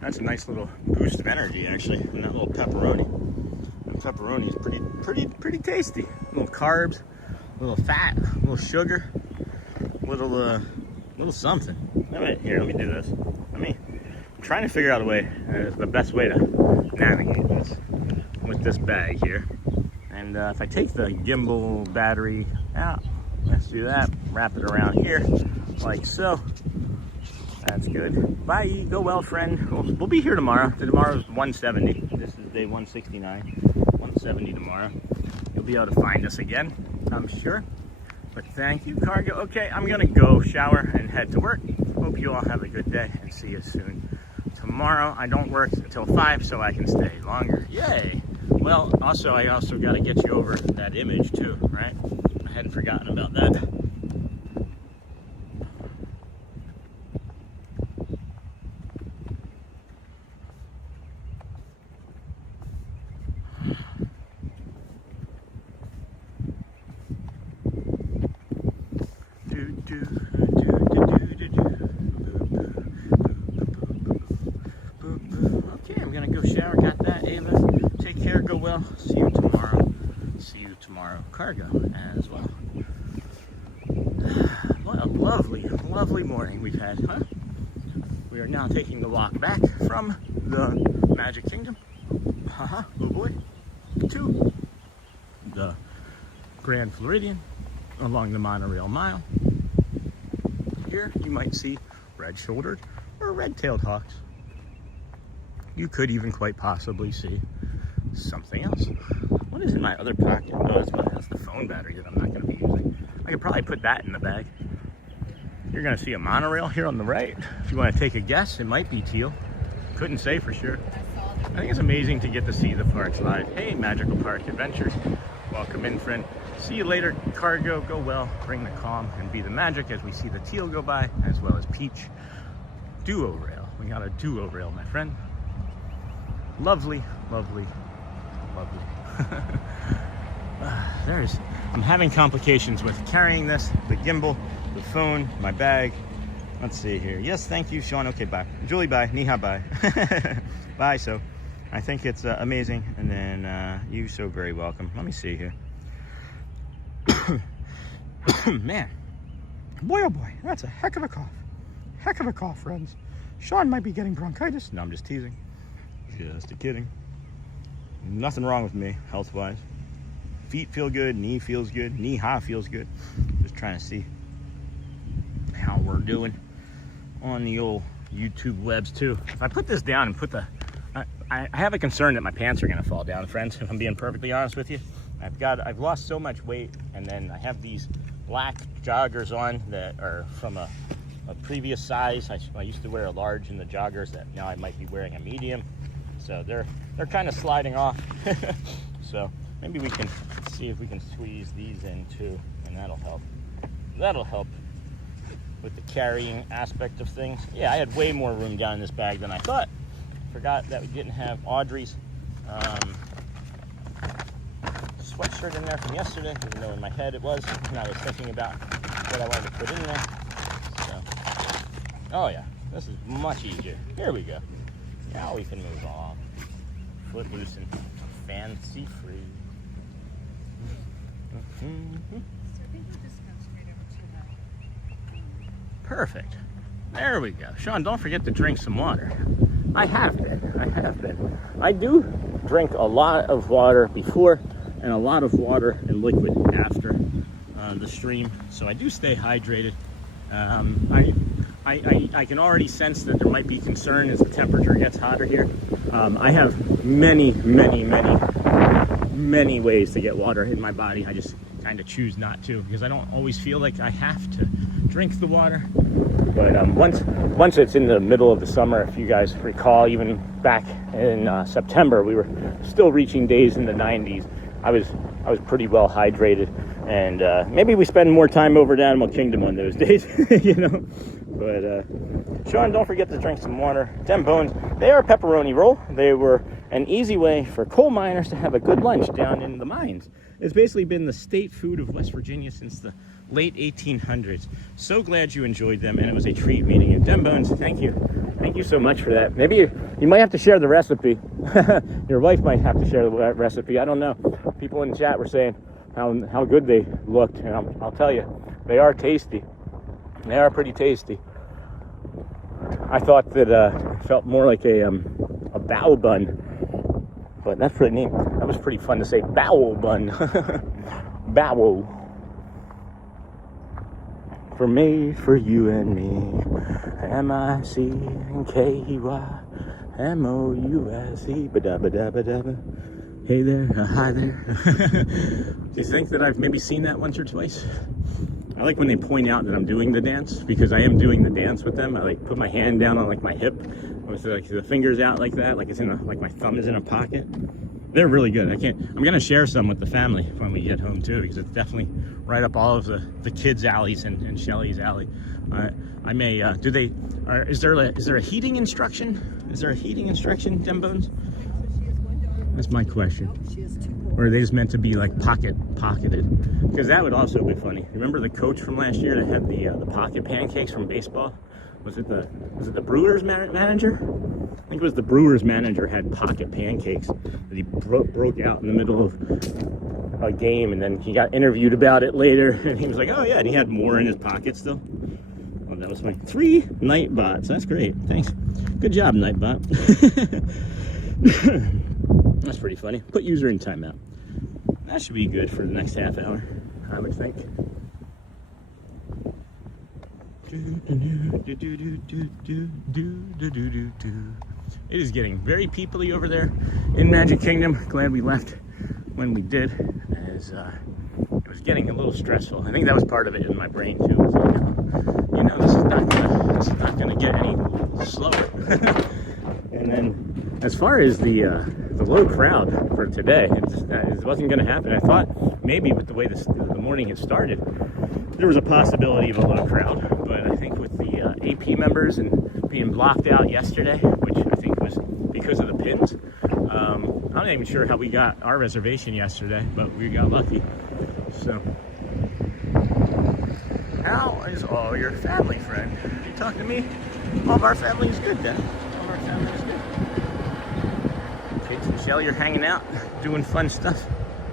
That's a nice little boost of energy, actually, from that little pepperoni. And pepperoni is pretty tasty. A little carbs, a little fat, a little sugar, a little something. Here, let me do this. I'm trying to figure out a way, the best way to navigate this with this bag here. And if I take the gimbal battery out, let's do that. Wrap it around here, like so. That's good. Bye. Go well, friend. We'll be here tomorrow. Tomorrow's 170. This is day 169. 170 tomorrow. You'll be able to find us again, I'm sure. But thank you, cargo. Okay, I'm gonna go shower and head to work. Hope you all have a good day and see you soon. Tomorrow I don't work until 5, so I can stay longer. Yay! Well, I also got to get you over that image too, right? I hadn't forgotten about that. Okay, I'm gonna go shower. Got that, Ava. Take care. Go well. See you tomorrow. See you tomorrow, cargo, as well. What a lovely morning we've had, huh? We are now taking the walk back from the Magic Kingdom. Oh boy. To the Grand Floridian along the monorail mile. Here you might see red-shouldered or red-tailed hawks. You could even quite possibly see something else. What is in my other pocket? Oh, that's the phone battery that I'm not going to be using. I could probably put that in the bag. You're going to see a monorail here on the right. If you want to take a guess, it might be teal. Couldn't say for sure. I think it's amazing to get to see the parks live. Hey, Magical Park Adventures. Welcome in, friend. See you later, cargo. Go well, bring the calm, and be the magic as we see the teal go by, as well as Peach. Duo rail. We got a duo rail, my friend. Lovely. I'm having complications with carrying this, the gimbal, the phone, my bag. Let's see here. Yes, thank you, Sean. Okay, bye. Julie, bye. Niha, bye. Bye. So I think it's amazing. And then you so very welcome. Let me see here. Man, boy, oh boy, that's a heck of a cough. Heck of a cough, friends. Sean might be getting bronchitis. No, I'm just teasing. Just kidding. Nothing wrong with me, health-wise. Feet feel good, knee feels good, knee-high feels good. Just trying to see how we're doing on the old YouTube webs too. If I put this down and put the, I have a concern that my pants are gonna fall down, friends, if I'm being perfectly honest with you. I've lost so much weight, and then I have these black joggers on that are from a previous size. I used to wear a large in the joggers that now I might be wearing a medium. So they're kind of sliding off. So maybe we can see if we can squeeze these in too, and that'll help. That'll help with the carrying aspect of things. Yeah, I had way more room down in this bag than I thought. Forgot that we didn't have Audrey's sweatshirt in there from yesterday, even though in my head it was, and I was thinking about what I wanted to put in there. So, oh yeah, this is much easier. Here we go. Now we can move on. Foot loose and fancy free. Perfect. There we go. Sean, don't forget to drink some water. I have been. I do drink a lot of water before and a lot of water and liquid after the stream, so I do stay hydrated. I can already sense that there might be concern as the temperature gets hotter here. I have many ways to get water in my body. I just kind of choose not to because I don't always feel like I have to drink the water. But once it's in the middle of the summer, if you guys recall, even back in September, we were still reaching days in the 90s. I was pretty well hydrated, and maybe we spend more time over at Animal Kingdom on those days, you know. But Sean, don't forget to drink some water. Dem Bones, they are a pepperoni roll. They were an easy way for coal miners to have a good lunch down in the mines. It's basically been the state food of West Virginia since the late 1800s. So glad you enjoyed them, and it was a treat meeting you. Dem Bones, thank you. Thank you so much for that. Maybe you might have to share the recipe. Your wife might have to share the recipe. I don't know. People in the chat were saying how good they looked, and I'll tell you, they are tasty. They are pretty tasty. I thought that it felt more like a bao bun, but that's pretty neat. That was pretty fun to say, bao bun. Bao. For me, for you and me. MICKEYMOUSE. Ba-da-ba-da-ba-da-ba. Hey there, hi there. Do you think that I've maybe seen that once or twice? I like when they point out that I'm doing the dance, because I am doing the dance with them. I like put my hand down on like my hip, with like the fingers out like that, like it's in a, like my thumb is in a pocket. They're really good. I'm gonna share some with the family when we get home too, because it's definitely right up all of the kids' alleys and Shelly's alley. I may is there a heating instruction? Is there a heating instruction, Dem Bones? That's my question. Or are they just meant to be like pocketed? Because that would also be funny. Remember the coach from last year that had the pocket pancakes from baseball? Was it the Brewers manager? I think it was the Brewers manager had pocket pancakes that he broke out in the middle of a game, and then he got interviewed about it later, and he was like, oh yeah, and he had more in his pocket still. Oh, that was funny. 3 Nightbots. That's great. Thanks. Good job, Nightbot. That's pretty funny. Put user in timeout. That should be good for the next half hour, I would think. It is getting very peoply over there in Magic Kingdom. Glad we left when we did, as it was getting a little stressful. I think that was part of it in my brain too. It was like, this is not gonna get any slower. And then, as far as the low crowd for today, it wasn't going to happen. I thought maybe with the way the morning had started, there was a possibility of a low crowd, but I think with the AP members and being blocked out yesterday, which I think was because of the pins, I'm not even sure how we got our reservation yesterday, but we got lucky. So, how is all your family, friend? You talk to me? All of our family is good, Dad. All of our family is good. Kate and Shelly are hanging out, doing fun stuff.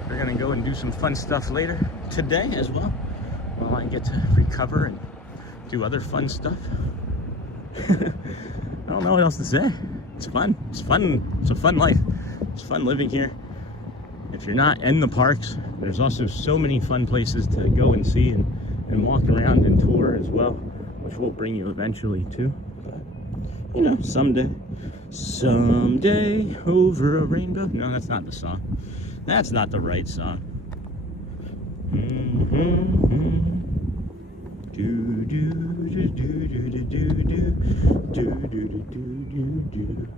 We're gonna go and do some fun stuff later today as well, while I get to recover and do other fun stuff. I don't know what else to say. It's fun. It's fun. It's a fun life. It's fun living here. If you're not in the parks, there's also so many fun places to go and see and walk around and tour as well, which will bring you eventually too. But, someday over a rainbow. No, that's not the song. That's not the right song.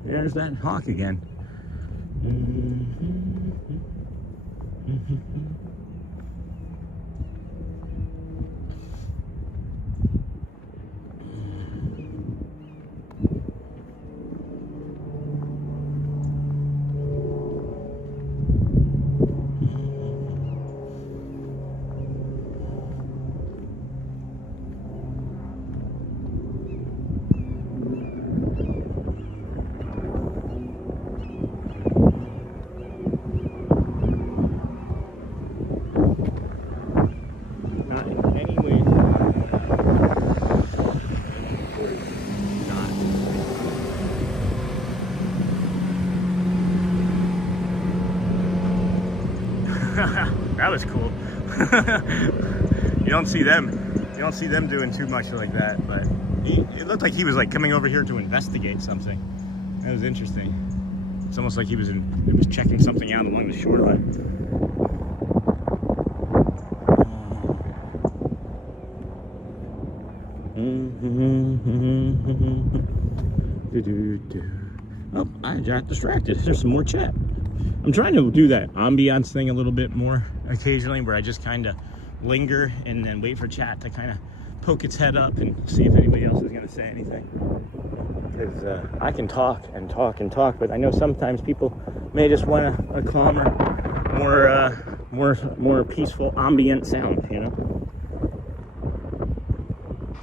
There's that hawk again. That was cool. You don't see them doing too much like that, but it looked like he was like coming over here to investigate something. That was interesting. It's almost like he was checking something out along the shoreline. Oh, I got distracted. There's some more chat. I'm trying to do that ambiance thing a little bit more occasionally, where I just kind of linger and then wait for chat to kind of poke its head up and see if anybody else is going to say anything. Because I can talk and talk and talk, but I know sometimes people may just want a calmer, more peaceful ambient sound, you know?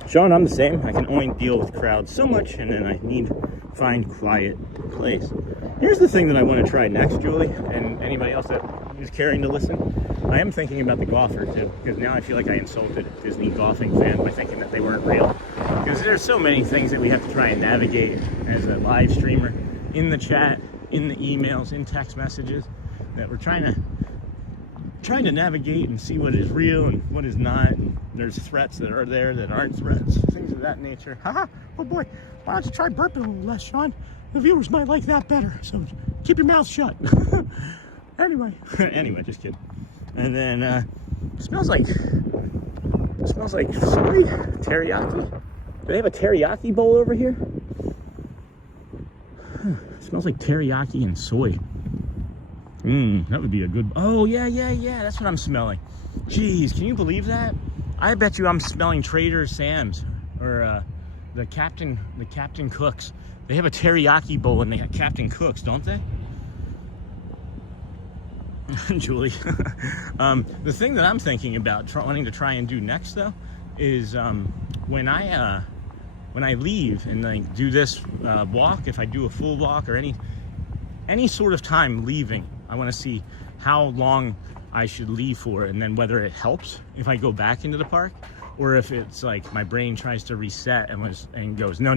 Sean, I'm the same. I can only deal with crowds so much, and then I need find quiet place. Here's the thing that I want to try next, Julie, and anybody else that is caring to listen. I am thinking about the golfer too, because now I feel like I insulted a Disney golfing fan by thinking that they weren't real. Because there's so many things that we have to try and navigate as a live streamer, in the chat, in the emails, in text messages, that we're trying to navigate and see what is real and what is not. And there's threats that are there that aren't threats, things of that nature. Haha, oh boy, why don't you try burping a little less, Sean? The viewers might like that better, so keep your mouth shut. Anyway, just kidding. And then it smells like soy teriyaki. Do they have a teriyaki bowl over here? It smells like teriyaki and soy. That would be a good. Oh yeah, that's what I'm smelling. Jeez, can you believe that? I bet you I'm smelling Trader Sam's or the Captain Cook's. They have a teriyaki bowl and they have Captain Cook's, don't they? Julie. The thing that I'm thinking about wanting to try and do next though is when I leave and like do this walk, if I do a full walk or any sort of time leaving, I want to see how long I should leave for, and then whether it helps if I go back into the park, or if it's like my brain tries to reset and goes, no,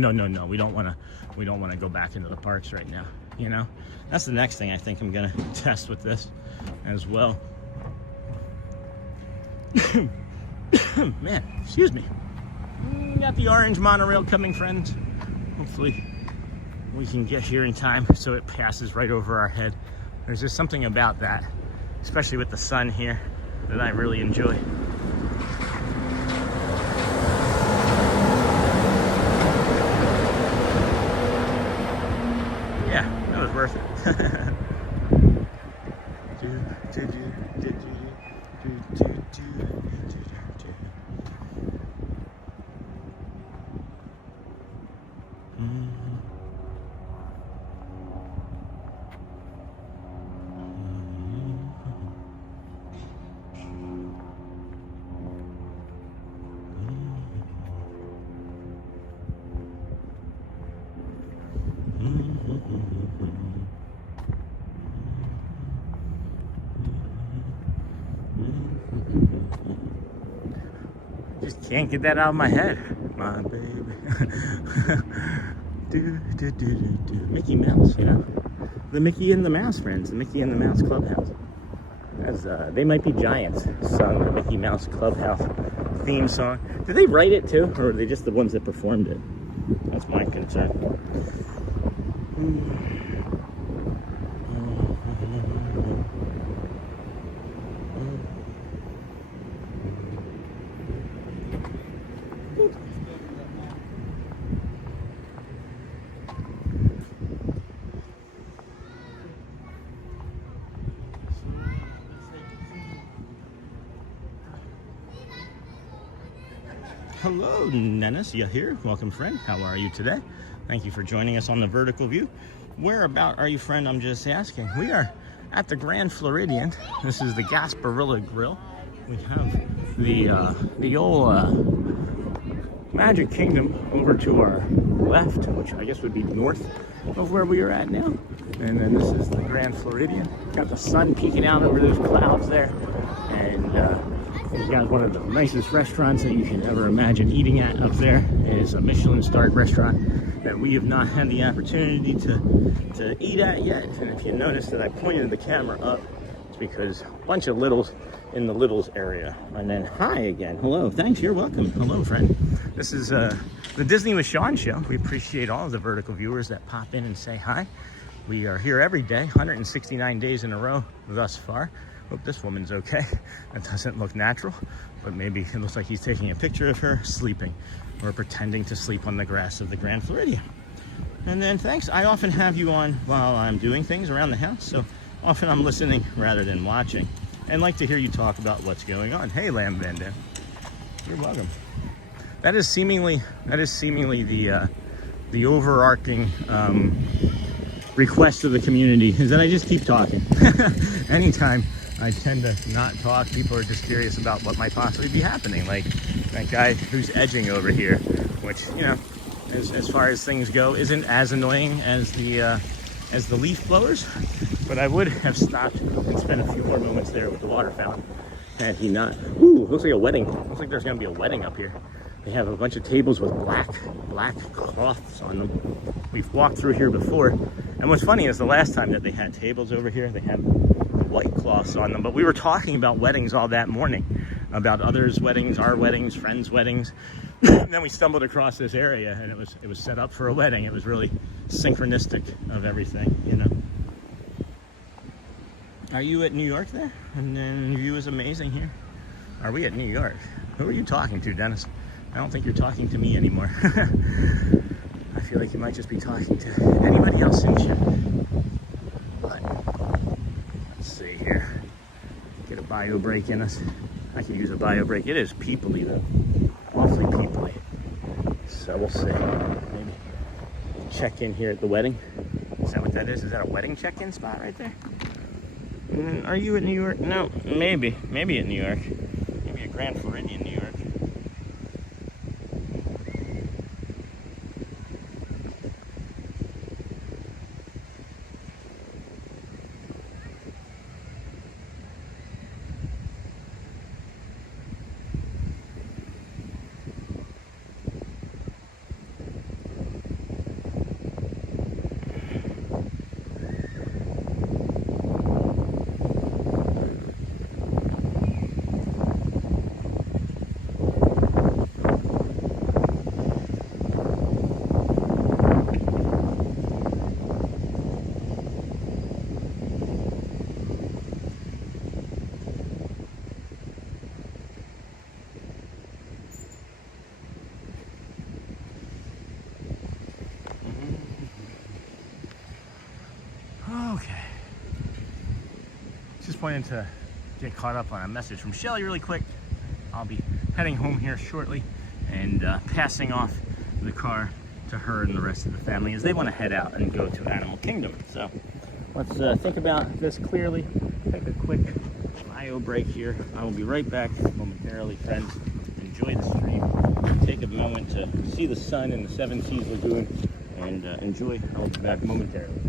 we don't want to go back into the parks right now. You know, that's the next thing I think I'm gonna test with this as well. Man, excuse me. Got the orange monorail coming, friends. Hopefully we can get here in time so it passes right over our head. There's just something about that, especially with the sun here, that I really enjoy. Yeah, that was worth it. Just can't get that out of my head, my baby. Mickey Mouse, you know, the Mickey and the Mouse friends, the Mickey and the Mouse Clubhouse. As they might be giants, sung the Mickey Mouse Clubhouse theme song. Did they write it too, or are they just the ones that performed it? That's my concern. Hello, Nennis, you here? Welcome, friend. How are you today? Thank you for joining us on the vertical view. Whereabout are you, friend? I'm just asking. We are at the Grand Floridian. This is the Gasparilla Grill. We have the old Magic Kingdom over to our left, which I guess would be north of where we are at now. And then this is the Grand Floridian. Got the sun peeking out over those clouds there. And we've got one of the nicest restaurants that you can ever imagine eating at up there. It is a Michelin-starred restaurant that we have not had the opportunity to eat at yet. And if you notice that I pointed the camera up, it's because a bunch of littles in the littles area. And then hi again. Hello. Thanks. You're welcome. Hello, friend. This is the Disney with Sean show. We appreciate all of the vertical viewers that pop in and say hi. We are here every day, 169 days in a row thus far. Hope this woman's okay. That doesn't look natural, but maybe it looks like he's taking a picture of her sleeping or pretending to sleep on the grass of the Grand Floridian. And then thanks. I often have you on while I'm doing things around the house, so often I'm listening rather than watching, and like to hear you talk about what's going on. Hey, Lamb Van Dam. You're welcome. That is seemingly the overarching request of the community, is that I just keep talking. Anytime I tend to not talk, people are just curious about what might possibly be happening, like that guy who's edging over here, which, you know, as far as things go, isn't as annoying as the leaf blowers, but I would have stopped and spent a few more moments there with the water fountain had he not. Ooh, looks like a wedding. Looks like there's gonna be a wedding up here. They have a bunch of tables with black cloths on them. We've walked through here before, and what's funny is the last time that they had tables over here, they had white cloths on them, but we were talking about weddings all that morning, about others' weddings, our weddings, friends' weddings. And then we stumbled across this area, and it was set up for a wedding. It was really synchronistic of everything, you know. Are you at New York there? And then the view is amazing here. Are we at New York? Who are you talking to, Dennis? I don't think you're talking to me anymore. I feel like you might just be talking to anybody else in chat. But let's see here. Get a bio break in us. I could use a bio break. It is peoply though. Awfully peoply. So we'll see. Maybe check in here at the wedding. Is that what that is? Is that a wedding check-in spot right there? Are you at New York? No, maybe. Maybe at New York. Maybe at Grand Floridian, New York. Okay. Just wanted to get caught up on a message from Shelly really quick. I'll be heading home here shortly and passing off the car to her and the rest of the family as they want to head out and go to Animal Kingdom. So let's think about this clearly. Take a quick bio break here. I will be right back momentarily, friends. Enjoy the stream. Take a moment to see the sun in the Seven Seas Lagoon and enjoy. I will be back momentarily.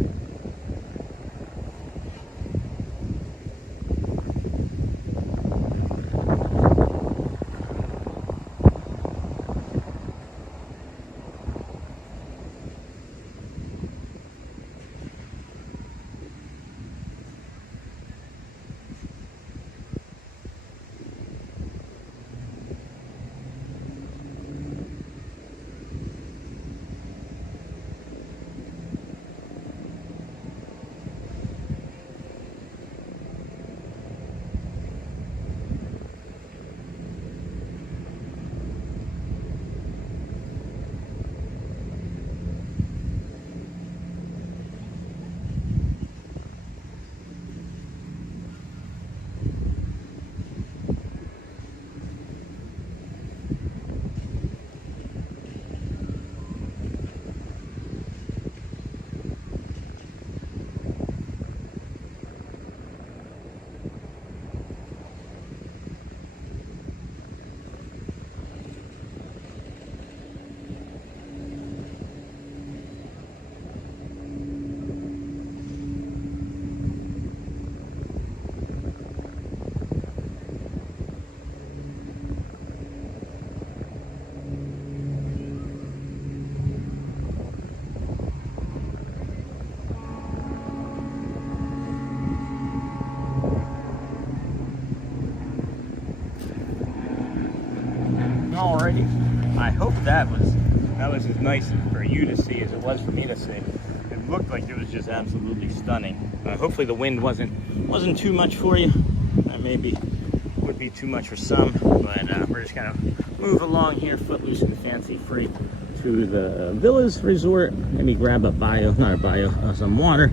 Alrighty, I hope that was as nice for you to see as it was for me to see. It looked like it was just absolutely stunning. Hopefully the wind wasn't too much for you. That maybe would be too much for some, but we're just gonna move along here, footloose and fancy free, to the Villas Resort. Maybe grab some water,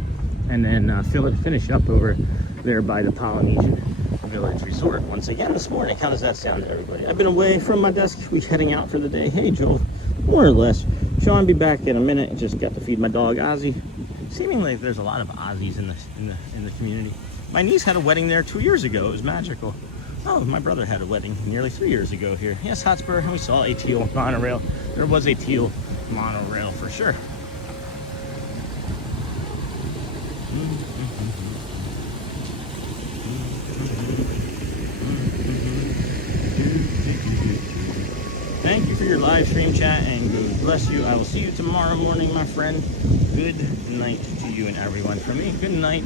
and then finish up over there by the Polynesian Village Resort once again this morning. How does that sound to everybody? I've been away from my desk. We're heading out for the day. Hey, Joel, more or less. Sean be back in a minute. Just got to feed my dog Ozzy. Seemingly there's a lot of Aussies in the community. My niece had a wedding there 2 years ago. It was magical. Oh, my brother had a wedding nearly 3 years ago here. Yes, Hotspur. We saw a teal monorail. There was a teal monorail for sure. Thank you for your live stream chat, and God bless you. I will see you tomorrow morning, my friend. Good night to you and everyone. From me, good night.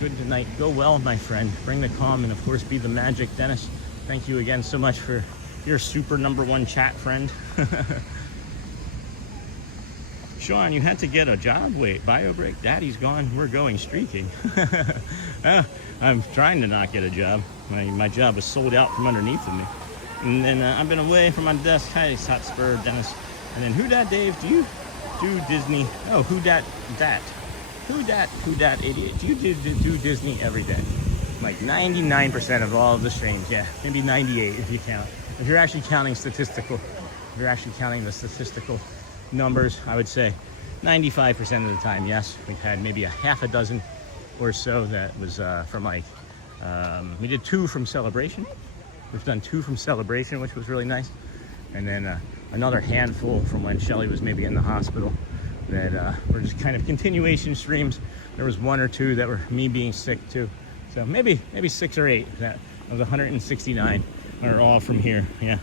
Good night. Go well, my friend. Bring the calm and, of course, be the magic. Dennis, thank you again so much for your super #1 chat friend. Sean, you had to get a job. Wait, bio break? Daddy's gone. We're going streaking. I'm trying to not get a job. My job is sold out from underneath of me. And then I've been away from my desk. Hi, Hotspur, Dennis. And then who dat Dave? Do you do Disney? Oh, who dat? Who dat idiot? Do you do Disney every day? Like 99% of all of the streams. Yeah, maybe 98 if you count. If you're actually counting statistical, if you're actually counting the statistical numbers, I would say 95% of the time, yes. We've had maybe a half a dozen or so that was from like, we did 2 from Celebration. We've done 2 from Celebration, which was really nice. And then another handful from when Shelly was maybe in the hospital that were just kind of continuation streams. There was 1 or 2 that were me being sick too. So maybe 6 or 8 that of the 169 are all from here, yeah.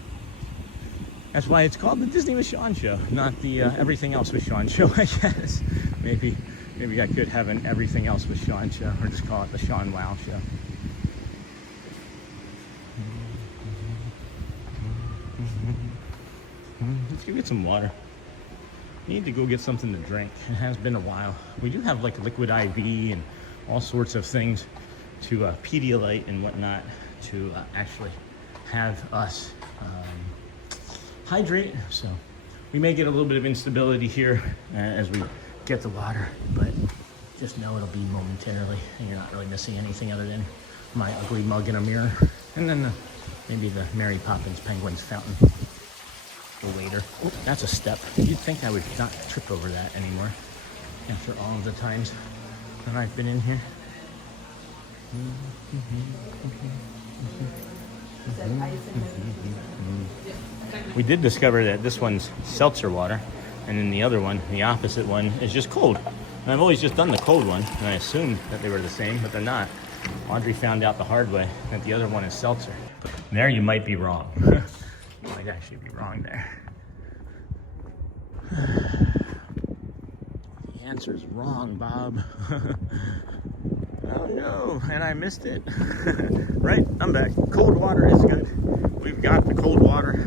That's why it's called the Disney with Sean show, not the Everything Else with Sean show, I guess. Maybe I could have an Everything Else with Sean show, or just call it the Sean Wow show. Let's go get some water. Need to go get something to drink. It has been a while. We do have like liquid IV and all sorts of things to Pedialyte and whatnot to actually have us hydrate. So we may get a little bit of instability here as we get the water, but just know it'll be momentarily and you're not really missing anything other than my ugly mug in a mirror. And then maybe the Mary Poppins Penguins fountain later. Oh, that's a step. You'd think I would not trip over that anymore after all of the times that I've been in here. We did discover that this one's seltzer water, and then the other one, the opposite one, is just cold. And I've always just done the cold one, and I assumed that they were the same, but they're not. Audrey found out the hard way that the other one is seltzer. There you might be wrong. You might actually be wrong there. The answer's wrong, Bob. Oh no, and I missed it. Right, I'm back. Cold water is good. We've got the cold water.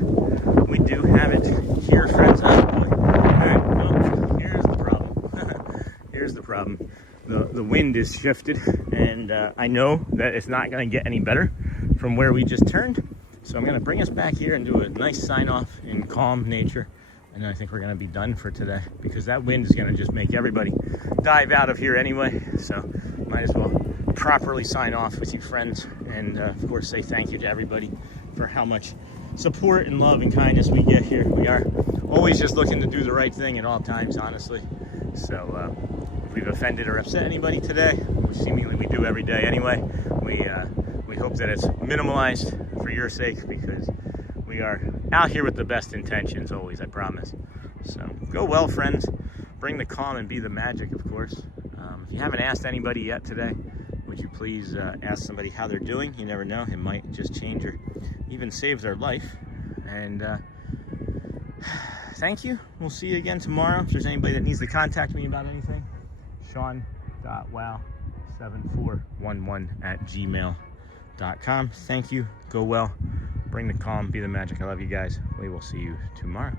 We do have it here, friends. Oh boy. Alright, well, here's the problem. Here's the problem. The wind is shifted, and I know that it's not going to get any better from where we just turned. So I'm going to bring us back here and do a nice sign off in calm nature. And then I think we're going to be done for today because that wind is going to just make everybody dive out of here anyway. So might as well properly sign off with you friends. And of course say thank you to everybody for how much support and love and kindness we get here. We are always just looking to do the right thing at all times, honestly. So if we've offended or upset anybody today, which seemingly we do every day anyway, we hope that it's minimalized for your sake, because we are out here with the best intentions always, I promise. So go well, friends. Bring the calm and be the magic, of course. If you haven't asked anybody yet today, would you please ask somebody how they're doing? You never know, it might just change or even save their life. And thank you. We'll see you again tomorrow. If there's anybody that needs to contact me about anything, sean.wow7411@gmail.com. Thank you. Go well. Bring the calm. Be the magic. I love you guys. We will see you tomorrow.